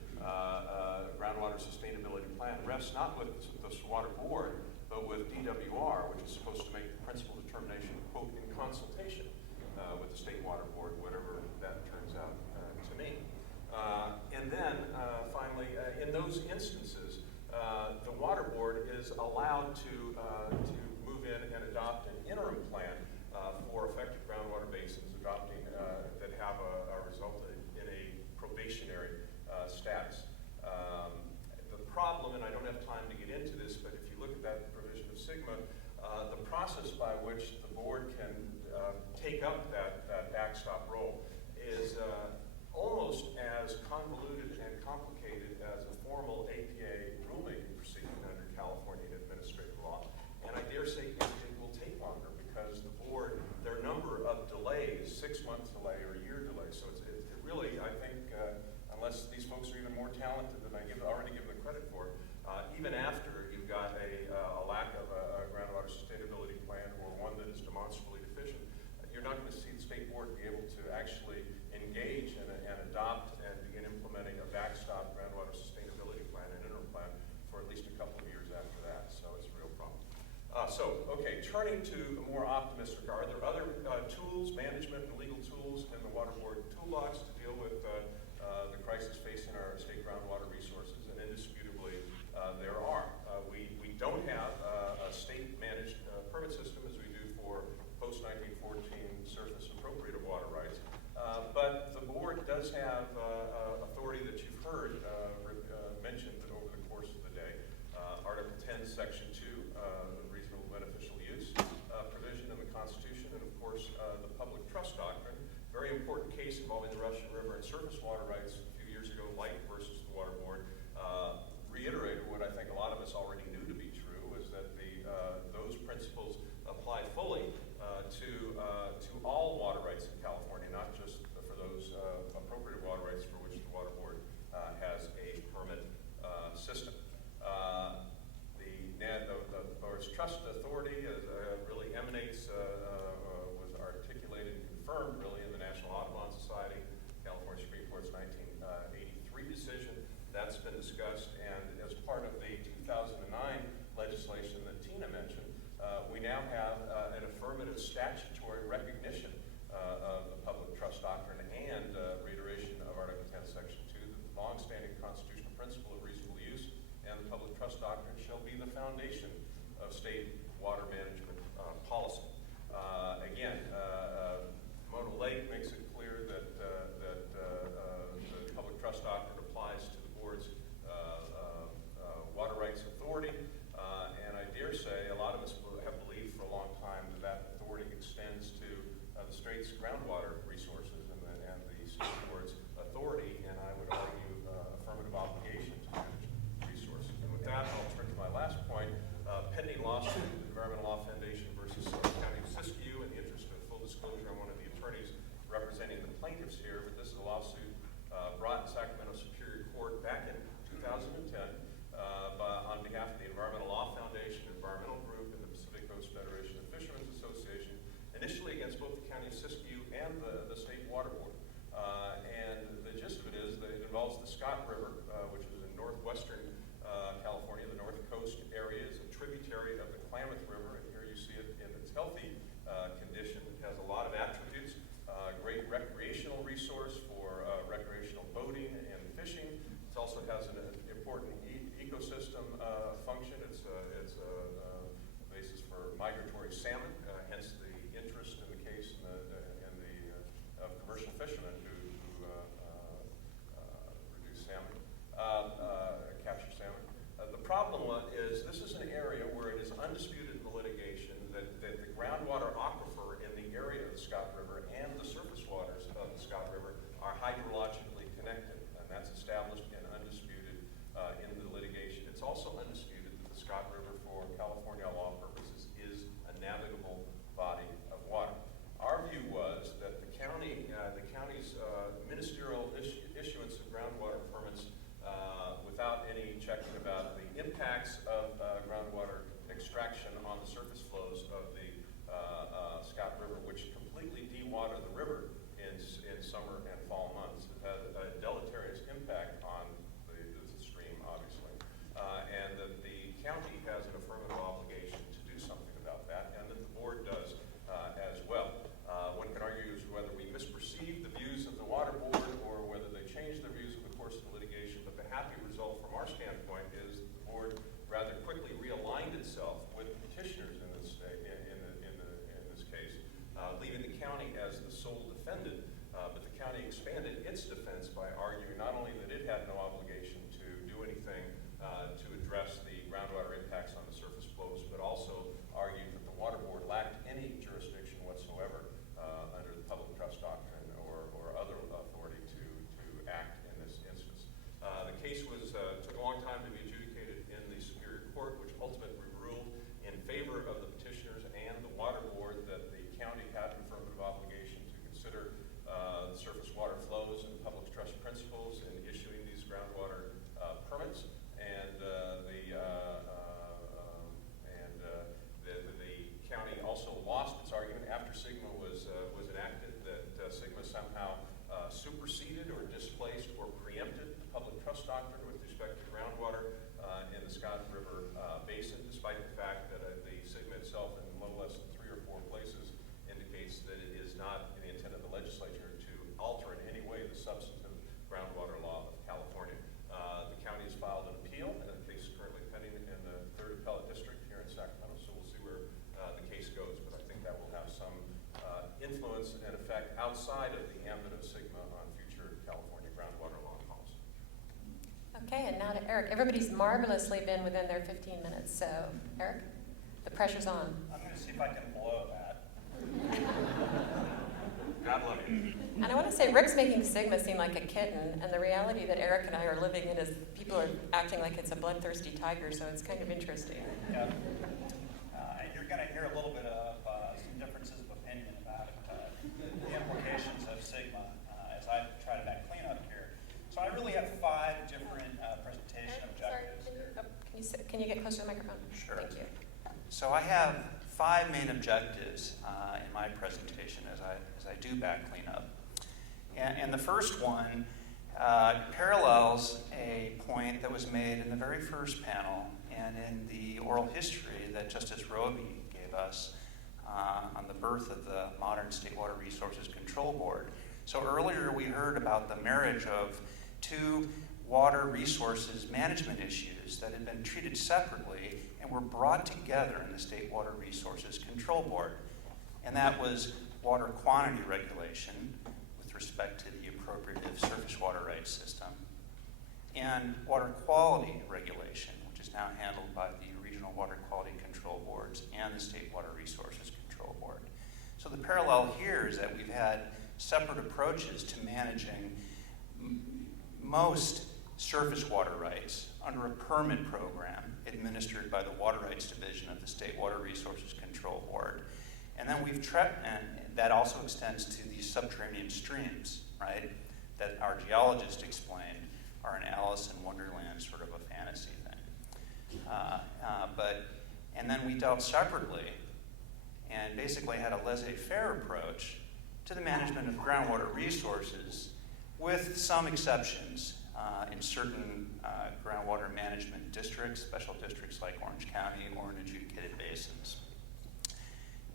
groundwater sustainability plan rests not with the Water Board, but with DWR, which is supposed to make the principal determination, quote, in consultation with the State Water Board, whatever that turns out to mean. And then, finally, in those instances, the Water Board is allowed to move in and adopt an interim plan for affected groundwater basins adopting that have resulted in a probationary status. The problem, and I don't have time to get into this, but if you look at that provision of SGMA, the process by which the board can take up that backstop role is almost as convoluted and complicated as a formal APA rulemaking proceeding under California administrative law. And I dare say it will take longer because the board, there are a number of delays, 6-month delay or a year delay. So it really, I think, unless these folks are even more talented than I already give them credit for, even after you've got a lack of a groundwater sustainability plan or one that is demonstrably deficient, you're not going to see the state board be able to actually engage and adopt and begin implementing a backstop groundwater sustainability plan, an interim plan, for at least a couple of years after that. So it's a real problem. Okay, turning to a more optimistic, are there other tools, management and legal tools in the Water Board toolbox to deal with the crisis facing our state groundwater resources? And indisputably, there are. We don't have a state-managed permit system as we do for post-1914 surface appropriated water rights. But the board does have authority that you've heard mentioned over the course of the day. Article 10, Section 2, the reasonable beneficial use provision in the Constitution, and of course the public trust doctrine. Very important case involving the Russian River and surface water rights a few years ago, Light versus the Water Board, reiterated what I think a lot of us already knew to be true, was that those principles apply fully to all water rights in California, not just for those appropriate water rights for which the Water Board has a permit system. The board's trust authority really emanates, was articulated and confirmed really in the National Audubon Society, California Supreme Court's 1983 decision. That's been discussed, and as part of the 2009 legislation that Tina mentioned, we now have an affirmative statutory recognition of the public trust doctrine and reiteration of Article 10, Section will be the foundation of state water management policy. Again, Mona Lake makes it clear that the public trust doctrine applies to the board's water rights authority, and I dare say a lot of us have believed for a long time that that authority extends to the state's groundwater resources and the state board's authority, and I would argue affirmative obligation to manage resources. And with that, I'll turn to my last point. Pending lawsuit, the Environmental Law Foundation versus County of Siskiyou. In the interest of full disclosure, I'm one of the attorneys representing the plaintiffs here, but this is a lawsuit brought in Sacramento Superior Court back in 2010 on behalf of the Environmental Law Foundation, Environmental Group, and the Pacific Coast Federation of Fishermen's Association, initially against both the County of Siskiyou and the State Water Board. And the gist of it is that it involves the Scott River, which is in northwestern California. The North Coast area is a tributary of the Klamath River, and here you see it in its healthy condition. It has a lot of attributes, great recreational resource for recreational boating and fishing. It also has an important ecosystem function. It's a basis for migratory salmon, hence the interest in the case of commercial fishermen who reduce salmon, capture salmon. The problem is this is an area where it is undisputed in the litigation that the groundwater aquifer in the area of the Scott River and the surface waters of the Scott River are hydrologically connected, and that's established and undisputed in the litigation. It's also undisputed that the Scott River, for California law purposes, is a navigable body of water. Our view was that the county's ministerial issuance of groundwater permits without any checking about the impacts of groundwater extraction on the surface flows of the Scott River, which completely dewater the river in summer and fall months. It has a deleterious impact on the stream, obviously, and that the county has an affirmative obligation to do something about that, and that the board does as well. One can argue as to whether we misperceived the views of the water board or whether they changed their views in the course of the litigation, but the happy result from our standpoint is the board rather quickly realigned itself with petitioners in this case, leaving the county as the sole defendant, but the county expanded its defense by arguing not only that it had no obligation to do anything to address the groundwater impacts on the surface flows, but also argued that the water board lacked any jurisdiction whatsoever under the public trust doctrine or other authority to act in this instance. The case took a long time to be adjudicated in the Superior Court, which ultimately ruled in favor of the petitioners and the water board that the county had an affirmative obligation to consider the surface water flows and public trust principles in issuing these groundwater permits, and the county also lost its argument after SGMA was enacted that SGMA somehow superseded or displaced or preempted the public trust doctrine with respect to groundwater in the Scott River basin, despite the fact that the SGMA itself in no less than 3 or 4 places indicates that it is not in the intent of the legislature to alter in any way the substantive groundwater law of California. The county has filed an appeal, and the case is currently pending in the 3rd Appellate District here in Sacramento, so we'll see where the case goes, but I think that will have some influence and effect outside of the ambit of SGMA on future California groundwater law policy. Okay, and now to Eric. Everybody's marvelously been within their 15 minutes, so Eric, the pressure's on. I'm going to see if I can blow that. God love you. And I want to say Rick's making SGMA seem like a kitten, and the reality that Eric and I are living in is people are acting like it's a bloodthirsty tiger, so it's kind of interesting. Yeah. And you're going to hear a little bit of some differences of opinion about the implications of SGMA as I try to back clean up here. So I really have 5 different presentation objectives. Can you get closer to the microphone? Sure. Thank you. So I have 5 main objectives in my presentation as I do back cleanup. And the first one parallels a point that was made in the very first panel and in the oral history that Justice Robie gave us on the birth of the modern State Water Resources Control Board. So earlier we heard about the marriage of 2 water resources management issues that had been treated separately and were brought together in the State Water Resources Control Board. And that was water quantity regulation with respect to the appropriative surface water rights system, and water quality regulation, which is now handled by the Regional Water Quality Control Boards and the State Water Resources Control Board. So the parallel here is that we've had separate approaches to managing most surface water rights under a permit program administered by the Water Rights Division of the State Water Resources Control Board. And then and that also extends to these subterranean streams, right, that our geologists explained are an Alice in Wonderland sort of a fantasy thing. And then we dealt separately and basically had a laissez-faire approach to the management of groundwater resources, with some exceptions in certain groundwater management districts, special districts like Orange County or in adjudicated basins.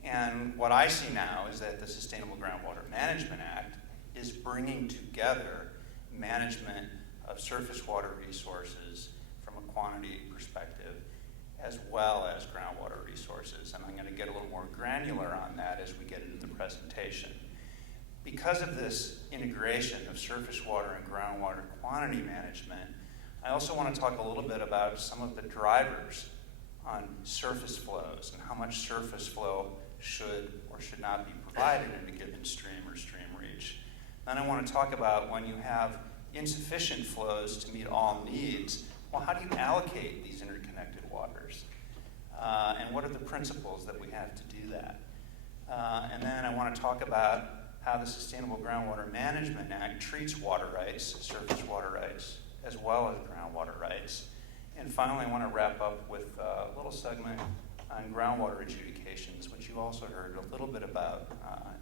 And what I see now is that the Sustainable Groundwater Management Act is bringing together management of surface water resources from a quantity perspective, as well as groundwater resources. And I'm going to get a little more granular on that as we get into the presentation. Because of this integration of surface water and groundwater quantity management, I also want to talk a little bit about some of the drivers on surface flows and how much surface flow should or should not be provided in a given stream or stream reach. Then I want to talk about when you have insufficient flows to meet all needs, well, how do you allocate these interconnected waters? And what are the principles that we have to do that? And then I want to talk about how the Sustainable Groundwater Management Act treats water rights, surface water rights, as well as groundwater rights. And finally, I want to wrap up with a little segment on groundwater adjudications, which you also heard a little bit about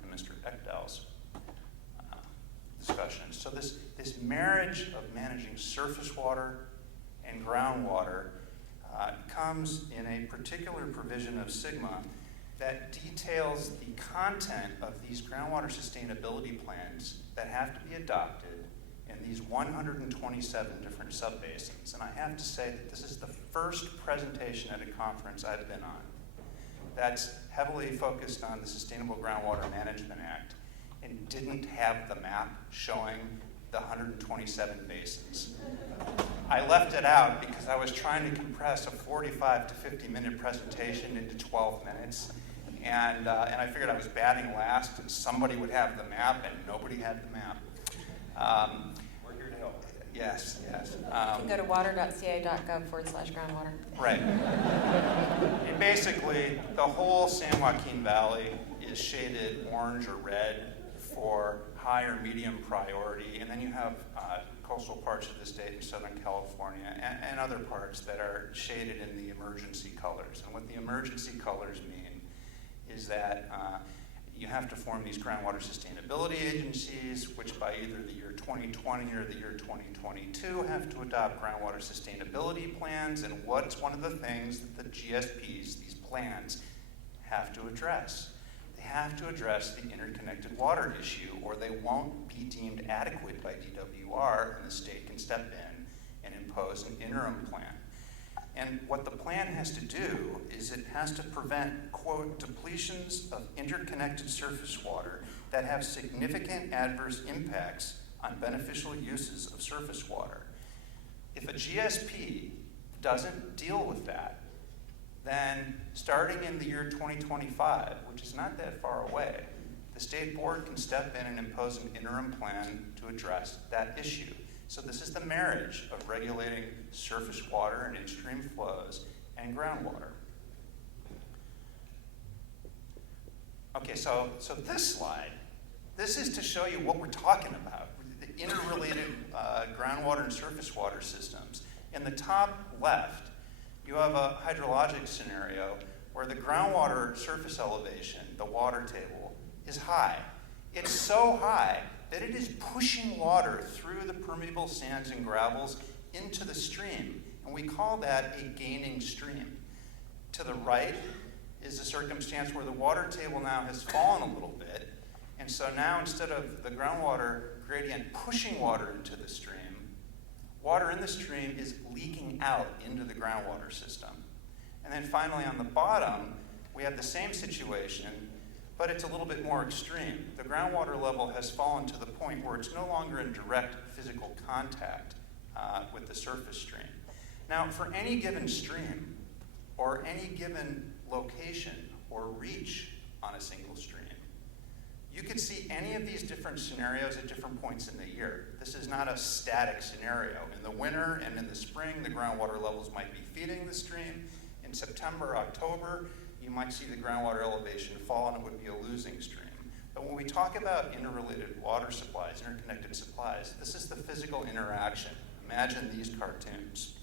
in Mr. Eckdell's discussion. So this marriage of managing surface water and groundwater comes in a particular provision of SGMA that details the content of these groundwater sustainability plans that have to be adopted in these 127 different subbasins. And I have to say that this is the first presentation at a conference I've been on that's heavily focused on the Sustainable Groundwater Management Act and didn't have the map showing the 127 basins. I left it out because I was trying to compress a 45 to 50-minute presentation into 12 minutes. And I figured I was batting last, and somebody would have the map, and nobody had the map. We're here to help. Yes, yes. You can go to water.ca.gov/groundwater. Right. And basically, the whole San Joaquin Valley is shaded orange or red for high or medium priority, and then you have coastal parts of the state in Southern California and other parts that are shaded in the emergency colors. And what the emergency colors mean is that you have to form these groundwater sustainability agencies, which by either the year 2020 or the year 2022 have to adopt groundwater sustainability plans. And what's one of the things that the GSPs, these plans, have to address? They have to address the interconnected water issue, or they won't be deemed adequate by DWR, and the state can step in and impose an interim plan. And what the plan has to do is it has to prevent, quote, depletions of interconnected surface water that have significant adverse impacts on beneficial uses of surface water. If a GSP doesn't deal with that, then starting in the year 2025, which is not that far away, the state board can step in and impose an interim plan to address that issue. So this is the marriage of regulating surface water and in-stream flows and groundwater. Okay, so this slide, this is to show you what we're talking about, the interrelated groundwater and surface water systems. In the top left, you have a hydrologic scenario where the groundwater surface elevation, the water table, is high. It's so high that it is pushing water through the permeable sands and gravels into the stream, and we call that a gaining stream. To the right is a circumstance where the water table now has fallen a little bit, and so now instead of the groundwater gradient pushing water into the stream, water in the stream is leaking out into the groundwater system. And then finally on the bottom, we have the same situation, but it's a little bit more extreme. The groundwater level has fallen to the point where it's no longer in direct physical contact with the surface stream. Now, for any given stream, or any given location or reach on a single stream, you could see any of these different scenarios at different points in the year. This is not a static scenario. In the winter and in the spring, the groundwater levels might be feeding the stream. In September, October, you might see the groundwater elevation fall and it would be a losing stream. But when we talk about interrelated water supplies, interconnected supplies, this is the physical interaction. Imagine these cartoons.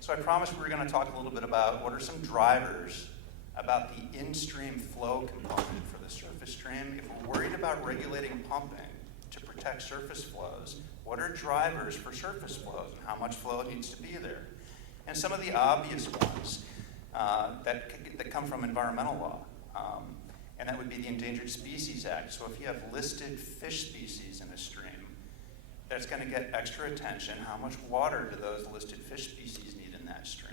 So I promised we were going to talk a little bit about what are some drivers about the in-stream flow component for the surface stream. If we're worried about regulating pumping to protect surface flows, what are drivers for surface flows and how much flow needs to be there? And some of the obvious ones that come from environmental law, and that would be the Endangered Species Act. So if you have listed fish species in a stream, that's going to get extra attention. How much water do those listed fish species need in that stream?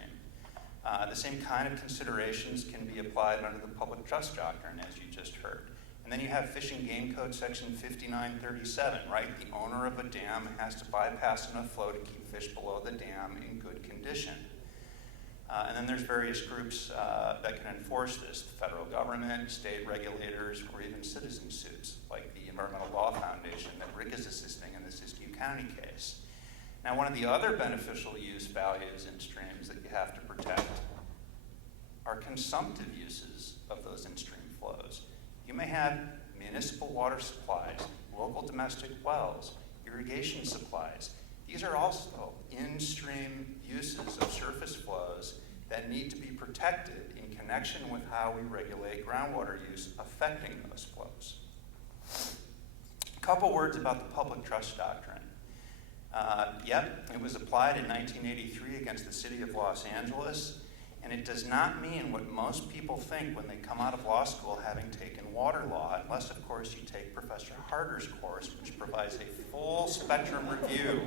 The same kind of considerations can be applied under the public trust doctrine, as you just heard. And then you have Fish and Game Code section 5937, right? The owner of a dam has to bypass enough flow to keep fish below the dam in good condition. And then there's various groups that can enforce this: the federal government, state regulators, or even citizen suits, like the Environmental Law Foundation that Rick is assisting in the Siskiyou County case. Now, one of the other beneficial use values in streams that you have to protect are consumptive uses of those in-stream flows. You may have municipal water supplies, local domestic wells, irrigation supplies. These are also in-stream uses of surface flows that need to be protected in connection with how we regulate groundwater use affecting those flows. A couple words about the public trust doctrine. It was applied in 1983 against the city of Los Angeles, and it does not mean what most people think when they come out of law school having taken water law, unless, of course, you take Professor Harder's course, which provides a full spectrum review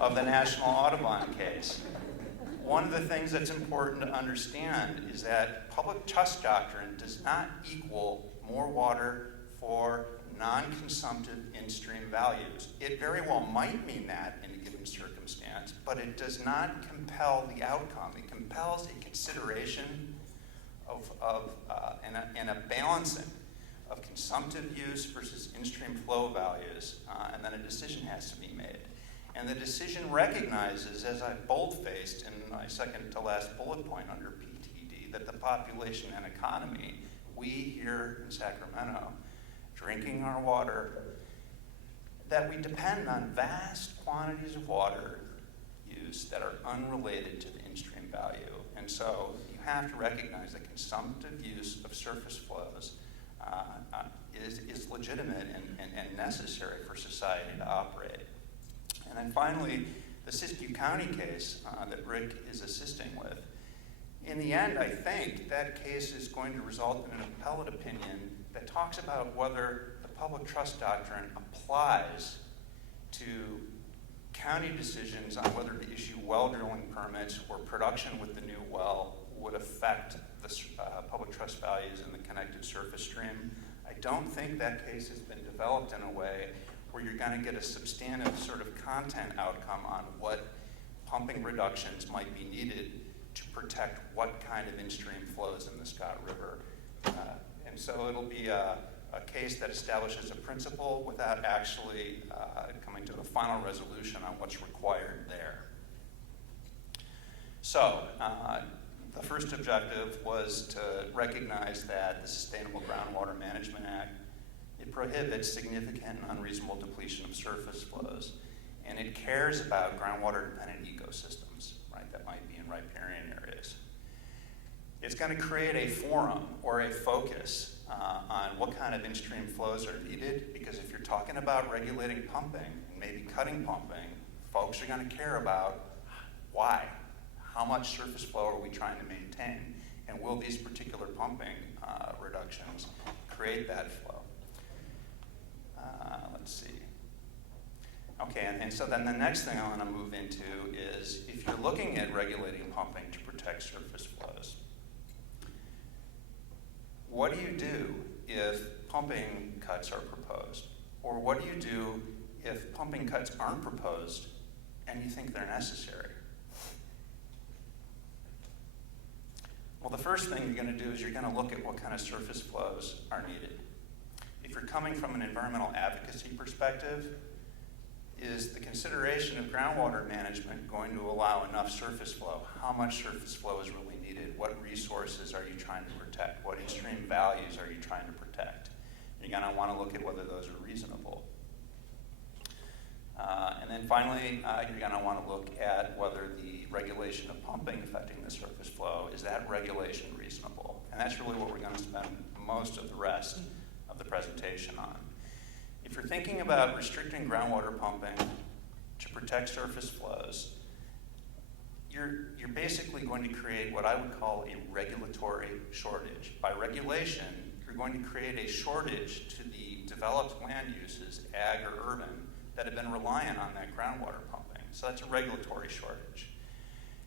of the National Audubon case. One of the things that's important to understand is that public trust doctrine does not equal more water for non-consumptive in-stream values. It very well might mean that in a given circumstance, but it does not compel the outcome. It compels a consideration and a balancing of consumptive use versus in-stream flow values, and then a decision has to be made. And the decision recognizes, as I bold-faced in my second to last bullet point under PTD, that the population and economy, we here in Sacramento, drinking our water, that we depend on vast quantities of water use that are unrelated to the in-stream value. And so you have to recognize that consumptive use of surface flows is legitimate and necessary for society to operate. And then finally, the Siskiyou County case that Rick is assisting with. In the end, I think that case is going to result in an appellate opinion that talks about whether the public trust doctrine applies to county decisions on whether to issue well drilling permits or production with the new well would affect the public trust values in the connected surface stream. I don't think that case has been developed in a way where you're going to get a substantive sort of content outcome on what pumping reductions might be needed to protect what kind of in-stream flows in the Scott River. And so it'll be a case that establishes a principle without actually coming to a final resolution on what's required there. So the first objective was to recognize that the Sustainable Groundwater Management Act, it prohibits significant and unreasonable depletion of surface flows, and it cares about groundwater-dependent ecosystems, right, that might be in riparian areas. It's going to create a forum or a focus on what kind of in-stream flows are needed, because if you're talking about regulating pumping and maybe cutting pumping, folks are going to care about why. How much surface flow are we trying to maintain? And will these particular pumping reductions create that flow? Let's see. Okay, and so then the next thing I want to move into is if you're looking at regulating pumping to protect surface flows, what do you do if pumping cuts are proposed? Or what do you do if pumping cuts aren't proposed and you think they're necessary? Well, the first thing you're going to do is you're going to look at what kind of surface flows are needed. If you're coming from an environmental advocacy perspective, is the consideration of groundwater management going to allow enough surface flow? How much surface flow is really needed? What resources are you trying to protect? What extreme values are you trying to protect? You're going to want to look at whether those are reasonable. And then finally, you're going to want to look at whether the regulation of pumping affecting the surface flow, is that regulation reasonable? And that's really what we're going to spend most of the rest of the presentation on. If you're thinking about restricting groundwater pumping to protect surface flows, you're basically going to create what I would call a regulatory shortage. By regulation, you're going to create a shortage to the developed land uses, ag or urban, that have been reliant on that groundwater pumping. So that's a regulatory shortage.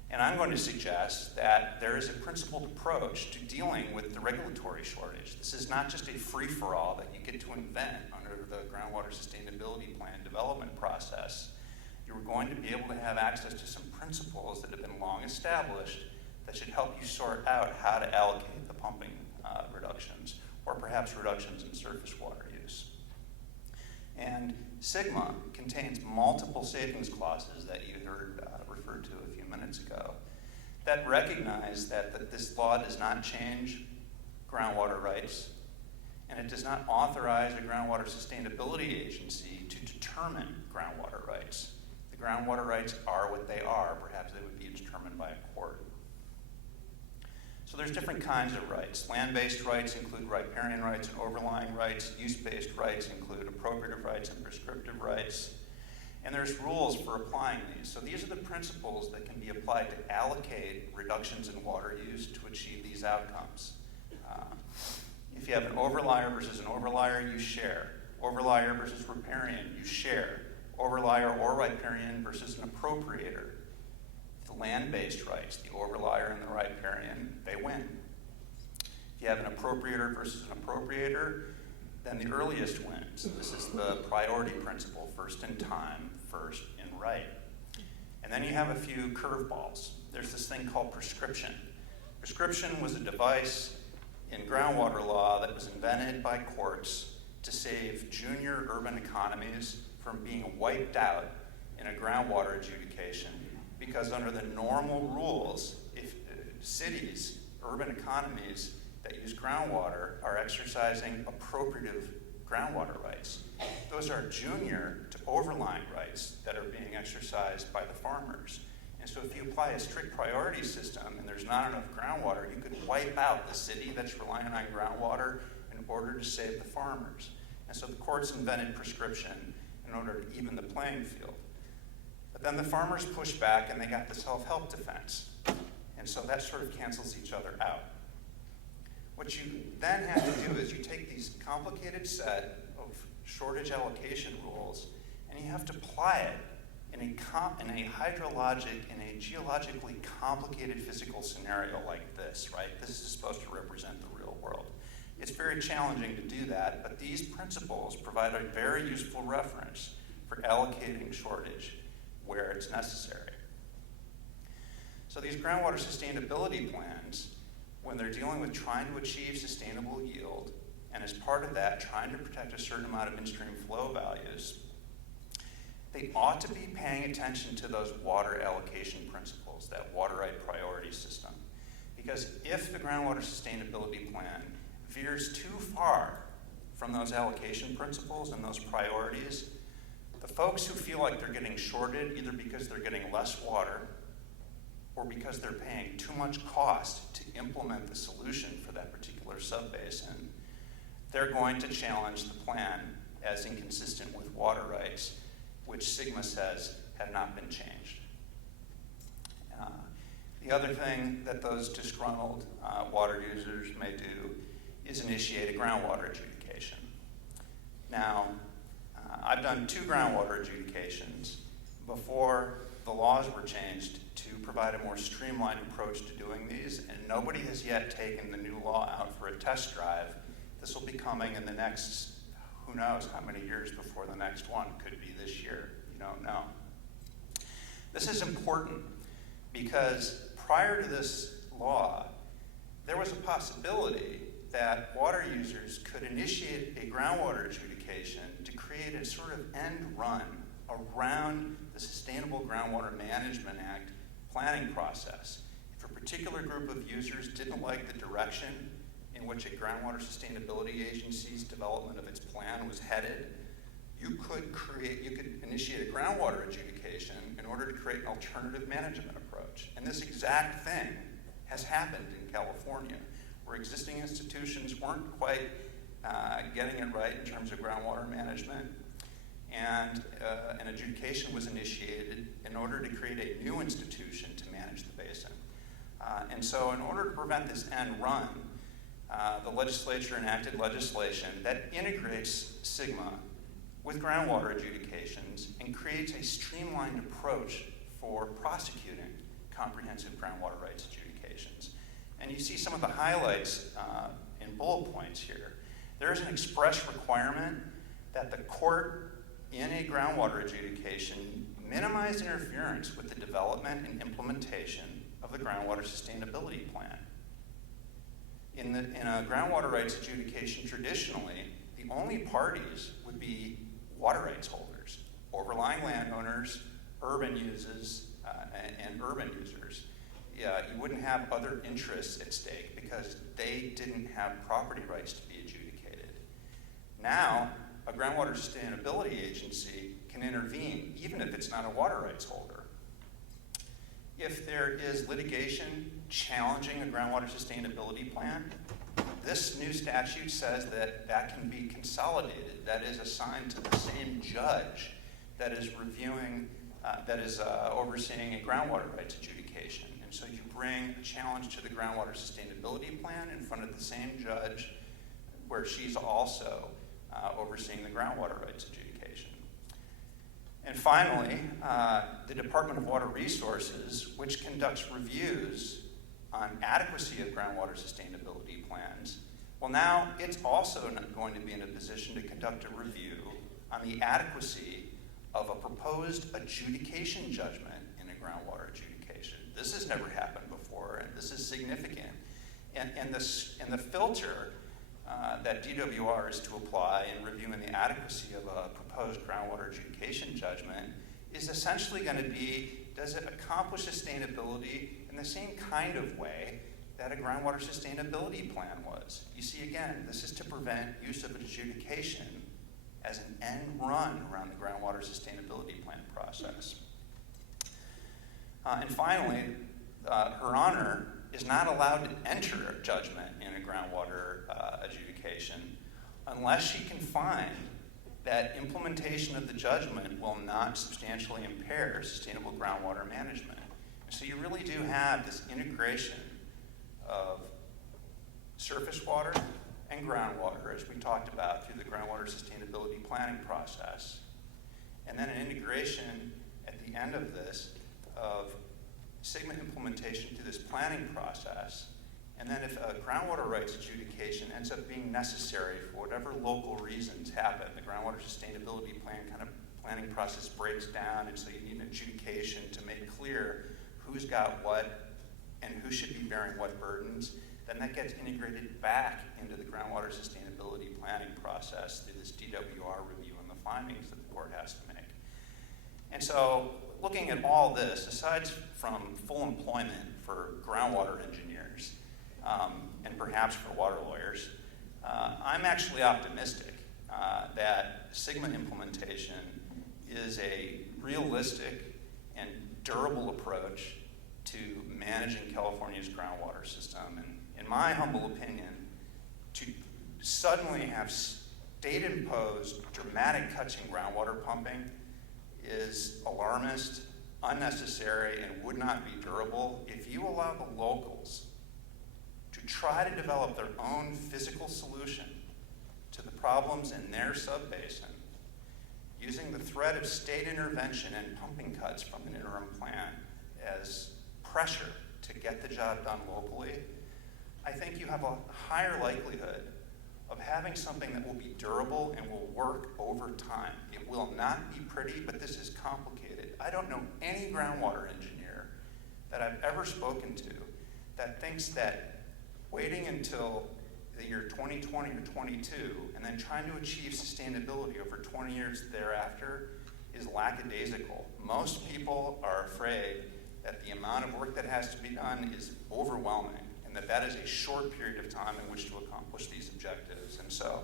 And I'm going to suggest that there is a principled approach to dealing with the regulatory shortage. This is not just a free-for-all that you get to invent under the Groundwater Sustainability Plan development process. You're going to be able to have access to some principles that have been long established that should help you sort out how to allocate the pumping reductions, or perhaps reductions in surface water use. And SGMA contains multiple savings clauses that you heard referred to a few minutes ago that recognize that this law does not change groundwater rights, and it does not authorize a groundwater sustainability agency to determine groundwater rights. The groundwater rights are what they are. Perhaps they would be determined by a court. So there's different kinds of rights. Land-based rights include riparian rights and overlying rights. Use-based rights include appropriative rights and prescriptive rights. And there's rules for applying these. So these are the principles that can be applied to allocate reductions in water use to achieve these outcomes. If you have an overlier versus an overlier, you share. Overlier versus riparian, you share. Overlier or riparian versus an appropriator. The land-based rights, the overlier and the riparian, they win. If you have an appropriator versus an appropriator, then the earliest wins. This is the priority principle, first in time, first in right. And then you have a few curveballs. There's this thing called prescription. Prescription was a device in groundwater law that was invented by courts to save junior urban economies from being wiped out in a groundwater adjudication, because under the normal rules, if cities, urban economies that use groundwater are exercising appropriative groundwater rights, those are junior to overlying rights that are being exercised by the farmers. And so if you apply a strict priority system and there's not enough groundwater, you could wipe out the city that's relying on groundwater in order to save the farmers. And so the courts invented prescription in order to even the playing field. But then the farmers pushed back and they got the self-help defense. And so that sort of cancels each other out. What you then have to do is you take these complicated set of shortage allocation rules and you have to apply it in a hydrologic, in a geologically complicated physical scenario like this, right? This is supposed to represent the real world. It's very challenging to do that, but these principles provide a very useful reference for allocating shortage where it's necessary. So these groundwater sustainability plans, when they're dealing with trying to achieve sustainable yield, and as part of that, trying to protect a certain amount of in-stream flow values, they ought to be paying attention to those water allocation principles, that water right priority system. Because if the groundwater sustainability plan veers too far from those allocation principles and those priorities, the folks who feel like they're getting shorted, either because they're getting less water or because they're paying too much cost to implement the solution for that particular subbasin, they're going to challenge the plan as inconsistent with water rights, which SGMA says have not been changed. The other thing that those disgruntled water users may do is initiate a groundwater adjudication. Now, I've done 2 groundwater adjudications before the laws were changed to provide a more streamlined approach to doing these, and nobody has yet taken the new law out for a test drive. This will be coming in the next, who knows how many years before the next one. Could be this year, you don't know. This is important because prior to this law, there was a possibility that water users could initiate a groundwater adjudication to create a sort of end run around the Sustainable Groundwater Management Act planning process. If a particular group of users didn't like the direction in which a groundwater sustainability agency's development of its plan was headed, you could initiate a groundwater adjudication in order to create an alternative management approach. And this exact thing has happened in California, where existing institutions weren't quite getting it right in terms of groundwater management, and an adjudication was initiated in order to create a new institution to manage the basin. And so in order to prevent this end run, the legislature enacted legislation that integrates SGMA with groundwater adjudications and creates a streamlined approach for prosecuting comprehensive groundwater rights adjudications. And you see some of the highlights in bullet points here. There is an express requirement that the court in a groundwater adjudication minimize interference with the development and implementation of the groundwater sustainability plan. In a groundwater rights adjudication, traditionally, the only parties would be water rights holders, overlying landowners, urban users, and urban users. You wouldn't have other interests at stake because they didn't have property rights to be adjudicated. Now, a groundwater sustainability agency can intervene even if it's not a water rights holder. If there is litigation challenging a groundwater sustainability plan, this new statute says that that can be consolidated, that is assigned to the same judge that is reviewing, overseeing a groundwater rights adjudication. And so you bring a challenge to the groundwater sustainability plan in front of the same judge where she's also overseeing the groundwater rights adjudication. And finally, the Department of Water Resources, which conducts reviews on adequacy of groundwater sustainability plans, well, now it's also not going to be in a position to conduct a review on the adequacy of a proposed adjudication judgment in a groundwater adjudication. This has never happened before, and this is significant. And the filter that DWR is to apply in reviewing the adequacy of a proposed groundwater adjudication judgment is essentially going to be, does it accomplish sustainability in the same kind of way that a groundwater sustainability plan was? You see, again, this is to prevent use of adjudication as an end run around the groundwater sustainability plan process. And finally, Her Honor is not allowed to enter a judgment in a groundwater adjudication unless she can find that implementation of the judgment will not substantially impair sustainable groundwater management. So you really do have this integration of surface water and groundwater, as we talked about through the groundwater sustainability planning process, and then an integration at the end of this of SGMA implementation through this planning process. And then if a groundwater rights adjudication ends up being necessary for whatever local reasons happen, the groundwater sustainability plan kind of planning process breaks down, and so you need an adjudication to make clear who's got what and who should be bearing what burdens, then that gets integrated back into the groundwater sustainability planning process through this DWR review and the findings that the board has to make. And so looking at all this, aside from full employment for groundwater engineers, and perhaps for water lawyers, I'm actually optimistic that SGMA implementation is a realistic and durable approach to managing California's groundwater system. And in my humble opinion, to suddenly have state-imposed dramatic cuts in groundwater pumping is alarmist, unnecessary, and would not be durable. If you allow the locals to try to develop their own physical solution to the problems in their subbasin, using the threat of state intervention and pumping cuts from an interim plan as pressure to get the job done locally, I think you have a higher likelihood of having something that will be durable and will work over time. It will not be pretty, but this is complicated. I don't know any groundwater engineer that I've ever spoken to that thinks that waiting until the year 2020 or 22 and then trying to achieve sustainability over 20 years thereafter is lackadaisical. Most people are afraid that the amount of work that has to be done is overwhelming, and that is a short period of time in which to accomplish these objectives. And so,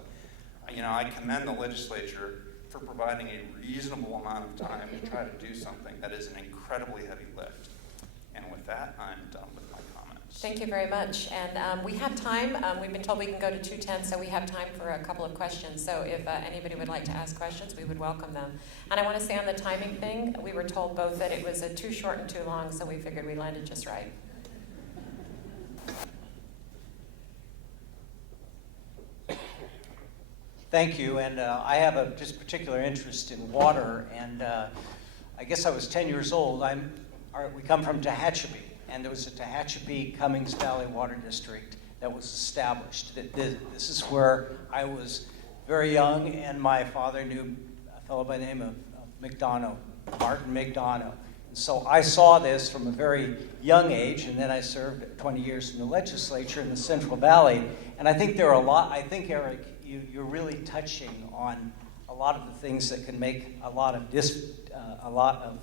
I commend the legislature for providing a reasonable amount of time to try to do something that is an incredibly heavy lift. And with that, I'm done with my comments. Thank you very much. And we have time. We've been told we can go to 2:10, so we have time for a couple of questions. So if anybody would like to ask questions, we would welcome them. And I want to say on the timing thing, we were told both that it was too short and too long, so we figured we landed just right. Thank you, and I have a just particular interest in water, and I guess I was 10 years old. We come from Tehachapi, and there was a Tehachapi-Cummings Valley Water District that was established. This is where I was very young, and my father knew a fellow by the name of Martin McDonough. And so I saw this from a very young age, and then I served 20 years in the legislature in the Central Valley. And I think there are I think, Eric, you're really touching on a lot of the things that can make a lot of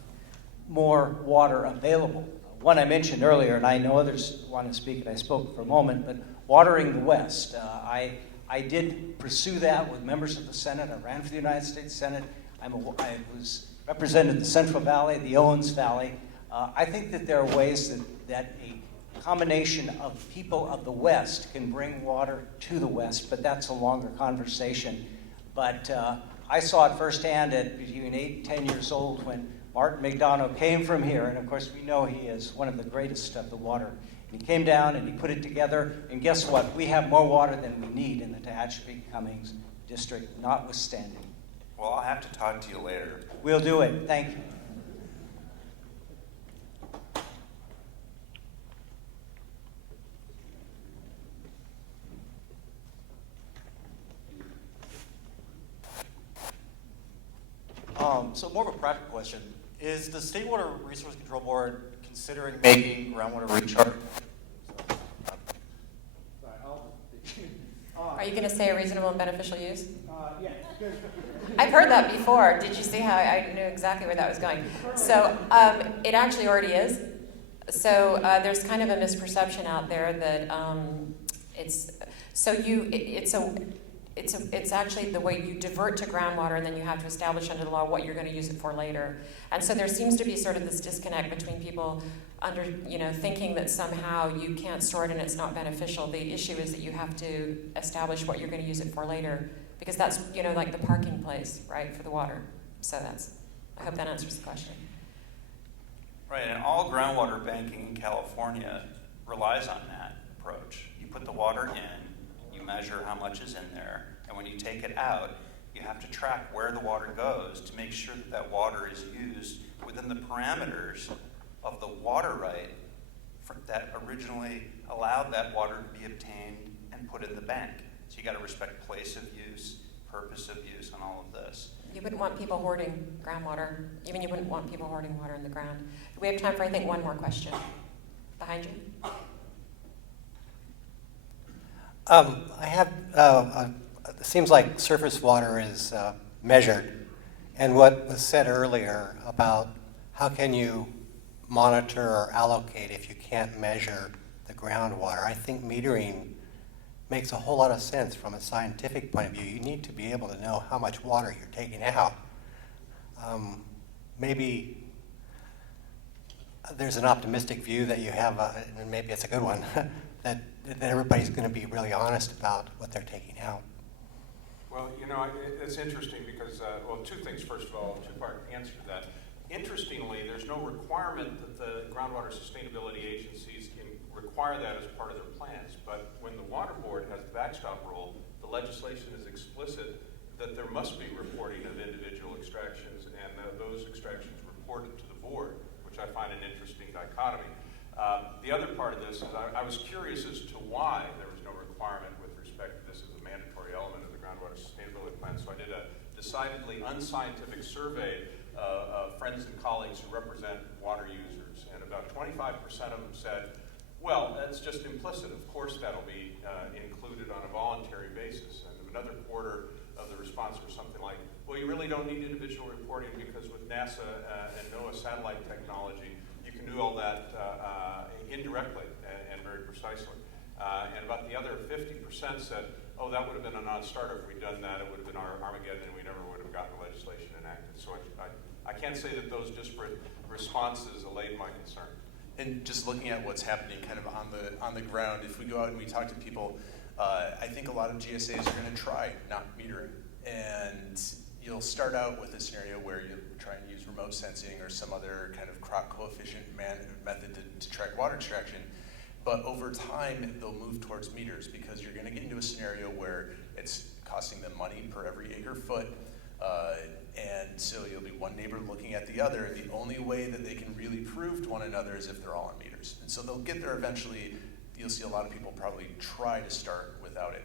more water available. One I mentioned earlier, and I know others want to speak, and I spoke for a moment, but watering the West. I did pursue that with members of the Senate. I ran for the United States Senate. I was represented the Central Valley, the Owens Valley. I think that there are ways that a combination of people of the West can bring water to the West, but that's a longer conversation. But I saw it firsthand at between 8 and 10 years old when Martin McDonough came from here, and of course we know he is one of the greatest of the water. And he came down and he put it together, and guess what? We have more water than we need in the Tehachapi-Cummings district, notwithstanding. Well, I'll have to talk to you later. We'll do it. Thank you. So more of a practical question. Is the State Water Resource Control Board considering making groundwater recharge? Are you going to say a reasonable and beneficial use? Yeah. I've heard that before. Did you see how I knew exactly where that was going? So it actually already is. So there's kind of a misperception out there that it's actually the way you divert to groundwater, and then you have to establish under the law what you're going to use it for later. And so there seems to be sort of this disconnect between people thinking that somehow you can't store it and it's not beneficial. The issue is that you have to establish what you're going to use it for later, because that's like the parking place, right, for the water. So I hope that answers the question. Right, and all groundwater banking in California relies on that approach. You put the water in, you measure how much is in there, and when you take it out, you have to track where the water goes to make sure that water is used within the parameters of the water right that originally allowed that water to be obtained and put in the bank. So you got to respect place of use, purpose of use, and all of this. You wouldn't want people hoarding groundwater. Even you wouldn't want people hoarding water in the ground. We have time for, I think, one more question. Behind you. I have, it seems like surface water is measured. And what was said earlier about how can you monitor or allocate if you can't measure the groundwater, I think metering makes a whole lot of sense from a scientific point of view. You need to be able to know how much water you're taking out. Maybe there's an optimistic view that you have, and maybe it's a good one, that everybody's going to be really honest about what they're taking out. Well, it's interesting because, two things. First of all, two-part answer to that. Interestingly, there's no requirement that the groundwater sustainability agencies can require that as part of their plans. But when the Water Board has the backstop rule, the legislation is explicit that there must be reporting of individual extraction economy. The other part of this is I was curious as to why there was no requirement with respect to this as a mandatory element of the groundwater sustainability plan. So I did a decidedly unscientific survey of friends and colleagues who represent water users, and about 25% of them said, well, that's just implicit. Of course that'll be included on a voluntary basis. And another quarter of the response was something like, well, you really don't need individual reporting because with NASA and NOAA satellite technology, you can do all that indirectly and very precisely. And about the other 50% said, oh, that would have been a non-starter if we'd done that. It would have been our Armageddon and we never would have gotten the legislation enacted. So I can't say that those disparate responses allayed my concern. And just looking at what's happening kind of on the ground, if we go out and we talk to people, I think a lot of GSAs are going to try not metering. And you'll start out with a scenario where you try and use remote sensing or some other kind of crop coefficient method to track water extraction. But over time, they'll move towards meters because you're going to get into a scenario where it's costing them money per every acre foot. And so you'll be one neighbor looking at the other. The only way that they can really prove to one another is if they're all on meters. And so they'll get there eventually. You'll see a lot of people probably try to start without it.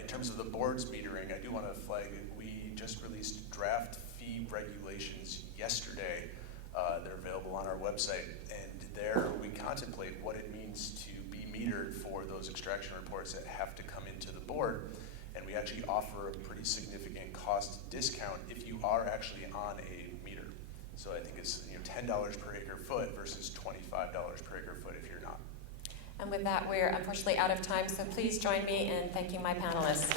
In terms of the board's metering, I do want to flag we just released draft fee regulations yesterday. They're available on our website. And there we contemplate what it means to be metered for those extraction reports that have to come into the board. And we actually offer a pretty significant cost discount if you are actually on a meter. So I think it's $10 per acre foot versus $25 per acre foot if you're not. And with that, we're unfortunately out of time, so please join me in thanking my panelists.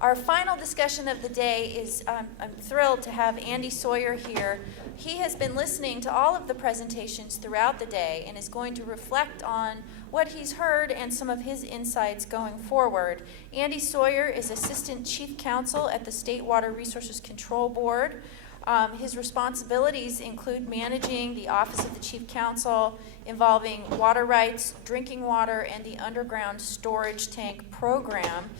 Our final discussion of the day is, I'm thrilled to have Andy Sawyer here. He has been listening to all of the presentations throughout the day and is going to reflect on what he's heard and some of his insights going forward. Andy Sawyer is Assistant Chief Counsel at the State Water Resources Control Board. His responsibilities include managing the Office of the Chief Counsel, involving water rights, drinking water, and the underground storage tank program.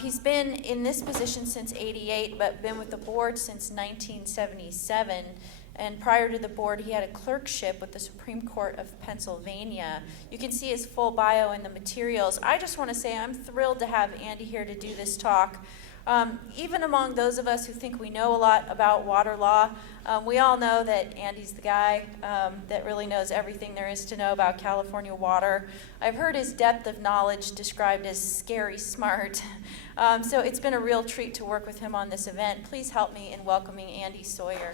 He's been in this position since '88, but been with the board since 1977. And prior to the board, he had a clerkship with the Supreme Court of Pennsylvania. You can see his full bio in the materials. I just want to say I'm thrilled to have Andy here to do this talk. Even among those of us who think we know a lot about water law, we all know that Andy's the guy that really knows everything there is to know about California water. I've heard his depth of knowledge described as scary smart. So it's been a real treat to work with him on this event. Please help me in welcoming Andy Sawyer.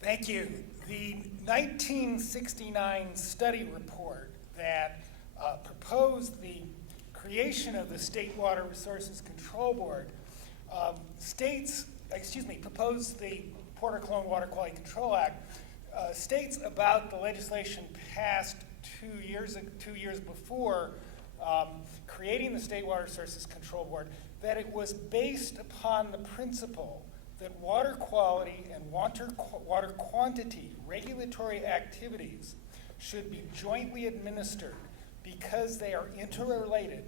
Thank you. The 1969 study report that proposed the creation of the State Water Resources Control Board proposed the Porter-Cologne Water Quality Control Act, states about the legislation passed 2 years before creating the State Water Resources Control Board, that it was based upon the principle that water quality and water quantity regulatory activities should be jointly administered because they are interrelated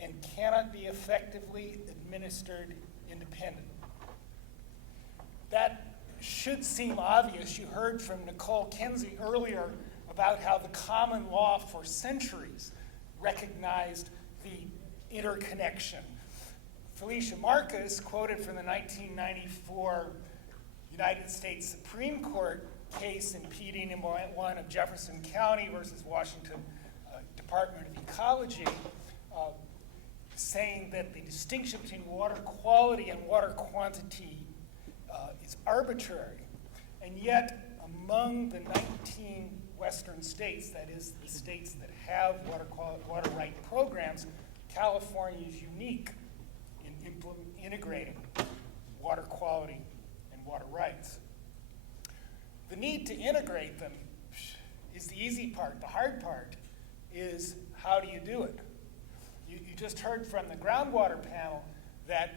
and cannot be effectively administered independently. That should seem obvious. You heard from Nicole Kenzie earlier about how the common law for centuries recognized the interconnection. Felicia Marcus quoted from the 1994 United States Supreme Court case impeding one of Jefferson County versus Washington Department of Ecology, saying that the distinction between water quality and water quantity is arbitrary. And yet, among the 19 Western states, that is, the states that have water right programs, California is unique in integrating water quality and water rights. The need to integrate them is the easy part. The hard part is, how do you do it? You just heard from the groundwater panel that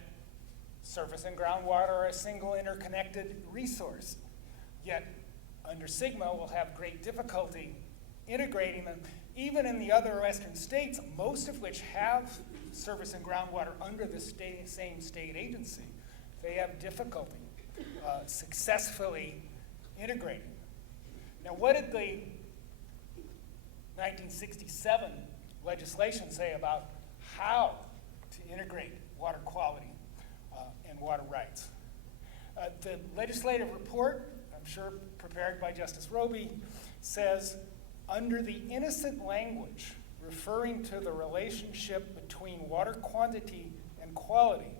surface and groundwater are a single interconnected resource. Yet, under Sigma, we'll have great difficulty integrating them, even in the other western states, most of which have surface and groundwater under the same state agency. They have difficulty successfully integrating. Now, what did the 1967 legislation say about how to integrate water quality and water rights? The legislative report, I'm sure prepared by Justice Robie, says, under the innocent language referring to the relationship between water quantity and quality,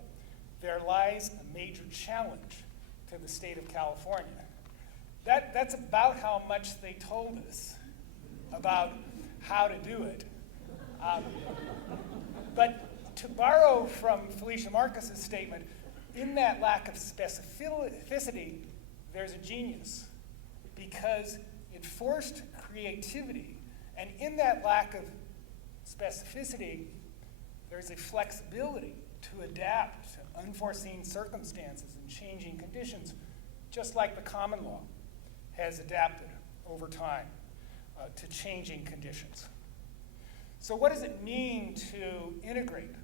there lies a major challenge to the state of California. That's about how much they told us about how to do it. But to borrow from Felicia Marcus's statement, in that lack of specificity, there's a genius, because it forced creativity, and in that lack of specificity, there's a flexibility to adapt to unforeseen circumstances and changing conditions, just like the common law has adapted over time to changing conditions. So what does it mean to integrate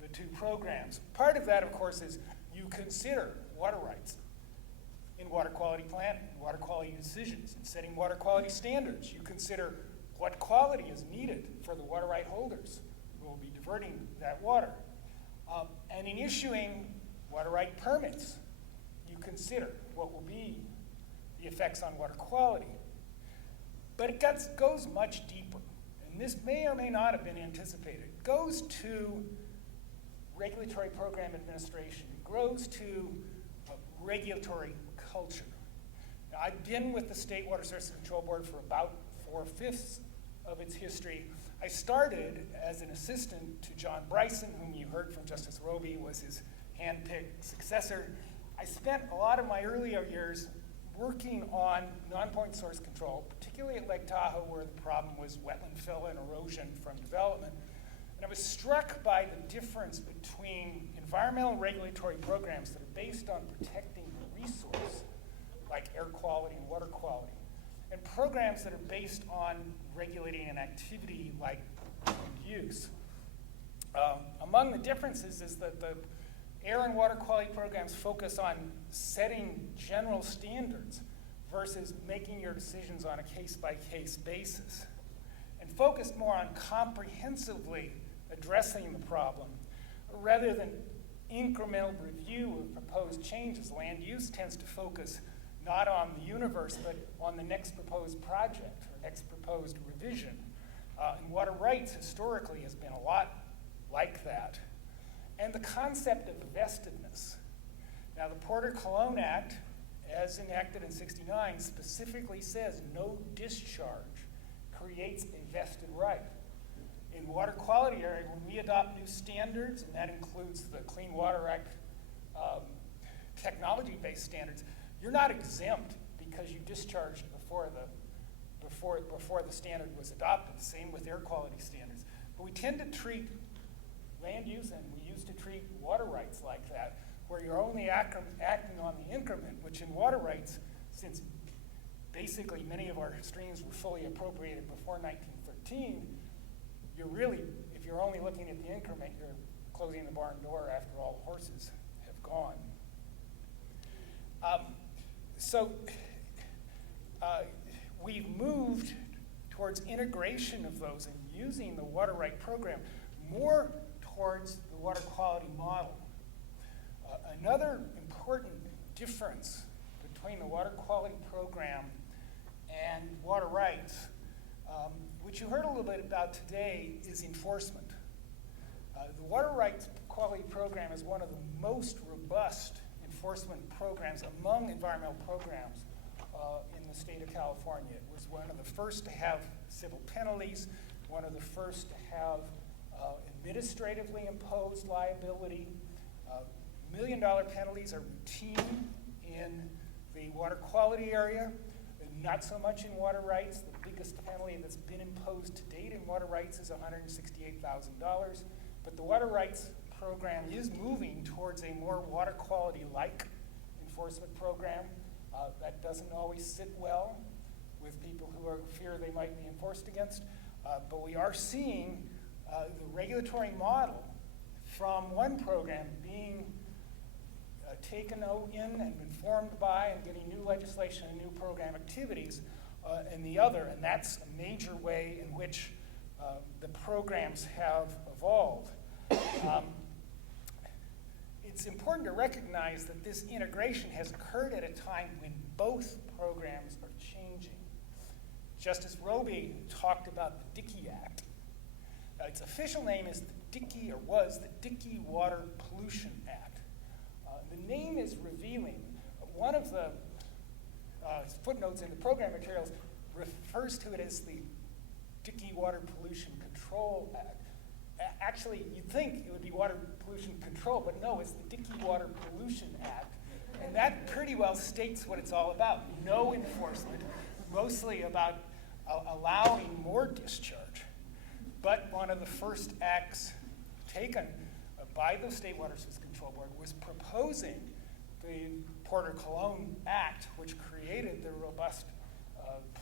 the two programs? Part of that, of course, is you consider water rights in water quality planning, water quality decisions, in setting water quality standards. You consider what quality is needed for the water right holders who will be diverting that water. And in issuing water right permits, you consider what will be the effects on water quality. But it goes much deeper, and this may or may not have been anticipated. It goes to regulatory program administration. It goes to regulatory culture. Now, I've been with the State Water Resources Control Board for about 4/5 of its history. I started as an assistant to John Bryson, whom you heard from Justice Robie was his hand-picked successor. I spent a lot of my earlier years working on non-point source control, particularly at Lake Tahoe, where the problem was wetland fill and erosion from development. And I was struck by the difference between environmental and regulatory programs that are based on protecting the resource, like air quality and water quality, and programs that are based on regulating an activity like use. Among the differences is that the air and water quality programs focus on setting general standards versus making your decisions on a case-by-case basis, and focus more on comprehensively addressing the problem rather than incremental review of proposed changes. Land use tends to focus not on the universe, but on the next proposed project or next proposed revision. And water rights historically has been a lot like that. And the concept of vestedness. Now, the Porter-Cologne Act, as enacted in '69, specifically says no discharge creates a vested right. In water quality area, when we adopt new standards, and that includes the Clean Water Act technology-based standards, you're not exempt because you discharged before the standard was adopted. Same with air quality standards. But we tend to treat land use, and we used to treat water rights like that, where you're only acting on the increment, which in water rights, since basically many of our streams were fully appropriated before 1913, you're really, if you're only looking at the increment, you're closing the barn door after all the horses have gone. We've moved towards integration of those and using the water right program more towards the water quality model. Another important difference between the water quality program and water rights, which you heard a little bit about today, is enforcement. The water rights quality program is one of the most robust enforcement programs among environmental programs in the state of California. It was one of the first to have civil penalties, one of the first to have administratively imposed liability. $1 million penalties are routine in the water quality area, and not so much in water rights. The biggest penalty that's been imposed to date in water rights is $168,000. But the water rights program is moving towards a more water quality-like enforcement program. That doesn't always sit well with people who fear they might be enforced against. But we are seeing the regulatory model from one program being taken in and informed by and getting new legislation and new program activities in the other. And that's a major way in which the programs have evolved. It's important to recognize that this integration has occurred at a time when both programs are changing. Justice Robie talked about the Dickey Act. Its official name is the Dickey Water Pollution Act. The name is revealing. One of the footnotes in the program materials refers to it as the Dickey Water Pollution Control Act. Actually, you'd think it would be water pollution control, but no, it's the Dickey Water Pollution Act. And that pretty well states what it's all about. No enforcement, mostly about allowing more discharge. But one of the first acts taken by the State Water Resources Control Board was proposing the Porter-Cologne Act, which created the robust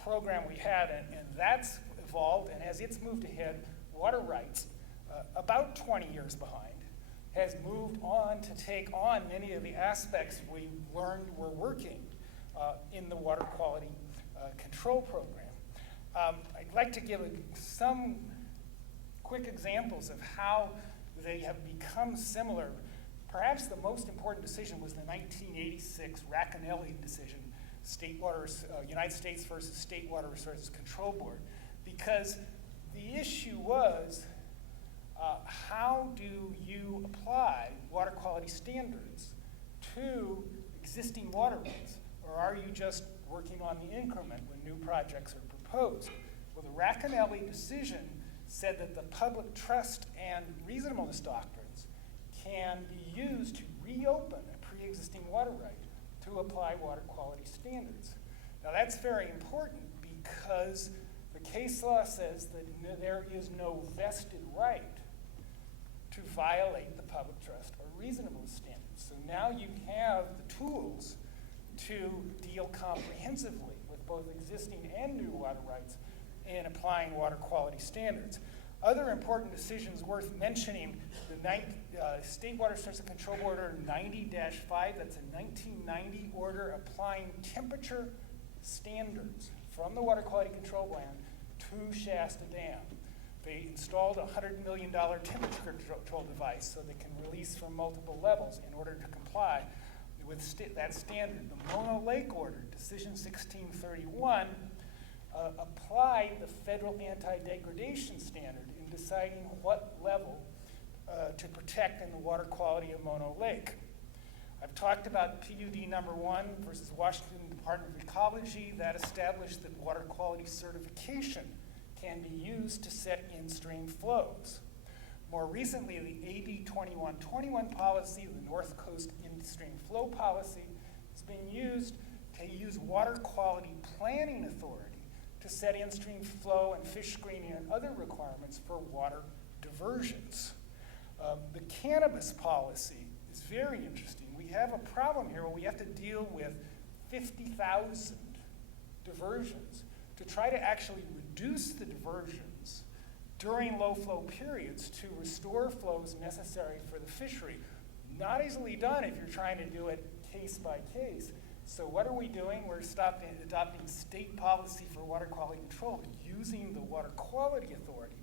program we had, and that's evolved, and as it's moved ahead, water rights, about 20 years behind, has moved on to take on many of the aspects we learned were working in the water quality control program. I'd like to give some quick examples of how they have become similar. Perhaps the most important decision was the 1986 Racanelli decision, United States versus State Water Resources Control Board, because the issue was how do you apply water quality standards to existing water rights, or are you just working on the increment when new projects are proposed? Well, the Racanelli decision said that the public trust and reasonableness doctrines can be used to reopen a pre-existing water right to apply water quality standards. Now that's very important because the case law says that there is no vested right to violate the public trust or reasonableness standards. So now you have the tools to deal comprehensively with both existing and new water rights in applying water quality standards. Other important decisions worth mentioning, the State Water Resources Control Board Order 90-5, that's a 1990 order applying temperature standards from the Water Quality Control Plan to Shasta Dam. They installed a $100 million temperature control device so they can release from multiple levels in order to comply with that standard. The Mono Lake Order, Decision 1631, applied the federal anti-degradation standard in deciding what level to protect in the water quality of Mono Lake. I've talked about PUD number 1 versus Washington Department of Ecology that established that water quality certification can be used to set in-stream flows. More recently, the AB 2121 policy, the North Coast in-stream flow policy, has been used to use water quality planning authority to set in-stream flow and fish screening and other requirements for water diversions. The cannabis policy is very interesting. We have a problem here where we have to deal with 50,000 diversions to try to actually reduce the diversions during low flow periods to restore flows necessary for the fishery. Not easily done if you're trying to do it case by case. So what are we doing? We're adopting state policy for water quality control using the Water Quality Authority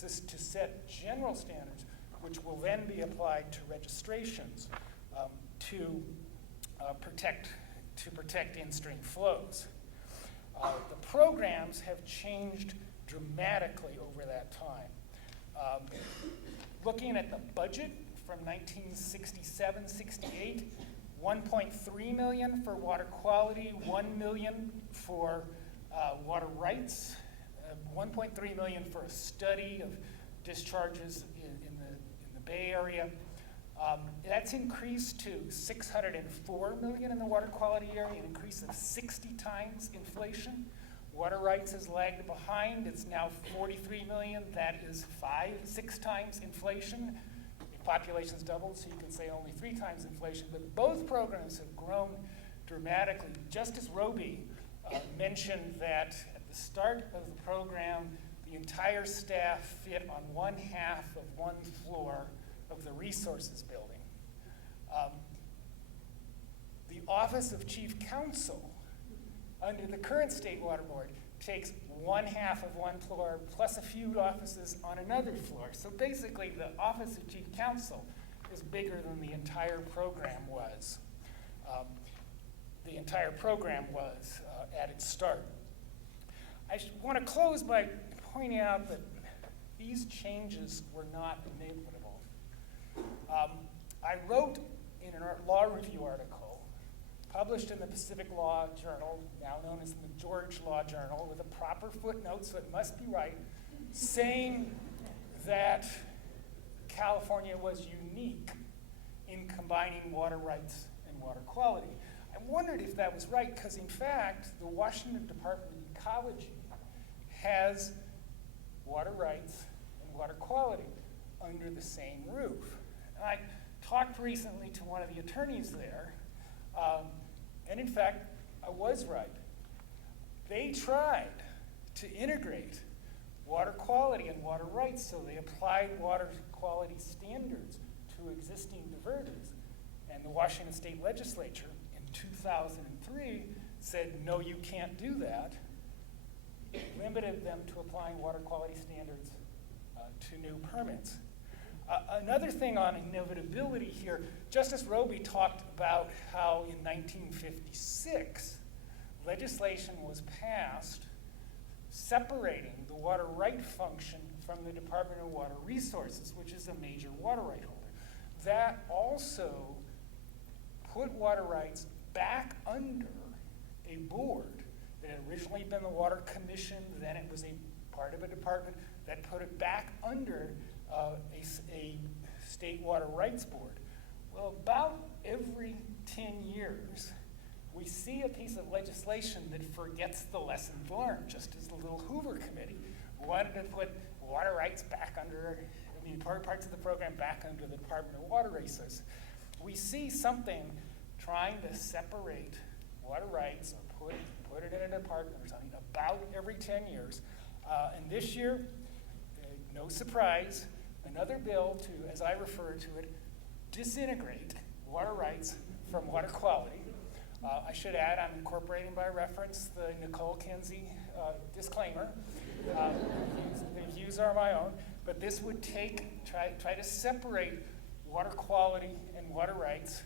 to set general standards which will then be applied to registrations to protect in-stream flows. The programs have changed dramatically over that time. Looking at the budget from 1967-68, $1.3 million for water quality, $1 million for water rights, $1.3 million for a study of discharges in the Bay Area. That's increased to $604 million in the water quality area, an increase of 60 times inflation. Water rights has lagged behind. It's now $43 million. That is 6 times inflation. Population's doubled, so you can say only 3 times inflation, but both programs have grown dramatically. Justice Robie mentioned that at the start of the program, the entire staff fit on 1/2 of one floor of the resources building. The Office of Chief Counsel, under the current State Water Board, takes 1/2 of one floor plus a few offices on another floor. So basically, the Office of Chief Counsel is bigger than the entire program was. At its start. I want to close by pointing out that these changes were not inevitable. I wrote in a law review article published in the Pacific Law Journal, now known as the McGeorge Law Journal, with a proper footnote, so it must be right, saying that California was unique in combining water rights and water quality. I wondered if that was right, because in fact, the Washington Department of Ecology has water rights and water quality under the same roof. And I talked recently to one of the attorneys there, and in fact, I was right. They tried to integrate water quality and water rights, so they applied water quality standards to existing diverters. And the Washington State Legislature in 2003 said, no, you can't do that. It limited them to applying water quality standards to new permits. Another thing on inevitability here, Justice Robie talked about how in 1956, legislation was passed separating the water right function from the Department of Water Resources, which is a major water right holder. That also put water rights back under a board that had originally been the Water Commission, then it was a part of a department that put it back under a state water rights board. Well, about every 10 years, we see a piece of legislation that forgets the lessons learned, just as the little Hoover Committee wanted to put water rights back under, parts of the program back under the Department of Water Resources. We see something trying to separate water rights or put it in a department or something about every 10 years. And this year, no surprise, another bill to, as I refer to it, disintegrate water rights from water quality. I should add, I'm incorporating by reference the Nicole Kinsey disclaimer. The views are my own, but this would try to separate water quality and water rights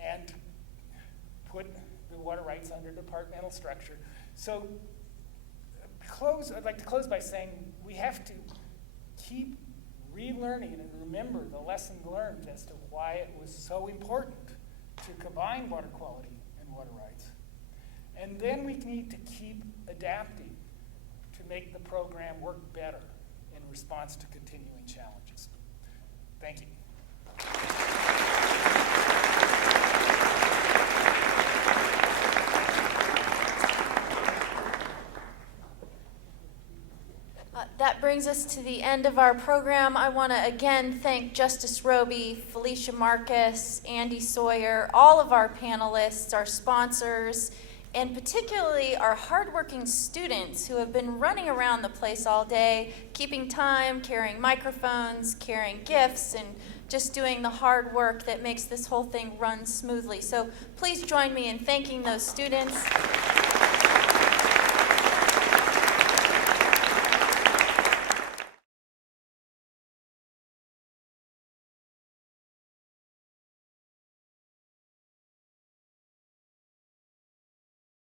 and put the water rights under departmental structure. So I'd like to close by saying we have to keep relearning and remember the lesson learned as to why it was so important to combine water quality and water rights. And then we need to keep adapting to make the program work better in response to continuing challenges. Thank you. That brings us to the end of our program. I want to again thank Justice Robie, Felicia Marcus, Andy Sawyer, all of our panelists, our sponsors, and particularly our hardworking students who have been running around the place all day, keeping time, carrying microphones, carrying gifts, and just doing the hard work that makes this whole thing run smoothly. So please join me in thanking those students.